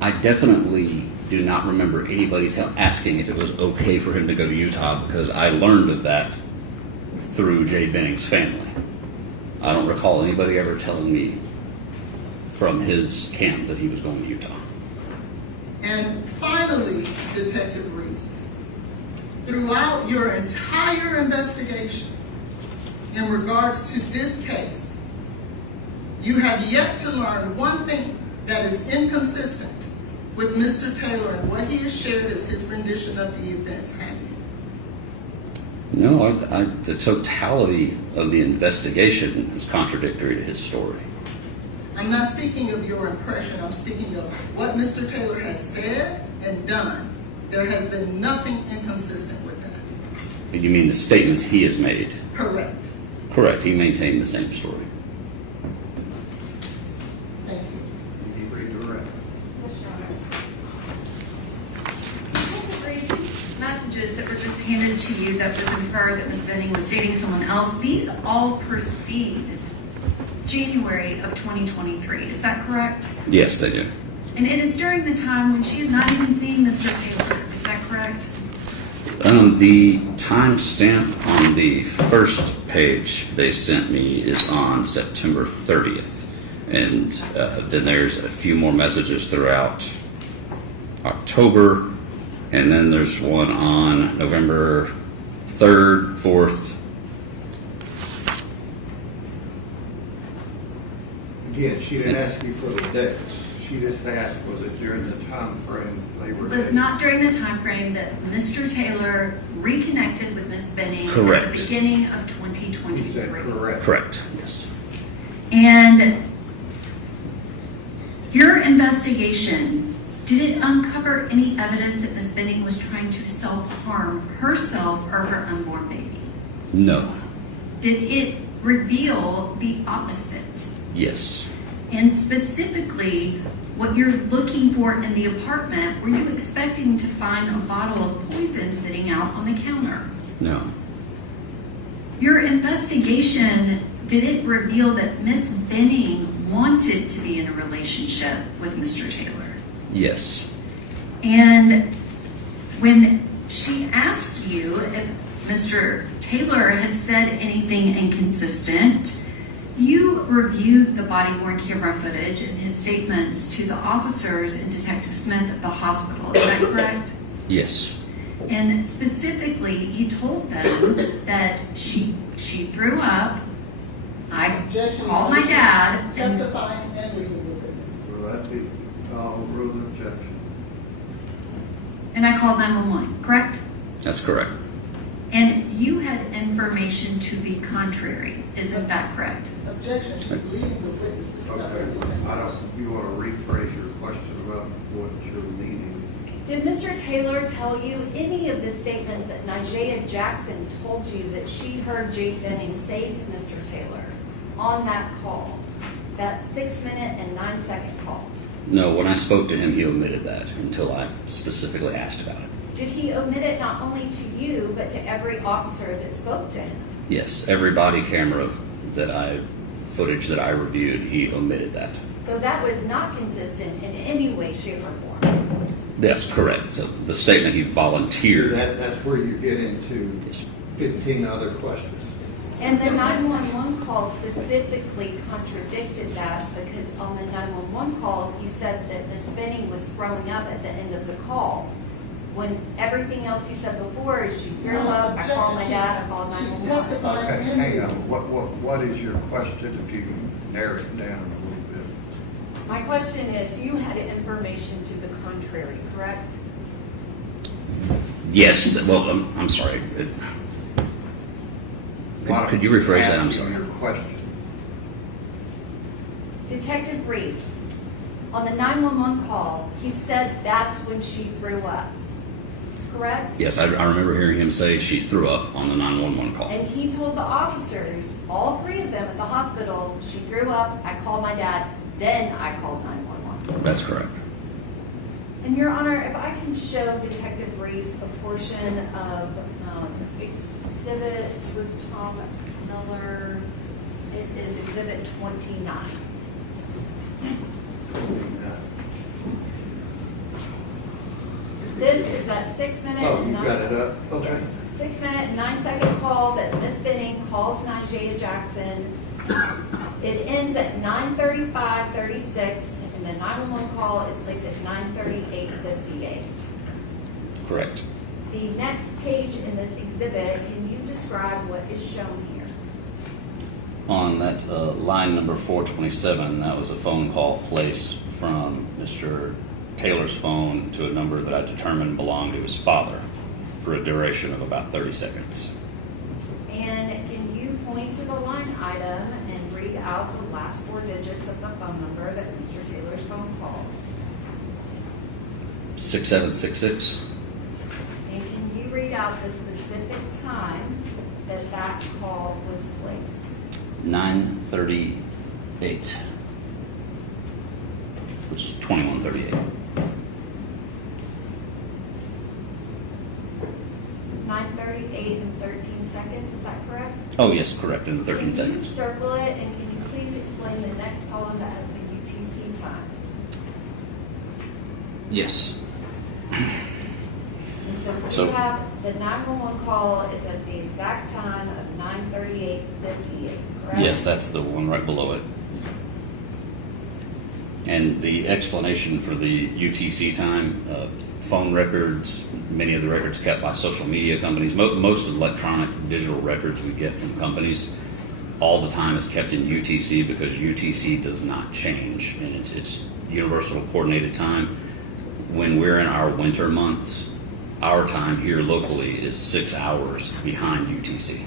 I definitely do not remember anybody asking if it was okay for him to go to Utah, because I learned of that through Jade Benning's family. I don't recall anybody ever telling me from his camp that he was going to Utah. And finally, Detective Reese, throughout your entire investigation in regards to this case, you have yet to learn one thing that is inconsistent with Mr. Taylor and what he has shared as his rendition of the events, have you? No, the totality of the investigation is contradictory to his story. I'm not speaking of your impression. I'm speaking of what Mr. Taylor has said and done. There has been nothing inconsistent with that. You mean the statements he has made? Correct. Correct. He maintained the same story. Thank you. You redirect. Messages that were just handed to you that was inferred that Ms. Benning was dating someone else, these all precede January of 2023. Is that correct? Yes, they do. And it is during the time when she is not even seeing Mr. Taylor. Is that correct? The timestamp on the first page they sent me is on September 30th. And then there's a few more messages throughout October. And then there's one on November 3rd, 4th. Again, she didn't ask you for the dates. She just asked, was it during the time frame they were It was dating? not during the time frame that Mr. Taylor reconnected with Ms. Benning at Correct. the beginning of He 2023. said correct. Correct. Yes. And your investigation, did it uncover any evidence that Ms. Benning was trying to self-harm herself or her unborn baby? No. Did it reveal the opposite? Yes. And specifically, what you're looking for in the apartment, were you expecting to find a bottle of poison sitting out on the counter? No. Your investigation, did it reveal that Ms. Benning wanted to be in a relationship with Mr. Taylor? Yes. And when she asked you if Mr. Taylor had said anything inconsistent, you reviewed the body-worn camera footage and his statements to the officers and Detective Smith at the hospital. Is that correct? Yes. And specifically, you told them that she threw up. I Objection. called my dad. And, Testifying and reading the witness. Will that be rule of objection? and I called 911, correct? That's correct. And you had information to the contrary. Isn't that correct? Objection, she's leading the witness. This is not Okay, her. I don't, you want to rephrase your question about what you're meaning? Did Mr. Taylor tell you any of the statements that Nigea Jackson told you that she heard Jade Benning say to Mr. Taylor on that call, that 6-minute and 9-second call? No, when I spoke to him, he omitted that until I specifically asked about it. Did he omit it not only to you, but to every officer that spoke to him? Yes, every body camera footage that I reviewed, he omitted that. So that was not consistent in any way, shape, or form. That's correct. So the statement he volunteered. That's where you get into 15 other questions. And the 911 call specifically contradicted that, because on the 911 call, he said that Ms. Benning was throwing up at the end of the call. When everything else he said before is she threw up, I called my dad, I called She's 911. testifying Okay, and hang on. reading. What is your question, if you can narrow it down a little bit? My question is, you had information to the contrary, correct? Yes, well, I'm sorry. Could you rephrase that? I'm sorry. Your question. Detective Reese, on the 911 call, he said that's when she threw up, correct? Yes, I remember hearing him say she threw up on the 911 call. And he told the officers, all three of them at the hospital, she threw up, I called my dad, then I called 911. That's correct. And Your Honor, if I can show Detective Reese a portion of exhibit with Tom Miller, it is exhibit 29. This is that 6-minute Oh, and you got it up? Okay. 6-minute and 9-second call that Miss Benning calls Nigea Jackson. It ends at 9:35:36, and the 911 call is placed at 9:38:58. Correct. The next page in this exhibit, can you describe what is shown here? On that line number 427, that was a phone call placed from Mr. Taylor's phone to a number that I determined belonged to his father for a duration of about 30 seconds. And can you point to the line item and read out the last 4 digits of the phone number that Mr. Taylor's phone called? 6766. And can you read out the specific time that that call was placed? 9:38, which is 21:38. 9:38 and 13 seconds, is that correct? Oh, yes, correct, in the 13 Can you seconds. circle it, and can you please explain the next column that has the UTC time? Yes. And so So- You have, the 911 call is at the exact time of 9:38:58, correct? Yes, that's the one right below it. And the explanation for the UTC time, phone records, many of the records kept by social media companies, most electronic digital records we get from companies, all the time is kept in UTC because UTC does not change, and it's universal coordinated time. When we're in our winter months, our time here locally is 6 hours behind UTC.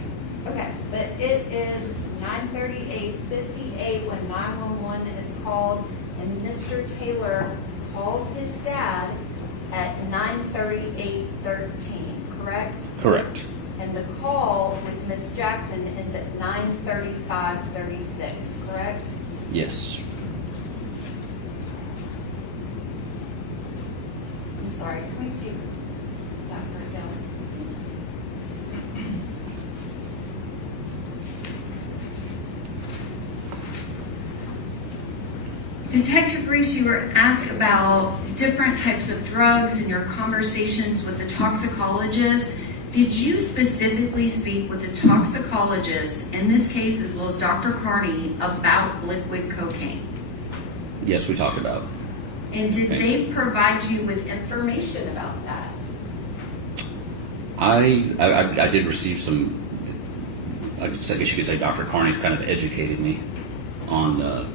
Okay, but it is 9:38:58 when 911 is called, and Mr. Taylor calls his dad at 9:38:13, correct? Correct. And the call with Ms. Jackson ends at 9:35:36, correct? Yes. I'm sorry, can we take that for down? Detective Reese, you were asked about different types of drugs in your conversations with the toxicologist. Did you specifically speak with the toxicologist in this case, as well as Dr. Carney, about liquid cocaine? Yes, we talked about. And did they provide you with information about that? I did receive some, I guess you could say Dr. Carney kind of educated me on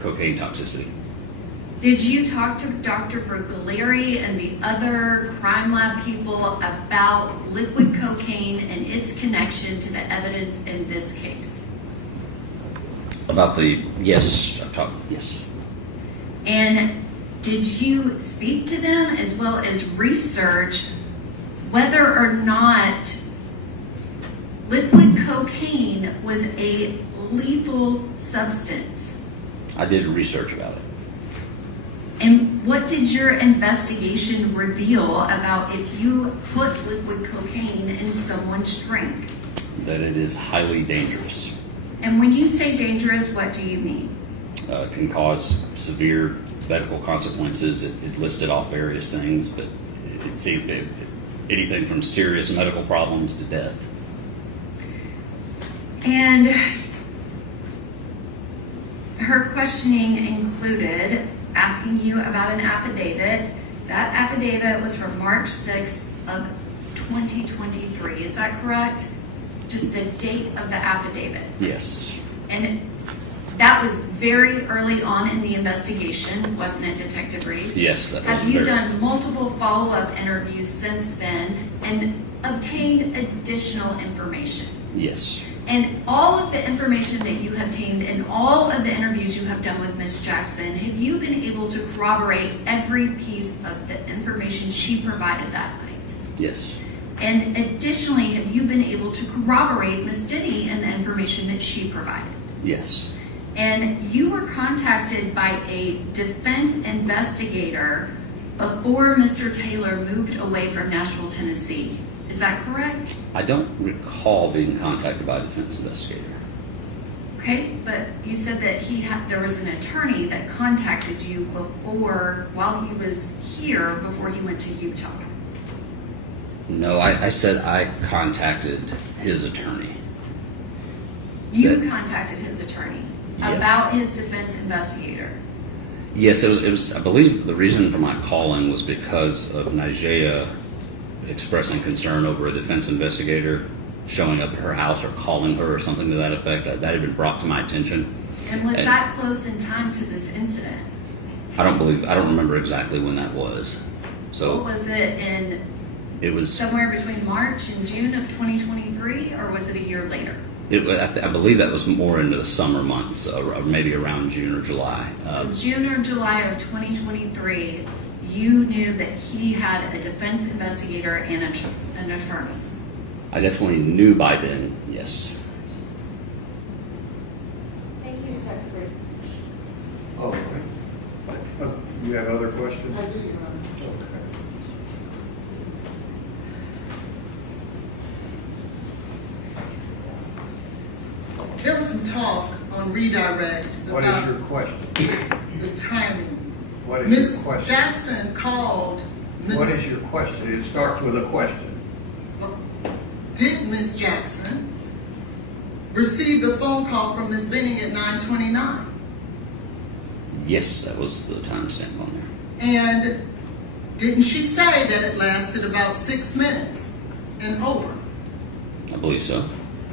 cocaine toxicity. Did you talk to Dr. Brugaleri and the other crime lab people about liquid cocaine and its connection to the evidence in this case? About yes, I've talked, yes. And did you speak to them as well as research whether or not liquid cocaine was a lethal substance? I did research about it. And what did your investigation reveal about if you put liquid cocaine in someone's drink? That it is highly dangerous. And when you say dangerous, what do you mean? Can cause severe medical consequences. It listed off various things, but it seemed anything from serious medical problems to death. And her questioning included asking you about an affidavit. That affidavit was from March 6th of 2023. Is that correct? Just the date of the affidavit. Yes. And that was very early on in the investigation, wasn't it, Detective Reese? Yes. That Have was you very- done multiple follow-up interviews since then and obtained additional information? Yes. And all of the information that you have obtained and all of the interviews you have done with Ms. Jackson, have you been able to corroborate every piece of the information she provided that night? Yes. And additionally, have you been able to corroborate Ms. Denny and the information that she provided? Yes. And you were contacted by a defense investigator before Mr. Taylor moved away from Nashville, Tennessee. Is that correct? I don't recall being contacted by a defense investigator. Okay, but you said that there was an attorney that contacted you while he was here, before he went to Utah. No, I said I contacted his attorney. You contacted his attorney Yes. about his defense investigator. Yes, it was. I believe the reason for my calling was because of Nigeria expressing concern over a defense investigator showing up at her house or calling her or something to that effect. That had been brought to my attention. And was that close in time to this incident? I don't remember exactly when that was. So What was it in it was. somewhere between March and June of 2023, or was it a year later? I believe that was more into the summer months, maybe around June or July. June or July of 2023, you knew that he had a defense investigator and an attorney. I definitely knew by then. Yes. Thank you, Detective Reese. Oh, okay. You have other questions? I do, Your Honor. Okay. There was some talk on redirect What is your about question? the timing. What is your Ms. question? Jackson called What is your question? It starts with a question. Did Ms. Jackson receive the phone call from Ms. Benning at 9:29? Yes, that was the timestamp on there. And didn't she say that it lasted about 6 minutes and over? I believe so.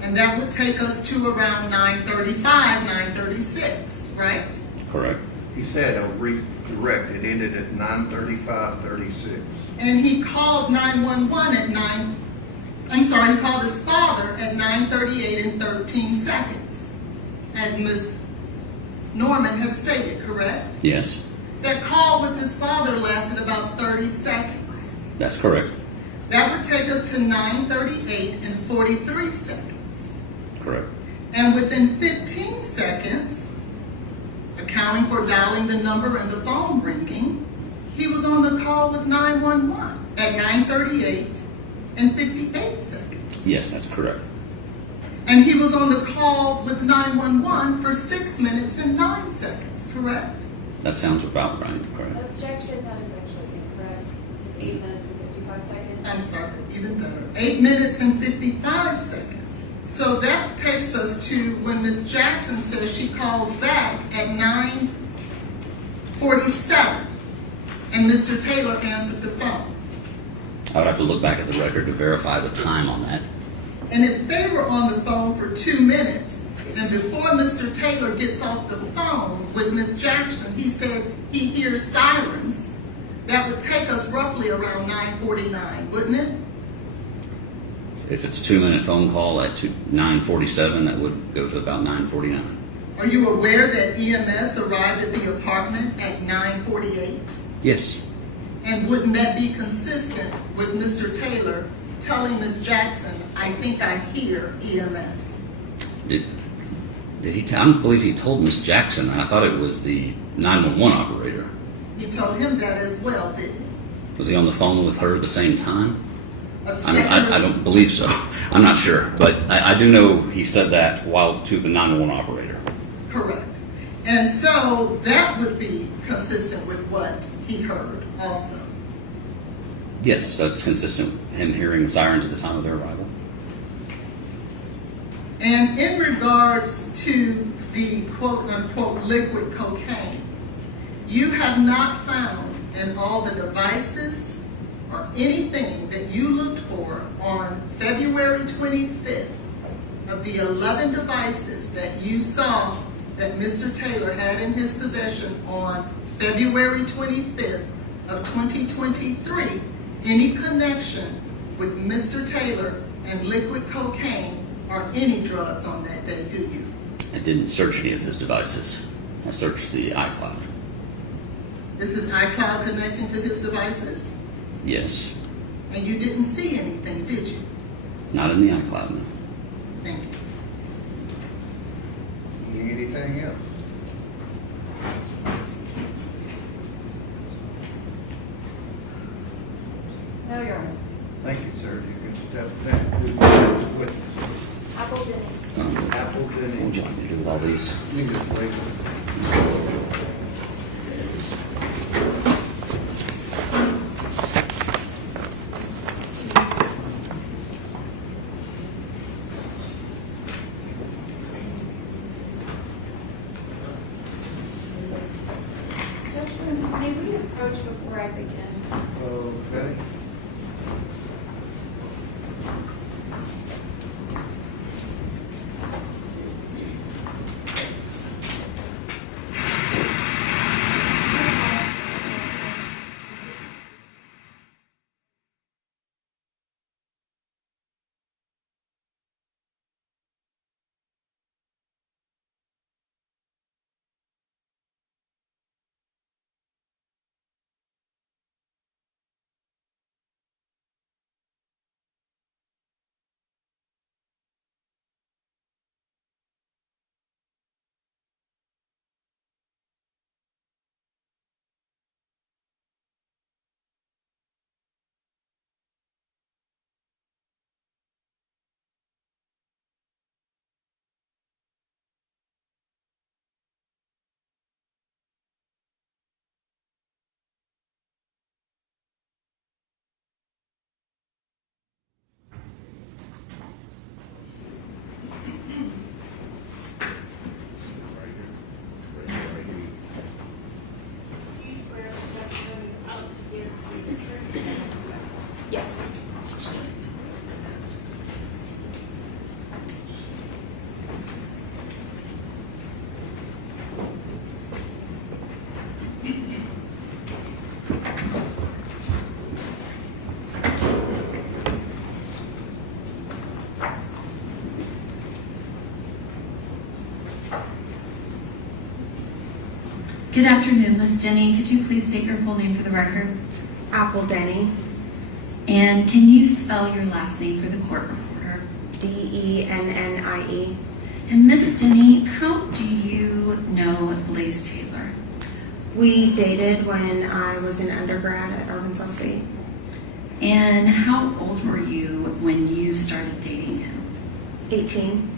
And that would take us to around 9:35, 9:36, right? Correct. He said, I'll redirect, it ended at 9:35:36. And he called 911 at he called his father at 9:38 and 13 seconds, as Ms. Norman had stated, correct? Yes, That call with his father lasted about 30 seconds. that's correct. That would take us to 9:38 and 43 seconds. Correct. And within 15 seconds, accounting for dialing the number and the phone ringing, he was on the call with 911 at 9:38 and 58 seconds. Yes, that's correct. And he was on the call with 911 for 6 minutes and 9 seconds, correct? That sounds about right. Correct. Objection, that is actually incorrect. It's 8 minutes and 55 seconds. I'm sorry, even better. 8 minutes and 55 seconds. So that takes us to when Ms. Jackson says she calls back at 9:47 and Mr. Taylor answered the phone. I would have to look back at the record to verify the time on that. And if they were on the phone for 2 minutes, and before Mr. Taylor gets off the phone with Ms. Jackson, he says he hears sirens, that would take us roughly around 9:49, wouldn't it? If it's a 2-minute phone call at 9:47, that would go to about 9:49. Are you aware that EMS arrived at the apartment at 9:48? Yes. And wouldn't that be consistent with Mr. Taylor telling Ms. Jackson, I think I hear EMS? Did he? I don't believe he told Miss Jackson. I thought it was the 911 operator. He told him that as well, didn't he? Was he on the phone with her at the same time? A I don't believe so. I'm not sure, but I do know he said that while to the 911 operator. Correct. And so that would be consistent with what he heard also. Yes, that's consistent with him hearing sirens at the time of their arrival. And in regards to the quote-unquote liquid cocaine, you have not found in all the devices or anything that you looked for on February 25th of the 11 devices that you saw that Mr. Taylor had in his possession on February 25th of 2023, any connection with Mr. Taylor and liquid cocaine or any drugs on that day, do you? I didn't search any of his devices. I searched the iCloud. This is iCloud connecting to his devices? Yes. And you didn't see anything, did you? Not in the iCloud, no. Thank you. Anything else? No, Your Honor. Thank you, sir. You can step down. Witness. Apple Denny. Appleton What would you like me to do with all these? You just place Judge, may we approach before I begin? Okay. Good afternoon, Ms. Denny. Could you please state your full name for the record? Apple Denny, And can you spell your last name for the court reporter? Dennie. And Ms. Denny, how do you know Blaise Taylor? We dated when I was an undergrad at Arkansas State. And how old were you when you started dating him? 18.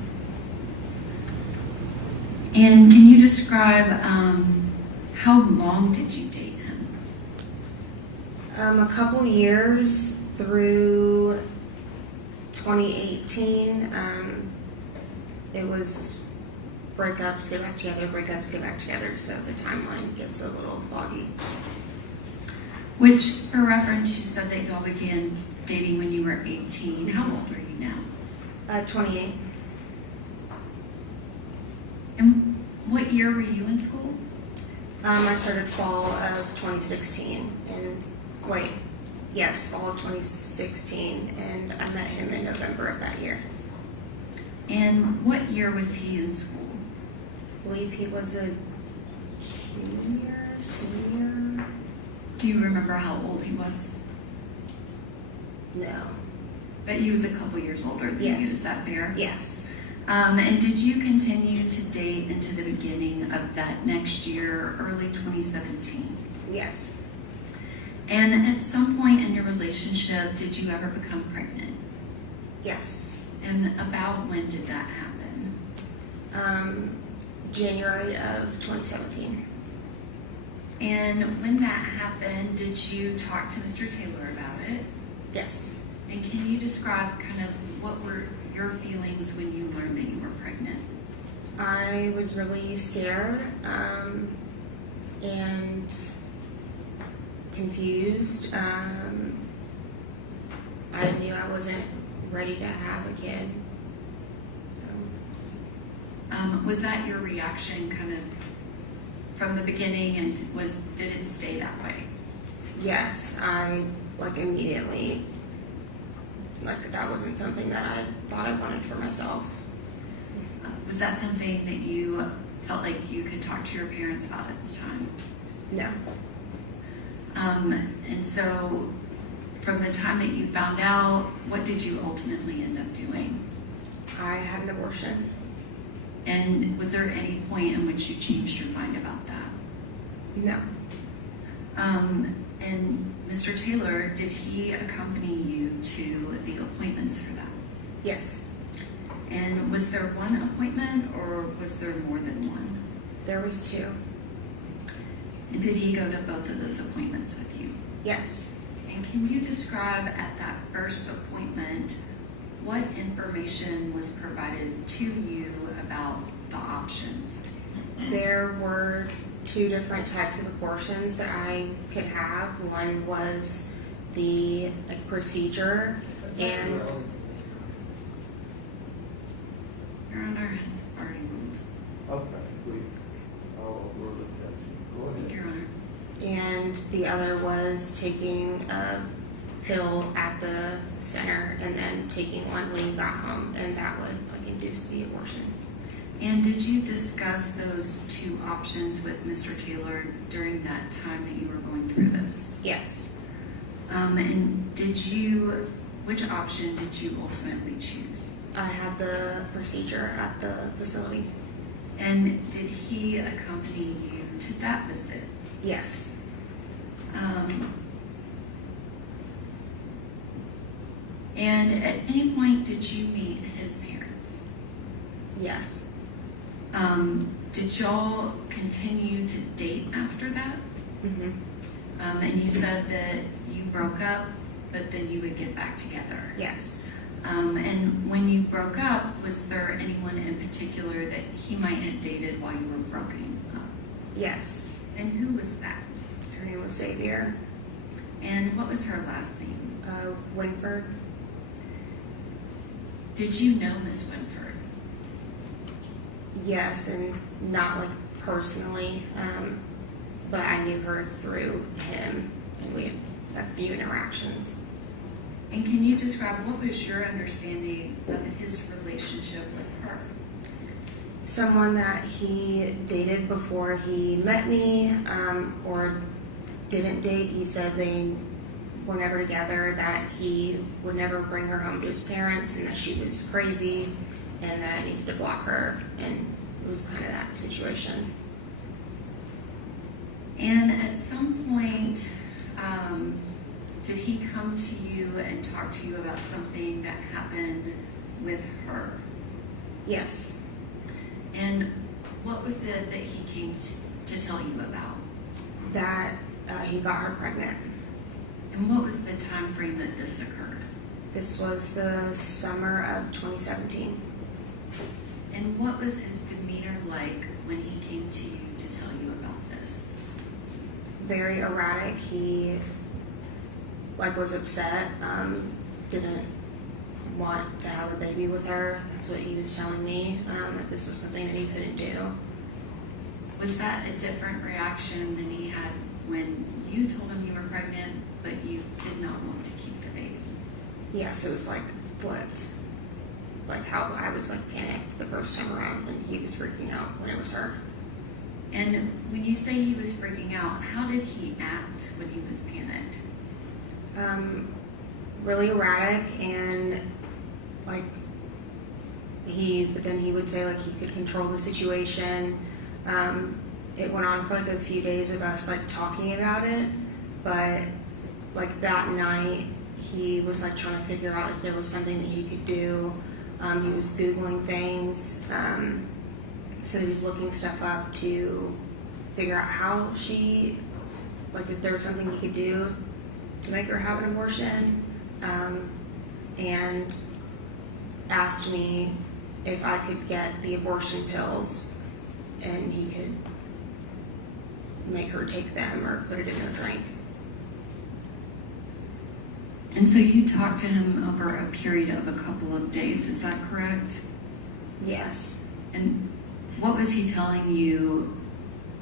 And can you describe how long did you date him? A couple years through 2018. It was breakups, get back together, breakups, get back together, so the timeline gets a little foggy. Which, for reference, you said that y'all began dating when you were 18. How old are you now? 28. And what year were you in school? I started fall of 2016, fall of 2016, and I met him in November of that year. And what year was he in school? I believe he was a senior. Do you remember how old he was? No. But he was a couple years older than you, is that fair? Yes. And did you continue to date into the beginning of that next year, early 2017? Yes. And at some point in your relationship, did you ever become pregnant? Yes. And about when did that happen? January of 2017. And when that happened, did you talk to Mr. Taylor about it? Yes. And can you describe kind of what were your feelings when you learned that you were pregnant? I was really scared and confused. I knew I wasn't ready to have a kid. Was that your reaction kind of from the beginning, and did it stay that way? Yes, I immediately, that wasn't something that I thought I wanted for myself. Was that something that you felt like you could talk to your parents about at the time? No. And so from the time that you found out, what did you ultimately end up doing? I had an abortion. And was there any point in which you changed your mind about that? No. And Mr. Taylor, did he accompany you to the appointments for that? Yes. And was there one appointment, or was there more than one? There was 2. And did he go to both of those appointments with you? Yes. And can you describe at that first appointment what information was provided to you about the options? There were 2 different types of abortions that I could have. One was the procedure, and Your Honor has already ruled. Okay, we're go ahead. Your Honor. and the other was taking a pill at the center and then taking one when you got home, and that would induce the abortion. And did you discuss those 2 options with Mr. Taylor during that time that you were going through this? Yes. And which option did you ultimately choose? I had the procedure at the facility. And did he accompany you to that visit? Yes. And at any point did you meet his parents? Yes. Did y'all continue to date after that? Mm-hmm. And you said that you broke up, but then you would get back together. Yes. And when you broke up, was there anyone in particular that he might have dated while you were broken up? Yes. And who was that? Her name was Xavier. And what was her last name? Winford. Did you know Miss Winford? Yes, and not personally, but I knew her through him, and we had a few interactions. And can you describe what was your understanding of his relationship with her? Someone that he dated before he met me, or didn't date. He said they were never together, that he would never bring her home to his parents, and that she was crazy, and that I needed to block her, and it was kind of that situation. And at some point, did he come to you and talk to you about something that happened with her? Yes. And what was it that he came to tell you about? That he got her pregnant. And what was the time frame that this occurred? This was the summer of 2017. And what was his demeanor like when he came to you to tell you about this? Very erratic. He was upset, didn't want to have a baby with her. That's what he was telling me, that this was something that he couldn't do. Was that a different reaction than he had when you told him you were pregnant, but you did not want to keep the baby? Yes, it was flipped. How I was panicked the first time around, and he was freaking out when it was her. And when you say he was freaking out, how did he act when he was panicked? Really erratic, and but then he would say he could control the situation. It went on for a few days of us talking about it, but that night he was trying to figure out if there was something that he could do. He was Googling things, so he was looking stuff up to figure out how she, if there was something he could do to make her have an abortion, and asked me if I could get the abortion pills and he could make her take them or put it in her drink. And so you talked to him over a period of a couple of days, is that correct? Yes. And what was he telling you?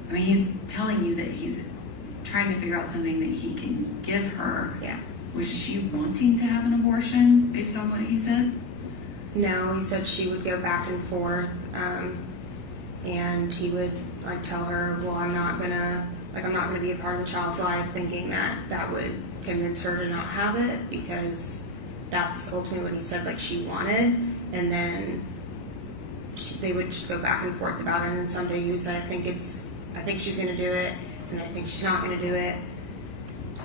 I mean, he's telling you that he's trying to figure out something that he can give her. Yeah. Was she wanting to have an abortion based on what he said? No, he said she would go back and forth, and he would tell her, well, I'm not gonna be a part of the child's life, thinking that would convince her to not have it, because that's ultimately what he said she wanted. And then they would just go back and forth about it, and then someday he would say, I think she's gonna do it, and I think she's not gonna do it,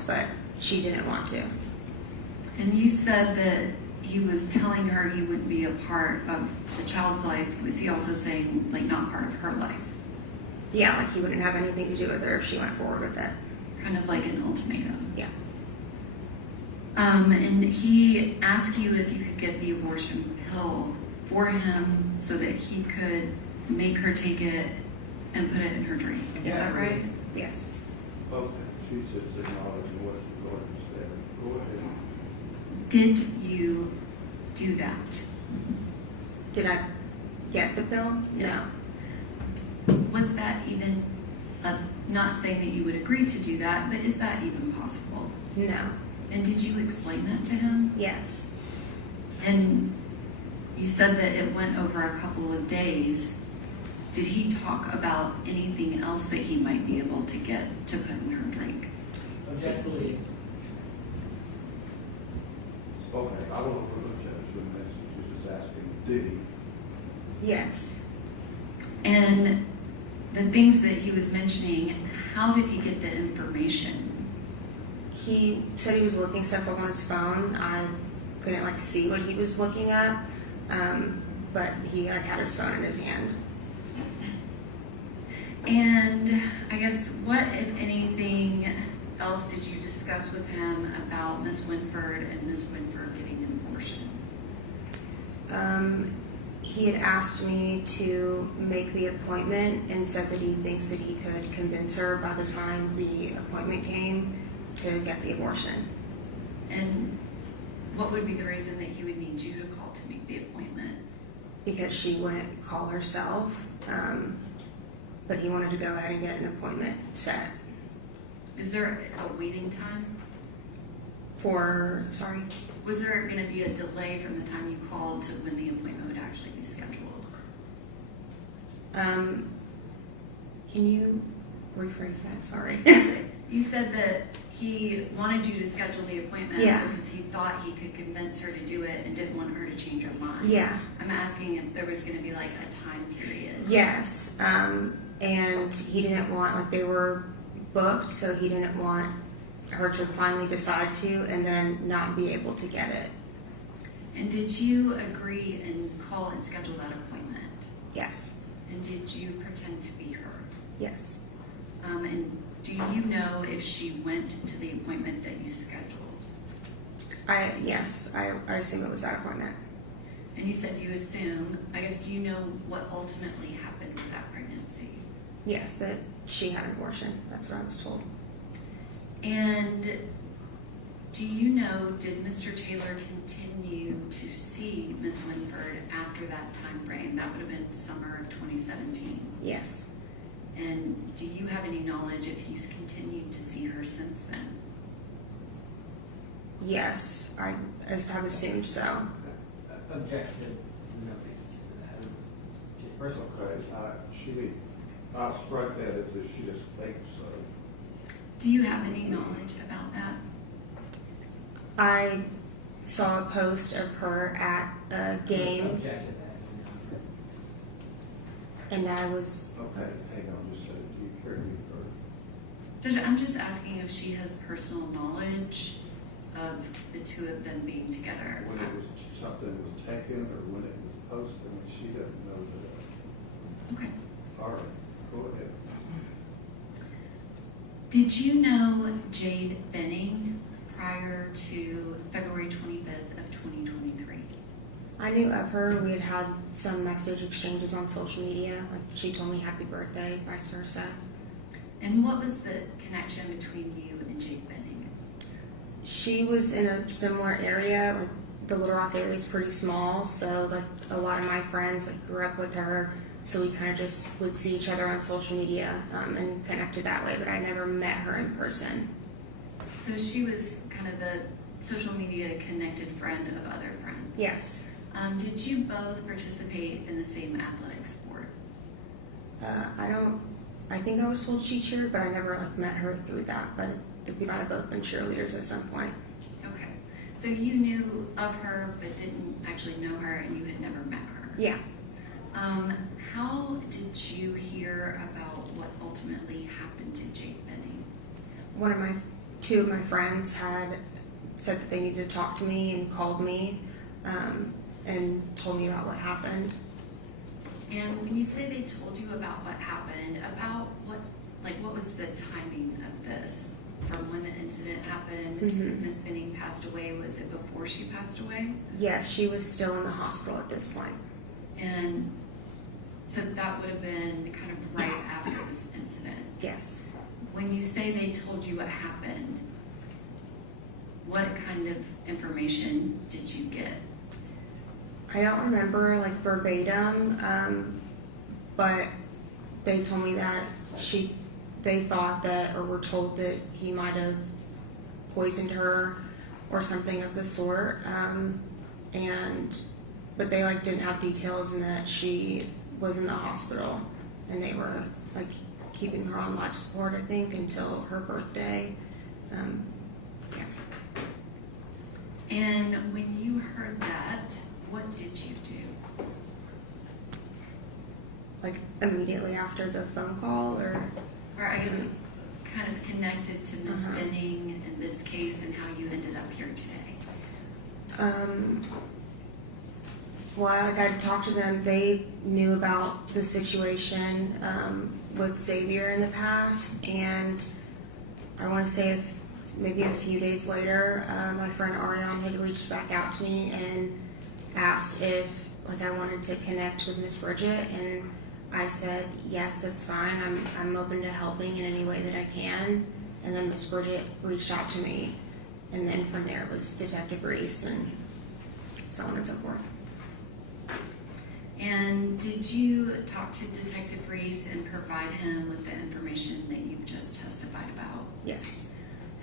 but she didn't want to. And you said that he was telling her he wouldn't be a part of the child's life. Was he also saying not part of her life? Yeah, he wouldn't have anything to do with her if she went forward with it. Kind of like an ultimatum. Yeah. And he asked you if you could get the abortion pill for him so that he could make her take it and put it in her drink. Is that right? Yes. Okay, she says acknowledging what the Lord said. Go ahead. Did you do that? Did I get the pill? Yes. No. Was that even, not saying that you would agree to do that, but is that even possible? No. And did you explain that to him? Yes. And you said that it went over a couple of days. Did he talk about anything else that he might be able to get to put in her drink? Object to leave. Okay, I won't look at you, and she's just asking, did he? Yes. And the things that he was mentioning, how did he get the information? He said he was looking stuff up on his phone. I couldn't see what he was looking up, but he had his phone in his hand. And I guess what, if anything, else did you discuss with him about Miss Winford and Miss Winford getting an abortion? He had asked me to make the appointment and said that he thinks that he could convince her by the time the appointment came to get the abortion. And what would be the reason that he would need you to call to make the appointment? Because she wouldn't call herself, but he wanted to go ahead and get an appointment set. Is there a waiting time? Sorry? Was there going to be a delay from the time you called to when the appointment would actually be scheduled? Can you rephrase that? Sorry. You said that he wanted you to schedule the appointment Yeah. because he thought he could convince her to do it and didn't want her to change her mind. Yeah. I'm asking if there was going to be like a time period. Yes. And he didn't want, like, they were booked, so he didn't want her to finally decide to and then not be able to get it. And did you agree and call and schedule that appointment? Yes. And did you pretend to be her? Yes. And do you know if she went to the appointment that you scheduled? Yes. I assume it was that appointment. And you said you assume. I guess, do you know what ultimately happened with that pregnancy? Yes, that she had an abortion. That's what I was told. And do you know, did Mr. Taylor continue to see Ms. Winford after that time frame? That would have been summer of 2017. Yes. And do you have any knowledge if he's continued to see her since then? Yes, I have assumed so. Objection, no basis for that. It was just personal. Okay, I'll strike that if she just thinks so. Do you have any knowledge about that? I saw a post of her at a game, Object to that. and I was, Okay, hang on just a second. Do you care to be heard? Judge, I'm just asking if she has personal knowledge of the two of them being together. When it was something was taken or when it was posted, she doesn't know that. Okay. All right, go ahead. Did you know Jade Benning prior to February 25th of 2023? I knew of her. We had had some message exchanges on social media. Like, she told me happy birthday, vice versa. And what was the connection between you and Jade Benning? She was in a similar area. Like, the Little Rock area is pretty small, so like a lot of my friends grew up with her. So we kind of just would see each other on social media and connected that way, but I never met her in person. So she was kind of the social media connected friend of other friends. Yes. Did you both participate in the same athletic sport? I think I was told she cheered, but I never like met her through that. But I think we might have both been cheerleaders at some point. Okay. So you knew of her but didn't actually know her and you had never met her? Yeah. How did you hear about what ultimately happened to Jade Benning? Two of my friends had said that they needed to talk to me and called me and told me about what happened. And when you say they told you about what happened, about what was the timing of this? From when the incident happened, Ms. Benning passed away, was it before she passed away? Yes, she was still in the hospital at this point. And so that would have been kind of right after this incident. Yes. When you say they told you what happened, what kind of information did you get? I don't remember like verbatim, but they told me that they thought that or were told that he might have poisoned her or something of the sort, but they like didn't have details and that she was in the hospital and they were like keeping her on life support, I think, until her birthday. Yeah. And when you heard that, what did you do? Like immediately after the phone call, or I guess kind of connected to Ms. Benning in this case and how you ended up here today. Well, like I talked to them, they knew about the situation with Xavier in the past, and I want to say maybe a few days later, my friend Ariane had reached back out to me and asked if like I wanted to connect with Miss Bridget, and I said yes, that's fine. I'm open to helping in any way that I can. And then Miss Bridget reached out to me, and then from there it was Detective Reese and so on and so forth. And did you talk to Detective Reese and provide him with the information that you've just testified about? Yes.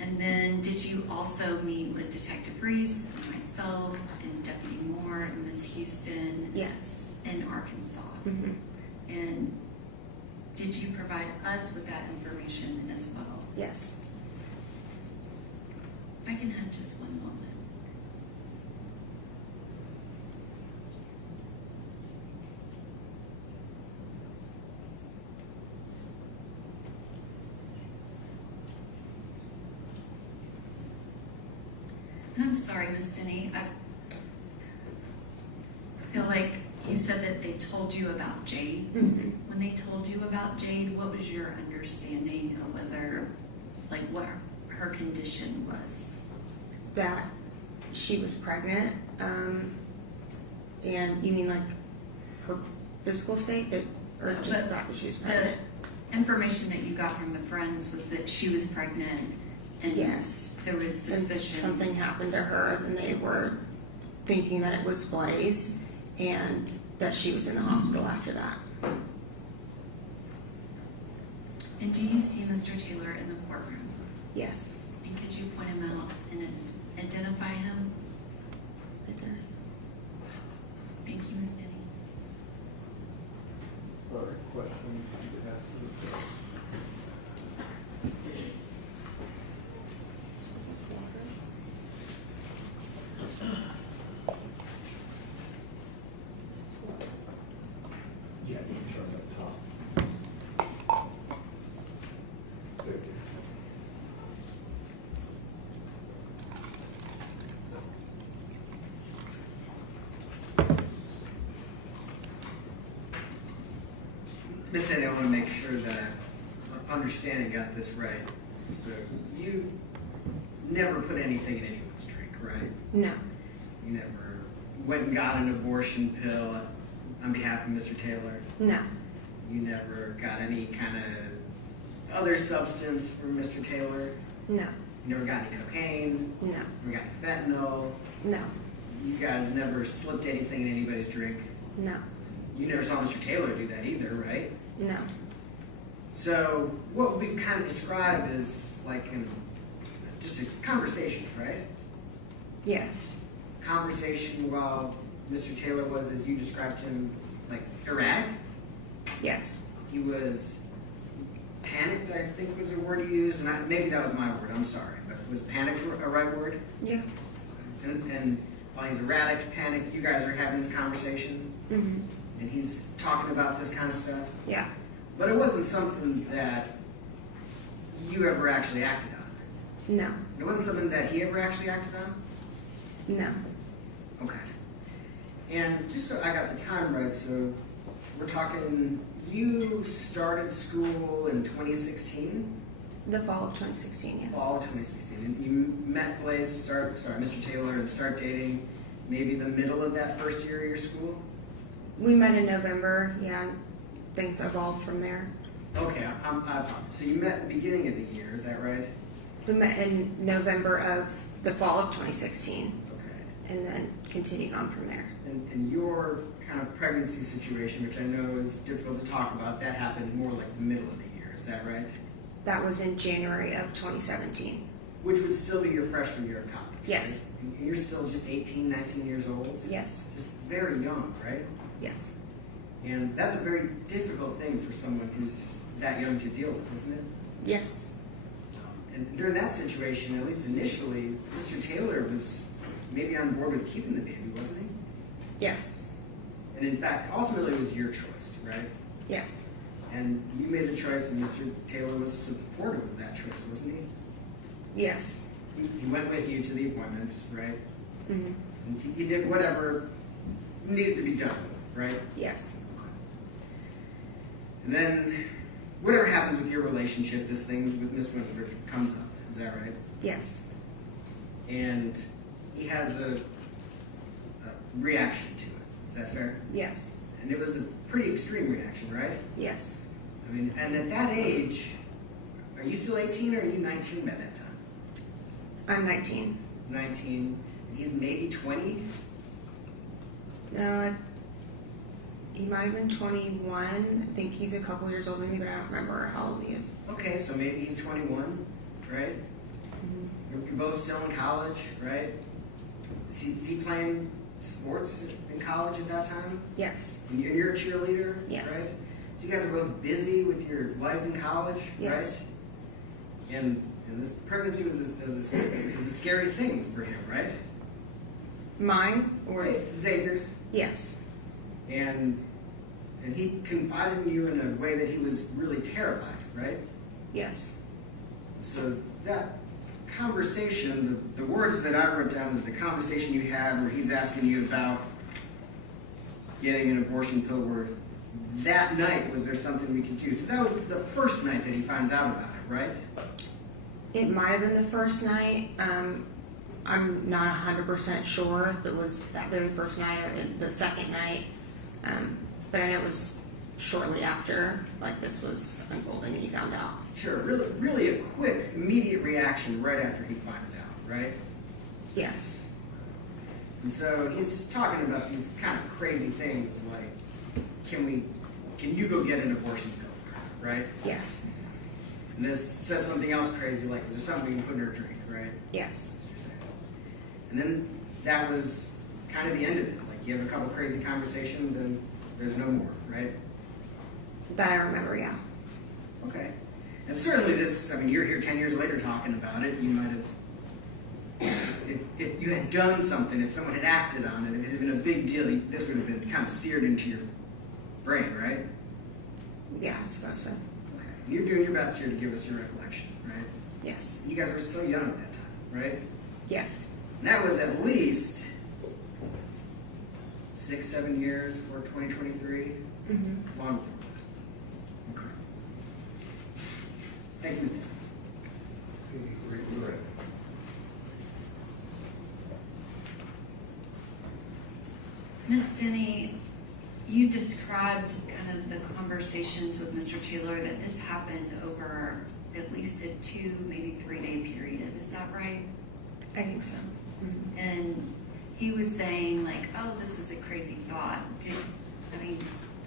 And then did you also meet with Detective Reese, and myself, and Deputy Moore, and Ms. Houston? Yes. In Arkansas? Mm-hmm. And Did you provide us with that information as well? Yes. If I can have just one moment. And I'm sorry, Ms. Denny, I feel like you said that they told you about Jade. Mm-hmm. When they told you about Jade, what was your understanding of whether, like, what her condition was? That she was pregnant, and you mean like her physical state, that, or just the fact that she was pregnant? The information that you got from the friends was that she was pregnant, and Yes. there was And suspicion. something happened to her, and they were thinking that it was Blaise, and that she was in the hospital after that. And do you see Mr. Taylor in the courtroom? Yes. And could you point him out and identify him? Right there. Thank you, Ms. Denny. All right, questions you have for the Yeah, you can turn that top. There you go. Ms. Denny, I want to make sure that I'm understanding got this right. So you never put anything in anyone's drink, right? No. You never went and got an abortion pill on behalf of Mr. Taylor? No. You never got any kind of other substance from Mr. Taylor? No. You never got any cocaine? No. Never got any fentanyl? No. You guys never slipped anything in anybody's drink? No. You never saw Mr. Taylor do that either, right? No. So what we've kind of described is like just a conversation, right? Yes. Conversation while Mr. Taylor was, as you described him, like erratic. Yes. He was panicked, I think was the word you used, and maybe that was my word, I'm sorry, but was panicked a right word? Yeah. And while he's erratic, panicked, you guys are having this conversation, Mm-hmm. and he's talking about this kind of stuff. Yeah. But it wasn't something that you ever actually acted on. No. It wasn't something that he ever actually acted on? No. Okay. And just so I got the time right, so we're talking, you started school in 2016? The fall of 2016, yes. Fall of 2016. And you met Blaise, Mr. Taylor, and start dating maybe the middle of that first year of your school? We met in November, yeah, and things evolved from there. Okay, so you met at the beginning of the year, is that right? We met in November of the fall of 2016, Okay. and then continued on from there. And your kind of pregnancy situation, which I know is difficult to talk about, that happened more like the middle of the year, is that right? That was in January of 2017. Which would still be your freshman year of college. Yes. Right? And you're still just 18, 19 years old? Yes. Just very young, right? Yes. And that's a very difficult thing for someone who's that young to deal with, isn't it? Yes. And during that situation, at least initially, Mr. Taylor was maybe on board with keeping the baby, wasn't he? Yes. And in fact, ultimately it was your choice, right? Yes. And you made the choice, and Mr. Taylor was supportive of that choice, wasn't he? Yes. He went with you to the appointments, right? Mm-hmm. And he did whatever needed to be done, right? Yes. And then, whatever happens with your relationship, this thing with Miss Winford comes up. Is that right? Yes. And he has a reaction to it. Is that fair? Yes. And it was a pretty extreme reaction, right? Yes. I mean, and at that age, are you still 18 or are you 19 by that time? I'm 19. 19. And he's maybe 20? No, he might have been 21. I think he's a couple years older than me, but I don't remember how old he is. Okay, so maybe he's 21, right? Mm-hmm. You're both still in college, right? Is he playing sports in college at that time? Yes. And you're a cheerleader, Yes. right? you guys are both busy with your lives in college, Yes. right? And this pregnancy was a scary thing for him, right? Mine or Xavier's. yes. And he confided in you in a way that he was really terrified, right? Yes. So that conversation, the words that I wrote down is the conversation you had where he's asking you about getting an abortion pill, where that night, was there something we could do? So that was the first night that he finds out about it, right? It might have been the first night. I'm not 100% sure if it was that very first night or the second night. But I know it was shortly after, like, this was unfolding and he found out. Sure, really a quick, immediate reaction right after he finds out, right? Yes. And so he's talking about these kind of crazy things like, can you go get an abortion pill for her, right? Yes. And this says something else crazy like, is there something we can put in her drink, right? Yes. That's what you're saying. And then that was kind of the end of it. Like, you have a couple crazy conversations and there's no more, right? That I remember, yeah. Okay. And certainly this, I mean, you're here 10 years later talking about it. You might have, if you had done something, if someone had acted on it, if it had been a big deal, this would have been kind of seared into your brain, right? Yeah, I suppose so. Okay. And you're doing your best here to give us your recollection, right? Yes. You guys were so young at that time, right? Yes. And that was at least 6-7 years before 2023. Mm-hmm. Long before that. Okay. Thank you, Ms. Taylor. Ms. Denny, you described kind of the conversations with Mr. Taylor that this happened over at least a 2, maybe 3-day period. Is that right? I think so. Mm-hmm. And he was saying like, oh, this is a crazy thought.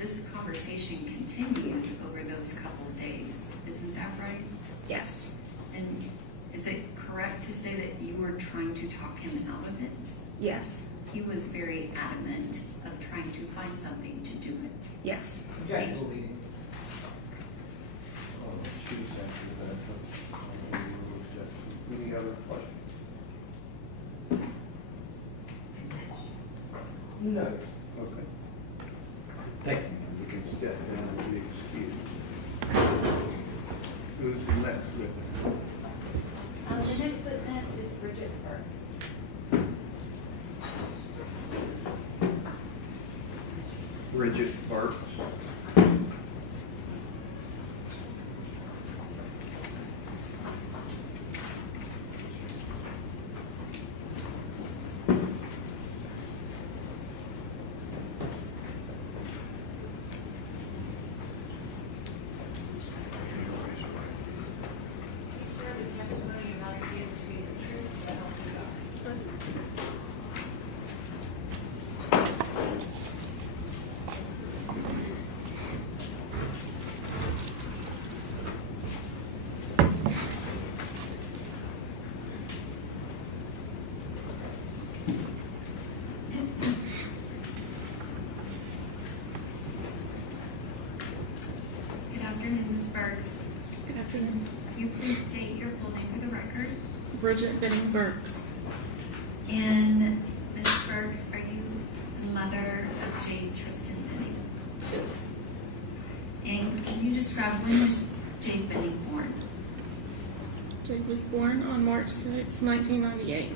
This conversation continued over those couple of days. Isn't that right? Yes. And is it correct to say that you were trying to talk him out of it? Yes. He was very adamant of trying to find something to do it. Yes. Objection. Any other questions? No. Okay. Thank you. You can step down and be excused. Who's next with it? The next witness is Bridget Burks. Bridget Burks. You swear the testimony you're about to give to be the truth, so help you God. Good afternoon, Ms. Burks. Good afternoon. You please state your full name for the record. Bridget Benning Burks. And Ms. Burks, are you the mother of Jade Tristan Benning? Yes. And can you describe when was Jade Benning born? Jade was born on March 6, 1998.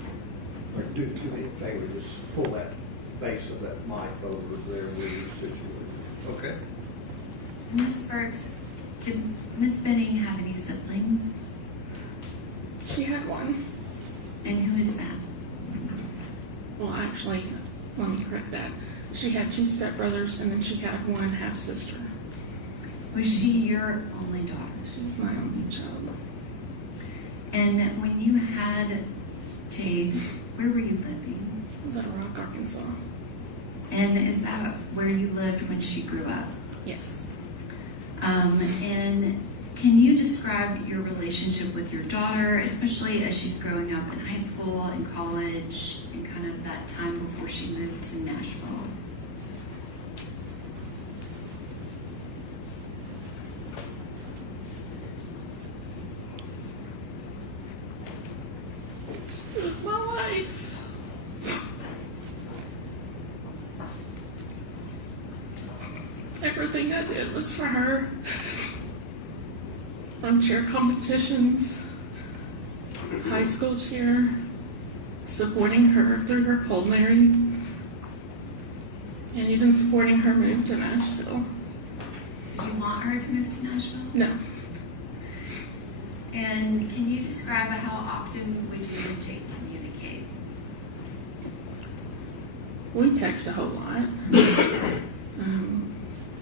Do me a favor, just pull that base of that mic over there where you're situated. Okay. Ms. Burks, did Ms. Benning have any siblings? She had one. And who is that? Well, actually, let me correct that. She had 2 stepbrothers, and then she had 1 half-sister. Was she your only daughter? She was my only child. And when you had Jade, where were you living? Little Rock, Arkansas. And is that where you lived when she grew up? Yes. And can you describe your relationship with your daughter, especially as she's growing up in high school and college and kind of that time before she moved to Nashville? life. Everything I did was for her. From cheer competitions, high school cheer, supporting her through her culinary, and even supporting her move to Nashville. Did you want her to move to Nashville? No. And can you describe how often would you and Jade communicate? We text a whole lot.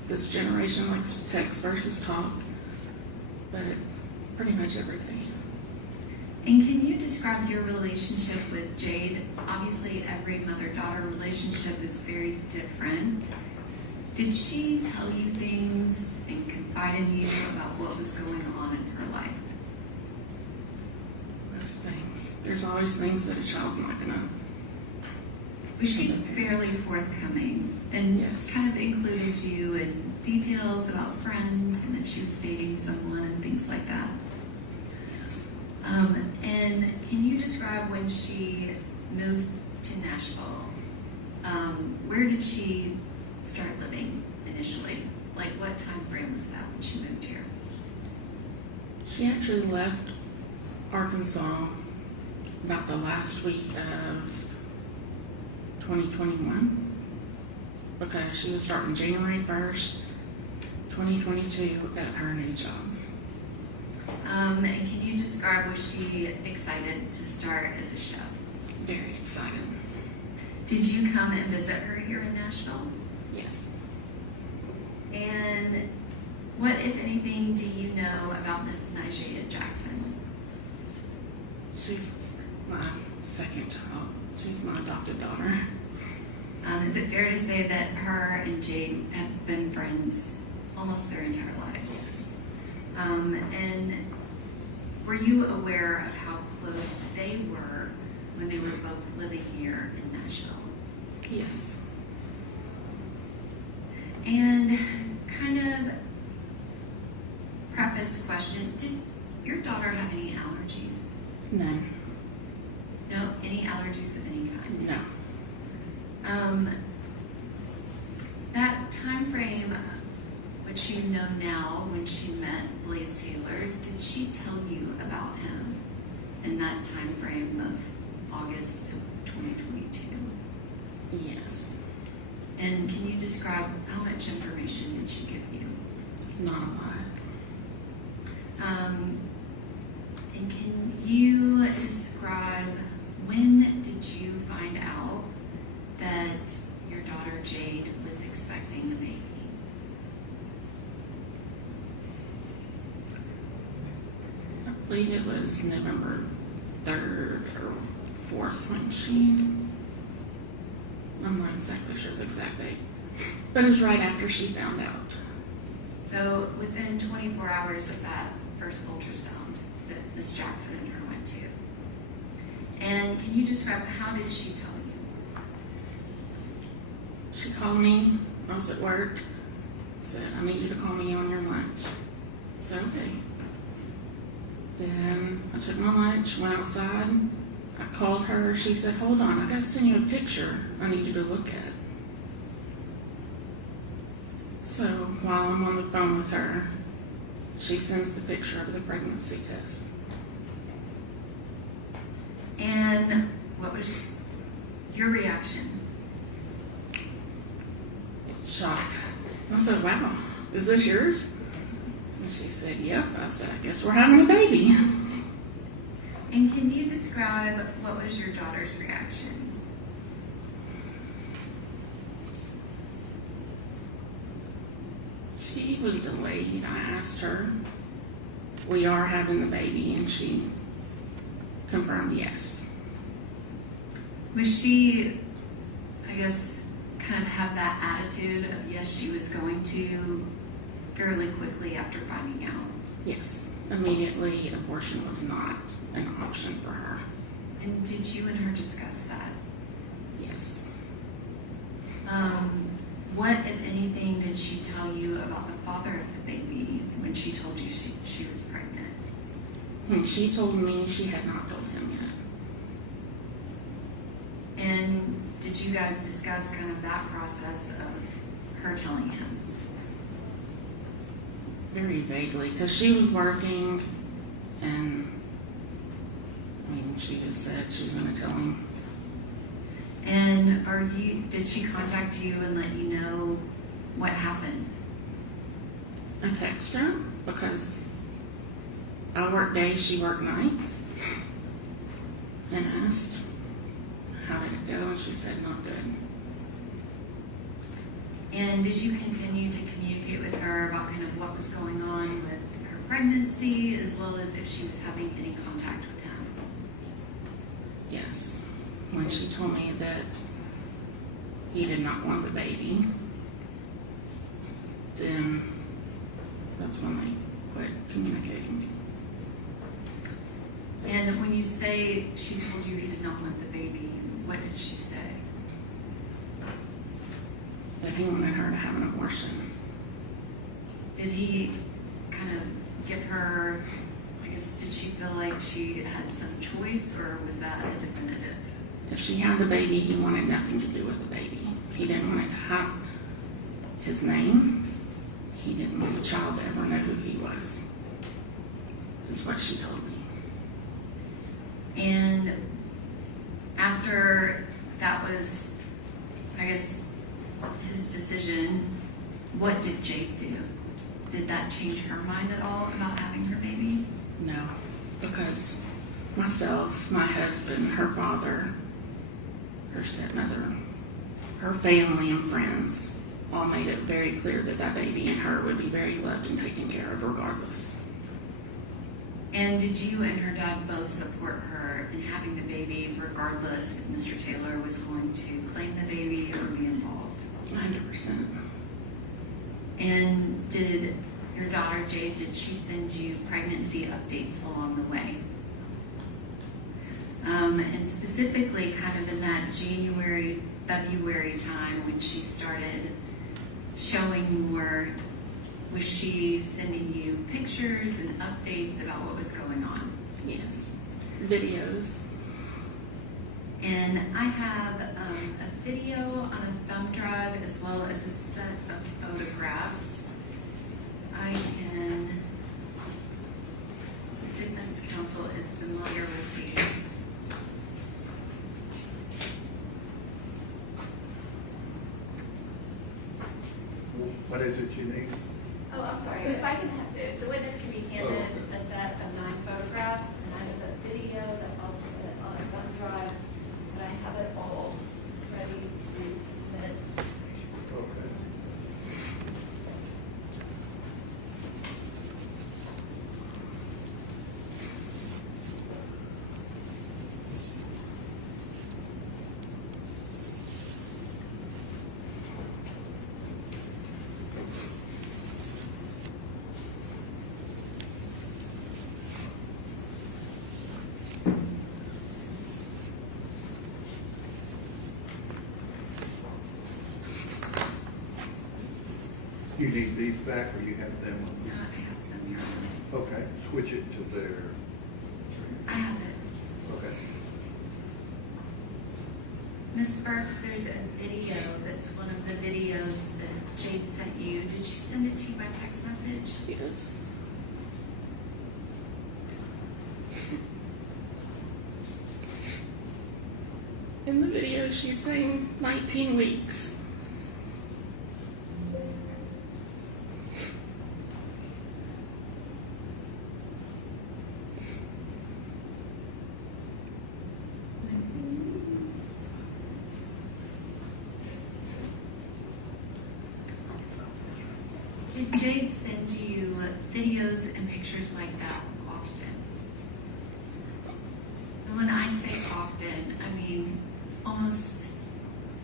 This generation likes to text versus talk, but pretty much every day. And can you describe your relationship with Jade? Obviously, every mother-daughter relationship is very different. Did she tell you things and confide in you about what was going on in her life? Most things. There's always things that a child's not gonna. Was she fairly forthcoming and Yes. kind of included you in details about friends and if she was dating someone and things like that? Yes. And can you describe when she moved to Nashville? Where did she start living initially? Like what time frame was that when she moved here? She actually left Arkansas about the last week of 2021 because she was starting January 1st, 2022 at her new job. And can you describe, was she excited to start as a chef? Very excited. Did you come and visit her here in Nashville? Yes. And what, if anything, do you know about Miss Jade Jackson? She's my second child. She's my adopted daughter. Is it fair to say that her and Jade have been friends almost their entire lives? Yes. And were you aware of how close they were when they were both living here in Nashville? Yes. And kind of preface question, did your daughter have any allergies? None. No, any allergies of any kind? No. That time frame, which you know now when she met Blaise Taylor, did she tell you about him in that time frame of August of 2022? Yes. And can you describe how much information did she give you? Not a lot. And can you describe when did you find out that your daughter Jade was expecting the baby? I believe it was November 3rd or 4th when she, I'm not exactly sure the exact date, but it was right after she found out. So within 24 hours of that first ultrasound that Miss Jackson and her went to. And can you describe how did she tell you? She called me, I was at work, said, I need you to call me on your lunch. I said, okay. Then I took my lunch, went outside, I called her, she said, hold on, I gotta send you a picture I need you to look at. So while I'm on the phone with her, she sends the picture of the pregnancy test. And what was your reaction? Shock. I said, wow, is this yours? And she said, yep. I said, I guess we're having a baby. And can you describe what was your daughter's reaction? She was delayed. I asked her, we are having the baby, and she confirmed yes. Was she, I guess, kind of have that attitude of yes, she was going to fairly quickly after finding out? Yes. Immediately, abortion was not an option for her. And did you and her discuss that? Yes. What, if anything, did she tell you about the father of the baby when she told you she was pregnant? When she told me, she had not told him you guys discuss kind of that process of her telling him? Very vaguely, because she was working, and I mean, she just said she was going to tell him. And did she contact you and let you know what happened? I texted her because I work days, she worked nights, and asked how did it go, and she said not good. And did you continue to communicate with her about kind of what was going on with her pregnancy, as well as if she was having any contact with him? Yes. When she told me that he did not want the baby, then that's when they quit communicating. And when you say she told you he did not want the baby, what did she say? That he wanted her to have an abortion. Did he kind of give her, I guess, did she feel like she had some choice, or was that a definitive? If she had the baby, he wanted nothing to do with the baby. He didn't want it to have his name. He didn't want the child to ever know who he was, is what she told me. And after that was, I guess, his decision, what did Jade do? Did that change her mind at all about having her baby? No, because myself, my husband, her father, her stepmother, her family and friends all made it very clear that that baby and her would be very loved and taken care of regardless. And did you and her dad both support her in having the baby regardless if Mr. Taylor was going to claim the baby or be involved? 100%. And did your daughter Jade, did she send you pregnancy updates along the way? And specifically kind of in that January, February time when she started showing more, was she sending you pictures and updates about what was going on? Yes. Videos. And I have a video on a thumb drive as well as a set of photographs. I can, the defense counsel is familiar with these. What is it you need? Oh, I'm sorry, if I can have, if the witness can be handed a set of 9 photographs, and I have a video that I'll put on a thumb drive, but I have it all ready to submit. Okay. You need these back, or you have them? No, I have them here. Okay, switch it to their, I have it. okay. Ms. Sparks, there's a video that's one of the videos that Jade sent you. Did she send it to you by text message? Yes. In the video, she's saying 19 weeks. Did Jade send you videos and pictures like that often? And when I say often, I mean almost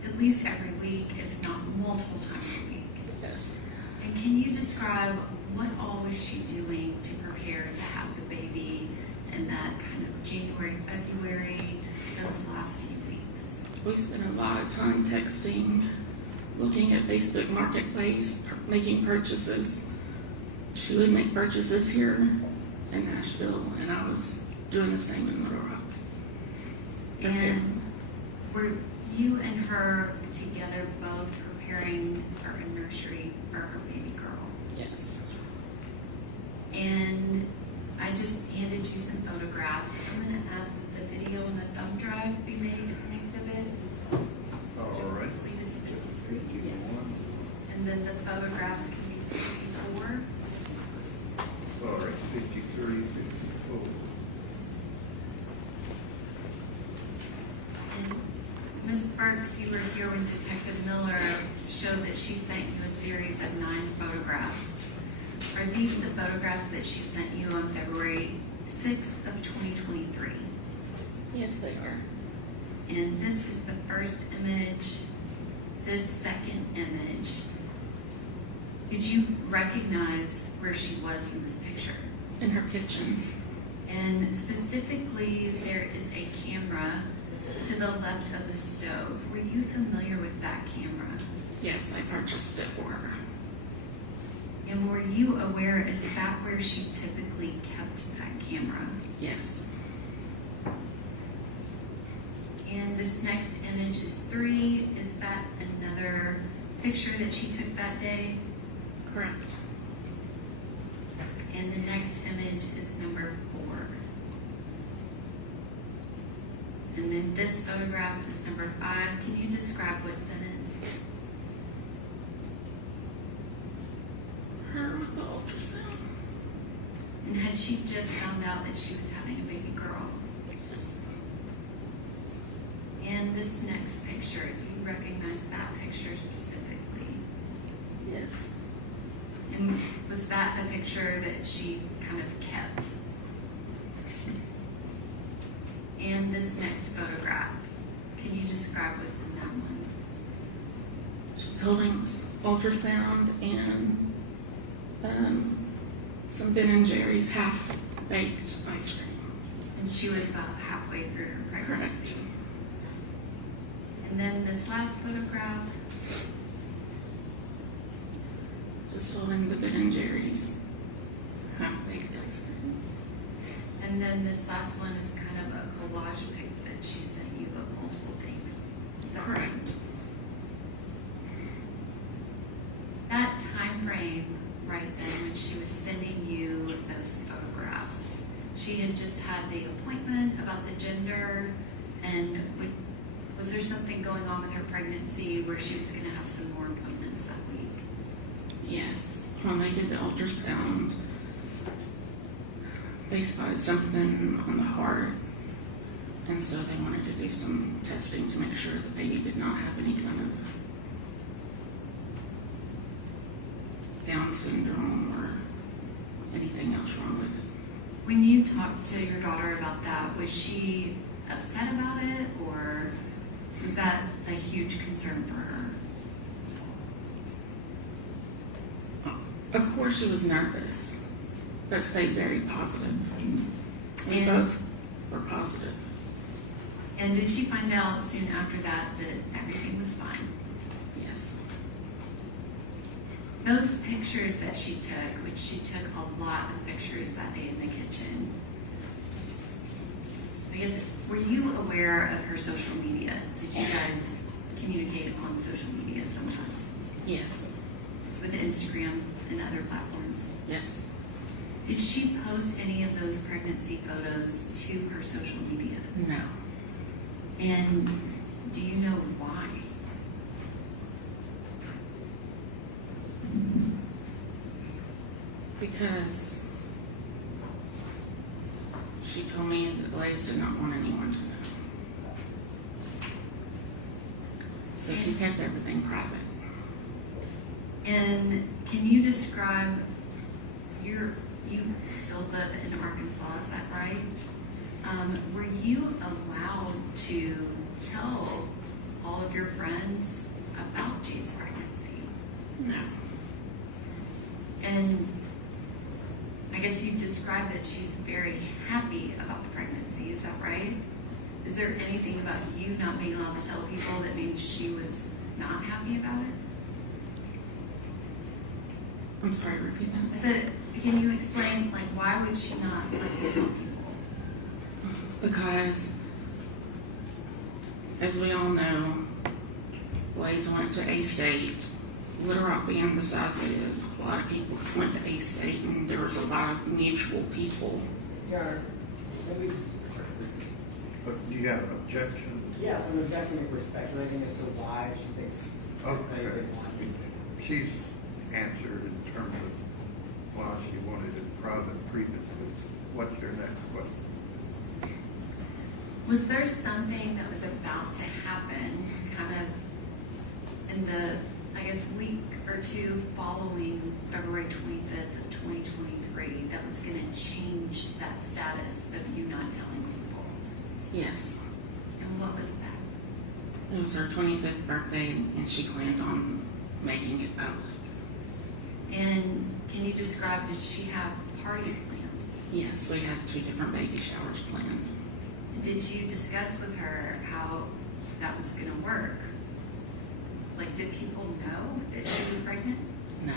at least every week, if not multiple times a week. Yes. And can you describe what all was she doing to prepare to have the baby in that kind of January, February, those last few weeks? We spent a lot of time texting, looking at Facebook Marketplace, making purchases. She would make purchases here in Nashville, and I was doing the same in Little Rock. And were you and her together both preparing for a nursery for her baby girl. Yes. And I just handed you some photographs. I'm going to ask that the video and the thumb drive be made an exhibit. All right. Please. 51. And then the photographs can be 54. All right, 53, 54. And Ms. Burks, you were here when Detective Miller showed that she sent you a series of 9 photographs. Are these the photographs that she sent you on February 6th of 2023? Yes, they are. And this is the first image, this second image. Did you recognize where she was in this picture? In her kitchen. And specifically, there is a camera to the left of the stove. Were you familiar with that camera? Yes, I purchased it for her. And were you aware, is that where she typically kept that camera? Yes. And this next image is 3. Is that another picture that she took that day? Correct. And the next image is number 4. And then this photograph is number 5. Can you describe what's in it? Her with the ultrasound. And had she just found out that she was having a baby girl? Yes. And this next picture, do you recognize that picture specifically? Yes. And was that a picture that she kind of kept? And this next photograph, can you describe what's in that one? She's holding ultrasound and some Ben and Jerry's half-baked ice cream. And she was about halfway through her pregnancy. Correct. And then this last photograph, Just holding the Ben and Jerry's half-baked ice cream. and then this last one is kind of a collage pic that she sent you of multiple things. Is that right? Correct. That time frame right then when she was sending you those photographs, she had just had the appointment about the gender, and was there something going on with her pregnancy where she was going to have some more appointments that week? Yes. When they did the ultrasound, they spotted something on the heart, and so they wanted to do some testing to make sure the baby did not have any kind of Down syndrome or anything else wrong with it. When you talked to your daughter about that, was she upset about it, or was that a huge concern for her? Of course she was nervous, but stayed very positive. We And- both were positive. And did she find out soon after that that everything was fine? Yes. Those pictures that she took, which she took a lot of pictures that day in the kitchen, I guess, were you aware of her social media? Did you guys communicate on social media sometimes? Yes. With Instagram and other platforms? Yes. Did she post any of those pregnancy photos to her social media? No. And do you know why? Because she told me that Blaise did not want anyone to know. So she kept everything private. And can you describe you still live in Arkansas, is that right? Were you allowed to tell all of your friends about Jade's pregnancy? No. And I guess you've described that she's very happy about the pregnancy, is that right? Is there anything about you not being allowed to tell people that means she was not happy about it? I'm sorry, repeat that. I said, can you explain, like, why would she not let you tell people? Because, as we all know, Blaise went to A-State. Little Rock being the size it is, a lot of people went to A-State, and there was a lot of mutual people. Your Honor, maybe just, But do you have an objection? yes, I'm objecting if we're speculating as to why she thinks Okay. things didn't want. She's answered in terms of why she wanted it private previously. What's your next question? Was there something that was about to happen kind of in the, I guess, week or two following February 25th of 2023 that was going to change that status of you not telling people? Yes. And what was that? It was her 25th birthday, and she planned on making it public. And can you describe, did she have parties planned? Yes, we had 2 different baby showers planned. Did you discuss with her how that was going to work? Like, did people know that she was pregnant? No.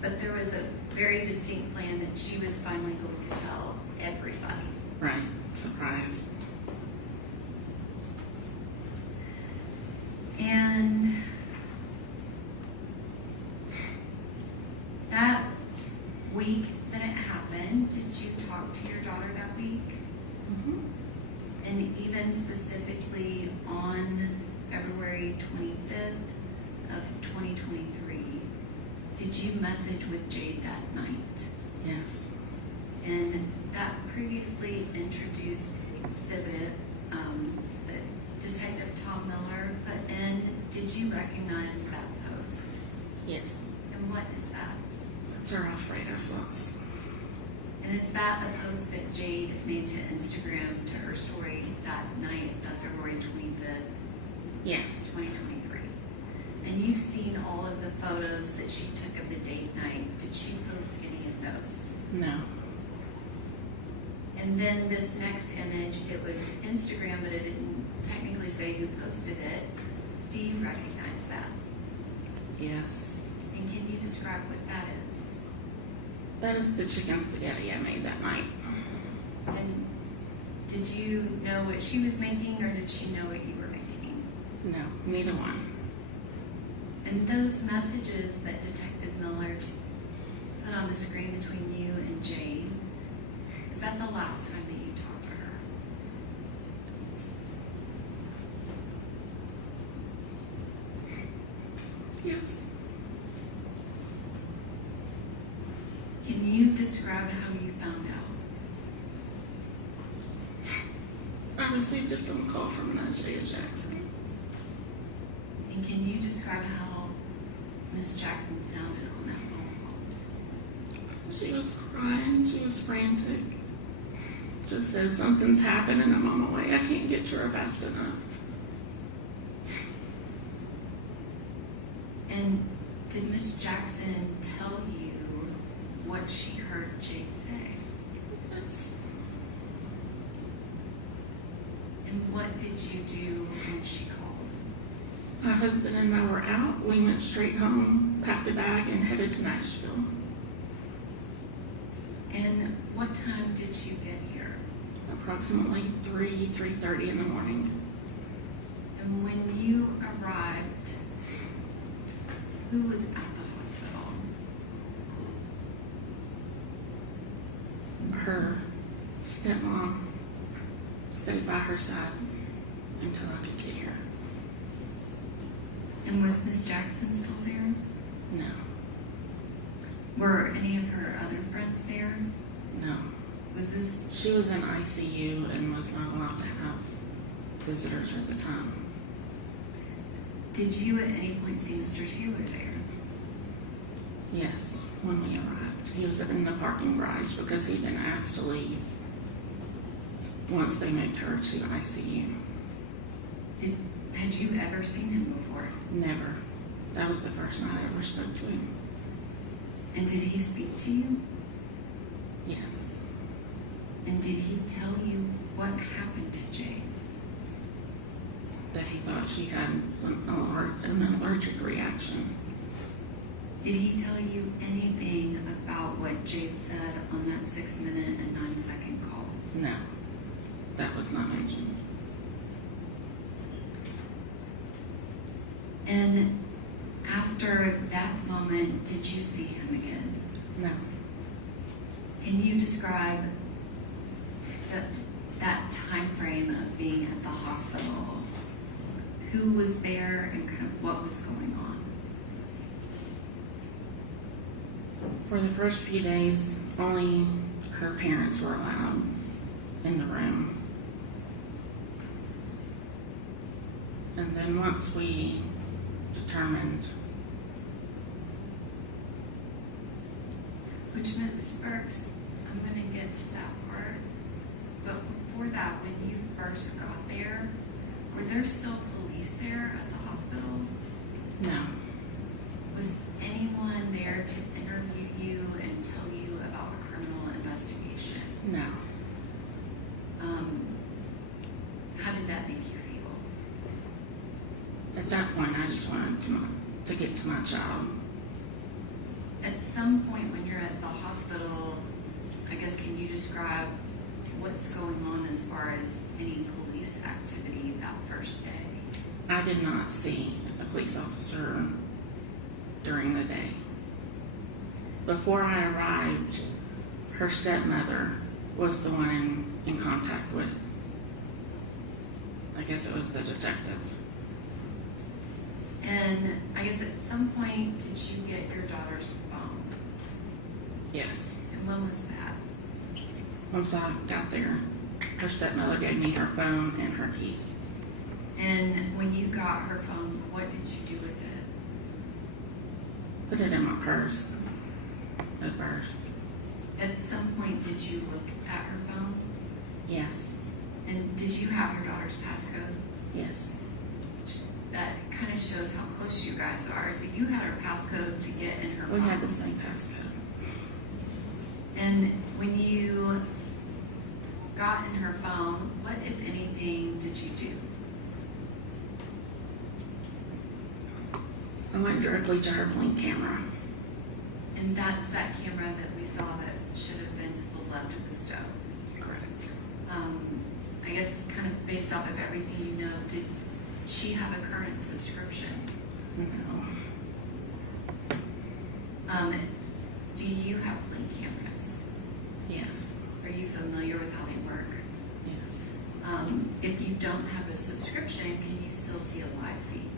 But there was a very distinct plan that she was finally going to tell everybody. Right. Surprise. And that week that it happened, did you talk to your daughter that week? Mm-hmm. And even specifically on February 25th of 2023, did you message with Jade that night? Yes. And that previously introduced exhibit that Detective Tom Miller put in, did you recognize that post? Yes. And what is that? That's her Alfredo sauce. And is that the post that Jade made to Instagram to her story that night of February 25th, Yes. 2023? And you've seen all of the photos that she took of the date night. Did she post any of those? No. And then this next image, it was Instagram, but it didn't technically say who posted it. Do you recognize that? Yes. And can you describe what that is? That is the chicken spaghetti I made that night. And did you know what she was making, or did she know what you were making? No, neither one. And those messages that Detective Miller put on the screen between you and Jade, is that the last time that you talked to her? Yes. Can you describe how you found out? I received a phone call from Jade Jackson. And can you describe how Miss Jackson sounded on that phone call? She was crying. She was frantic. Just says something's happening. I'm on my way. I can't get to her fast enough. And did Miss Jackson tell you what she heard Jade say? Yes. And what did you do when she called? My husband and I were out. We went straight home, packed a bag, and headed to Nashville. And what time did you get here? Approximately 3:30 in the morning. And when you arrived, who was at the hospital? Her stepmom stayed by her side until I could get here. And was Miss Jackson still there? No. Were any of her other friends there? No. Was this, She was in ICU and was not allowed to have visitors at the time. did you at any point see Mr. Taylor there? Yes, when we arrived. He was in the parking garage because he'd been asked to leave once they moved her to ICU. Had you ever seen him before? Never. That was the first night I ever spoke to him. And did he speak to you? Yes. And did he tell you what happened to Jade? That he thought she had an allergic reaction. Did he tell you anything about what Jade said on that 6-minute and 9-second call? No. That was not mentioned. And after that moment, did you see him again? No. Can you describe that time frame of being at the hospital? Who was there and kind of what was going on? For the first few days, only her parents were allowed in the room. And then once we determined, Which Ms. Burks, I'm going to get to that part. But before that, when you first got there, were there still police there at the hospital? no, Was anyone there to interview you and tell you about a criminal investigation? no. How did that make you feel? At that point, I just wanted to get to my job. At some point when you're at the hospital, I guess, can you describe what's going on as far as any police activity that first day? I did not see a police officer during the day. Before I arrived, her stepmother was the one in contact with, I guess it was the detective. And I guess at some point, did you get your daughter's phone? Yes. And when was that? Once I got there, her stepmother gave me her phone and her keys. And when you got her phone, what did you do with it? Put it in my purse at first. At some point, did you look at her phone? Yes. And did you have your daughter's passcode? Yes. That kind of shows how close you guys are. So you had her passcode to get in her We phone. had the same passcode. And when you got in her phone, what, if anything, did you do? I went directly to her Blink camera. And that's that camera that we saw that should have been to the left of the stove. Correct. I guess kind of based off of everything you know, did she have a current subscription? No. Do you have Blink cameras? Yes. Are you familiar with how they work? Yes. If you don't have a subscription, can you still see a live feed?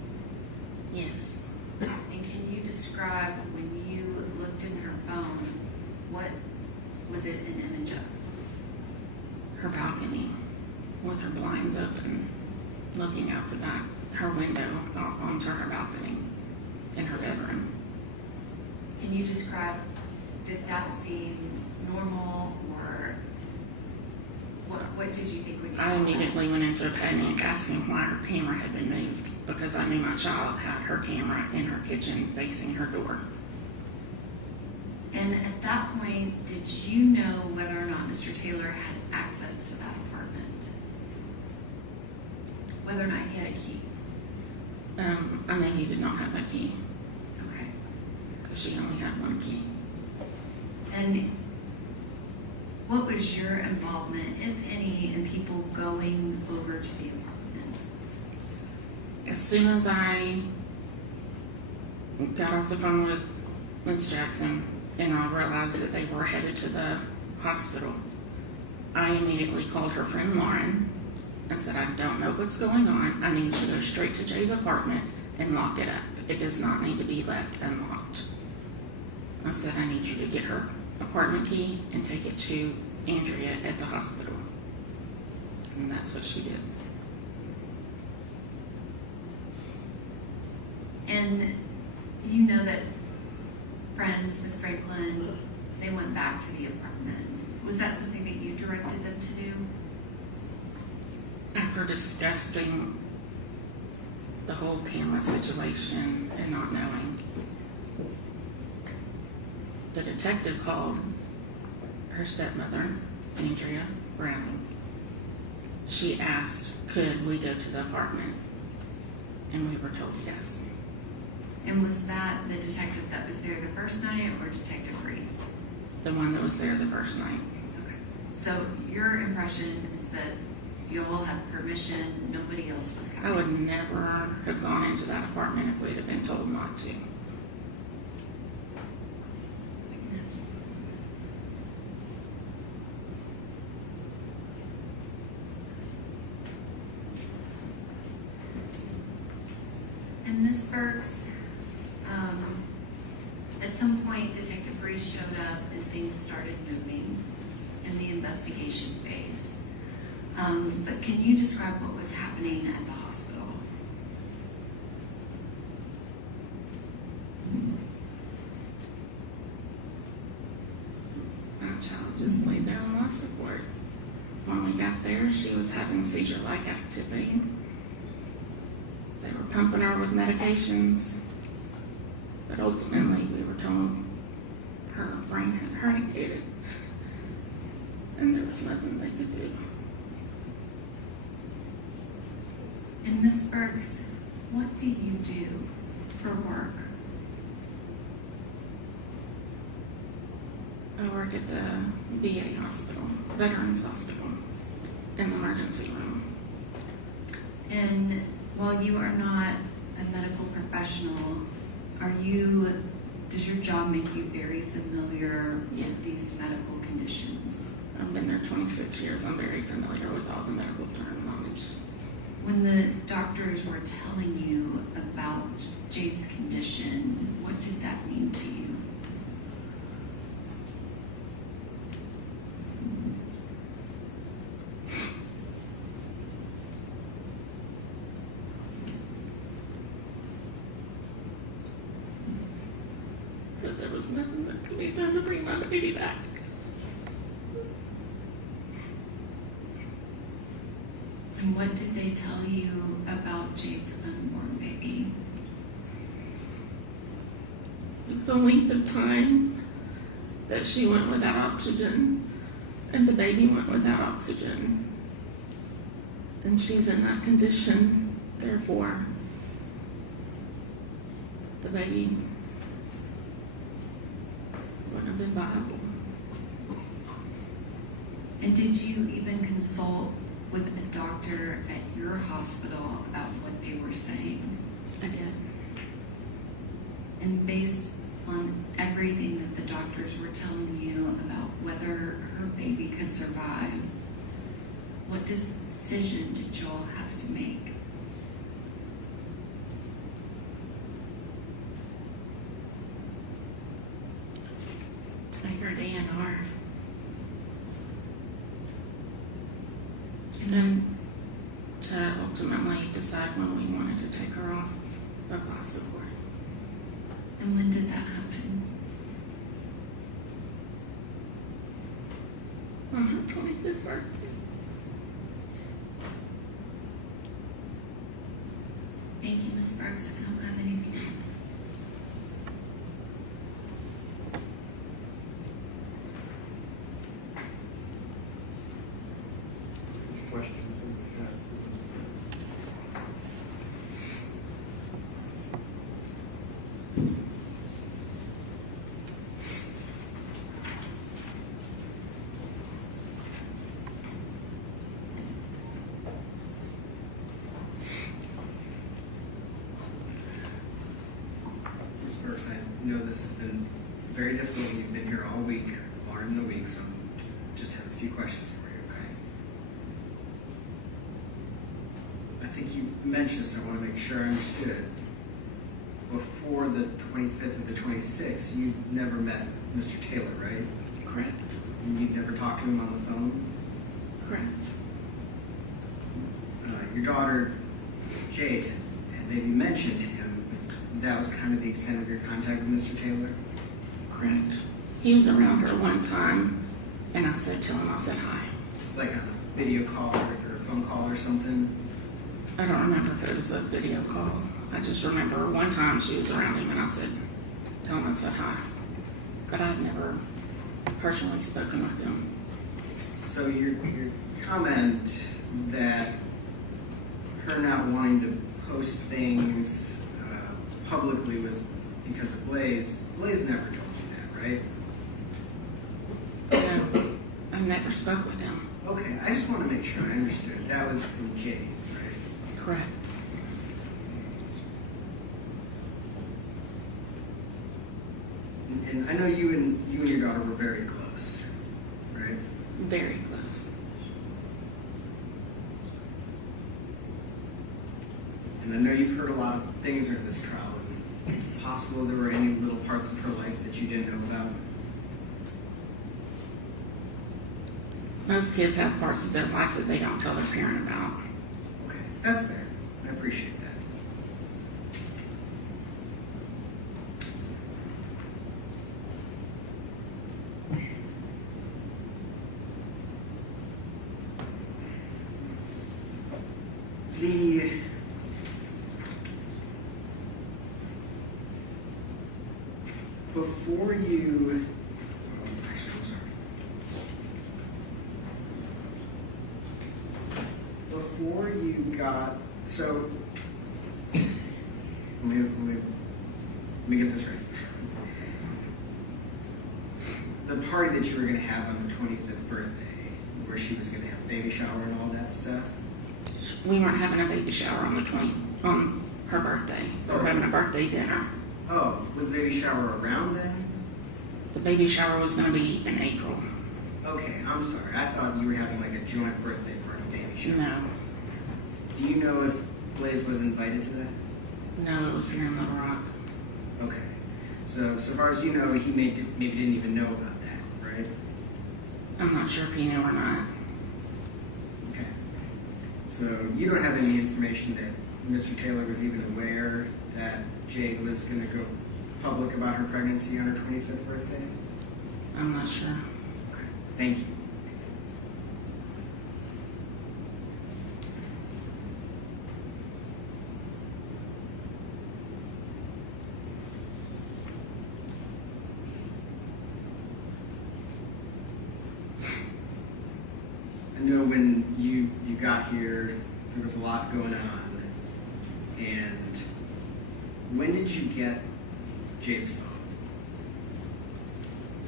Yes. And can you describe when you looked in her phone, what was it an image of? Her balcony with her blinds open, looking out the back, her window off onto her balcony in her bedroom. Can you describe, did that seem normal, or what did you think when you saw I that? immediately went into a panic asking why her camera had been moved because I knew my child had her camera in her kitchen facing her door. And at that point, did you know whether or not Mr. Taylor had access to that apartment? Whether or not he had a key? I know he did not have a key Okay. because she only had one key. And what was your involvement, if any, in people going over to the apartment? As soon as I got off the phone with Miss Jackson and I realized that they were headed to the hospital, I immediately called her friend Lauren and said, I don't know what's going on. I need you to go straight to Jay's apartment and lock it up. It does not need to be left unlocked. I said, I need you to get her apartment key and take it to Andrea at the hospital. And that's what she did. And you know that friends, Ms. Franklin, they went back to the apartment. Was that something that you directed them to do? After discussing the whole camera situation and not knowing, the detective called her stepmother, Andrea Browning. She asked, could we go to the apartment? And we were told yes. And was that the detective that was there the first night, or Detective Reese? The one that was there the first night. Okay. So your impression is that you all had permission, nobody else was I coming? would never have gone into that apartment if we'd have been told not to. And Ms. Burks, at some point Detective Reese showed up and things started moving in the investigation phase. But can you describe what was happening at the hospital? That child just laid there on life support. When we got there, she was having seizure-like activity. They were pumping her with medications, but ultimately we were told her brain had herniated, and there was nothing they could do. And Ms. Burks, what do you do for work? I work at the VA hospital, Veterans Hospital, in the emergency room. And while you are not a medical professional, does your job make you very familiar Yes. with these medical conditions? I've been there 26 years. I'm very familiar with all the medical terminology. When the doctors were telling you about Jade's condition, what did that mean to you? That there was nothing that could be done to bring my baby back. And what did they tell you about Jade's unborn baby? The length of time that she went without oxygen and the baby went without oxygen. And she's in that condition, therefore, the baby wouldn't have been viable. And did you even consult with a doctor at your hospital about what they were saying? I did. And based on everything that the doctors were telling you about whether her baby could survive, what decision did you all have to make? Take her DNR. And then to ultimately decide when we wanted to take her off of life support. And when did that happen? On her 25th birthday. Thank you, Ms. Burks. I don't have anything else. Questions? Ms. Burks, I know this has been very difficult. You've been here all week, longer than a week, so just have a few questions for you, okay? I think you mentioned this, I want to make sure I understood it. Before the 25th or the 26th, you never met Mr. Taylor, right? Correct. And you never talked to him on the phone? Correct. Your daughter, Jade, had maybe mentioned to him, that was kind of the extent of your contact with Mr. Taylor? Correct. He was around her one time, and I said to him, I said hi. Like a video call or a phone call or something? I don't remember if it was a video call. I just remember one time she was around him, and I said, tell him I said hi. But I've never personally spoken with him. So your comment that her not wanting to post things publicly was because of Blaise never told you that, right? No, I never spoke with him. Okay, I just want to make sure I understood. That was from Jade, right? Correct. And I know you and your daughter were very close, right? Very close. And I know you've heard a lot of things during this trial. Is it possible there were any little parts of her life that you didn't know about? Most kids have parts of their life that they don't tell their parent about. Okay, that's fair. I appreciate that. Before you, actually, I'm sorry. Before you got, so, let me get this right. The party that you were going to have on the 25th birthday, where she was going to have a baby shower and all that stuff, We weren't having a baby shower on her birthday. We were having a birthday dinner. oh, was the baby shower around then? The baby shower was going to be in April. Okay, I'm sorry. I thought you were having like a joint birthday party baby shower. No. Do you know if Blaise was invited to that? No, it was here in Little Rock. Okay. So far as you know, he maybe didn't even know about that, right? I'm not sure if he knew or not. Okay. So you don't have any information that Mr. Taylor was even aware that Jade was going to go public about her pregnancy on her 25th birthday? I'm not sure. Okay. Thank you. I know when you got here, there was a lot going on. And when did you get Jade's phone?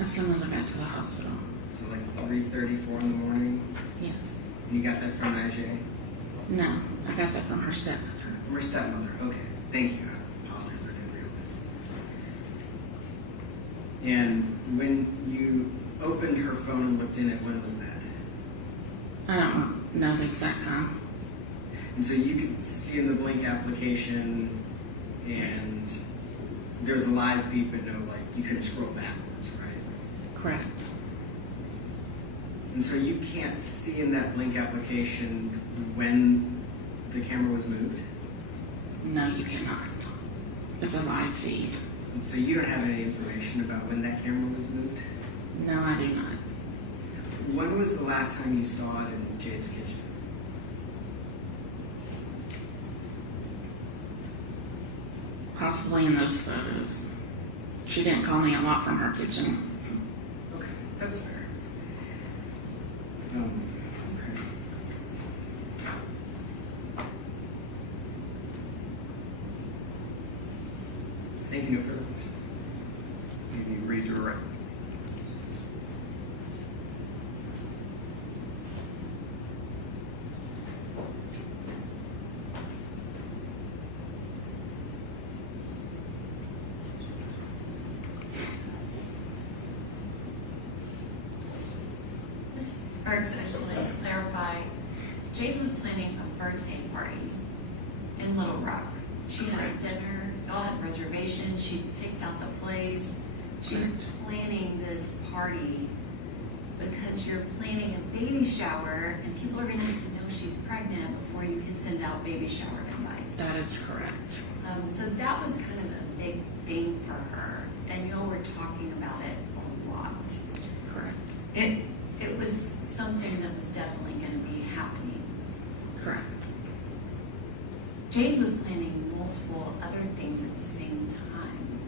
As soon as I got to the hospital. So like 3:34 in the morning? Yes. And you got that from Najee? No, I got that from her stepmother. From her stepmother, okay. Thank you. I apologize, I didn't realize. And when you opened her phone and looked in it, when was that? I don't know the exact time. And so you could see in the Blink application, and there's a live feed, but no, like, you couldn't scroll backwards, right? Correct. And so you can't see in that Blink application when the camera was moved? No, you cannot. It's a live feed. And so you don't have any information about when that camera was moved? No, I do not. When was the last time you saw it in Jade's kitchen? Possibly in those photos. She didn't call me a lot from her kitchen. Okay, that's fair. Okay. Thank you. No further questions. Can you redirect? Ms. Bergs, I just wanted to clarify, Jade was planning a birthday party in Little Rock. She had a dinner, y'all had reservations, she picked out the place. She's planning this party because you're planning a baby shower and people are gonna need to know she's pregnant before you can send out baby shower invites. That is correct. So that was kind of a big thing for her, and y'all were talking about it a lot. Correct. It was something that was definitely going to be happening. Correct. Jade was planning multiple other things at the same time.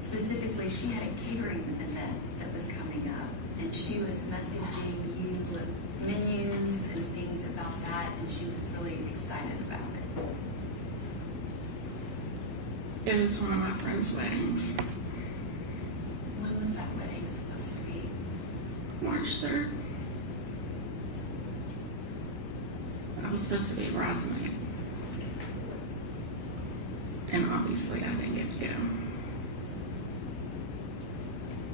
Specifically, she had a catering event that was coming up, and she was messaging you with menus and things about that, and she was really excited about it. It was one of my friend's weddings. When was that wedding supposed to be? March 3rd. was supposed to be Rosemary. And obviously I didn't get to go.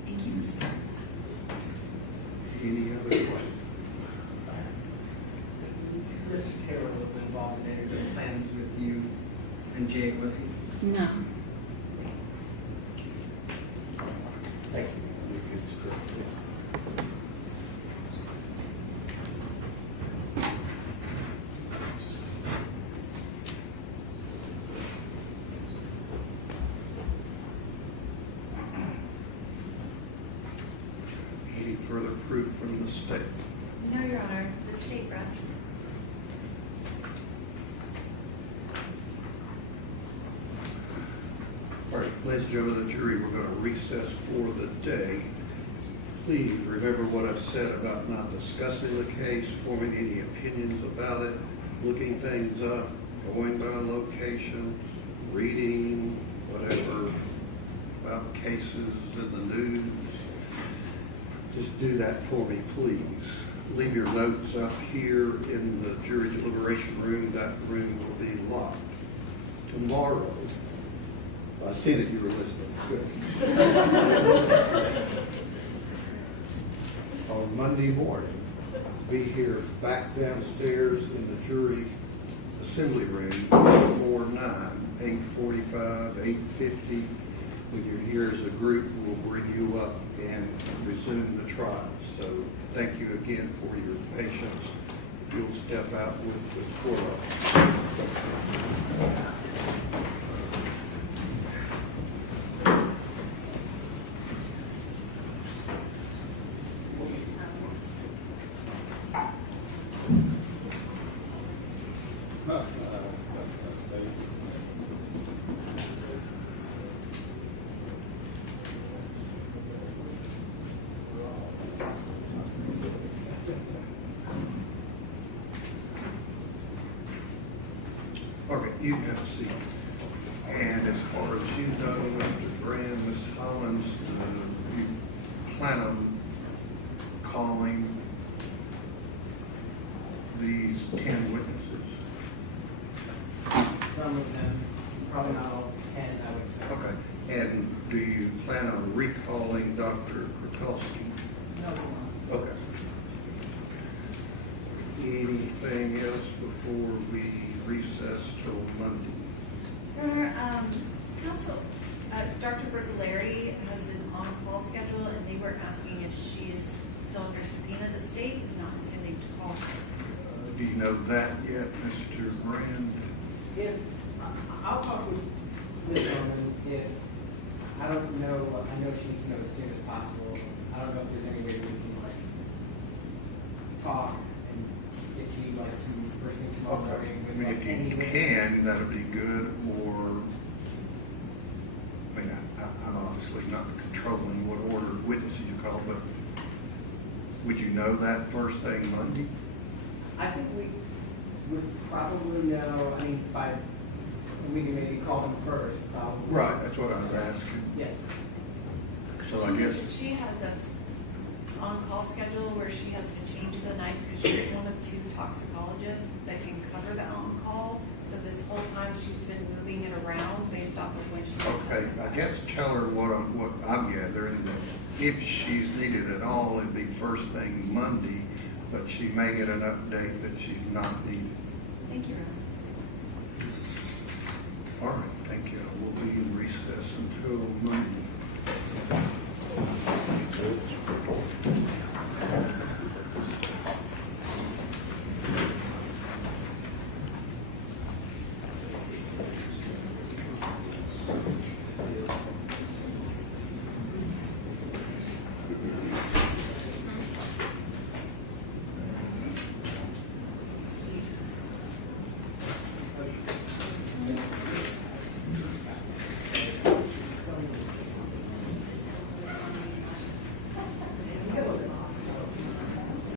Thank you, Ms. Parks. Any other questions? Mr. Taylor wasn't involved in any of the plans with you and Jade, was he? No. Thank you. Any further proof from the state? No, Your Honor, the state rests. All right, ladies and gentlemen of the jury, we're going to recess for the day. Please remember what I've said about not discussing the case, forming any opinions about it, looking things up, going by locations, reading whatever about cases in the news. Just do that for me, please. Leave your notes up here in the jury deliberation room. That room will be locked. Tomorrow, I seen it, you were listening. Good. On Monday morning, be here back downstairs in the jury assembly room before 9, 8:45, 8:50. When you're here as a group, we'll bring you up and resume the trial. So thank you again for your patience. If you'll step out with the court officer. Okay, you can have a seat. And as far as you know, Mr. Graham, Ms. Hollins, you plan on calling these 10 witnesses? Some of them, probably not all 10, I would expect. Okay, and do you plan on recalling Dr. Krakowski? No. Okay. Anything else before we recess till Monday? Your Honor, counsel, Dr. Bertolari has an on-call schedule, and they were asking if she is still under subpoena. The state is not intending to call her. Do you know that yet, Mr. Brand? If, I'll talk with Ms. Norman if, I don't know, I know she needs to know as soon as possible. I don't know if there's any way we can like talk and get to you like first thing tomorrow Okay. morning. I mean, with, if like, any you witnesses. can, that would be good, or, I mean, I'm obviously not controlling what order of witnesses you call, but would you know that first thing Monday? I think we would probably know, I mean, we can maybe call them first, probably. Right, that's what I was asking. Yes. So I guess, She has a on-call schedule where she has to change the nights because she's one of 2 toxicologists that can cover the on-call. So this whole time she's been moving it around based off of when she okay, I guess tell her what I'm gathering, that if she's needed at all, it'd be first thing Monday, but she may get an update that she's not needed. Thank you, Ron.